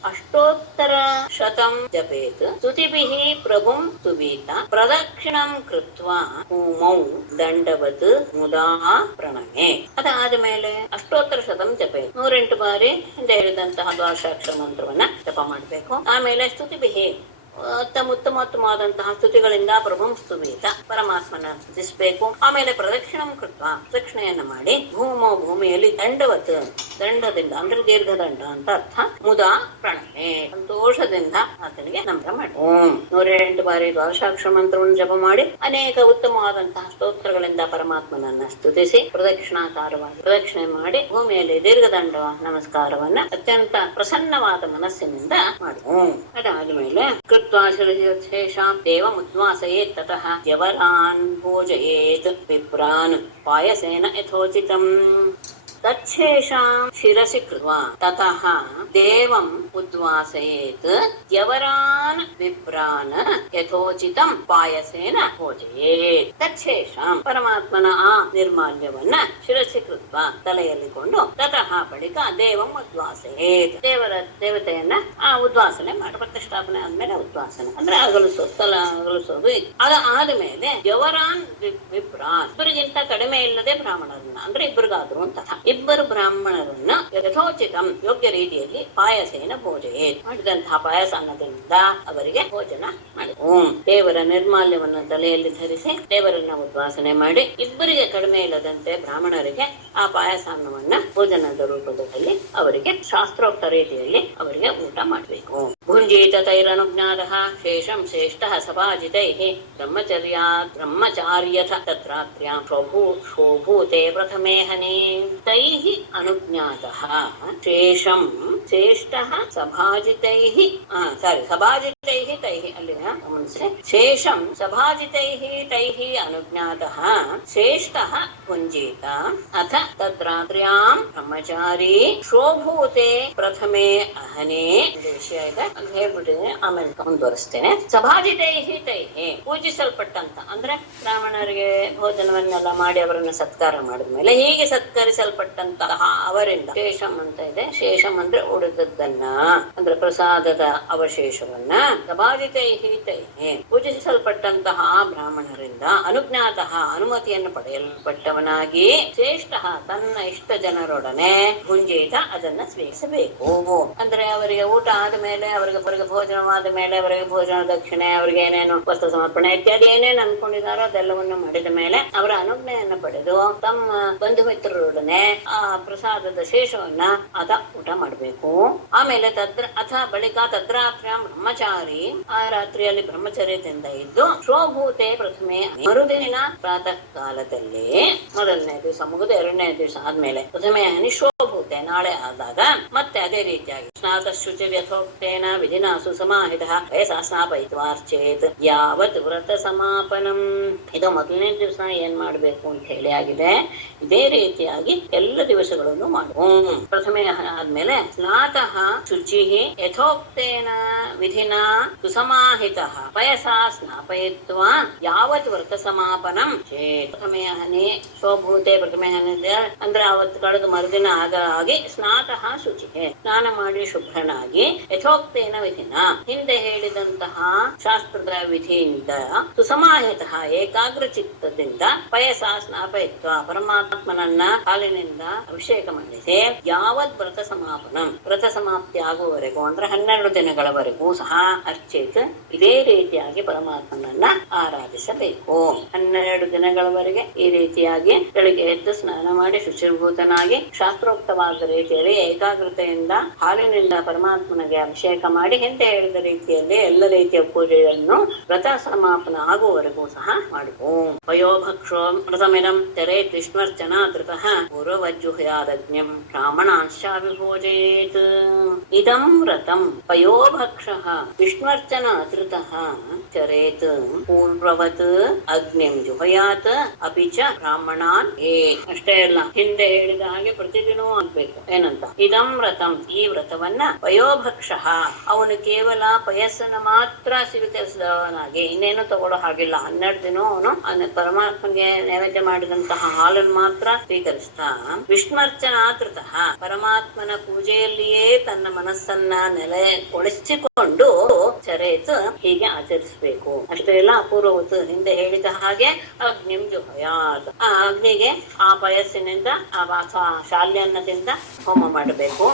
ಅಷ್ಟೋತ್ತರ ಶತಂ ಜಪೇತ್ ಸ್ತುತಿಭಿಃ ಪ್ರಭುಂ ಸ್ತುವೀತ ಪ್ರದಕ್ಷಿಣಂ ಕೃತ್ವಾ ಹೋಮೌ ದಂಡವತ್ ಮುದಾ ಪ್ರಣಮೇ. ಅದಾದ ಮೇಲೆ ಅಷ್ಟೋತ್ತರ ಶತಂ ಜಪೇತ್ 108 ಬಾರಿ ಹಿಂದೆ ಹೇಳಿದಂತಹ ದ್ವಾದಶಾಕ್ಷರ ಮಂತ್ರವನ್ನ ಜಪ ಮಾಡಬೇಕು. ಆಮೇಲೆ ಸ್ತುತಿಭಿಃ ಉತ್ತಮೋತ್ತಮವಾದಂತಹ ಸ್ತುತಿಗಳಿಂದ ಪ್ರಭುಂ ಸ್ತುವೀತ ಪರಮಾತ್ಮನ ಸ್ತುತಿಸಬೇಕು. ಆಮೇಲೆ ಪ್ರದಕ್ಷಿಣಂ ಕೃತ್ವ ಪ್ರದಕ್ಷಿಣೆಯನ್ನ ಮಾಡಿ ಭೂಮೋ ಭೂಮಿಯಲ್ಲಿ ದಂಡವತ್, ದಂಡದಿಂದ ಅಂದ್ರೆ ದೀರ್ಘದಂಡ ಅಂತ ಅರ್ಥ, ಮುದಾ ಪ್ರಣಮೆ ಸಂತೋಷದಿಂದ ಆತನಿಗೆ ನಮನ ಮಾಡಿ 108 ಬಾರಿ ದ್ವಾದಶಾಕ್ಷರ ಮಂತ್ರವನ್ನು ಜಪ ಮಾಡಿ ಅನೇಕ ಉತ್ತಮವಾದಂತಹ ಸ್ತೋತ್ರಗಳಿಂದ ಪರಮಾತ್ಮನನ್ನ ಸ್ತುತಿಸಿ ಪ್ರದಕ್ಷಿಣಾಕಾರವಾಗಿ ಪ್ರದಕ್ಷಿಣೆ ಮಾಡಿ ಭೂಮಿಯಲ್ಲಿ ದೀರ್ಘದಂಡ ನಮಸ್ಕಾರವನ್ನ ಅತ್ಯಂತ ಪ್ರಸನ್ನವಾದ ಮನಸ್ಸಿನಿಂದ ಮಾಡಿ. ಅದಾದ ಮೇಲೆ कृत्वा शिरसेषां देवमुद्वासयेत् ततः यवरान् भोजयेत् विप्रान् पायसेन यथोचितम् तच्छेषां शिरसि कृत्वा ततः देवम् उद्वासयेत् ಯವರಾನ್ ವಿಪ್ರಾನ್ ಯಥೋಚಿತಂ ಪಾಯಸೇನ ಭೋಜಯೇತ್. ತಚ್ಛೇಷಾಂ ಪರಮಾತ್ಮನ ಆ ನಿರ್ಮಾಲ್ಯವನ್ನ ಶಿರಸಿ ಕೃತ್ವ ತಲೆಯಲ್ಲಿಕೊಂಡು ತತಃ ಬಳಿಕ ದೇವಂ ಉದ್ವಾಸಯೇತ್ ದೇವತೆಯನ್ನ ಆ ಉದ್ವಾಸನೆ ಮಾಡಿ ಪ್ರತಿಷ್ಠಾಪನೆ ಆದ್ಮೇಲೆ ಉದ್ವಾಸನೆ ಅಂದ್ರೆ ಅಗಲಿಸೋದು. ಅದು ಆದ್ಮೇಲೆ ಯವರಾನ್ ವಿಪ್ರಾನ್ ಇಬ್ಬರಿಗಿಂತ ಕಡಿಮೆ ಇಲ್ಲದೆ ಬ್ರಾಹ್ಮಣರನ್ನ ಅಂದ್ರೆ ಇಬ್ಬರಿಗಾದ್ರು ಅಂತ ಇಬ್ಬರು ಬ್ರಾಹ್ಮಣರನ್ನ ಯಥೋಚಿತಂ ಯೋಗ್ಯ ರೀತಿಯಲ್ಲಿ ಪಾಯಸೇನ ಭೋಜಯೇತ್ ಮಾಡಿದಂತಹ ಪಾಯಸ ಅನ್ನೋದ್ರಿಂದ ಅವರಿಗೆ ಭೋಜನ ಮಾಡಿ ದೇವರ ನಿರ್ಮಾಲ್ಯವನ್ನು ತಲೆಯಲ್ಲಿ ಧರಿಸಿ ದೇವರನ್ನ ಉದ್ವಾಸನೆ ಮಾಡಿ ಇಬ್ಬರಿಗೆ ಕಡಿಮೆ ಇಲ್ಲದಂತೆ ಬ್ರಾಹ್ಮಣರಿಗೆ ಆ ಪಾಯಸ ಅನ್ನವನ್ನ ಭೋಜನದ ರೂಪದಲ್ಲಿ ಅವರಿಗೆ ಶಾಸ್ತ್ರೋಕ್ತ ರೀತಿಯಲ್ಲಿ ಅವರಿಗೆ ಊಟ ಮಾಡಬೇಕು. ಭುಂಜೀತ ತೈರನುಜ್ಞಾತಃ ಶೇಷಂ ಶ್ರೇಷ್ಠಃ ಸಭಾಜಿತೈಃ ಬ್ರಹ್ಮಚಾರ್ಯಥ ತತ್ರಾತ್ರ್ಯಾಂ ಶೋಭೂತೆ ಪ್ರಥಮೇ ಹನೇ ತೈಃ ಅನುಜ್ಞಾತಃ ಶೇಷಂ ಶ್ರೇಷ್ಠಃ ಸಭಾಜಿತೈಃ ಸಭಾಜಿತೈಃ ತೈಃ ಅಲ್ಲಿ ಗಮನಿಸಿ ಶೇಷಂ ಸಭಾಜಿತೈಃ ತೈಃ ಅನುಜ್ಞಾತಃ ಶ್ರೇಷ್ಠಃ ಭುಂಜೀತ ಅಥ ತತ್ರಾತ್ರ್ಯಾಂ ಬ್ರಹ್ಮಚಾರಿ ಶೋಭೂತೆ ಪ್ರಥಮೇ ಅಹನೇ ವಿಷಯ ಇದೆ ಅಂತ ಹೇಳ್ಬಿಟ್ಟಿದೆ. ಆಮೇಲೆ ಮುಂದುವರಿಸ್ತೇನೆ. ಸಭಾಜಿತೈಃ ತೈಃ ಪೂಜಿಸಲ್ಪಟ್ಟಂತ ಅಂದ್ರೆ ಬ್ರಾಹ್ಮಣರಿಗೆ ಭೋಜನವನ್ನೆಲ್ಲ ಮಾಡಿ ಅವರನ್ನ ಸತ್ಕಾರ ಮಾಡಿದ್ಮೇಲೆ ಹೀಗೆ ಸತ್ಕರಿಸಲ್ಪಟ್ಟಂತಹ ಅವರಿಂದ ಶೇಷಂ ಅಂತ ಇದೆ. ಶೇಷಂ ಅಂದ್ರೆ ಉಳಿದದ್ದನ್ನ ಅಂದ್ರೆ ಪ್ರಸಾದದ ಅವಶೇಷವನ್ನ ಸಭಾಜಿತೈಃ ತೈಃ ಪೂಜಿಸಲ್ಪಟ್ಟಂತಹ ಬ್ರಾಹ್ಮಣರಿಂದ ಅನುಜ್ಞಾತಃ ಅನುಮತಿಯನ್ನು ಪಡೆಯಲ್ಪಟ್ಟವನಾಗಿ ಶ್ರೇಷ್ಠ ತನ್ನ ಇಷ್ಟ ಜನರೊಡನೆ ಭುಂಜೀತ ಅದನ್ನ ಸ್ವೀಕರಿಸಬೇಕು. ಅಂದ್ರೆ ಅವರಿಗೆ ಊಟ ಆದ ಮೇಲೆ ಅವರಿಗೆ ಭೋಜನವಾದ ಮೇಲೆ ಅವರಿಗೆ ಭೋಜನ ದಕ್ಷಿಣೆ ಅವರಿಗೆ ಏನೇನು ವಸ್ತು ಸಮರ್ಪಣೆ ಇತ್ಯಾದಿ ಏನೇನು ಅನ್ಕೊಂಡಿದಾರೋ ಅದೆಲ್ಲವನ್ನು ಮಾಡಿದ ಮೇಲೆ ಅವರ ಅನುಜ್ಞೆಯನ್ನು ಪಡೆದು ತಮ್ಮ ಬಂಧು ಮಿತ್ರರೊಡನೆ ಆ ಪ್ರಸಾದದ ಶೇಷವನ್ನ ಅದ ಊಟ ಮಾಡಬೇಕು. ಆಮೇಲೆ ಬಳಿಕ ತದ್ರಾತ್ರ್ಯಾಂ ಬ್ರಹ್ಮಚಾರಿ ಆ ರಾತ್ರಿಯಲ್ಲಿ ಬ್ರಹ್ಮಚರ್ಯದಿಂದ ಇದ್ದು ಶೋಭೂತೆ ಪ್ರಥಮೆ ಮರುದಿನ ಪ್ರಾತಃ ಕಾಲದಲ್ಲಿ ಮೊದಲನೇ ದಿವಸ ಮುಗಿದು ಎರಡನೇ ದಿವಸ ಆದ್ಮೇಲೆ ಪ್ರಥಮೆ ಶೋಭೂತೆ ನಾಳೆ ಆದಾಗ ಮತ್ತೆ ಅದೇ ರೀತಿಯಾಗಿ ಸ್ನಾತ ಶುಚಿ ಯಥೋಕ್ತೇನ ವಿಧಿನಾ ಸುಸಮಾಹಿತಃ ವಯಸ್ಸಾ ಸ್ನಾಪಯಿತ್ವಾರ್ಚೇತ್ ಯಾವತ್ ವ್ರತ ಸಮಾಪನಂ. ಇದು ಮೊದಲನೇ ದಿವಸ ಏನ್ ಮಾಡ್ಬೇಕು ಅಂತ ಹೇಳಿ ಆಗಿದೆ. ಇದೇ ರೀತಿಯಾಗಿ ಎಲ್ಲ ದಿವಸಗಳನ್ನು ಮಾಡುವ. ಪ್ರಥಮೆ ಆದ್ಮೇಲೆ ಸ್ನಾತಃ ಶುಚಿ ಯಥೋಕ್ತೇನ ವಿಧಿನಾ ಸುಸಮಾಹಿತಃ ವಯಸ್ಸಾ ಸ್ನಾಪಯಿತ್ವಾ ಯಾವತ್ ವ್ರತ ಸಮಾಪನಂ ಚೇತ್. ಪ್ರಥಮೆ ಹನಿ ಶೋಭೂತೆ ಪ್ರಥಮೆ ಹನಿ ಅಂದ್ರೆ ಅವತ್ತು ಕಳೆದು ಮರುದಿನ ಆಗಿ ಸ್ನಾತಃ ಶುಚಿ ಸ್ನಾನ ಮಾಡಿ ಶುಭ್ರನಾಗಿ ಯಥೋಕ್ತೇನ ವಿಧಿನ ಹಿಂದೆ ಹೇಳಿದಂತಹ ಶಾಸ್ತ್ರದ ವಿಧಿಯಿಂದ ಸುಸಮಾಹಿತ ಏಕಾಗ್ರ ಚಿತ್ತದಿಂದ ಪಯಸ ಸ್ನಾಪಯಿತ್ವ ಪರಮಾತ್ಮನನ್ನ ಹಾಲಿನಿಂದ ಅಭಿಷೇಕ ಮಾಡಿಸಿ ಯಾವತ್ ವ್ರತ ಸಮಾಪನಂ ವ್ರತ ಸಮಾಪ್ತಿ ಆಗುವವರೆಗೂ ಅಂದ್ರೆ 12 ದಿನಗಳವರೆಗೂ ಸಹ ಅರ್ಚಿತ್ ಇದೇ ರೀತಿಯಾಗಿ ಪರಮಾತ್ಮನನ್ನ ಆರಾಧಿಸಬೇಕು. 12 ದಿನಗಳವರೆಗೆ ಈ ರೀತಿಯಾಗಿ ಬೆಳಿಗ್ಗೆ ಎದ್ದು ಸ್ನಾನ ಮಾಡಿ ಶುಚಿರ್ಭೂತನಾಗಿ ಶಾಸ್ತ್ರೋಕ್ತವಾದ ರೀತಿಯಲ್ಲಿ ಏಕಾಗ್ರತೆಯಿಂದ ಹಾಲಿನಿಂದ ಪರಮಾತ್ಮನಿಗೆ ಅಭಿಷೇಕ ಮಾಡಿ ಹಿಂದೆ ಹೇಳಿದ ರೀತಿಯಲ್ಲಿ ಎಲ್ಲ ರೀತಿಯ ಪೂಜೆಯನ್ನು ವ್ರತ ಸಮಾಪನ ಆಗುವವರೆಗೂ ಸಹ ಮಾಡಬೇಕು. ವಯೋಭಕ್ಷೋ ವ್ರತಮಿದಂ ತೆರೇತ್ ವಿಷ್ಣುರ್ಜನಾ ಧೃತಃ ಪೂರ್ವವಜ್ಜುಹ್ಯಾದಜ್ಞಂ ಬ್ರಾಹ್ಮಣಾಂಶಾಭಿಭೋಜಯೇತ್. ಇದಂ ವ್ರತಂ ಪಯೋಭಕ್ಷಃ ವಿಷ್ಣುರ್ಜನಾ ಧೃತಃ ಚರೇತ್ ಪೂರ್ವವತ್ ಅಗ್ನಿಂ ಜುಹಯಾತ್ ಅಪಿ ಚ ಬ್ರಾಹ್ಮಣಾನ್ ಅಷ್ಟೇ ಅಲ್ಲ, ಹಿಂದೆ ಹೇಳಿದ ಹಾಗೆ ಪ್ರತಿದಿನವೂ ಆಗ್ಬೇಕು. ಏನಂತ ಇದಂ ವ್ರತಂ ಈ ವ್ರತವನ್ನ ವಯೋಭಕ್ಷಃ ಅವನು ಕೇವಲ ಪಯಸ್ಸನ್ನ ಮಾತ್ರ ಸ್ವೀಕರಿಸಿದವನಾಗಿ ಇನ್ನೇನು ತಗೊಳ್ಳೋ ಹಾಗಿಲ್ಲ. 12 ದಿನ ಅವನು ಪರಮಾತ್ಮಗೆ ನೈವೇದ್ಯ ಮಾಡಿದಂತಹ ಹಾಲನ್ನು ಮಾತ್ರ ಸ್ವೀಕರಿಸ್ತಾ ವಿಷ್ಣುರ್ಚನಾತೃತಃ ಪರಮಾತ್ಮನ ಪೂಜೆಯಲ್ಲಿಯೇ ತನ್ನ ಮನಸ್ಸನ್ನ ನೆಲೆಗೊಳಿಸಿಕೊಂಡು ಚರೇತ್ ಹೀಗೆ ಆಚರಿಸಬೇಕು. ಅಷ್ಟೇ ಎಲ್ಲ ಅಪೂರ್ವವತ್ತು ಹಿಂದೆ ಹೇಳಿದ ಹಾಗೆ ಅಗ್ನಿಂ ಜುಹಯಾತ್ ಆ ಅಗ್ನಿಗೆ ಆ ಪಯಸ್ಸಿನಿಂದ ಆ ಶಾಲ್ಯನ್ನದಿಂದ ಹೋಮ ಮಾಡಬೇಕು,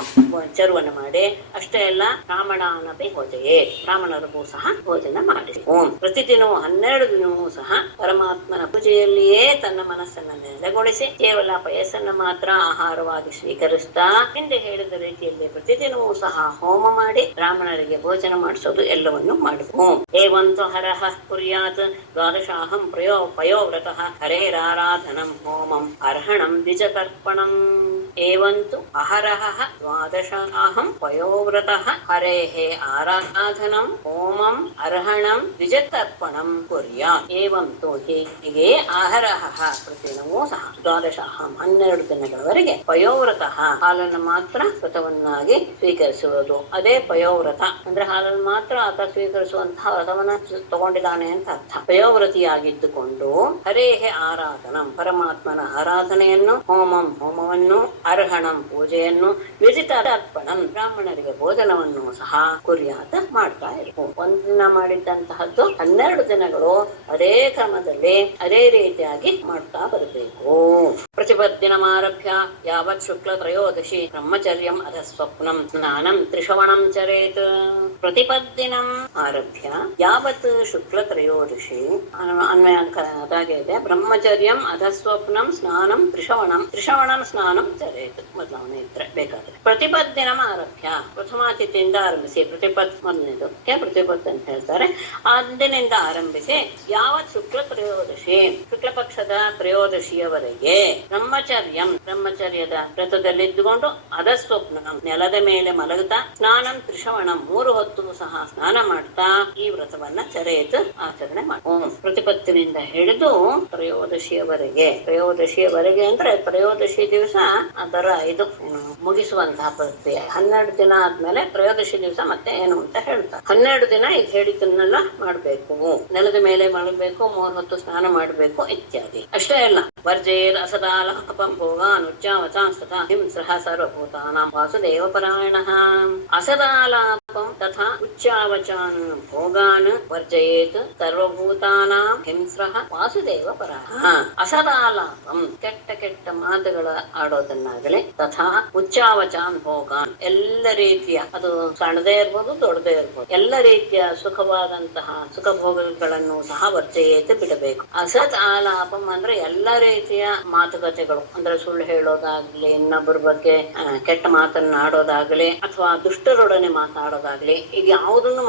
ಚರುವನ್ನು ಮಾಡಿ. ಅಷ್ಟೇ ಅಲ್ಲ ಬ್ರಾಹ್ಮಣನಪಿ ಭೋಜಯೇ ಬ್ರಾಹ್ಮಣರಿಗೂ ಸಹ ಭೋಜನ ಮಾಡಿಸು. ಪ್ರತಿದಿನವೂ 12 ದಿನವೂ ಸಹ ಪರಮಾತ್ಮನ ಪೂಜೆಯಲ್ಲಿಯೇ ತನ್ನ ಮನಸ್ಸನ್ನು ನೆಲೆಗೊಳಿಸಿ ಕೇವಲ ಪಯಸ್ಸನ್ನು ಮಾತ್ರ ಆಹಾರವಾಗಿ ಸ್ವೀಕರಿಸ್ತಾ ಹಿಂದೆ ಹೇಳಿದ ರೀತಿಯಲ್ಲಿ ಪ್ರತಿದಿನವೂ ಸಹ ಹೋಮ ಮಾಡಿ ಬ್ರಾಹ್ಮಣರಿಗೆ ಭೋಜನ ಮಾಡಿಸೋದು ಎಲ್ಲವನ್ನು ಮಾಡಬೇಕು. ಏವಂತು ಹರಃ ಕುರ್ಯಾತ್ ದ್ವಾದಶಾಹಂ ಪಯೋವ್ರತಃ ಹರೇರಾರಾಧನಂ ಹೋಮಂ ಅರ್ಹಣಂ ದ್ವಿಜತರ್ಪಣಂ. ಏವಂತು ಅಹರಹ ದ್ವಾದಶಾಹಂ ಪಯೋವ್ರತಃ ಹರೇಃ ಆರಾಧನಂ ಹೋಮಂ ಅರ್ಹಣಂ ದ್ವಿಜತರ್ಪಣಂ ಕುರ್ಯಾತ್. ಏವಂತು ಹೀಗೆ ಅಹರಹ ಪ್ರತಿದಿನವೂ ಸಹ ದ್ವಾದಶಾಹಂ 12 ದಿನಗಳವರೆಗೆ ಪಯೋವ್ರತಃ ಹಾಲನ್ನು ಮಾತ್ರ ವ್ರತವನ್ನಾಗಿ ಸ್ವೀಕರಿಸುವುದು. ಅದೇ ಪಯೋವ್ರತ ಅಂದ್ರೆ ಹಾಲನ್ನು ಮಾತ್ರ ಆತ ಸ್ವೀಕರಿಸುವಂತಹ ವ್ರತವನ್ನ ತಗೊಂಡಿದ್ದಾನೆ ಅಂತ ಅರ್ಥ. ಪಯೋವ್ರತಿಯಾಗಿದ್ದುಕೊಂಡು ಹರೇಹೆ ಆರಾಧನಂ ಪರಮಾತ್ಮನ ಆರಾಧನೆಯನ್ನು, ಹೋಮವನ್ನು, ಅರ್ಹಣಂ ಪೂಜೆಯನ್ನು, ವಿಜಿತ ಅರ್ಪಣಂ ಬ್ರಾಹ್ಮಣರಿಗೆ ಭೋಜನವನ್ನು ಸಹ ಕುರ್ಯಾತ ಮಾಡ್ತಾ ಇರಬೇಕು. ಒಂದಿನ ಮಾಡಿದ್ದಂತಹದ್ದು 12 ದಿನಗಳು ಅದೇ ಕ್ರಮದಲ್ಲಿ ಅದೇ ರೀತಿಯಾಗಿ ಮಾಡ್ತಾ ಬರಬೇಕು. ಪ್ರತಿಪದ್ದಿನಮಾರಭ್ಯ ಯಾವತ್ ಶುಕ್ಲ ತ್ರಯೋದಶಿ ಬ್ರಹ್ಮಚರ್ಯಂ ಅಧ ಸ್ವಪ್ನಂ ಸ್ನಾನಂ ತ್ರಿಶ್ರವಣಂ ಚರೇತ್. ಪ್ರತಿಪದ್ದಿನಂ ಆರಭ್ಯ ಯಾವತ್ ಶುಕ್ಲ ತ್ರಯೋದಶಿ ಅನ್ವಯ ಅದಾಗೆ ಇದೆ. ಬ್ರಹ್ಮಚರ್ಯಂ ಅಧ ಸ್ವಪ್ನಂ ಸ್ನಾನಂ ತ್ರಿಶ್ರವಣಂ ಸ್ನಾನಂ ಚರೇತ್. ಬದಲಾವಣೆ ಇದ್ರೆ ಬೇಕಾದ್ರೆ ಪ್ರತಿಪದ್ದಿನಂ ಆರಭ್ಯ ಪ್ರಥಮಾತಿಥಿಯಿಂದ ಆರಂಭಿಸಿ. ಮೊದಲನೇದು ಪ್ರತಿಪತ್ ಅಂತ ಹೇಳ್ತಾರೆ. ಅಂದಿನಿಂದ ಆರಂಭಿಸಿ ಯಾವತ್ ಶುಕ್ಲ ತ್ರಯೋದಶಿ ಶುಕ್ಲ ಪಕ್ಷದ ತ್ರಯೋದಶಿಯವರೆಗೆ ಬ್ರಹ್ಮಚರ್ಯದ ವ್ರತದಲ್ಲಿದ್ದುಕೊಂಡು ಅಧಸ್ವಪ್ನಂ ನೆಲದ ಮೇಲೆ ಮಲಗುತ್ತಾ ಸ್ನಾನಂ ತ್ರಿಶ್ರವಣಂ 3 ಹೊತ್ತು ಸಹ ಸ್ನಾನ ಮಾಡ್ತಾ ಈ ವ್ರತವನ್ನ ಚರೇತ್ ಆಚರಣೆ ಮಾಡಿ. ಪ್ರತಿಪತ್ತಿನಿಂದ ಹಿಡಿದು ತ್ರಯೋದಶಿಯವರೆಗೆ ಅಂದ್ರೆ ತ್ರಯೋದಶಿ ದಿವಸ ಅದರ ಇದು ಮುಗಿಸುವಂತಹ ಪ್ರಕ್ರಿಯೆ. 12 ದಿನ ಆದ್ಮೇಲೆ ತ್ರಯೋದಶಿ ದಿವಸ ಮತ್ತೆ ಏನು ಅಂತ ಹೇಳ್ತಾರೆ. 12 ದಿನ ಈಗ ಹೇಳಿದ್ದನ್ನೆಲ್ಲ ಮಾಡ್ಬೇಕು. ನೆಲದ ಮೇಲೆ ಮಲಗಬೇಕು, 3 ಹೊತ್ತು ಸ್ನಾನ ಮಾಡ್ಬೇಕು ಇತ್ಯಾದಿ. ಅಷ್ಟೇ ಅಲ್ಲ, ವರ್ಜೇರ್ ಅಸದಾಲಹಪಂ ಭೋಗಾನ್ ಉಚ್ಚಾವಚಾಂಸ್ತಥಾ ಹಿಂಸಃ ಸರ್ವಭೂತಾನಾಂ ವಾಸುದೇವ ಪರಾಯಣಃ. ಅಸದಾಲಾಪಂ ತಥಾ ಉಚ್ಚಾವಚಾನ್ ಭೋಗಾನ್ ವರ್ಜಯೇತ್ ಸರ್ವಭೂತಾನಾಂ ಹಿಂಸಃ ವಾಸುದೇವ ಪರಾಯಣಃ. ಅಸದಾಲಾಪಂ ಕೆಟ್ಟ ಮಾತುಗಳ ಆಡೋದನ್ನಾಗಲಿ, ತಥಾ ಉಚ್ಚಾವಚಾನ್ ಭೋಗಾನ್ ಎಲ್ಲ ರೀತಿಯ, ಅದು ಸಣ್ಣದೇ ಇರ್ಬೋದು ದೊಡ್ಡದೇ ಇರ್ಬೋದು, ಎಲ್ಲ ರೀತಿಯ ಸುಖವಾದಂತಹ ಸುಖ ಭೋಗಗಳನ್ನು ಸಹ ವರ್ಜಯೇತ್ ಬಿಡಬೇಕು. ಅಸತ್ ಆಲಾಪಂ ಅಂದ್ರೆ ಎಲ್ಲ ರೀತಿಯ ಮಾತುಕತೆಗಳು, ಅಂದ್ರೆ ಸುಳ್ಳು ಹೇಳೋದಾಗ್ಲಿ, ಇನ್ನೊಬ್ಬರ ಬಗ್ಗೆ ಕೆಟ್ಟ ಮಾತನ್ನ ಆಡೋದಾಗ್ಲಿ, ಅಥವಾ ದುಷ್ಟರೊಡನೆ ಮಾತಾಡೋದಾಗ್ಲಿ, ಈಗ ಯಾವುದನ್ನು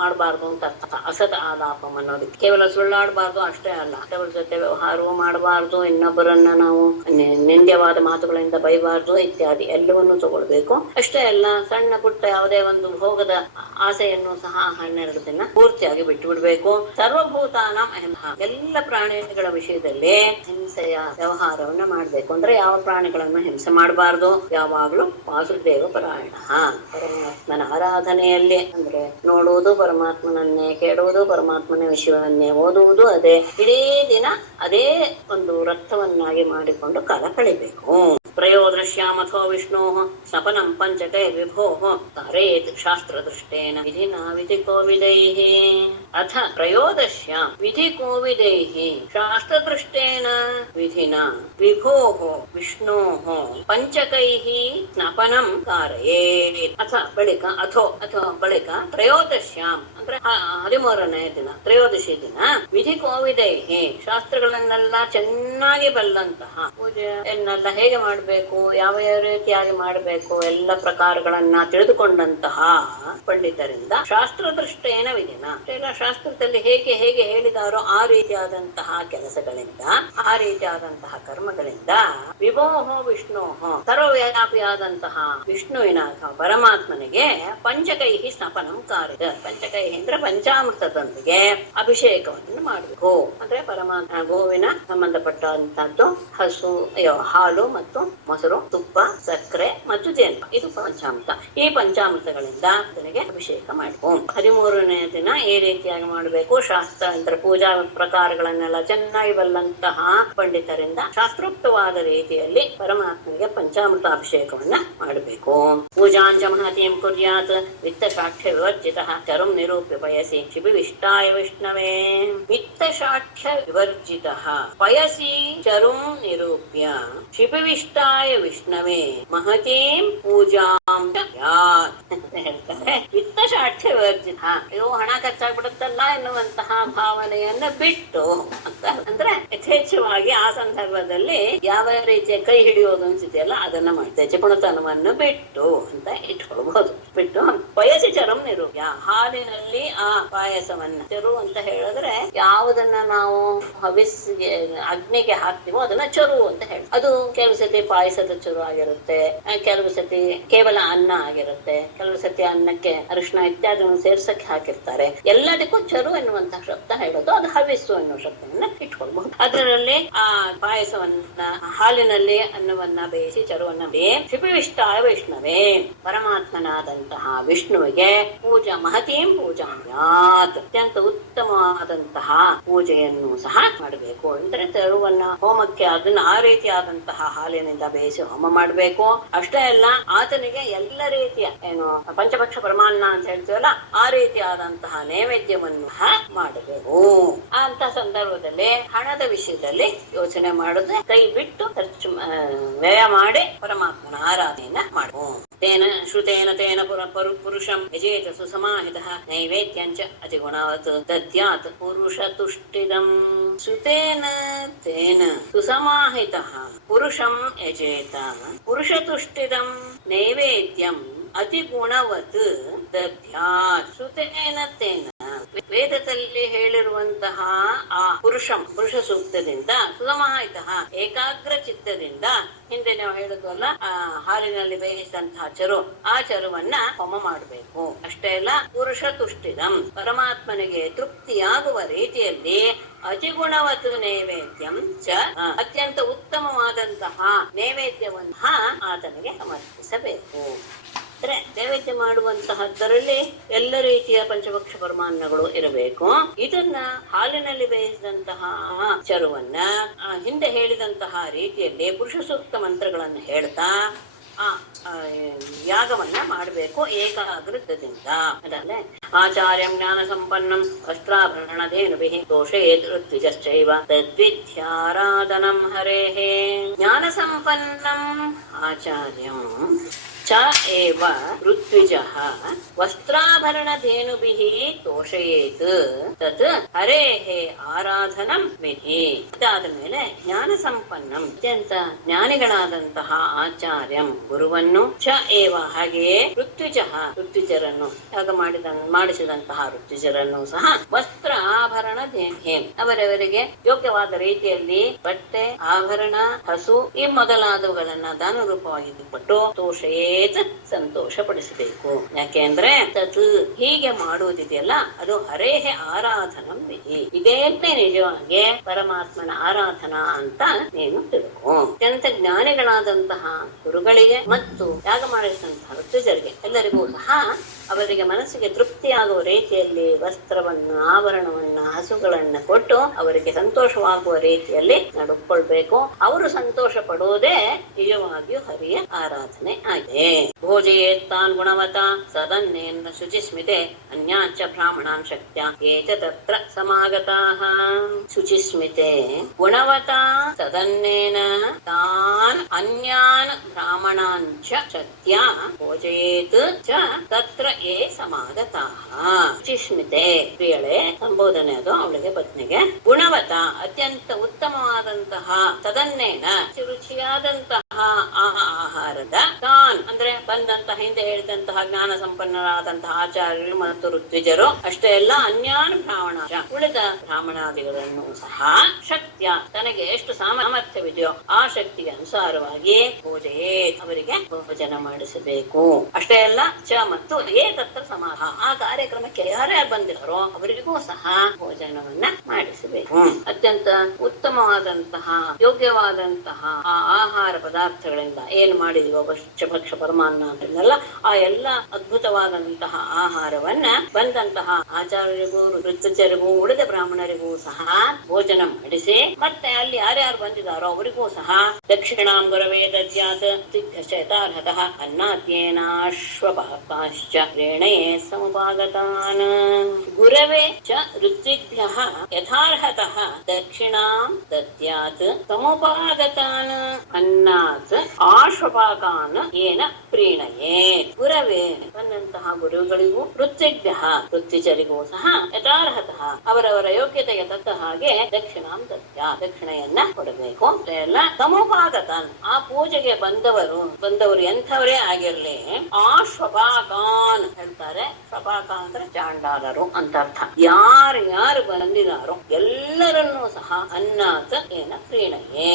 ಮಾಡಬಾರ್ದು ಅಂತ ಅರ್ಥ. ಅಸತ್ ಆಲಾಪಂ ಅನ್ನೋದಕ್ಕೆ ಕೇವಲ ಸುಳ್ಳಾಡಬಾರ್ದು ಅಷ್ಟೇ ಅಲ್ಲ, ಅವರ ಜೊತೆ ವ್ಯವಹಾರವೂ ಮಾಡಬಾರ್ದು, ಇನ್ನೊಬ್ಬರನ್ನ ನಾವು ನಿಂದ್ಯವಾದ ಮಾತುಗಳಿಂದ ಬೈಬಾರ್ದು ಇತ್ಯಾದಿ ಎಲ್ಲವನ್ನೂ ತಗೊಳ್ಬೇಕು. ಅಷ್ಟೇ ಅಲ್ಲ, ಸಣ್ಣ ಪುಟ್ಟ ಯಾವುದೇ ಒಂದು ಭೋಗದ ಆಸೆಯನ್ನು ಸಹ 12 ದಿನ ಪೂರ್ತಿಯಾಗಿ ಬಿಟ್ಟು ಬಿಡ್ಬೇಕು. ಸರ್ವಭೂತಾನ ಎಲ್ಲ ಪ್ರಾಣಿಗಳ ವಿಷಯದಲ್ಲಿ ಹಿಂಸೆಯ ವ್ಯವಹಾರವನ್ನ ಮಾಡ್ಬೇಕು. ಅಂದ್ರೆ ಯಾವ ಪ್ರಾಣಿಗಳನ್ನು ಹಿಂಸೆ ಮಾಡಬಾರ್ದು. ಯಾವಾಗ್ಲೂ ವಾಸುದೇವ ಪರಾಯಣ, ಪರಮಾತ್ಮನ ಆರಾಧನೆಯಲ್ಲಿ ಅಂದ್ರೆ ನೋಡುವುದು ಪರಮಾತ್ಮನನ್ನೇ, ಕೇಳುವುದು ಪರಮಾತ್ಮನ ವಿಷಯವನ್ನೇ, ಓದುವುದು ಅದೇ, ಇಡೀ ದಿನ ಅದೇ ಒಂದು ರಕ್ತವನ್ನಾಗಿ ಮಾಡಿಕೊಂಡು ಕಾಲ ಕಳಿಬೇಕು. ತ್ರಯೋದಶ್ಯಾಮಥೋ ವಿಷ್ಣೋ ಸ್ನಪನಂ ಪಂಚಕೈ ವಿಭೋ ತಾರೇತ್ ಶಾಸ್ತ್ರದೃಷ್ಟೇನ ವಿಧಿನಾ ವಿಧಿಕೋವಿದೈಃ. ಅಥ ತ್ರಯೋದಶ್ಯಾಂ ವಿಧಿಕೋವಿದೈಃ ಶಾಸ್ತ್ರದೃಷ್ಟೇನ ವಿಧಿನಾ ವಿಭೋ ವಿಷ್ಣೋ ಪಂಚಕೈಃ ಸ್ನಪನಂ ಕಾರಯೇತ್. ಅಥವಾ ಬಳಿಕ ತ್ರಯೋದಶ್ಯಾಂ ಅಂದ್ರೆ 13ನೇ ದಿನ ತ್ರಯೋದಶಿ ದಿನ ವಿಧಿಕೋವಿದೈಃ ಶಾಸ್ತ್ರಗಳನ್ನೆಲ್ಲ ಚೆನ್ನಾಗಿ ಬಲ್ಲಂತಹ ಪೂಜೆಯನ್ನೆಲ್ಲ ಹೇಗೆ ಮಾಡಬೇಕು, ಯಾವ ರೀತಿಯಾಗಿ ಮಾಡಬೇಕು, ಎಲ್ಲ ಪ್ರಕಾರಗಳನ್ನ ತಿಳಿದುಕೊಂಡಂತಹ ಪಂಡಿತರಿಂದ ಶಾಸ್ತ್ರದೃಷ್ಟೇನ ವಿಧಿನ, ಶಾಸ್ತ್ರದಲ್ಲಿ ಹೇಗೆ ಹೇಳಿದಾರೋ ಆ ರೀತಿಯಾದಂತಹ ಕೆಲಸಗಳಿಂದ, ಆ ರೀತಿಯಾದಂತಹ ಕರ್ಮಗಳಿಂದ ವಿಭೋಹೋ ವಿಷ್ಣೋಹೋ ಸರ್ವವ್ಯಾಪಿಯಾದಂತಹ ವಿಷ್ಣುವಿನ ಅಥವಾ ಪರಮಾತ್ಮನಿಗೆ ಪಂಚಕೈಹಿ ಸ್ನಪನಂ ಕಾರಿದ. ಪಂಚಕೈ ಅಂದ್ರೆ ಪಂಚಾಮೃತದೊಂದಿಗೆ ಅಭಿಷೇಕವನ್ನು ಮಾಡಬೇಕು. ಅಂದ್ರೆ ಪರಮಾತ್ಮ ಗೋವಿನ ಸಂಬಂಧಪಟ್ಟಂತಹದ್ದು ಹಾಲು ಮತ್ತು ಮೊಸರು, ತುಪ್ಪ, ಸಕ್ಕರೆ ಮತ್ತು ಜೇನು, ಇದು ಪಂಚಾಮೃತ. ಈ ಪಂಚಾಮೃತಗಳಿಂದ ಅದನಿಗೆ ಅಭಿಷೇಕ ಮಾಡಬೇಕು. 13ನೇ ದಿನ ಈ ರೀತಿಯಾಗಿ ಮಾಡಬೇಕು. ಶಾಸ್ತ್ರ ಅಂದ್ರೆ ಪೂಜಾ ಪ್ರಕಾರಗಳನ್ನೆಲ್ಲ ಚೆನ್ನಾಗಿ ಬಲ್ಲಂತಹ ಪಂಡಿತರಿಂದ ಶಾಸ್ತ್ರೋಕ್ತವಾದ ರೀತಿಯಲ್ಲಿ ಪರಮಾತ್ಮನಿಗೆ ಪಂಚಾಮೃತ ಅಭಿಷೇಕವನ್ನ ಮಾಡಬೇಕು. ಪೂಜಾಂಚ ಮಹತೀಂ ಕುರ್ಯಾತ್ ವಿತ್ತ ಸಾಕ್ಷ್ಯ ವಿವರ್ಜಿತಃ ಚರುಂ ನಿರೂಪ್ಯ ಪಯಸಿ ಶಿಬಿವಿಷ್ಟಾಯ ವಿಷ್ಣವೇ. ವಿತ್ತ ಸಾಕ್ಷ್ಯ ವಿವರ್ಜಿತಃ ಪಯಸಿ ಚರುಂ ನಿರೂಪ್ಯ ಶಿಬಿವಿಷ್ಟಾಯ ವಿಷ್ಣವೇ ಮಹತೀಂ ಪೂಜಾಂ ಹೇಳ್ತಾರೆ. ವಿತ್ತ ಸಾಕ್ಷ್ಯ ವಿವರ್ಜಿತ, ಇದು ಹಣ ಖರ್ಚಾಗ್ಬಿಡುತ್ತಲ್ಲ ಎನ್ನುವಂತಹ ಭಾವನೆಯನ್ನ ಬಿಟ್ಟು ಅಂತ, ಅಂದ್ರೆ ಯಥೇಚ್ಛವಾಗಿ ಆ ಸಂದರ್ಭದಲ್ಲಿ ಯಾವ ರೀತಿಯ ಕೈ ಹಿಡಿಯೋದು ಅನ್ಸಿದೆಯಲ್ಲ ಅದನ್ನ ಮಾಡ್ತೇವೆ. ಚಿಪುಣತನವನ್ನು ಬಿಟ್ಟು ಅಂತ ಇಟ್ಕೊಳ್ಬಹುದು. ಬಿಟ್ಟು ಪಯಸಿ ಚರಂ ನಿರೂಪ್ಯ, ಹಾಲಿನಲ್ಲಿ ಆ ಪಾಯಸವನ್ನ, ಚರು ಅಂತ ಹೇಳಿದ್ರೆ ಯಾವುದನ್ನ ನಾವು ಹವಿಸ್ಗೆ ಅಗ್ನಿಗೆ ಹಾಕ್ತಿವೋ ಅದನ್ನ ಚರು ಅಂತ ಹೇಳಿ. ಅದು ಕೆಲವು ಸತಿ ಪಾಯಸದ ಚೂರು ಆಗಿರುತ್ತೆ, ಕೆಲವು ಸತಿ ಕೇವಲ ಅನ್ನ ಆಗಿರುತ್ತೆ, ಕೆಲವು ಸತಿ ಅನ್ನಕ್ಕೆ ಅರಿಶಿನ ಇತ್ಯಾದಿಗಳನ್ನು ಸೇರ್ಸಕ್ಕೆ ಹಾಕಿರ್ತಾರೆ. ಎಲ್ಲದಕ್ಕೂ ಚರು ಎನ್ನುವಂತಹ ಶಬ್ದ ಹೇಳೋದು, ಅದು ಹವಿಸ್ಸು ಎನ್ನುವ ಶಬ್ದವನ್ನ ಇಟ್ಕೊಳ್ಬಹುದು. ಅದರಲ್ಲಿ ಆ ಪಾಯಸವನ್ನ ಹಾಲಿನಲ್ಲಿ ಅನ್ನವನ್ನ ಬೇಯಿಸಿ ಚರುವನ್ನ ಕ್ಷಿಪಿವಿಷ್ಟಾಯ ವೈಷ್ಣವೇ, ಪರಮಾತ್ಮನಾದಂತಹ ವಿಷ್ಣುವಿಗೆ ಪೂಜಾ ಮಹತೀಂ ಪೂಜಾನ್ಯಾತ್, ಅತ್ಯಂತ ಉತ್ತಮವಾದಂತಹ ಪೂಜೆಯನ್ನು ಸಹ ಮಾಡಬೇಕು. ಅಂದ್ರೆ ಚರುವನ್ನ ಹೋಮಕ್ಕೆ ಅದನ್ನ ಆ ರೀತಿಯಾದಂತಹ ಹಾಲಿನಿಂದ ಬೇಯಿಸಿ ಹೋಮ ಮಾಡಬೇಕು. ಅಷ್ಟೇ ಅಲ್ಲ, ಆತನಿಗೆ ಎಲ್ಲ ರೀತಿಯ ಏನು ಪಂಚಭಕ್ಷ ಪರಮಾನ್ನ ಅಂತ ಹೇಳ್ತೀವಲ್ಲ, ಆ ರೀತಿಯಾದಂತಹ ನೈವೇದ್ಯವನ್ನು ಮಾಡಬೇಕು. ಅಂತ ಸಂದರ್ಭದಲ್ಲಿ ಹಣದ ವಿಷಯದಲ್ಲಿ ಯೋಚನೆ ಮಾಡುದು ಕೈ ಬಿಟ್ಟು ಖರ್ಚು ವ್ಯಯ ಮಾಡಿ ಪರಮಾತ್ಮನ ಆರಾಧನೆಯನ್ನ ಮಾಡು. ತೇನ ಶ್ರುತೇನ ತೇನ ಪುರುಷಂ ಯಜೇತ ಸುಸಮಾಹಿತಃ ನೈವೇದ್ಯಂಚ ಅತಿಗುಣವತ್ ದದ್ಯಾತ್ ಪುರುಷ ತುಷ್ಟಿದಂ. ಶ್ರುತೇನ ತೇನ ಸುಸಮಾಹಿತಃ ಪುರುಷಂ ಯಜೇತ ಪುರುಷ ತುಷ್ಟಿದಂ ನೈವೇದ್ಯಂ ಅತಿಗುಣವತ್ ದದ್ಯಾತ್. ಶ್ರುತೇನ ತೇನ, ವೇದದಲ್ಲಿ ಹೇಳಿರುವಂತಹ ಆ ಪುರುಷ ಸೂಕ್ತದಿಂದ ಸುಸಮಾಹಿತಃ ಏಕಾಗ್ರ ಚಿತ್ತದಿಂದ, ಹಿಂದೆ ನಾವು ಹೇಳಿದ್ವಲ್ಲ ಹಾಲಿನಲ್ಲಿ ಬೇಯಿಸಿದಂತಹ ಚರು, ಆ ಚರುವನ್ನ ಹೋಮ ಮಾಡಬೇಕು. ಅಷ್ಟೇ ಅಲ್ಲ, ಪುರುಷ ತುಷ್ಟಿದಂ, ಪರಮಾತ್ಮನಿಗೆ ತೃಪ್ತಿಯಾಗುವ ರೀತಿಯಲ್ಲಿ ಅತಿಗುಣವತ್ ನೈವೇದ್ಯಂ ಚ, ಅತ್ಯಂತ ಉತ್ತಮವಾದಂತಹ ನೈವೇದ್ಯವನ್ನ ಆತನಿಗೆ ಸಮರ್ಪಿಸಬೇಕು. ಅಂದ್ರೆ ನೈವೇದ್ಯ ಮಾಡುವಂತಹದ್ದರಲ್ಲಿ ಎಲ್ಲ ರೀತಿಯ ಪಂಚಭಕ್ಷ ಪರಮಾನ್ನಗಳು ಇರಬೇಕು. ಇದನ್ನ ಹಾಲಿನಲ್ಲಿ ಬೇಯಿಸಿದಂತಹ ಚರುವನ್ನ ಹಿಂದೆ ಹೇಳಿದಂತಹ ರೀತಿಯಲ್ಲಿ ಪುರುಷ ಸೂಕ್ತ ಮಂತ್ರಗಳನ್ನು ಹೇಳ್ತಾ ಯಾಗವನ್ನ ಮಾಡಬೇಕು ಏಕಾಗ್ರತದಿಂದ. ಅದಲ್ಲೇ ಆಚಾರ್ಯಂ ಜ್ಞಾನ ಸಂಪನ್ನಂ ವಸ್ತ್ರಾಭರಣಧೇನುಭಿಃ ದೋಷೇತ್ ಋತ್ವಿಜಶ್ಚೈವ ತದ್ವಿದ್ಯಾರಾಧನಂ ಹರೇಃ. ಜ್ಞಾನ ಸಂಪನ್ನಂ ಆಚಾರ್ಯಂ ಚ ಏವ ಋತ್ವಿಜಃ ವಸ್ತ್ರಾಭರಣಧೇನುಭಿಃ ತೋಷಯೇತ್ ತತ್ ಹರೇಃ ಆರಾಧನಂ ವಿಧಿ. ಇದಾದ ಮೇಲೆ ಜ್ಞಾನ ಸಂಪನ್ನಂ, ಅತ್ಯಂತ ಜ್ಞಾನಿಗಳಾದಂತಹ ಆಚಾರ್ಯಂ ಗುರುವನ್ನು, ಚ ಏವ ಹಾಗೆಯೇ ಋತ್ವಿಜರನ್ನು ಯಾಗ ಮಾಡಿಸಿದಂತಹ ಋತ್ವಿಜರನ್ನು ಸಹ ವಸ್ತ್ರಾಭರಣ ಧೇನುಭಿ, ಅವರವರಿಗೆ ಯೋಗ್ಯವಾದ ರೀತಿಯಲ್ಲಿ ಬಟ್ಟೆ, ಆಭರಣ, ಹಸು ಈ ಮೊದಲಾದವುಗಳನ್ನ ದಾನ ರೂಪವಾಗಿ ಕೊಟ್ಟು ತೋಷಯೇ ಸಂತೋಷ ಪಡಿಸಬೇಕು. ಯಾಕೆಂದ್ರೆ ತತ್ ಹೀಗೆ ಮಾಡುವುದಿದೆಯಲ್ಲ, ಅದು ಹರೇಹ ಆರಾಧನಂ ವಿಧಿ. ಇದೇ ನಿಜವಾಗಿ ಪರಮಾತ್ಮನ ಆರಾಧನಾ ಅಂತ ನೀನು ತಿಳ್ಕೊ. ಅತ್ಯಂತ ಜ್ಞಾನಿಗಳಾದಂತಹ ಗುರುಗಳಿಗೆ ಮತ್ತು ಯಾಗ ಮಾಡಿಸಿದಂತಹ ಋತ್ವಿಜರಿಗೆ ಎಲ್ಲರಿಗೂ ಸಹ ಅವರಿಗೆ ಮನಸ್ಸಿಗೆ ತೃಪ್ತಿಯಾಗುವ ರೀತಿಯಲ್ಲಿ ವಸ್ತ್ರವನ್ನ, ಆಭರಣವನ್ನ, ಹಸುಗಳನ್ನ ಕೊಟ್ಟು ಅವರಿಗೆ ಸಂತೋಷವಾಗುವ ರೀತಿಯಲ್ಲಿ ನಡ್ಕೊಳ್ಬೇಕು. ಅವರು ಸಂತೋಷ ಪಡುವುದೇ ನಿಜವಾಗಿಯೂ ಹರಿಯ ಆರಾಧನೆ ಆಗಿದೆ. ಭೋಜಯೇತ್ತಾನ್ ಗುಣವತ ಸದನ್ನೇನ ಶುಚಿಸ್ಮಿತೆ ಅನ್ಯಾಚ ಬ್ರಾಹ್ಮಣಾನ್ ಶಕ್ತ್ಯ ಏತ ತತ್ರ ಸಮಾಗತಾಃ. ಶುಚಿಸ್ಮಿತೆ ಗುಣವತ ಸದನ್ನೇನ ತಾನ್ ಅನ್ಯಾನ್ ಬ್ರಾಹ್ಮಣಾನ್ ಚ ಶಕ್ತ್ಯ ಭೋಜಯೇತ್ ಚ ತತ್ರ ಏ ಸಮಾಗತಾಃ. ಶುಚಿಸ್ಮಿತೆ ಪ್ರಿಯಳೆ ಸಂಬೋಧನೆ, ಅದು ಅವಳಿಗೆ ಪತ್ನಿಗೆ. ಗುಣವತ ಅತ್ಯಂತ ಉತ್ತಮವಾದಂತಹ, ಸದನ್ನೇನ ರುಚಿಯಾದಂತಹ ಆ ಆಹಾರದ, ತಾನ್ ಅಂದ್ರೆ ಬಂದಂತಹ ಹಿಂದೆ ಹೇಳಿದಂತಹ ಜ್ಞಾನ ಸಂಪನ್ನರಾದಂತಹ ಆಚಾರ್ಯರು ಮತ್ತು ಋತ್ವಿಜರು, ಅಷ್ಟೇ ಅಲ್ಲ ಅನ್ಯಾನ್ ಬ್ರಾಹ್ಮಣ, ಉಳಿದ ಬ್ರಾಹ್ಮಣಾದಿಗಳನ್ನು ಸಹ ಶಕ್ತಿಯ ತನಗೆ ಎಷ್ಟು ಸಾಮರ್ಥ್ಯವಿದೆಯೋ ಆ ಶಕ್ತಿಗೆ ಅನುಸಾರವಾಗಿ ಪೂಜೆಯೇ ಅವರಿಗೆ ಭೋಜನ ಮಾಡಿಸಬೇಕು. ಅಷ್ಟೇ ಅಲ್ಲ ಚ ಮತ್ತು ಏತತ್ರ ಸಮಾಹ, ಆ ಕಾರ್ಯಕ್ರಮಕ್ಕೆ ಯಾರ್ಯಾರು ಬಂದಿರೋ ಅವರಿಗೂ ಸಹ ಭೋಜನವನ್ನ ಮಾಡಿಸಬೇಕು. ಅತ್ಯಂತ ಉತ್ತಮವಾದಂತಹ ಯೋಗ್ಯವಾದಂತಹ ಆ ಆಹಾರ ಪದಾರ್ಥಗಳಿಂದ ಏನು ಮಾಡಿದೀವೋ ಪಂಚಭಕ್ಷ ಪರಮಾನ್ನ ಅಂತೆಲ್ಲ, ಆ ಎಲ್ಲ ಅದ್ಭುತವಾದಂತಹ ಆಹಾರವನ್ನ ಬಂದಂತಹ ಆಚಾರ್ಯರಿಗೂ ಋತ್ವಿಜರಿಗೂ ಉಳಿದ ಬ್ರಾಹ್ಮಣರಿಗೂ ಸಹ ಭೋಜನ ಮಾಡಿಸಿ, ಮತ್ತೆ ಅಲ್ಲಿ ಯಾರ್ಯಾರು ಬಂದಿದಾರೋ ಅವರಿಗೂ ಸಹ ದಕ್ಷಿಣಾಂ ಗುರವೇ ದದ್ಯಾತ್ ಯಥಾರ್ಹತಃ ಅನ್ನಾದ್ಯೇನಾಶ್ವಪಾಶ್ಚ ರೇಣಯೇ ಸಮುಪಾಗತಾನ್. ಗುರವೇ ಚ ಋತ್ವಿಭ್ಯಃ ಯಥಾರ್ಹತಃ ದಕ್ಷಿಣಾಂ ದದ್ಯಾತ್ ಸಮುಪಾಗತಾನ್ ಅನ್ನಾತ್ ಆಶ್ವಪಾಕಾನ್ ಏನ ಪ್ರೀಣಯೇ. ಗುರವೇ ಬಂದಂತಹ ಗುರುಗಳಿಗೂ ಋತ್ವಿಜರಿಗೂ ಸಹ ಯಥಾರ್ಹತಃ ಅವರವರ ಯೋಗ್ಯತೆಗೆ ತಕ್ಕ ಹಾಗೆ ದಕ್ಷಿಣಾಂ ದದ್ಯಾತ್ ದಕ್ಷಿಣೆಯನ್ನ ಕೊಡಬೇಕು. ಎಲ್ಲ ಸಮೋಪಾಗತಾನ್ ಭಕ್ತಾನ್, ಆ ಪೂಜೆಗೆ ಬಂದವರು ಎಂಥವರೇ ಆಗಿರ್ಲಿ, ಆ ಶ್ವಪಾಕಾನ್ ಹೇಳ್ತಾರೆ. ಶ್ವಪಾಕ ಅಂದ್ರೆ ಚಾಂಡಾಲರು ಅಂತ ಅರ್ಥ. ಯಾರು ಬಂದಿದಾರೋ ಎಲ್ಲರನ್ನೂ ಸಹ ಅನ್ನಾತ ಏನ ಪ್ರೀಣಯೇ,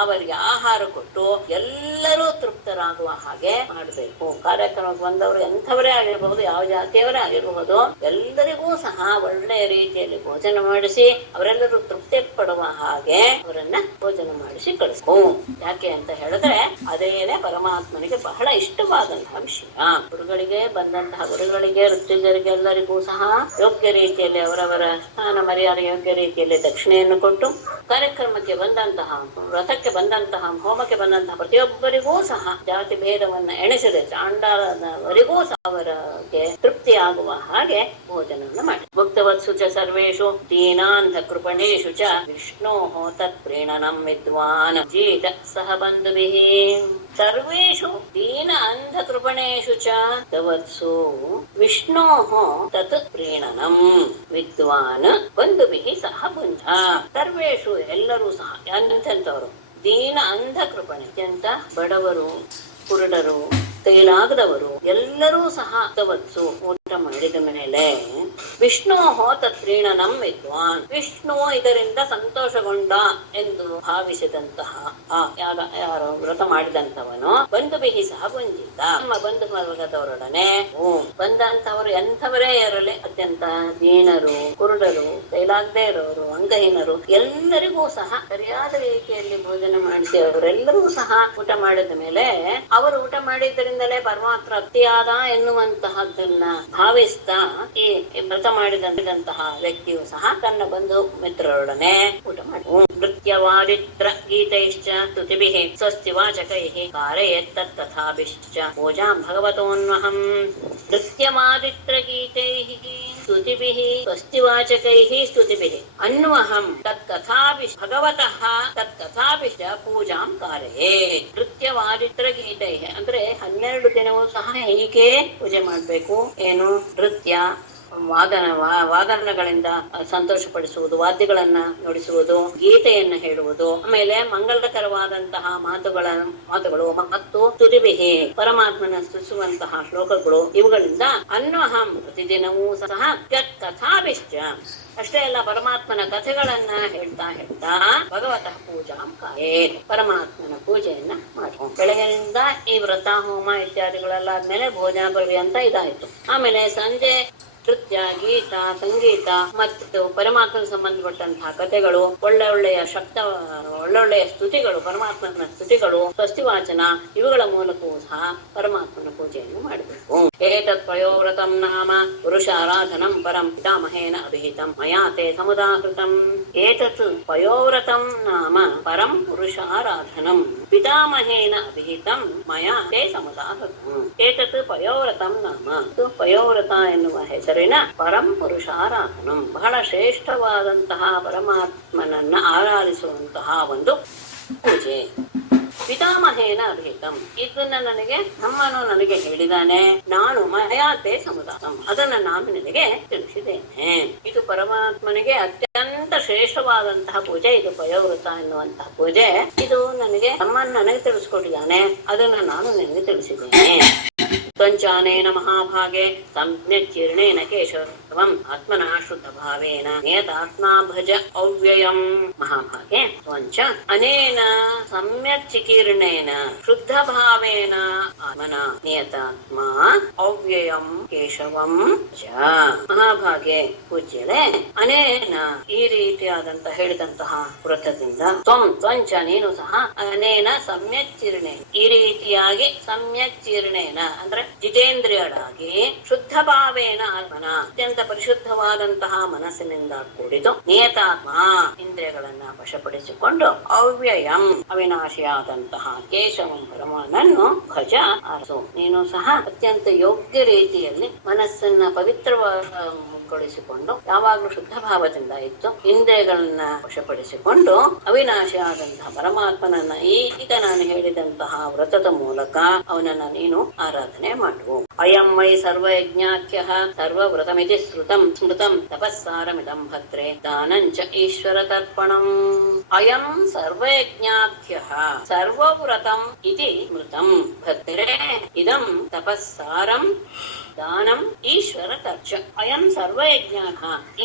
ಅವರಿಗೆ ಆಹಾರ ಕೊಟ್ಟು ಎಲ್ಲರೂ ತೃಪ್ತರಾಗುವ ಹಾಗೆ ಮಾಡಬೇಕು. ಕಾರ್ಯಕ್ರಮಕ್ಕೆ ಬಂದವರು ಎಂಥವರೇ ಆಗಿರಬಹುದು, ಯಾವ ಜಾತಿಯವರೇ ಆಗಿರಬಹುದು, ಎಲ್ಲರಿಗೂ ಸಹ ಒಳ್ಳೆಯ ರೀತಿಯಲ್ಲಿ ಭೋಜನ ಮಾಡಿಸಿ ಅವರೆಲ್ಲರೂ ತೃಪ್ತಿ ಪಡುವ ಹಾಗೆ ಅವರನ್ನ ಭೋಜನ ಮಾಡಿಸಿ ಕಳಿಸ್ಕೊ. ಯಾಕೆ ಅಂತ ಹೇಳಿದ್ರೆ ಅದೇನೆ ಪರಮಾತ್ಮನಿಗೆ ಬಹಳ ಇಷ್ಟವಾದಂತಹ ವಿಷಯ. ಗುರುಗಳಿಗೆ ಋತ್ವಿಜರಿಗೆ ಎಲ್ಲರಿಗೂ ಸಹ ಯೋಗ್ಯ ರೀತಿಯಲ್ಲಿ ಅವರವರ ಸ್ಥಾನ ಮರ್ಯಾದೆ ಯೋಗ್ಯ ರೀತಿಯಲ್ಲಿ ದಕ್ಷಿಣೆಯನ್ನು ಕೊಟ್ಟು, ಕಾರ್ಯಕ್ರಮಕ್ಕೆ ಬಂದಂತಹ, ವ್ರತಕ್ಕೆ ಬಂದಂತಹ, ಹೋಮಕ್ಕೆ ಬಂದಂತಹ ಪ್ರತಿಯೊಬ್ಬರಿಗೂ ಸಹ ಜಾತಿ ಭೇದವನ್ನ ಎಣಿಸದೆ ಚಾಂಡಾಲನವರಿಗೂ ಸಹ ಅವರಿಗೆ ತೃಪ್ತಿಯಾಗುವ ಹಾಗೆ ಭೋಜನವನ್ನು ಮಾಡಿ. ಭುಕ್ತವತ್ಸು ಚ ಸರ್ವೇಷು ದೀನಾಂಧ ಕೃಪಣೇಶು ಚ ವಿಷ್ಣೋ ತತ್ ಪ್ರೀಣನಂ ವಿದ್ವಾನ್ ಜೀತ ಸಹ ಬಂಧುಭಿಃ. ಸರ್ವೇಷು ದೀನ ಅಂಧ ಕೃಪಣೇಶು ಚ ತವತ್ಸು ವಿಷ್ಣೋ ತತ್ ಪ್ರೀಣನಂ ವಿದ್ವಾನ್ ಬಂಧುಭಿಃ ಸಹ ಭುಂಜ. ಸರ್ವೇಷು ಎಲ್ಲರೂ ಸಹ ಎಂತೆಂಥವರು, ದೀನ ಅಂಧ ಕೃಪಣೆ ಅತ್ಯಂತ ಬಡವರು, ಕುರುಡರು, ಕೈಲಾಗದವರು ಎಲ್ಲರೂ ಸಹ ತವತ್ಸು ಊಟ ಮಾಡಿದ ಮೇಲೆ ವಿಷ್ಣು ತತ್ ಪ್ರೀಣನಂ ವಿದ್ವಾನ್, ವಿಷ್ಣು ಇದರಿಂದ ಸಂತೋಷಗೊಂಡ ಎಂದು ಭಾವಿಸಿದಂತಹ ಯಾರು ವ್ರತ ಮಾಡಿದಂಥವನು ಬಂಧುಭಿಹಿ ಸಹ ಭುಂಜಿತ, ನಮ್ಮ ಬಂಧು ವರ್ಗದವರೊಡನೆ ಬಂದಂತವರು ಎಂಥವರೇ ಇರಲಿ, ಅತ್ಯಂತ ದೀನರು, ಕುರುಡರು, ಕೈಲಾಗದೇ ಇರೋರು, ಅಂಗಹೀನರು ಎಲ್ಲರಿಗೂ ಸಹ ಸರಿಯಾದ ರೀತಿಯಲ್ಲಿ ಭೋಜನ ಮಾಡಿಸಿ ಅವರೆಲ್ಲರೂ ಸಹ ಊಟ ಮಾಡಿದ ಮೇಲೆ ಅವರು ಊಟ ಮಾಡಿದ್ದರಿಂದಲೇ ಪರಮಾತ್ಮ ತೃಪ್ತಿಯಾದ ಎನ್ನುವಂತಹದ್ದನ್ನ ಭಾವಿಸ್ತಾ ಈ ವ್ರತ ಮಾಡಿದಂತಹ ವ್ಯಕ್ತಿಯು ಸಹ ತನ್ನ ಬಂಧು ಮಿತ್ರರೊಡನೆ ಊಟ ಮಾಡಿ. ನೃತ್ಯವಾದಿತ್ರ ಗೀತೈಶ್ಚ ಸ್ತುತಿಭಿಃ ಸ್ವಸ್ತಿ ವಾಚಕೈಃ ಕಾರಯೇತ್ ತಥಾಭಿಶ್ಚ ಪೂಜಾಂ ಭಗವತೋನ್ವಹಂ. ನೃತ್ಯವಾದಿತ್ರ ಗೀತೈಃ ಸ್ತುತಿಭಿಃ ಸ್ವಸ್ತಿ ವಾಚಕೈಃ ಸ್ತುತಿಭಿಃ ಅನ್ವಹಂ ತತ್ಕಥಾಭಿಶ್ಚ ಭಗವತಃ ತತ್ಕಥಾಭಿಶ್ಚ ಪೂಜಾಂ ಕಾರಯೇತ್. ನೃತ್ಯವಾದಿತ್ರ ಗೀತೈಃ ಅಂದ್ರೆ 12 ದಿನವೂ ಸಹ ಹೀಗೆ ಪೂಜೆ ಮಾಡ್ಬೇಕು. ಏನು ನೃತ್ಯ, ವಾದನಗಳಿಂದ ಸಂತೋಷಪಡಿಸುವುದು, ವಾದ್ಯಗಳನ್ನ ನುಡಿಸುವುದು, ಗೀತೆಯನ್ನ ಹೇಳುವುದು, ಆಮೇಲೆ ಮಂಗಳಕರವಾದಂತಹ ಮಾತುಗಳು ಮತ್ತು ಸ್ತುತಿಭಿಹಿ ಪರಮಾತ್ಮನ ಸ್ತುತಿಸುವಂತಹ ಶ್ಲೋಕಗಳು, ಇವುಗಳಿಂದ ಅನ್ವಹಂ ಪ್ರತಿದಿನವೂ ಸಹ ಕಥಾಭಿಶ್ಚ ಅಷ್ಟೇ ಅಲ್ಲ ಪರಮಾತ್ಮನ ಕಥೆಗಳನ್ನ ಹೇಳ್ತಾ ಭಗವತಃ ಪೂಜಾಂ ಕಾಯೇತ್ ಪರಮಾತ್ಮನ ಪೂಜೆಯನ್ನ ಮಾಡುವ. ಬೆಳಗಿನಿಂದ ಈ ವ್ರತ ಹೋಮ ಇತ್ಯಾದಿಗಳೆಲ್ಲ ಆದ್ಮೇಲೆ ಭೋಜನ ಪರ್ಯಂತ ಇದಾಯ್ತು. ಆಮೇಲೆ ಸಂಜೆ ನೃತ್ಯ, ಗೀತ, ಸಂಗೀತ ಮತ್ತು ಪರಮಾತ್ಮನ ಸಂಬಂಧಪಟ್ಟಂತಹ ಕಥೆಗಳು, ಒಳ್ಳೆಯ ಸ್ತುತಿಗಳು, ಪರಮಾತ್ಮನ ಸ್ತುತಿಗಳು, ಸ್ವಸ್ತಿವಾಚನ ಇವುಗಳ ಮೂಲಕವೂ ಸಹ ಪರಮಾತ್ಮನ ಪೂಜೆಯನ್ನು ಮಾಡಬೇಕು. ಏತತ್ ಪಯೋವ್ರತಂ ನಾಮ ಪುರುಷಾರಾಧನಂ ಪರಂ ಪಿತಾಮಹೇನ ಅಭಿಹಿತಂ ಮಯಾ ತೇ ಸಮುದಾಹೃತಂ. ಏತತ್ ಪಯೋವ್ರತಂ ನಾಮ ಪರಂ ಪುರುಷಾರಾಧನಂ ಪಿತಾಮಹೇನ ಅಭಿಹಿತಂ ಮಯಾ ತೇ ಸಮುದಾಹೃತಂ. ಏತತ್ ಪಯೋವ್ರತಂ ನಾಮ, ಪಯೋವ್ರತ ಎನ್ನುವ ಹೆಸರಿನ ಪರಂ ಪುರುಷಾರಾಧನಂ ಬಹಳ ಶ್ರೇಷ್ಠವಾದಂತಹ ಪರಮಾತ್ಮನನ್ನ ಆರಾಧಿಸುವಂತಹ ಒಂದು ಪೂಜೆ. ಪಿತಾಮಹೇನ ಅಭಿಹಿತಂ, ಇದನ್ನ ನಮ್ಮನು ನನಗೆ ಹೇಳಿದಾನೆ, ನಾನು ಮಯಾತೆ ಸಮುದಾಯಂ ಅದನ್ನ ನಾನು ನಿನಗೆ ತಿಳಿಸಿದ್ದೇನೆ. ಇದು ಪರಮಾತ್ಮನಿಗೆ ಅತ್ಯಂತ ಶ್ರೇಷ್ಠವಾದಂತಹ ಪೂಜೆ. ಇದು ಪಯೋವ್ರತ ಎನ್ನುವಂತಹ ಪೂಜೆ. ಇದು ನನಗೆ ತಿಳಿಸ್ಕೊಟ್ಟಿದ್ದಾನೆ, ಅದನ್ನ ನಾನು ನಿನಗೆ ತಿಳಿಸಿದ್ದೇನೆ. ತ್ವಂಚಾನೇನ ಮಹಾಭಾಗೆ ಸಂಜ್ಞಾಚೀರ್ಣೇನ ಕೇಶವಂ ಆತ್ಮನಾ ಶುದ್ಧ ಭಾವೇನ ನಿಯತಾತ್ಮಾ ಭಜ ಅವ್ಯಯಂ. ಮಹಾಭಾಗೆ ತ್ವಂಚ ಅನೇನ ಸಮ್ಯಕ್ ಚಿಕೀರ್ಣೇನ ಶುದ್ಧ ಭಾವೇನ ಆತ್ಮನಾ ನಿಯತಾತ್ಮ ಅವ್ಯಯಂ ಕೇಶವಂ ಚ. ಮಹಾಭಾಗೆ ಪೂಜ್ಯಳೆ, ಅನೇನ ಈ ರೀತಿಯಾದಂತ ಹೇಳಿದಂತಹ ವ್ರತದಿಂದ ತ್ವಂಚ ನೀನು ಸಹ ಅನೇನ ಸಮ್ಯಕ್ ಚೀರ್ಣೆ ಈ ರೀತಿಯಾಗಿ ಸಮ್ಯಕ್ ಚೀರ್ಣೇನ ಅಂದ್ರೆ ಜಿತೇಂದ್ರಿಯಳಾಗಿ ಶುದ್ಧ ಭಾವೇನ ಆತ್ಮನ ಅತ್ಯಂತ ಪರಿಶುದ್ಧವಾದಂತಹ ಮನಸ್ಸಿನಿಂದ ಕೂಡಿದು ನಿಯತಾತ್ಮ ಇಂದ್ರಿಯಗಳನ್ನ ವಶಪಡಿಸಿಕೊಂಡು ಅವ್ಯಯಂ ಅವಿನಾಶಿಯಾದಂತಹ ಕೇಶವಂ ಪರಮಾನನ್ನು ಭಜ ಅರಸು. ನೀನು ಸಹ ಅತ್ಯಂತ ಯೋಗ್ಯ ರೀತಿಯಲ್ಲಿ ಮನಸ್ಸನ್ನ ಪವಿತ್ರಗೊಳಿಸಿಕೊಂಡು ಯಾವಾಗ್ಲೂ ಶುದ್ಧ ಭಾವದಿಂದ ಇತ್ತು ಇಂದ್ರಿಯಗಳನ್ನ ವಶಪಡಿಸಿಕೊಂಡು ಅವಿನಾಶಿಯಾದಂತಹ ಪರಮಾತ್ಮನನ್ನ ಈಗ ನಾನು ಹೇಳಿದಂತಹ ವ್ರತದ ಮೂಲಕ ಅವನನ್ನ ನೀನು ಆರಾಧನೆ ಮಾಡು. ಅಯಂ ವೈ ಸರ್ವಯಜ್ಞಾಖ್ಯ ಸರ್ವವ್ರತಮಿತಿ ಸ್ಮೃತಂ ತಪಸ್ಸಾರಮಿದಂ ಭದ್ರೇ ದಾನಂಚ ಈಶ್ವರ ತರ್ಪಣಂ. ಅಯಂ ಸರ್ವಯಜ್ಞಾಖ್ಯ ಸರ್ವವ್ರತಂ ಇತಿ ಸ್ಮೃತಂ ಭದ್ರೇ ಇದಂ ತಪಸ್ಸಾರಂ ದಾನಂ ಈಶ್ವರ ತರ್ಚ. ಅಯಂ ಸರ್ವಯಜ್ಞ,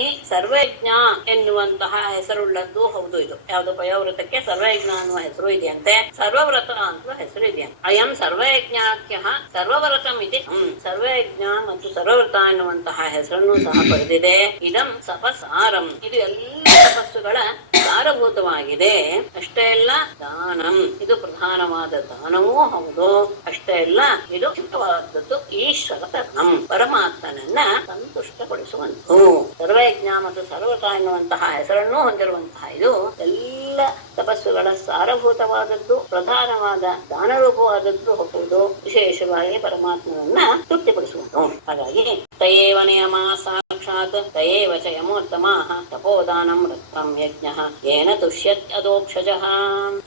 ಈ ಸರ್ವಯಜ್ಞ ಎನ್ನುವಂತಹ ಹೆಸರುಳ್ಳದ್ದು ಹೌದು. ಇದು ಯಾವುದು ಪಯೋವ್ರತಕ್ಕೆ ಸರ್ವಯಜ್ಞ ಅನ್ನುವ ಹೆಸರು ಇದೆಯಂತೆ, ಸರ್ವವ್ರತ ಅಂತ ಹೆಸರು ಇದೆಯಂತೆ. ಅಯಂ ಸರ್ವಯಜ್ಞಾಖ್ಯ ಸರ್ವವ್ರತಂ ಇದೆ. ಸರ್ವಯಜ್ಞ ಮತ್ತು ಸರ್ವವ್ರತ ಎನ್ನುವಂತಹ ಹೆಸರನ್ನು ಸಹ ಪಡೆದಿದೆ. ಇದಂ ತಪಸಾರಂ, ಇದು ಎಲ್ಲ ತಪಸ್ಸುಗಳ ಸಾರಭೂತವಾಗಿದೆ. ಅಷ್ಟೇ ಅಲ್ಲ, ದಾನಂ, ಇದು ಪ್ರಧಾನವಾದ ದಾನವೂ ಹೌದು. ಅಷ್ಟೇ ಅಲ್ಲ, ಇದು ಮುಖ್ಯವಾದದ್ದು ಈಶ್ವರ ತರ್ಪಣಂ, ಪರಮಾತ್ಮನನ್ನ ಸಂತುಷ್ಟಪಡಿಸುವಂತು. ಸರ್ವಯಜ್ಞ ಮತ್ತು ಸರ್ವತ ಎನ್ನುವಂತಹ ಹೆಸರನ್ನು ಹೊಂದಿರುವಂತಹ ಇದು ಎಲ್ಲ ತಪಸ್ಸುಗಳ ಸಾರಭೂತವಾದದ್ದು, ಪ್ರಧಾನವಾದ ದಾನರೂಪವಾದದ್ದು ಹೌದು. ವಿಶೇಷವಾಗಿ ಪರಮಾತ್ಮನನ್ನ ತೃಪ್ತಿಪಡಿಸುವುದು. ಹಾಗಾಗಿ ತಯೇವ ನಿಯಮ ಸಾಕ್ಷಾತ್ ತಯೇವ ಚ ಯಮೋತ್ತಮಾಃ ತಪೋದಾನಂ ರತ್ನಂ ಯಜ್ಞಃ ಯೇನ ತುಷ್ಯತ್ ಅಧೋಕ್ಷಜಃ.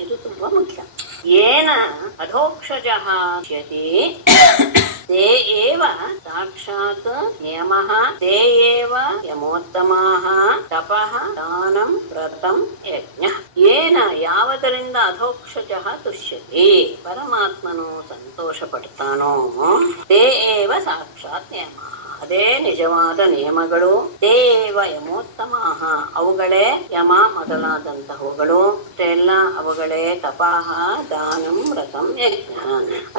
ಇದು ತುಂಬಾ ಮುಖ್ಯ. ಯೇನ ಅಧೋಕ್ಷಜಃ ತುಷ್ಯತಿ ते एव साक्षात् नियमः, ते एव यमोत्तमाः तपः दानं व्रतं यज्ञः. येन ಯಾವದರಿಂದ ಅಧೋಕ್ಷಜಃ ತುಷ್ಯತಿ, ಪರಮಾತ್ಮನು ಸಂತೋಷ ಪಡ್ತಾನೋ, ತೇ ಏವ ಸಾಕ್ಷಾತ್ ನಿಯಮಃ, ಅದೇ ನಿಜವಾದ ನಿಯಮಗಳು. ತೇವ ಯಮೋತ್ತಮಾಹ, ಅವುಗಳೇ ಯಮ ಮೊದಲಾದಂತಹವುಗಳು. ಎಲ್ಲ ಅವುಗಳೇ ತಪಃ ದಾನಂ ವ್ರತಂ ಯಜ್ಞ,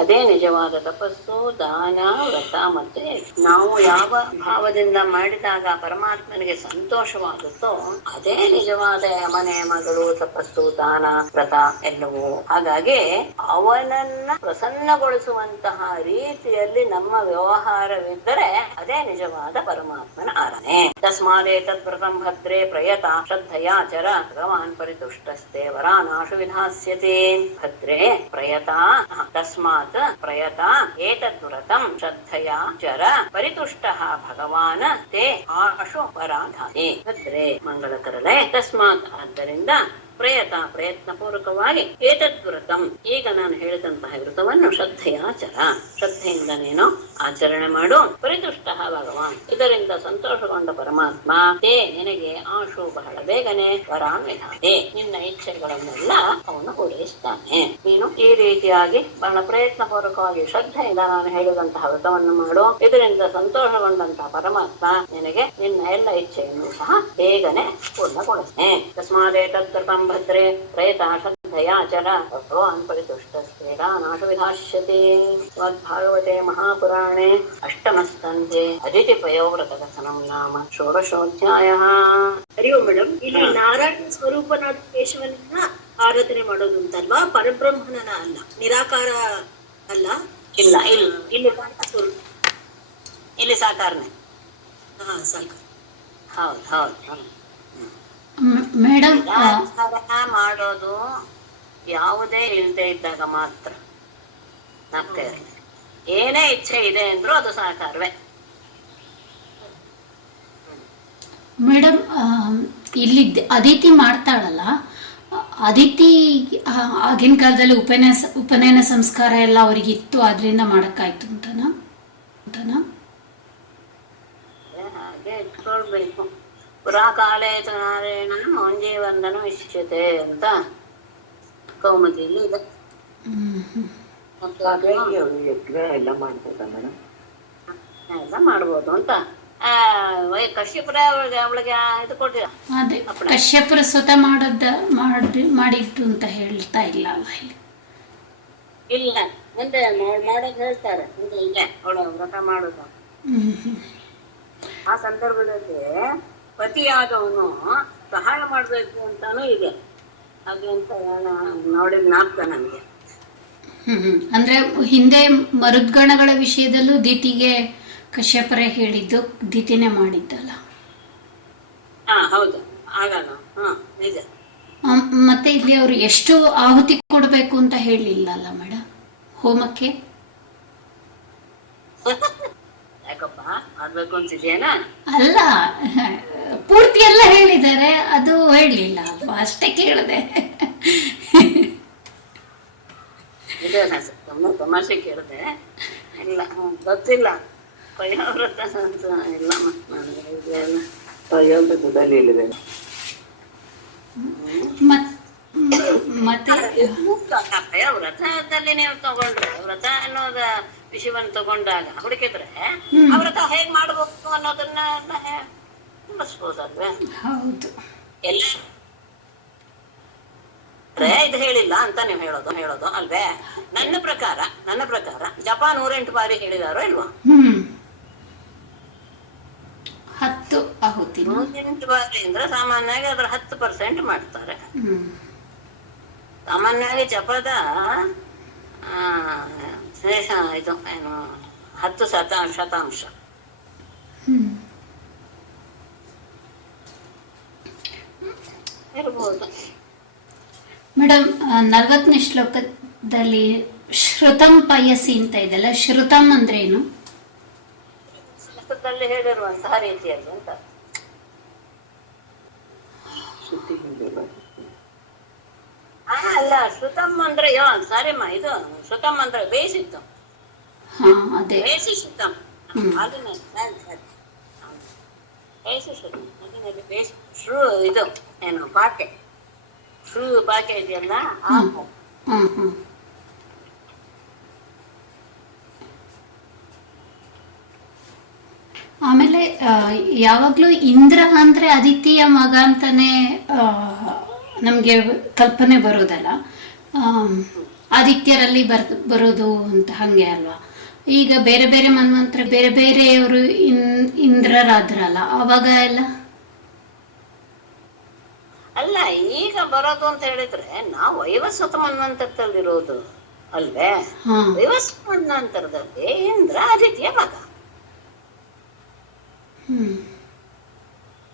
ಅದೇ ನಿಜವಾದ ತಪಸ್ಸು, ದಾನ, ವ್ರತ ಮತ್ತೆ ನಾವು ಯಾವ ಭಾವದಿಂದ ಮಾಡಿದಾಗ ಪರಮಾತ್ಮನಿಗೆ ಸಂತೋಷವಾಗುತ್ತೋ ಅದೇ ನಿಜವಾದ ಯಮ ನಿಯಮಗಳು, ತಪಸ್ಸು, ದಾನ, ವ್ರತ ಎಲ್ಲವೂ. ಹಾಗಾಗಿ ಅವನನ್ನ ಪ್ರಸನ್ನಗೊಳಿಸುವಂತಹ ರೀತಿಯಲ್ಲಿ ನಮ್ಮ ವ್ಯವಹಾರವಿದ್ದರೆ ಅದೇ ನಿಜವಾದ ಪರಮಾತ್ಮನ ಆರಾಧನೆ. ತಸ್ಮಾದೇತದ್ ವ್ರತಂ ಭದ್ರೇ ಪ್ರಯತ ಶ್ರದ್ಧೆಯ ಚರ ಭಗವಾನ್ ಪರಿತುಷ್ಟಸ್ತೆ ವರಾನಾಶು ವಿಧಾಸ್ಯತೆ. ಭದ್ರೇ ಪ್ರಯತ, ತಸ್ಮಾತ್ ಪ್ರಯತ ಏತದ್ ವ್ರತಂ ಶ್ರದ್ಧೆಯ ಚರ ಪರಿತುಷ್ಟಃ ಭಗವಾನ್ ತೇ ಆಶು ವರಾಧಾತಿ. ಭದ್ರೇ ಮಂಗಳಕರಲೇ, ತಸ್ಮಾತ್ ಆದ್ದರಿಂದ ಪ್ರಯತ್ನ ಪೂರ್ವಕವಾಗಿ ಏತದ್ ವ್ರತಂ, ಈಗ ನಾನು ಹೇಳಿದಂತಹ ವ್ರತವನ್ನು ಶ್ರದ್ಧೆಯ ಚರ, ಶ್ರದ್ಧೆಯಿಂದ ನೀನು ಆಚರಣೆ ಮಾಡು. ಪರಿತುಷ್ಟ ಭಗವಾನ್, ಇದರಿಂದ ಸಂತೋಷಗೊಂಡ ಪರಮಾತ್ಮ ತೇ ನಿನಗೆ ಆಶು ಬಹಳ ಬೇಗನೆ ವರಾನ್ ವಿಧಾತೆ, ನಿನ್ನ ಇಚ್ಛೆಗಳನ್ನೆಲ್ಲ ಅವನು ಪೂರೈಸ್ತಾನೆ. ನೀನು ಈ ರೀತಿಯಾಗಿ ಬಹಳ ಪ್ರಯತ್ನ ಪೂರ್ವಕವಾಗಿ ಶ್ರದ್ಧೆಯಿಂದ ನಾನು ಹೇಳಿದಂತಹ ವ್ರತವನ್ನು ಮಾಡು. ಇದರಿಂದ ಸಂತೋಷಗೊಂಡಂತಹ ಪರಮಾತ್ಮ ನಿನಗೆ ನಿನ್ನ ಎಲ್ಲ ಇಚ್ಛೆಯನ್ನು ಸಹ ಬೇಗನೆ ಪೂರ್ಣಗೊಳಿಸ್ತಾನೆ. ತಸ್ಮಾದೇತದ್ ವ್ರತಂ ಭದ್ರೇ ಪ್ರಯತ ಶ್ರದ್ಧೆಯ ಚರ ಭಗವಾನ್ ಪರಿತುಷ್ಟಸ್ತೆ ವರಾನಾಶು ವಿಧಾಸ್ಯತೆ. ಶ್ರೀಮದ್ಭಾಗವತೆ ಮಹಾಪುರಾಣೆ ಅಷ್ಟಮಸ್ಕಂಧೆ ಅದಿತಿ ಪಯೋವ್ರತ ಕಥನಂ ನಾಮ ಷೋಡಶೋಧ್ಯಾಯಃ. ಹರಿ ಓಂ ಮೇಡಮ್, ಇಲ್ಲಿ ನಾರಾಯಣ ಸ್ವರೂಪನಾದ ಕೇಶವನನ್ನ ಆರಾಧನೆ ಮಾಡೋದು ಅಂತಲ್ವಾ, ಪರಬ್ರಹ್ಮಣನ ಅಲ್ಲ, ನಿರಾಕಾರ ಅಲ್ಲ. ಇಲ್ಲ, ಇಲ್ಲಿ ಸಾಕಾರನೆ. ಸಾಕಾರ. ಹೌದು. ಮೇಡಮ್, ಮಾಡೋದು ಯಾವುದೇ ಇಲ್ಲದೆ ಇದ್ದಾಗ ಮಾತ್ರ. ಏನೇ ಇಚ್ಛೆ ಇದೆ ಅಂದ್ರೂ ಅದು ಸಾಕಾರವೇ. ಮೇಡಮ್, ಇಲ್ಲಿ ಅದಿತಿ ಮಾಡ್ತಾಳಲ್ಲ, ಅದಿತಿ ಆಗಿನ ಕಾಲದಲ್ಲಿ ಉಪನಯನ ಸಂಸ್ಕಾರ ಎಲ್ಲ ಅವರಿಗಿತ್ತು, ಆದ್ರಿಂದ ಮಾಡಕ್ಕಾಯ್ತು ಅಂತನಾ? ಹಾಗೆ ಇಟ್ಕೊಳ್ಬೇಕು. ಪುರಾಕಾಲೇ ನಾರಾಯಣ ಮೌಂಜೀವಂದನ ಇಷ್ಯತೆ ಅಂತ ಕೌಮುದಿಯಲ್ಲಿ ಇದೆ. ಯಜ್ಞ ಎಲ್ಲ ಮಾಡ್ಬೋದಾ ಮೇಡಮ್? ಎಲ್ಲ ಮಾಡ್ಬೋದು ಅಂತ ಕಶ್ಯಪುರ ಅವಳಿಗೆ ಇದು ಕೊಟ್ಟಿಲ್ಲ. ಅದೇ ಕಶ್ಯಪುರ ಸ್ವತಃ ಮಾಡಿದ್ದು ಅಂತ ಹೇಳ್ತಾ ಇಲ್ಲ ಅಲ್ಲ ಇಲ್ಲಿ. ಇಲ್ಲ, ಮುಂದೆ ಮಾಡೋದು ಹೇಳ್ತಾರೆ. ಮುಂದೆ ಇಲ್ಲ ಅವಳು ವ್ರತ ಮಾಡೋದು. ಆ ಸಂದರ್ಭದಲ್ಲಿ ಪತಿಯಾದವನು ಸಹಾಯ ಮಾಡ್ಬೇಕು ಅಂತಾನು ಇದೆ. ಹಾಗೆ ಅಂತ ನೋಡಿ ಜ್ಞಾಪಕ ನನಗೆ. ಅಂದ್ರೆ ಹಿಂದೆ ಮರುದ್ಗಣಗಳ ವಿಷಯದಲ್ಲೂ ದಿತಿಗೆ ಕಶ್ಯಪರೇ ಹೇಳಿದ್ದು, ದಿತಿನೇ ಮಾಡಿದ್ದಲ್ಲ. ಹೌದು, ಆಗಲ್ಲ. ನಿಜ. ಮತ್ತೆ ಇಲ್ಲಿ ಅವರು ಎಷ್ಟು ಆಹುತಿ ಕೊಡ್ಬೇಕು ಅಂತ ಹೇಳಿಲ್ಲ ಅಲ್ಲ ಮೇಡಮ್ ಹೋಮಕ್ಕೆ? ಯಾಕಪ್ಪ ಮಾಡ್ಬೇಕು ಅಂತಿದ್ಯೇನಾ? ಅಲ್ಲ, ಪೂರ್ತಿ ಎಲ್ಲ ಹೇಳಿದ್ದಾರೆ, ಅದು ಹೇಳಲಿಲ್ಲ ಅಲ್ವಾ, ಅಷ್ಟೇ ಕೇಳಿದೆ. ತಮಾಷೆ ಕೇಳಿದೆ. ಇಲ್ಲ ಗೊತ್ತಿಲ್ಲ. ಪಯೋವ್ರತ ಅಂತ ಇಲ್ಲ ನನಗೆ ಇದೆಲ್ಲ. ಪಯೋವ್ರತದಲ್ಲಿ ಇಲ್ಲದೆ ಮತ್ತೆ ವ್ರತದಲ್ಲಿ ನೀವು ತಗೊಂಡ್ರೆ, ವ್ರತ ಅನ್ನೋದ ವಿಷಯವನ್ನ ತಗೊಂಡಾಗ ಹುಡುಕಿದ್ರೆ ಆ ವ್ರತ ಹೇಗ್ ಮಾಡ್ಬೇಕು ಅನ್ನೋದನ್ನ ತುಂಬಿಸ್ಬೋದಲ್ವೇ? ಹೌದು. ಎಲ್ಲ ಇದು ಹೇಳಿಲ್ಲ ಅಂತ ನೀವು ಹೇಳೋದು ಅಲ್ವೇ? ನನ್ನ ಪ್ರಕಾರ ಜಪ 108 ಬಾರಿ ಹೇಳಿದಾರೋ ಇಲ್ವಾ? 10 ಆಹುತಿ 108 ಬಾರಿ ಅಂದ್ರೆ ಸಾಮಾನ್ಯವಾಗಿ ಅದ್ರ 10% ಮಾಡ್ತಾರೆ. ಸಾಮಾನ್ಯವಾಗಿ ಜಪದ ಶ್ರೇಷ ಇದು ಏನು 10% ಇರ್ಬೋದು. ಮೇಡಮ್ 40ನೇ ಶ್ಲೋಕದಲ್ಲಿ ಶ್ರುತಂ ಪಯಸಿ ಅಂತ ಇದೆಲ್ಲ, ಶ್ರುತಂ ಅಂದ್ರೆ ಏನು? ಸಂಸ್ಕೃತದಲ್ಲಿ ಹೇಳಿರುವಂತಹ ರೀತಿಯಲ್ಲಿ ಅಂತ. ಅಲ್ಲ, ಶ್ರುತಂ ಅಂದ್ರೆ ಸಾರಿಮ್ಮ, ಇದು ಶ್ರುತಂ ಅಂದ್ರೆ ಬೇಯಿಸಿತ್ತು. ಅದೇ ಬೇಯಿಸಿ ಶ್ರುತಂ ಅದನ್ನ ಬೇಯಿಸಿ ಶ್ರುತಂ ಅದನ್ನಲ್ಲಿ ಬೇಯಿಸಿ ಇದು ಏನು ಪಾಕೆ ಪಾಕೆ ಇದೆಯಲ್ಲ. ಆಮೇಲೆ ಯಾವಾಗ್ಲೂ ಇಂದ್ರ ಅಂದ್ರೆ ಅದಿತಿಯ ಮಗ ಅಂತಾನೆ ನಮ್ಗೆ ಕಲ್ಪನೆ ಬರೋದಲ್ಲ, ಆದಿತ್ಯರಲ್ಲಿ ಬರೋದು ಅಂತ ಹಂಗೆ ಅಲ್ವಾ? ಈಗ ಬೇರೆ ಬೇರೆ ಮನ್ವಂತರ ಬೇರೆ ಬೇರೆಯವರು ಇಂದ್ರರಾದ್ರಲ್ಲ ಅವಾಗ ಎಲ್ಲ ಅಲ್ಲ. ಈಗ ಬರೋದು ಅಂತ ಹೇಳಿದ್ರೆ ನಾವು ವೈವಸ್ವತ ಮನ್ವಂತರದಲ್ಲಿರೋದು ಅಲ್ವೇ? ವೈವಸ್ವತ ಮನ್ವಂತರದಲ್ಲಿ ಇಂದ್ರ ಆದಿತ್ಯ ಮಗ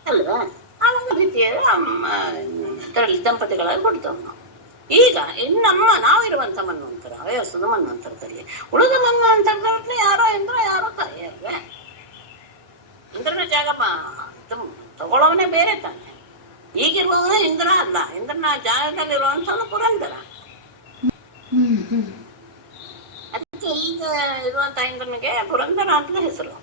ಅಲ್ವಾ? ಆದಿತ್ಯ ಅದರಲ್ಲಿ ದಂಪತಿಗಳಾಗಿ ಕೊಡ್ತೇವೆ ನಾವು. ಈಗ ನಾವಿರುವಂತ ಮನ್ವಂತರ ವಯಸ್ಸದ ಮನ್ವಂತರದಲ್ಲಿ, ಉಳಿದ ಮನ್ವಂತರದಲ್ಲಿ ಯಾರೋ ಇಂದ್ರ ಯಾರೋ ತಾಯಿ ಅಲ್ವೇ? ಇಂದ್ರನ ಜಾಗ ತಗೊಳ್ಳೋವನೇ ಬೇರೆ ತಾನೆ. ಈಗಿರುವವನು ಇಂದ್ರ ಅಲ್ಲ, ಇಂದ್ರನ ಜಾಗದಲ್ಲಿರುವಂತವನು ಪುರಂದರ. ಅದಕ್ಕೆ ಈಗ ಇರುವಂತ ಇಂದ್ರನಿಗೆ ಪುರಂದರ ಅಂತ ಹೆಸರು.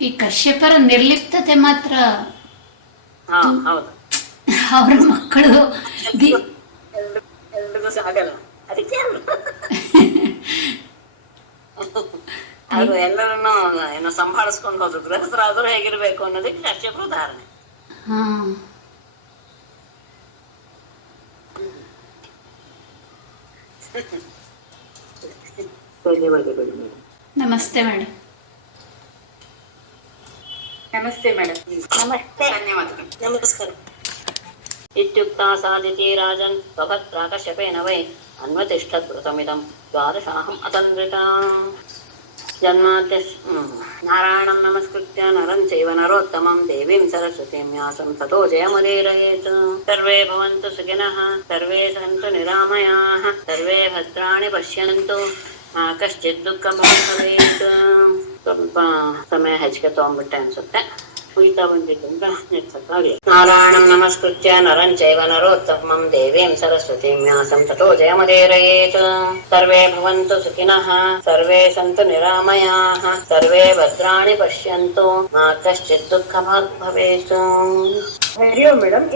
ಈ ಕಶ್ಯಪರ ನಿರ್ಲಿಪ್ತತೆ ಮಾತ್ರ ಹೌದು. ಅವ್ರ ಮಕ್ಕಳು ಎಲ್ರಿಗೂ ಆಗಲ್ಲ. ಅದಕ್ಕೆ ಅದು ಎಲ್ಲರನ್ನು ಏನೋ ಸಂಭಾಳಿಸ್ಕೊಂಡು ಹೋದ್ರು. ಗೃಹಸ್ಥರಾದ್ರೂ ಹೇಗಿರ್ಬೇಕು ಅನ್ನೋದಕ್ಕೆ ಕಶ್ಯಪ ಉದಾಹರಣೆ. ಧನ್ಯವಾದಗಳು ಮೇಡಮ್. ನಮಸ್ತೆ ಮೇಡಮ್. ನಮಸ್ತೆ ಮೇಡಮ್. ನಮಸ್ತೆ, ಧನ್ಯವಾದಗಳು, ನಮಸ್ಕಾರ. ಇತ್ಯುಕ್ತಾ ಸಾಧಿತಿ ರಾಜನ್ ಸ್ವಭದ್ರಾ ಕಶ್ಯಪೇನ ವೈ ಅನ್ವತಿಷ್ಠದ್ಭೃತಮಿದಂ ದ್ವಾದಶಾಹಂ ಅತಂದ್ರಿತಾ. ಜನ್ಮಾದ್ಯ ನಾರಾಯಣಂ ನಮಸ್ಕೃತ್ಯ ನರಂ ಚೈವ ನರೋತ್ತಮಂ ದೇವೀಂ ಸರಸ್ವತೀಂ ವ್ಯಾಸಂ ತಥೋ ಜಯಮುದೀರಯೇತ್. ಸರ್ವೇ ಭವಂತು ಸುಖಿನಃ, ಸರ್ವೇ ಸಂತು ನಿರಾಮಯಾಃ, ಸರ್ವೇ ಭದ್ರಾಣಿ ಪಶ್ಯಂತು, ಕಶ್ಚಿತ್ ದುಃಖ ಭವೇತ್. ಸ್ವಲ್ಪ ಸಮಯ ಹೆಚ್ಚಿಗೆ ತಗೊಂಡ್ಬಿಟ್ಟೆ ಅನ್ಸುತ್ತೆ, ಉಯ್ತಾ ಬಂದಿದ್ದರಿಂದ ನೆಟ್ಸಕ್ಕಾಗಲಿ. ನಾರಾಯಣಂ ನಮಸ್ಕೃತ್ಯ ನರಂ ಚೈವ ನರೋತ್ತಮಂ ದೇವೀಂ ಸರಸ್ವತೀಂ ವ್ಯಾಸಂ ತಥೋ ಜಯಮುದೀರಯೇತ್. ಸರ್ವೇ ಭವಂತು ಸುಖಿನಃ, ಸರ್ವೇ ಸಂತು ನಿರಾಮಯಾಃ, ಸರ್ವೇ ಭದ್ರಾಣಿ ಪಶ್ಯಂತು, ಮಾ ಕಶ್ಚಿತ್ ದುಃಖ ಭಾಗ್ ಭವೇತ್. ಹರಿ ಓಂ ಮೇಡಮ್.